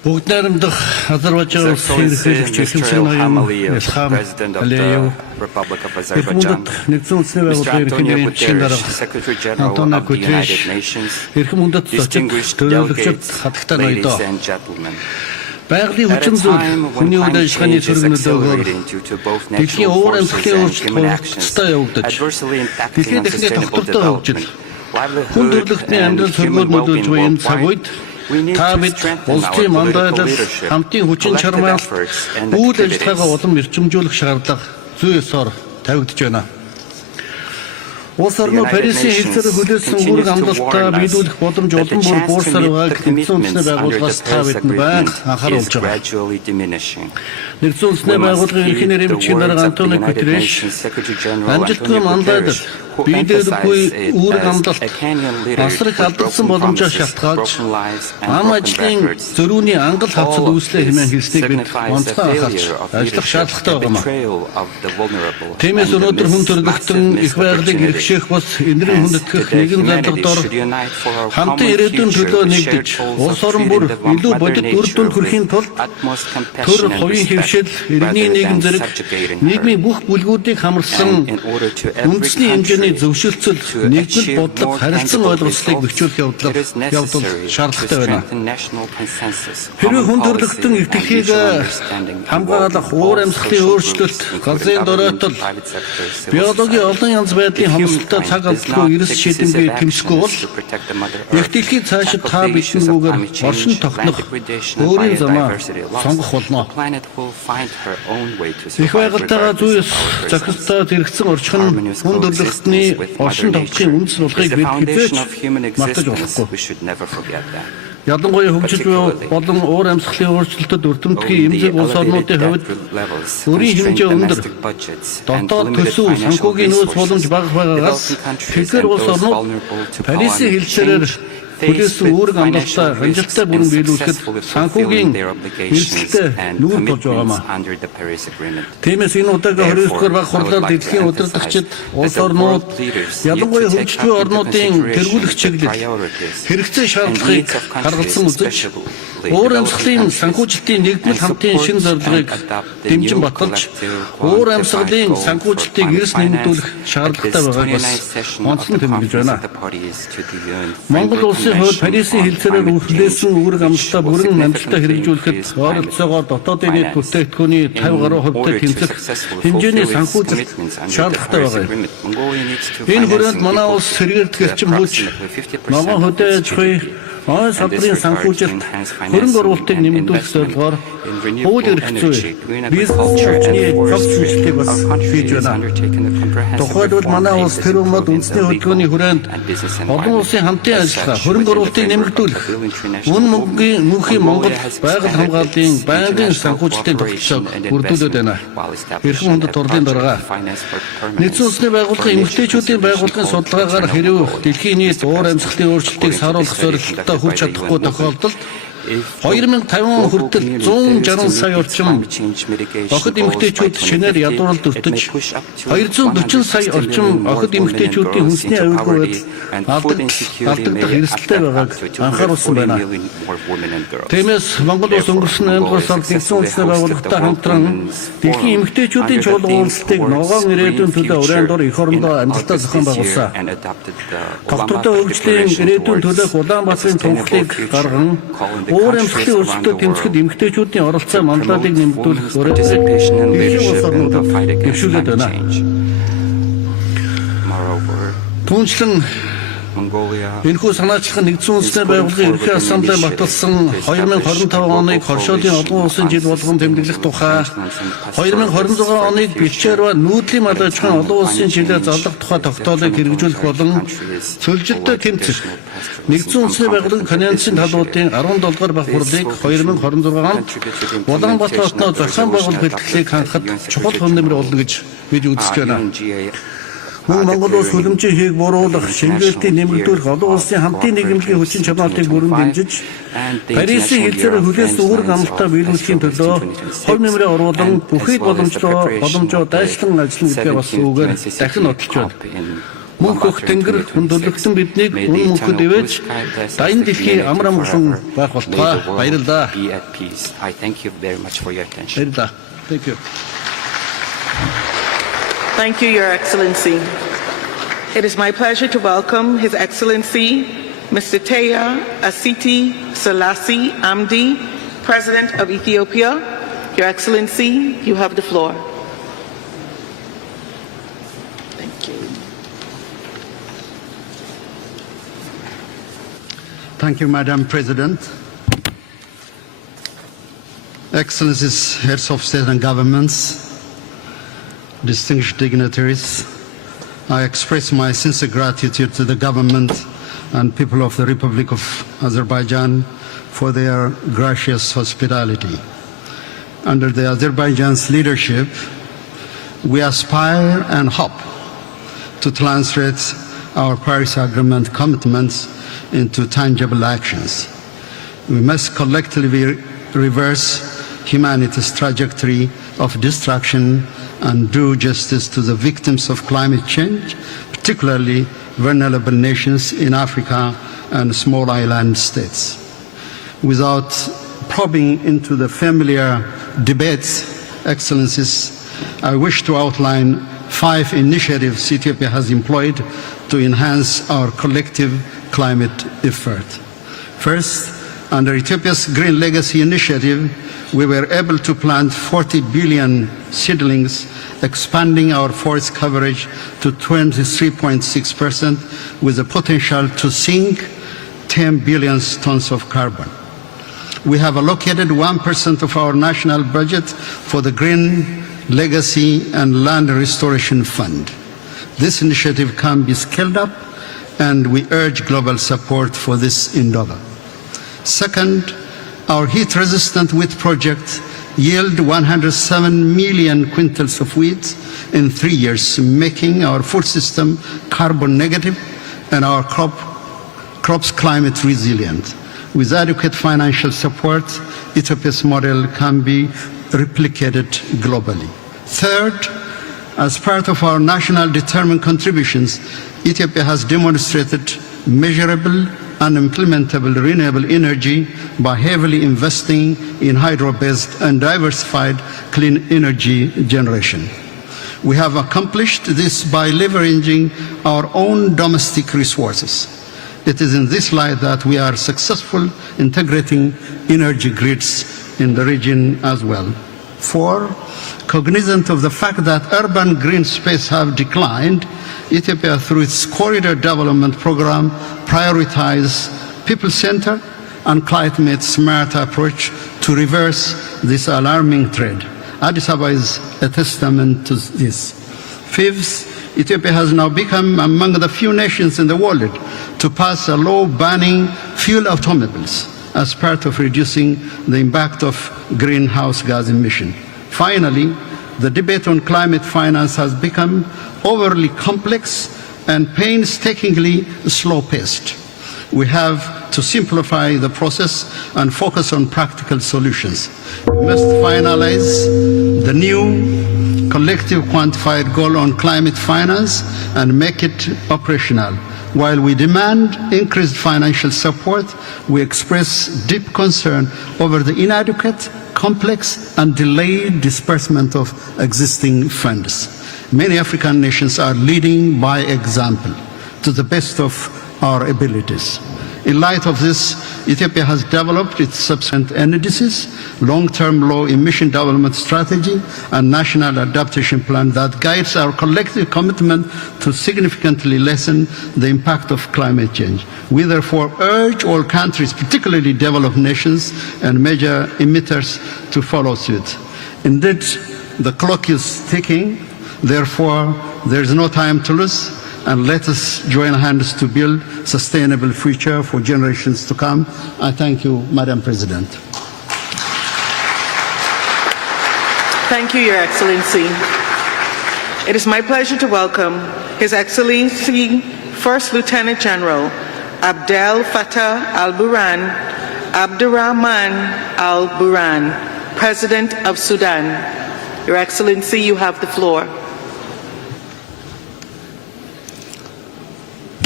Бүгд найрамдах Азербайджан улсын ерөнхийлөгч Илхам Алиев, Эрхэмүндэт нэгдсэн улсны байгууллагын ерөнхийлөгчийн гишүүн дарга Антонио Гутерриш, Эрхэмүндэт зочин төлөөлөгчд хатагтай ноёдоо. Байгалийн хүчин зүйл хүний үйл ажиллагааны сөргөнөд өгөөр дэлхийн уур амьсгалын өөрчлөлт хурцтай явагдаж, дэлхийн дахины тогтвортой хөгжил, хүн төрөлхтний амьдрал сөргөөр нөлөөлж буй энэ цаг үед та бид улсын мандатаар хамтын хүчин чармаал үйл ажиллагаагаа улам эрчимжүүлэх шаардлага зүй ёсоор тавигдж байна. Улс орны Парисын хэлцээр хүлээсэн үүрэг амлалтаа биелүүлэх боломж улам бүр буурсаар байгааг нэгдсэн үндэсний байгууллагаас та бидэнд байнга анхааруулж байгаа. Нэгдсэн үндэсний байгууллагын ерөнхий нэрмэгчийн дарга Антонио Гутерриш амжилтгүй мандатаар биелүүлэхгүй үүрэг амлалт асар их алдсан боломжоо шалтгаалж ам ажлын зөрүүний ангал хавцад үүслэх хэмээн хэлснийг бид онцгой анхаарч ажиллах шаардлагатай байгаа юм. Тиймээс өнөөдөр хүн төрөлхтөн их байгалыг эрхшээх бас энэрийн хүндэтгэх нэгэн зорилгодоор хамтын ирээдүйн төлөө нэгдэж улс орон бүр илүү бодит үр дүнд хүрэхийн тулд төр хувийн хөвшил, иргэний нийгэм зэрэг нийгмийн бүх бүлгүүдийг хамарсан үндэсний хэмжээний зөвшөлтсөл нэгдэл бодлого харилцан ойлголцлыг бэхжүүлэх явдал шаардлагатай байна. Хэрвээ хүн төрөлхтөн эртэлхийг хамгаалах уур амьсгалын өөрчлөлт, газрын доройтол, биологийн олон янз байдлын хомсдолтой цаг алдалгүй эрс шийдэмгүй тэмсэхгүй бол их дэлхийн цаашид та биднийгүүгээр оршин тогтнох өөрийн замаа сонгох болно. Их байгальтайгаа зүй ёс зохистой зэрэгцэн орчих нь хүн төрөлхтний оршин тогтохын үндэс болохыг бид хэзээ ч мартаж болохгүй. Ялангуяа хөгжиж буй болон уур амьсгалын өөрчлөлтөд өртөмтгий эмзэг улс орнуудын хувьд өрийн хэмжээ өндөр, дотоод төсөв, санхүүгийн нөөц боломж бага байгаагаас тэгэхээр улс орнууд Парисын хэлцээрээр хүлээсэн үүрэг амлалтаа амжилттай бүрэн биелүүлэхэд санхүүгийн эрсдэлтэй нүүр болж байгаамаа. Тиймээс энэ удаагийн 29-р баг хурлаар дэлхийн удирдагчид, улс орнууд, ялангуяа хөгжиж буй орнуудын тэргүүлэх чиглэл, хэрэгцээ шаардлагыг харгалзан үзэж, уур амьсгалын санхүүжилтийн нэгдмэл хамтын шинэ зорилгыг дэмжин баталж, уур амьсгалын санхүүжилтийг эрс нэмэгдүүлэх шаардлагатай байгааг бас онцлон тэмдэглэж байна. Монгол улсын хувьд Парисын хэлцээрээр хүлээсэн үүрэг амлалтаа бүрэн амжилттай хэрэгжүүлэхэд ойролцоогоор дотоодын нийт бүтээгдэхүүний 50 гаруй хувьтай тэмцэх хэмжээний санхүүжилт шаардлагатай байгаа юм. Энэ хүрээнд манай улс сэргээлт гэрчим хүч, ногоон хөдөө аж ахуй, ой салбарын санхүүжилт, хөрөнгө оруулалтыг нэмэгдүүлэх зорилгоор хууль эрх зүй, бизнесчний зөвшөөрлийг бас хийж байна. Тухайлбал манай улс тэр умад үндэсний хөдөлгөөний хүрээнд олон улсын хамтын ажиллагаа, хөрөнгө оруулалтыг нэмэгдүүлэх, үнэ мөнхийн Монгол байгаль хамгааллын байнгын санхүүжилтийн тогтолцоог бүрдүүлээд байна. Эрхэм хүндэт урлын дарга нэгдсэн улсны байгууллагын эмэгтэйчүүдийн байгууллагын судалгаагаар хэрв дэлхийн нийт уур амьсгалын өөрчлөлтийг сааруулах зорилготой хүрч чадахгүй тохиолдолд 2050 хүртэл 160 сая орчим охид эмэгтэйчүүд шинээр ядууралд өртөж 240 сая орчим охид эмэгтэйчүүдийн хүнсний аюулгүй алдагдах эрсдэлтэй байгааг анхааруулсан байна. Тиймээс Монгол улс өнгөрсөн 8 дугаар сард нэгдсэн улсны байгууллагатай хамтран дэлхийн эмэгтэйчүүдийн чуулгуулалтыг ногоон ирээдүйн төлөө уран дор эх орондоо амжилттай зохион байгуулсан. Тогтвортой хөгжлийн ирээдүйн төлөөх Улаанбаатарын тунхлыг гарган уур амьсгалын өөрчлөлтөд тэмцэхэд эмэгтэйчүүдийн оролцоо мандатыг нэмэгдүүлэх зөвшөөрөлд байна. Түүнчлэн энэхүү санаачлах нэгдсэн улсны байгууллагын ерөнхий ассамблеийн баталсан 2025 оныг хоршоолын олон улсын жил болгон тэмдэглэх тухай 2026 оныг бичээр ба нүүдлийн мал аж ахуйн олон улсын жилээр зарлах тухай тогтоолыг хэрэгжүүлэх болон цөлжилтөд тэмцэх нэгдсэн улсны байгууллагын конвенцийн талуудын 17 дугаар баг хурлыг 2026 онд Улаанбаатар хотноо зохион байгуулах хэлтгэлийг хангахад чухал хүн нэмэр болно гэж бид үзэж байна. Мөн Монгол улс хөлөмжийн хийг бууруулах, шингээлтийг нэмэгдүүлэх, олон улсын хамтын нийгэмлэгийн хүчин чармаалтыг бүрэн дэмжиж, Парисын хэлцээрээр хүлээсэн үүрэг амлалтаа биелүүлэхийн төлөө хувь нэмрээ оруулан бүхий боломжоо дайшлан ажиллана гэдгээ бас үгээр дахин нотолж байна. Мөнхөх тэнгэр хүндлэгтэн биднийг мөнхөд ивэж дайн дэлхийн амар амгалан байх болтугай. Баярлалаа. I thank you very much for your attention. Баярлалаа. Thank you. Thank you, Your Excellency. It is my pleasure to welcome His Excellency Mr. Taya Asiti Selassie Amdi, President of Ethiopia. Your Excellency, you have the floor. Thank you. Thank you, Madam President. Excellencies, heads of state and governments, distinguished dignitaries, I express my sincere gratitude to the government and people of the Republic of Azerbaijan for their gracious hospitality. Under the Azerbaijan's leadership, we aspire and hope to translate our Paris Agreement commitments into tangible actions. We must collectively reverse humanity's trajectory of destruction and do justice to the victims of climate change, particularly vulnerable nations in Africa and small island states. Without probing into the familiar debates, Excellencies, I wish to outline 5 initiatives Ethiopia has employed to enhance our collective climate effort. First, under Ethiopia's Green Legacy Initiative, we were able to plant 40 billion seedlings, expanding our forest coverage to 23.6% with the potential to sink 10 billion tons of carbon. We have allocated 1% of our national budget for the Green Legacy and Land Restoration Fund. This initiative can be scaled up, and we urge global support for this endeavor. Second, our heat-resistant wheat project yield 107 million quintals of wheat in 3 years, making our food system carbon negative and our crops climate resilient. With adequate financial support, Ethiopia's model can be replicated globally. Third, as part of our national determined contributions, Ethiopia has demonstrated measurable and implementable renewable energy by heavily investing in hydro-based and diversified clean energy generation. We have accomplished this by leveraging our own domestic resources. It is in this light that we are successful integrating energy grids in the region as well. 4, cognizant of the fact that urban green space have declined, Ethiopia, through its corridor development program, prioritizes people-centered and climate-smart approach to reverse this alarming trend. Addis Ababa is a testament to this. 5th, Ethiopia has now become among the few nations in the world to pass a law banning fuel automobiles as part of reducing the impact of greenhouse gas emission. Finally, the debate on climate finance has become overly complex and painstakingly slow-paced. We have to simplify the process and focus on practical solutions. We must finalize the new collective quantified goal on climate finance and make it operational. While we demand increased financial support, we express deep concern over the inadequate, complex and delayed disbursement of existing funds. Many African nations are leading by example to the best of our abilities. In light of this, Ethiopia has developed its subsequent NDCs, long-term low emission development strategy, and national adaptation plan that guides our collective commitment to significantly lessen the impact of climate change. We therefore urge all countries, particularly developed nations and major emitters, to follow suit. Indeed, the clock is ticking. Therefore, there is no time to lose, and let us join hands to build a sustainable future for generations to come. I thank you, Madam President. Thank you, Your Excellency. It is my pleasure to welcome His Excellency First Lieutenant General Abdel Fattah al-Burhan, Abdurrahman al-Burhan, President of Sudan. Your Excellency, you have the floor.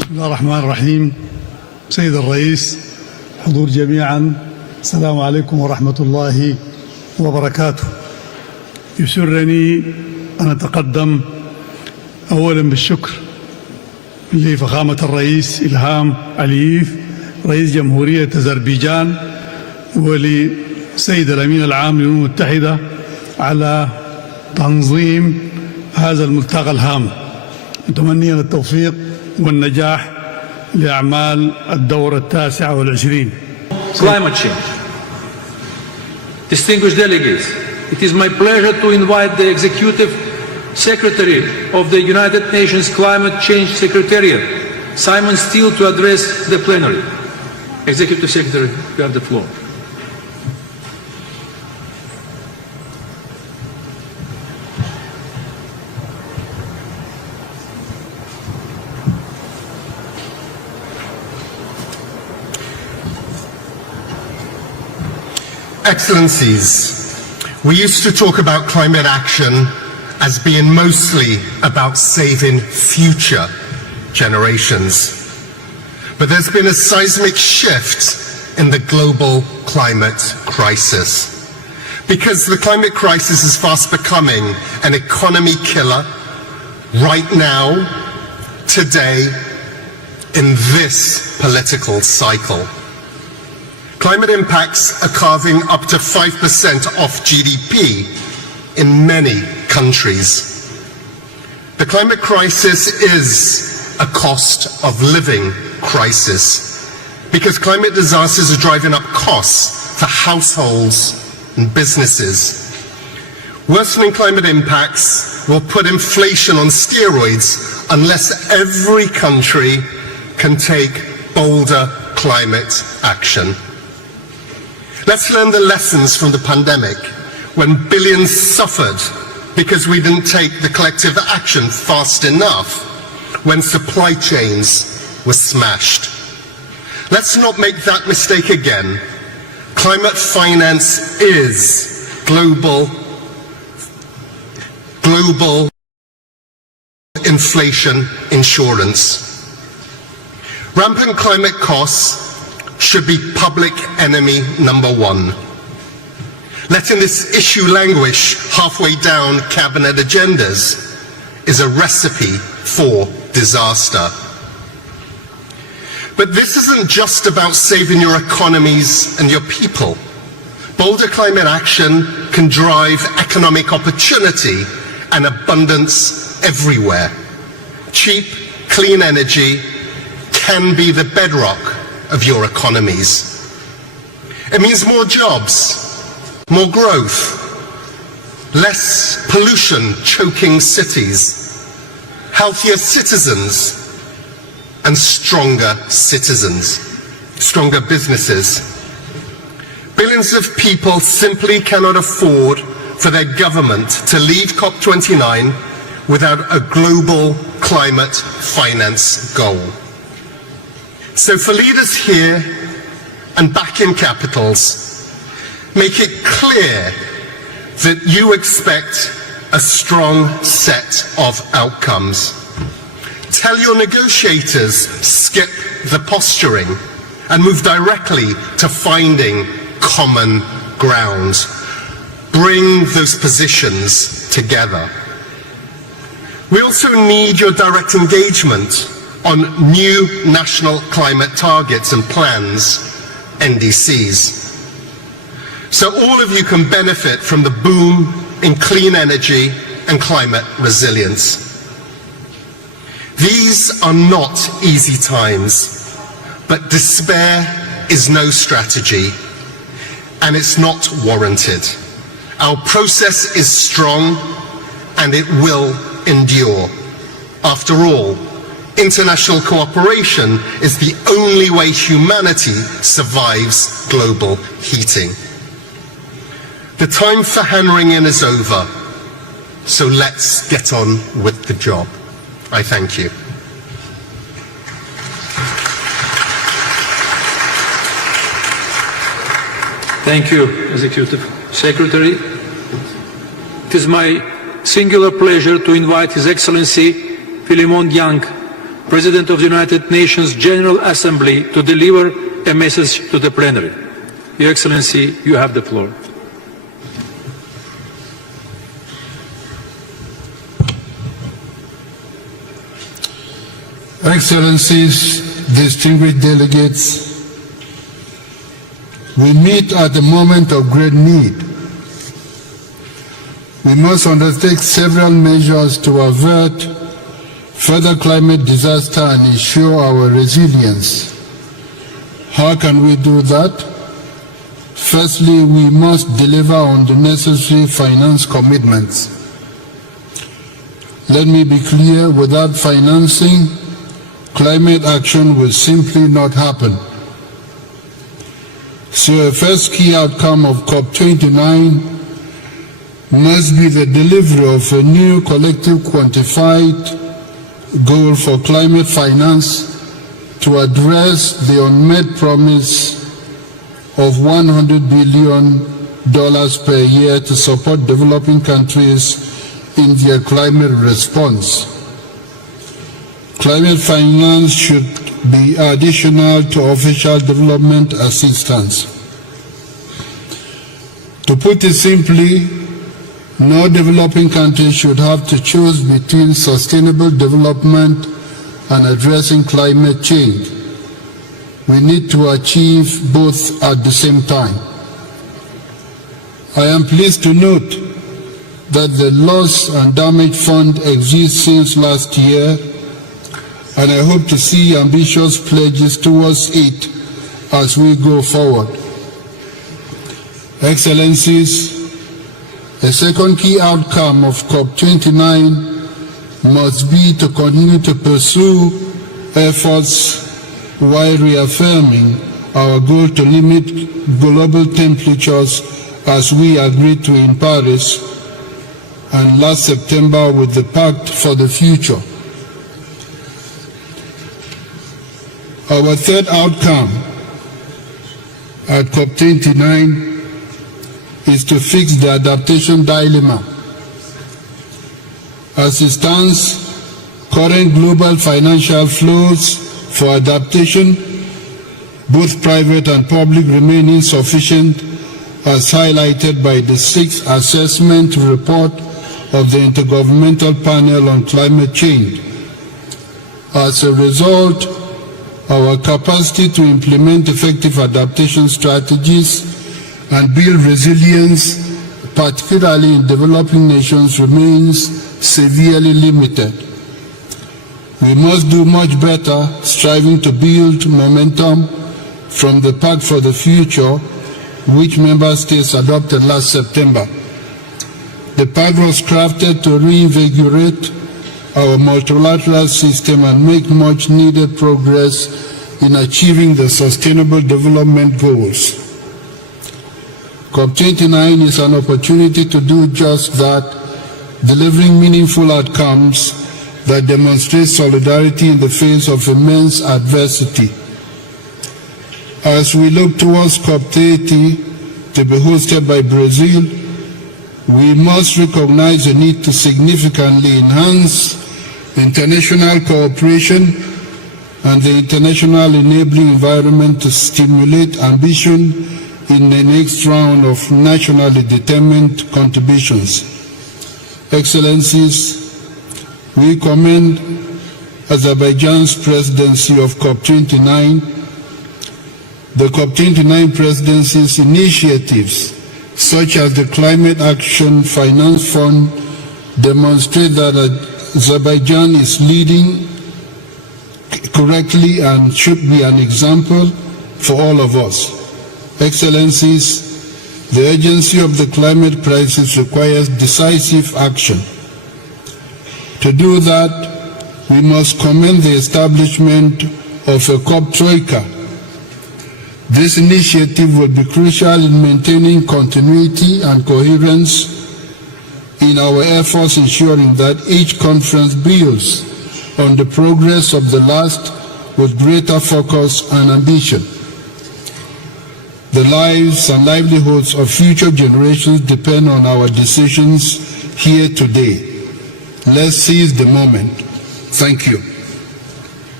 بسم الله الرحمن الرحيم. سيد الرئيس، حضور جميعا، السلام عليكم ورحمة الله وبركاته. يسرني أن أتقدم أولا بالشكر لفخامة الرئيس إلهام علييف رئيس جمهورية أذربيجان ولسيد الأمين العام للأمم المتحدة على تنظيم هذا الملتقى الهام، متمنيا التوفيق والنجاح لأعمال الدورة 29. Climate change. Distinguished delegates, it is my pleasure to invite the Executive Secretary of the United Nations Climate Change Secretariat, Simon Steele, to address the plenary. Executive Secretary, you have the floor. Excellencies, we used to talk about climate action as being mostly about saving future generations. But there's been a seismic shift in the global climate crisis. Because the climate crisis is fast becoming an economy killer right now, today, in this political cycle. Climate impacts are carving up to 5% off GDP in many countries. The climate crisis is a cost of living crisis because climate disasters are driving up costs for households and businesses. Worsening climate impacts will put inflation on steroids unless every country can take bolder climate action. Let's learn the lessons from the pandemic, when billions suffered because we didn't take the collective action fast enough, when supply chains were smashed. Let's not make that mistake again. Climate finance is global inflation insurance. Rampant climate costs should be public enemy number one. Letting this issue languish halfway down cabinet agendas is a recipe for disaster. But this isn't just about saving your economies and your people. Bolder climate action can drive economic opportunity and abundance everywhere. Cheap, clean energy can be the bedrock of your economies. It means more jobs, more growth, less pollution choking cities, healthier citizens, and stronger businesses. Billions of people simply cannot afford for their government to leave COP29 without a global climate finance goal. So for leaders here and back in capitals, make it clear that you expect a strong set of outcomes. Tell your negotiators, skip the posturing and move directly to finding common ground. Bring those positions together. We also need your direct engagement on new national climate targets and plans, NDCs. So all of you can benefit from the boom in clean energy and climate resilience. These are not easy times, but despair is no strategy, and it's not warranted. Our process is strong, and it will endure. After all, international cooperation is the only way humanity survives global heating. The time for hand-wringing is over, so let's get on with the job. I thank you. Thank you, Executive Secretary. It is my singular pleasure to invite His Excellency Philemon Yang, President of the United Nations General Assembly, to deliver a message to the plenary. Your Excellency, you have the floor. Excellencies, distinguished delegates, we meet at a moment of great need. We must undertake several measures to avert further climate disaster and ensure our resilience. How can we do that? Firstly, we must deliver on the necessary finance commitments. Let me be clear, without financing, climate action will simply not happen. So a first key outcome of COP29 must be the delivery of a new collective quantified goal for climate finance to address the unmet promise of $100 billion per year to support developing countries in their climate response. Climate finance should be additional to official development assistance. To put it simply, no developing country should have to choose between sustainable development and addressing climate change. We need to achieve both at the same time. I am pleased to note that the Loss and Damage Fund exists since last year, and I hope to see ambitious pledges towards it as we go forward. Excellencies, a second key outcome of COP29 must be to continue to pursue efforts while reaffirming our goal to limit global temperatures as we agreed to in Paris and last September with the Pact for the Future. Our third outcome at COP29 is to fix the adaptation dilemma. As it stands, current global financial flows for adaptation, both private and public, remain insufficient, as highlighted by the 6th assessment report of the Intergovernmental Panel on Climate Change. As a result, our capacity to implement effective adaptation strategies and build resilience, particularly in developing nations, remains severely limited. We must do much better, striving to build momentum from the Pact for the Future, which member states adopted last September. The Pact was crafted to reinvigorate our multilateral system and make much needed progress in achieving the Sustainable Development Goals. COP29 is an opportunity to do just that, delivering meaningful outcomes that demonstrate solidarity in the face of immense adversity. As we look towards COP30 to be hosted by Brazil, we must recognize the need to significantly enhance international cooperation and the international enabling environment to stimulate ambition in the next round of nationally determined contributions. Excellencies, we commend Azerbaijan's presidency of COP29. The COP29 presidency's initiatives, such as the Climate Action Finance Fund, demonstrate that Azerbaijan is leading correctly and should be an example for all of us. Excellencies, the urgency of the climate crisis requires decisive action. To do that, we must commend the establishment of a COP Troika. This initiative will be crucial in maintaining continuity and coherence in our efforts, ensuring that each conference builds on the progress of the last with greater focus and ambition. The lives and livelihoods of future generations depend on our decisions here today. Let's seize the moment. Thank you.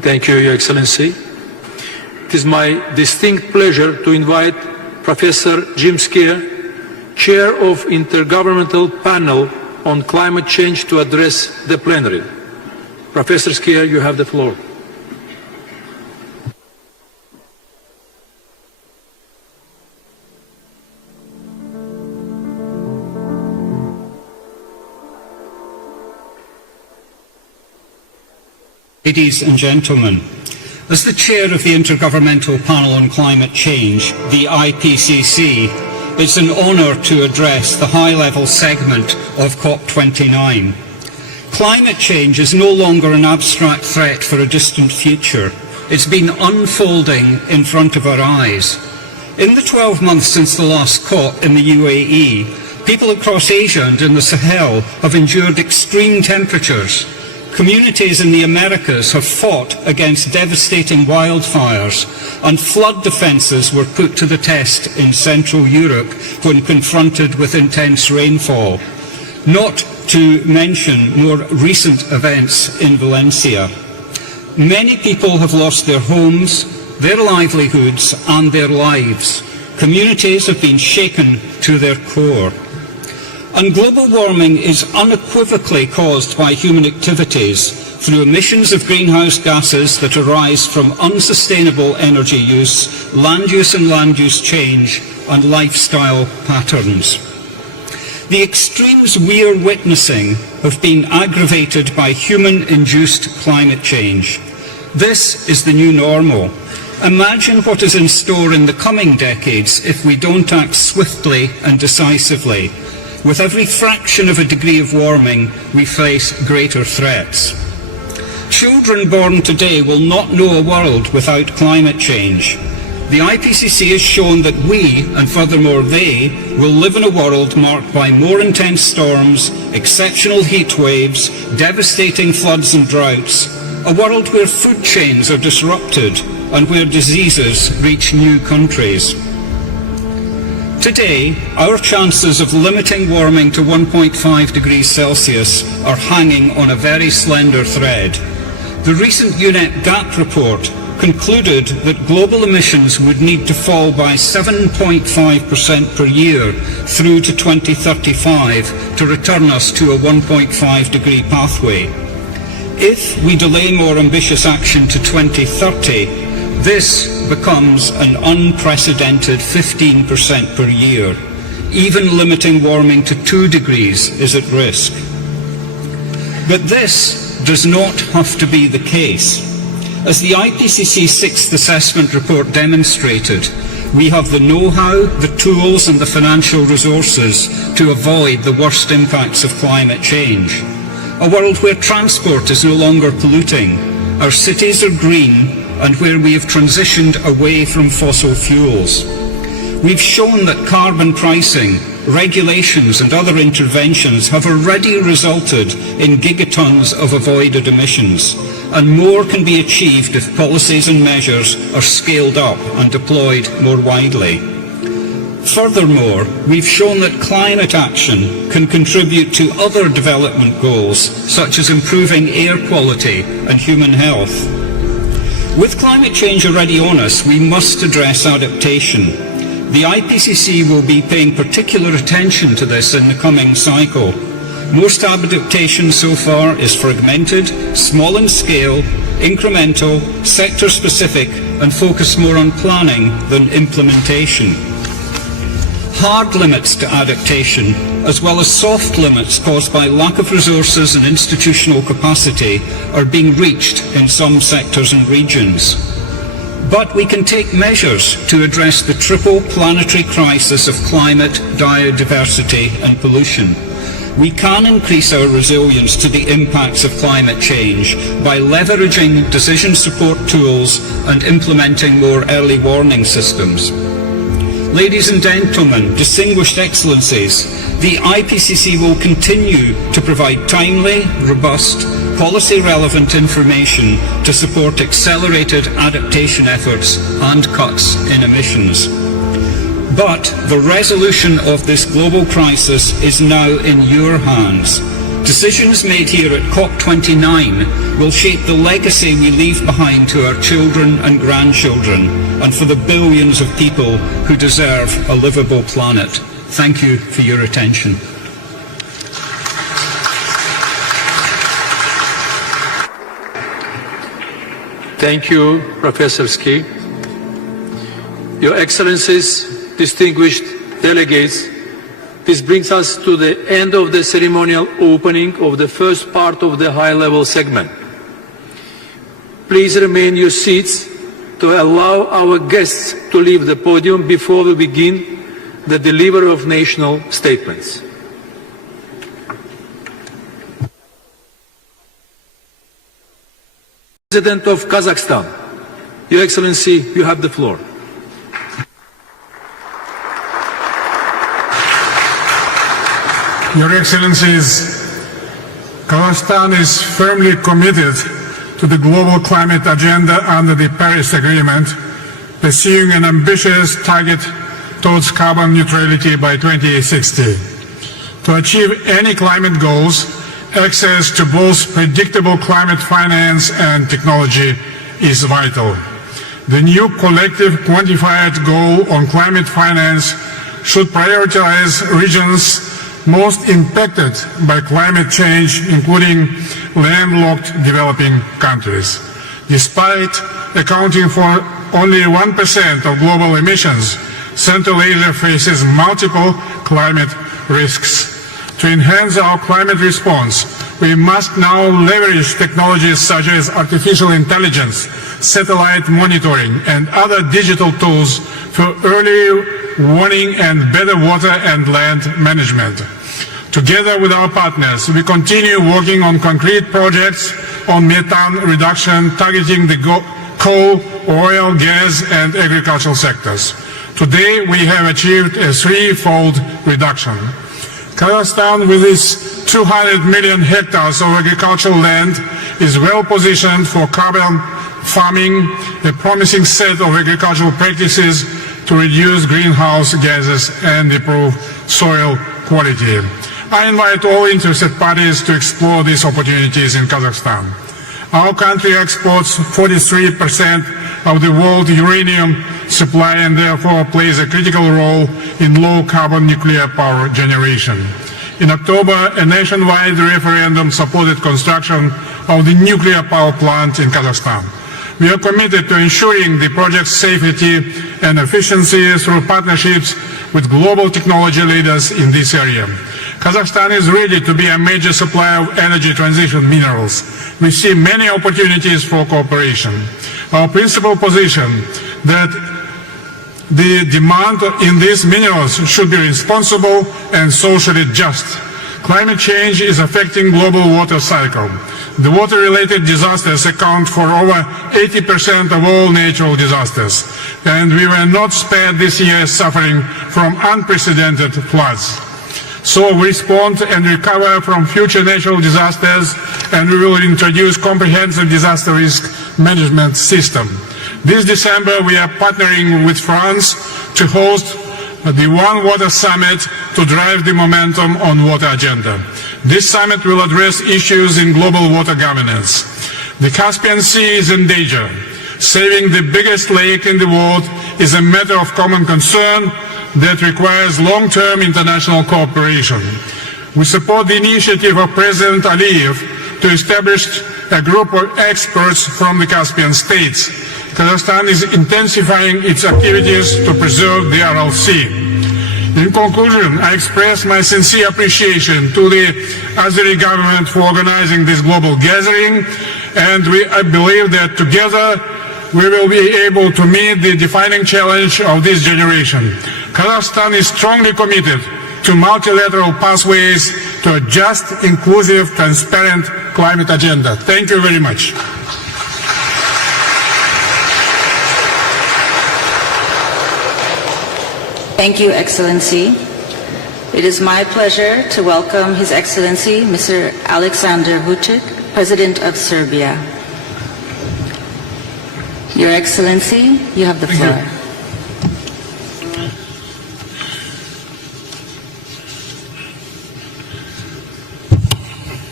Thank you, Your Excellency. It is my distinct pleasure to invite Professor Jim Skeer, Chair of Intergovernmental Panel on Climate Change, to address the plenary. Professor Skeer, you have the floor. Ladies and gentlemen, as the chair of the Intergovernmental Panel on Climate Change, the IPCC, it's an honour to address the high-level segment of COP29. Climate change is no longer an abstract threat for a distant future. It's been unfolding in front of our eyes. In the 12 months since the last COP in the UAE, people across Asia and in the Sahel have endured extreme temperatures. Communities in the Americas have fought against devastating wildfires, and flood defences were put to the test in Central Europe when confronted with intense rainfall. Not to mention more recent events in Valencia. Many people have lost their homes, their livelihoods and their lives. Communities have been shaken to their core. And global warming is unequivocally caused by human activities through emissions of greenhouse gases that arise from unsustainable energy use and land use change, and lifestyle patterns. The extremes we are witnessing have been aggravated by human-induced climate change. This is the new normal. Imagine what is in store in the coming decades if we don't act swiftly and decisively. With every fraction of a degree of warming, we face greater threats. Children born today will not know a world without climate change. The IPCC has shown that we, and furthermore they, will live in a world marked by more intense storms, exceptional heat waves, devastating floods and droughts, a world where food chains are disrupted and where diseases reach new countries. Today, our chances of limiting warming to 1.5 degrees Celsius are hanging on a very slender thread. The recent UNEP GAP report concluded that global emissions would need to fall by 7.5% per year through to 2035 to return us to a 1.5 degree pathway. If we delay more ambitious action to 2030, this becomes an unprecedented 15% per year. Even limiting warming to 2 degrees is at risk. But this does not have to be the case. As the IPCC 6th Assessment Report demonstrated, we have the know-how, the tools and the financial resources to avoid the worst impacts of climate change. A world where transport is no longer polluting, our cities are green, and where we have transitioned away from fossil fuels. We've shown that carbon pricing, regulations and other interventions have already resulted in gigatons of avoided emissions, and more can be achieved if policies and measures are scaled up and deployed more widely. Furthermore, we've shown that climate action can contribute to other development goals, such as improving air quality and human health. With climate change already on us, we must address adaptation. The IPCC will be paying particular attention to this in the coming cycle. Most adaptation so far is fragmented, small in scale, incremental, sector-specific, and focused more on planning than implementation. Hard limits to adaptation, as well as soft limits caused by lack of resources and institutional capacity, are being reached in some sectors and regions. But we can take measures to address the triple planetary crisis of climate, biodiversity and pollution. We can increase our resilience to the impacts of climate change by leveraging decision support tools and implementing more early warning systems. Ladies and gentlemen, distinguished excellencies, the IPCC will continue to provide timely, robust, policy-relevant information to support accelerated adaptation efforts and cuts in emissions. But the resolution of this global crisis is now in your hands. Decisions made here at COP29 will shape the legacy we leave behind to our children and grandchildren, and for the billions of people who deserve a livable planet. Thank you for your attention. Thank you, Professor Ski. Your Excellencies, distinguished delegates, this brings us to the end of the ceremonial opening of the first part of the high-level segment. Please remain in your seats to allow our guests to leave the podium before we begin the delivery of national statements. President of Kazakhstan, Your Excellency, you have the floor. Your Excellencies, Kazakhstan is firmly committed to the global climate agenda under the Paris Agreement, pursuing an ambitious target towards carbon neutrality by 2060. To achieve any climate goals, access to both predictable climate finance and technology is vital. The new collective quantified goal on climate finance should prioritize regions most impacted by climate change, including landlocked developing countries. Despite accounting for only 1% of global emissions, Central Asia faces multiple climate risks. To enhance our climate response, we must now leverage technologies such as artificial intelligence, satellite monitoring, and other digital tools for early warning and better water and land management. Together with our partners, we continue working on concrete projects on methane reduction, targeting the coal, oil, gas, and agricultural sectors. Today, we have achieved a threefold reduction. Kazakhstan, with its 200 million hectares of agricultural land, is well positioned for carbon farming, a promising set of agricultural practices to reduce greenhouse gases and improve soil quality. I invite all interested parties to explore these opportunities in Kazakhstan. Our country exports 43% of the world uranium supply and therefore plays a critical role in low-carbon nuclear power generation. In October, a nationwide referendum supported construction of the nuclear power plant in Kazakhstan. We are committed to ensuring the project's safety and efficiency through partnerships with global technology leaders in this area. Kazakhstan is ready to be a major supplier of energy transition minerals. We see many opportunities for cooperation. Our principal position that the demand in these minerals should be responsible and socially just. Climate change is affecting global water cycle. The water-related disasters account for over 80% of all natural disasters, and we were not spared this year suffering from unprecedented floods. So we respond and recover from future natural disasters, and we will introduce comprehensive disaster risk management system. This December, we are partnering with France to host the One Water Summit to drive the momentum on water agenda. This summit will address issues in global water governance. The Caspian Sea is in danger. Saving the biggest lake in the world is a matter of common concern that requires long-term international cooperation. We support the initiative of President Aliyev to establish a group of experts from the Caspian states. Kazakhstan is intensifying its activities to preserve the Aral Sea. In conclusion, I express my sincere appreciation to the Azeri government for organizing this global gathering, and I believe that together we will be able to meet the defining challenge of this generation. Kazakhstan is strongly committed to multilateral pathways to a just, inclusive, transparent climate agenda. Thank you very much. Thank you, Excellency. It is my pleasure to welcome His Excellency, Mr. Alexander Vučić, President of Serbia. Your Excellency, you have the floor.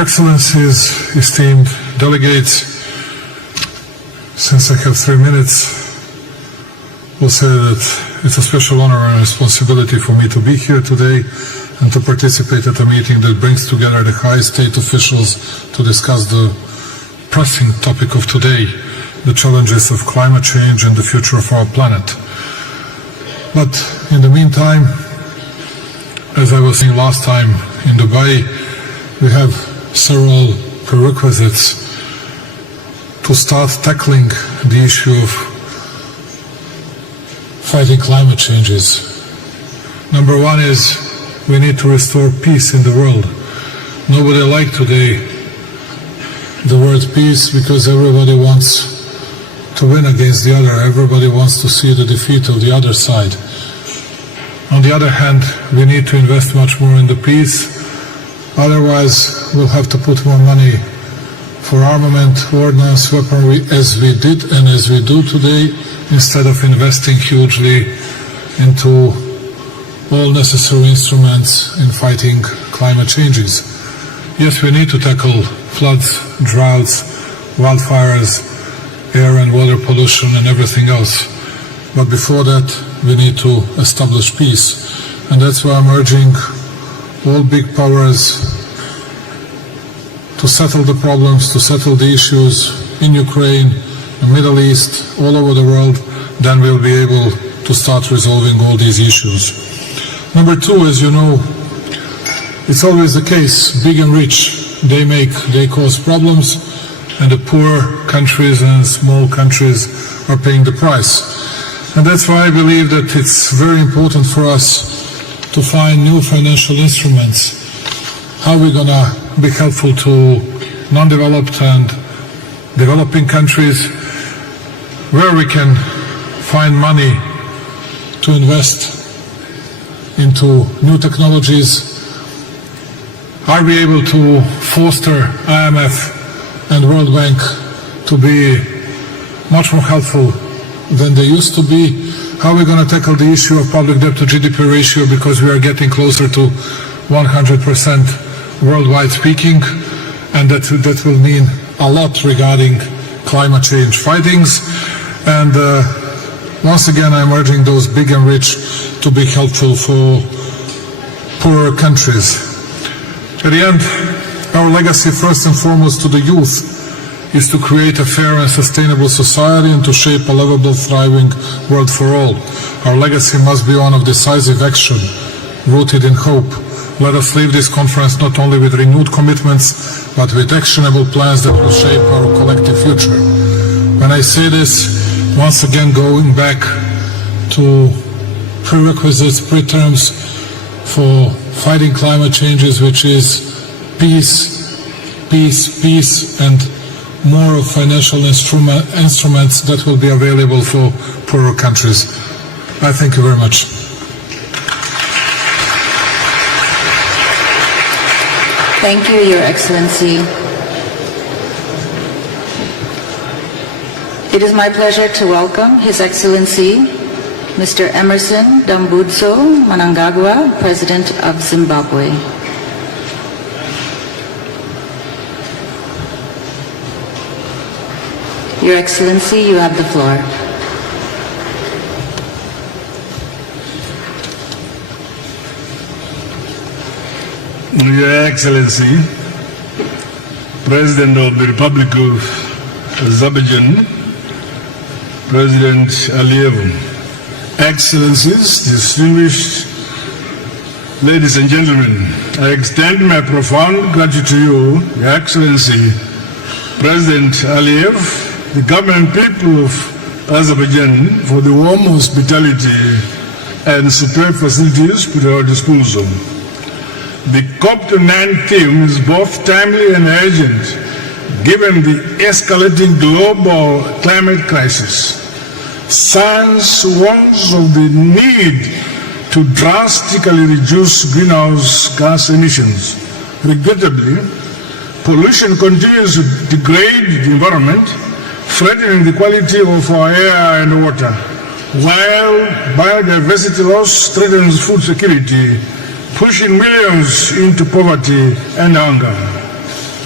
Your Excellencies, esteemed delegates, since I have 3 minutes, will say that it's a special honor and responsibility for me to be here today and to participate at a meeting that brings together the high state officials to discuss the pressing topic of today, the challenges of climate change and the future of our planet. But in the meantime, as I was saying last time in Dubai, we have several prerequisites to start tackling the issue of fighting climate changes. Number one is we need to restore peace in the world. Nobody likes today the word peace because everybody wants to win against the other. Everybody wants to see the defeat of the other side. On the other hand, we need to invest much more in the peace. Otherwise, we'll have to put more money for armament, ordnance, weaponry, as we did and as we do today, instead of investing hugely into all necessary instruments in fighting climate changes. Yes, we need to tackle floods, droughts, wildfires, air and water pollution and everything else. But before that, we need to establish peace. And that's why I'm urging all big powers to settle the problems, to settle the issues in Ukraine, the Middle East, all over the world. Then we'll be able to start resolving all these issues. Number two, as you know, it's always the case, big and rich, they cause problems, and the poor countries and small countries are paying the price. And that's why I believe that it's very important for us to find new financial instruments. How are we going to be helpful to non-developed and developing countries, where we can find money to invest into new technologies? Are we able to foster IMF and World Bank to be much more helpful than they used to be? How are we going to tackle the issue of public debt to GDP ratio, because we are getting closer to 100% worldwide speaking, and that will mean a lot regarding climate change fightings. And once again, I'm urging those big and rich to be helpful for poorer countries. At the end, our legacy, first and foremost to the youth, is to create a fair and sustainable society and to shape a livable, thriving world for all. Our legacy must be one of decisive action, rooted in hope. Let us leave this conference not only with renewed commitments, but with actionable plans that will shape our collective future. When I say this, once again going back to prerequisites, pre-terms for fighting climate changes, which is peace, peace, peace, and more of financial instruments that will be available for poorer countries. I thank you very much. Thank you, Your Excellency. It is my pleasure to welcome His Excellency Mr. Emerson Dambudzo Mnangagwa, President of Zimbabwe. Your Excellency, you have the floor. Your Excellency, President of the Republic of Azerbaijan, President Aliyev, Excellencies, distinguished ladies and gentlemen, I extend my profound gratitude to you, Your Excellency, President Aliyev, the government people of Azerbaijan, for the warm hospitality and superb facilities put at our disposal. The COP29 theme is both timely and urgent, given the escalating global climate crisis. Science warns of the need to drastically reduce greenhouse gas emissions. Regrettably, pollution continues to degrade the environment, threatening the quality of our air and water, while biodiversity loss threatens food security, pushing millions into poverty and hunger.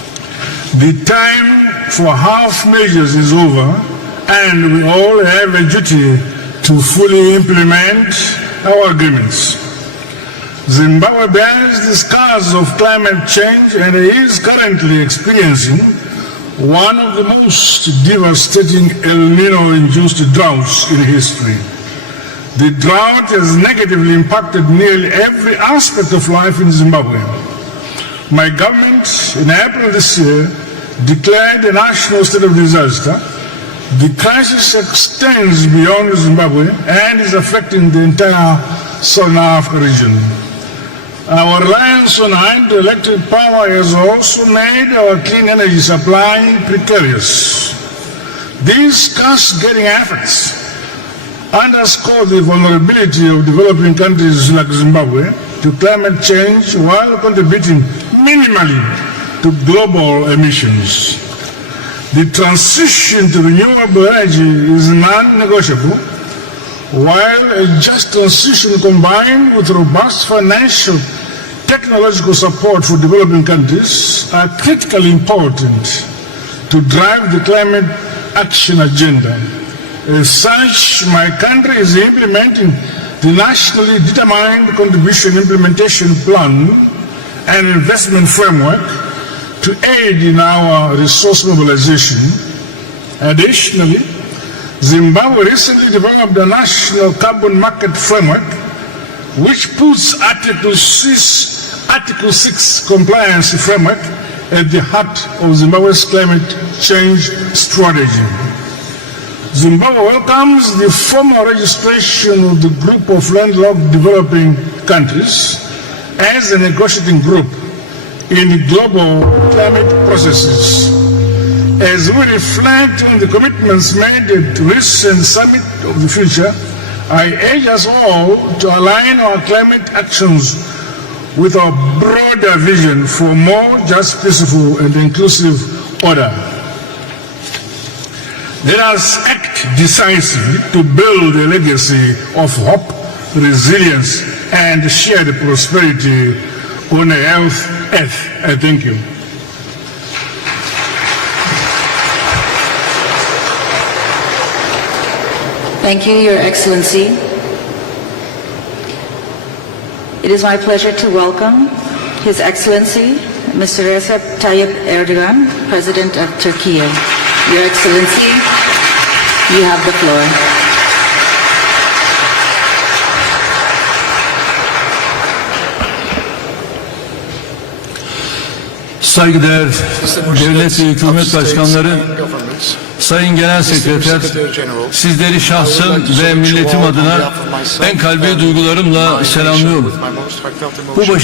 The time for half measures is over, and we all have a duty to fully implement our agreements. Zimbabwe bears the scars of climate change and is currently experiencing one of the most devastating El Nino-induced droughts in history. The drought has negatively impacted nearly every aspect of life in Zimbabwe. My government, in April this year, declared a national state of disaster. The crisis extends beyond Zimbabwe and is affecting the entire Southern Africa region. Our reliance on hydroelectric power has also made our clean energy supply precarious. These cost-getting efforts underscore the vulnerability of developing countries like Zimbabwe to climate change while contributing minimally to global emissions. The transition to renewable energy is non-negotiable, while a just transition combined with robust financial technological support for developing countries are critically important to drive the climate action agenda. As such, my country is implementing the nationally determined contribution implementation plan and investment framework to aid in our resource mobilization. Additionally, Zimbabwe recently developed a national carbon market framework which puts Article 6 compliance framework at the heart of Zimbabwe's climate change strategy. Zimbabwe welcomes the formal registration of the group of landlocked developing countries as a negotiating group in the global climate processes. As we reflect on the commitments made at the recent Summit of the Future, I urge us all to align our climate actions with our broader vision for more just, peaceful, and inclusive order. Let us act decisively to build a legacy of hope, resilience, and shared prosperity on a healthy earth. I thank you. Thank you, Your Excellency. It is my pleasure to welcome His Excellency, Mr. Recep Tayyip Erdogan, President of Turkey. Your Excellency, you have the floor. Saygıdeğer devlet ve hükümet başkanları, Sayın Genel Sekreter, sizleri şahsım ve milletim adına en kalbi duygularımla selamlıyorum. Bu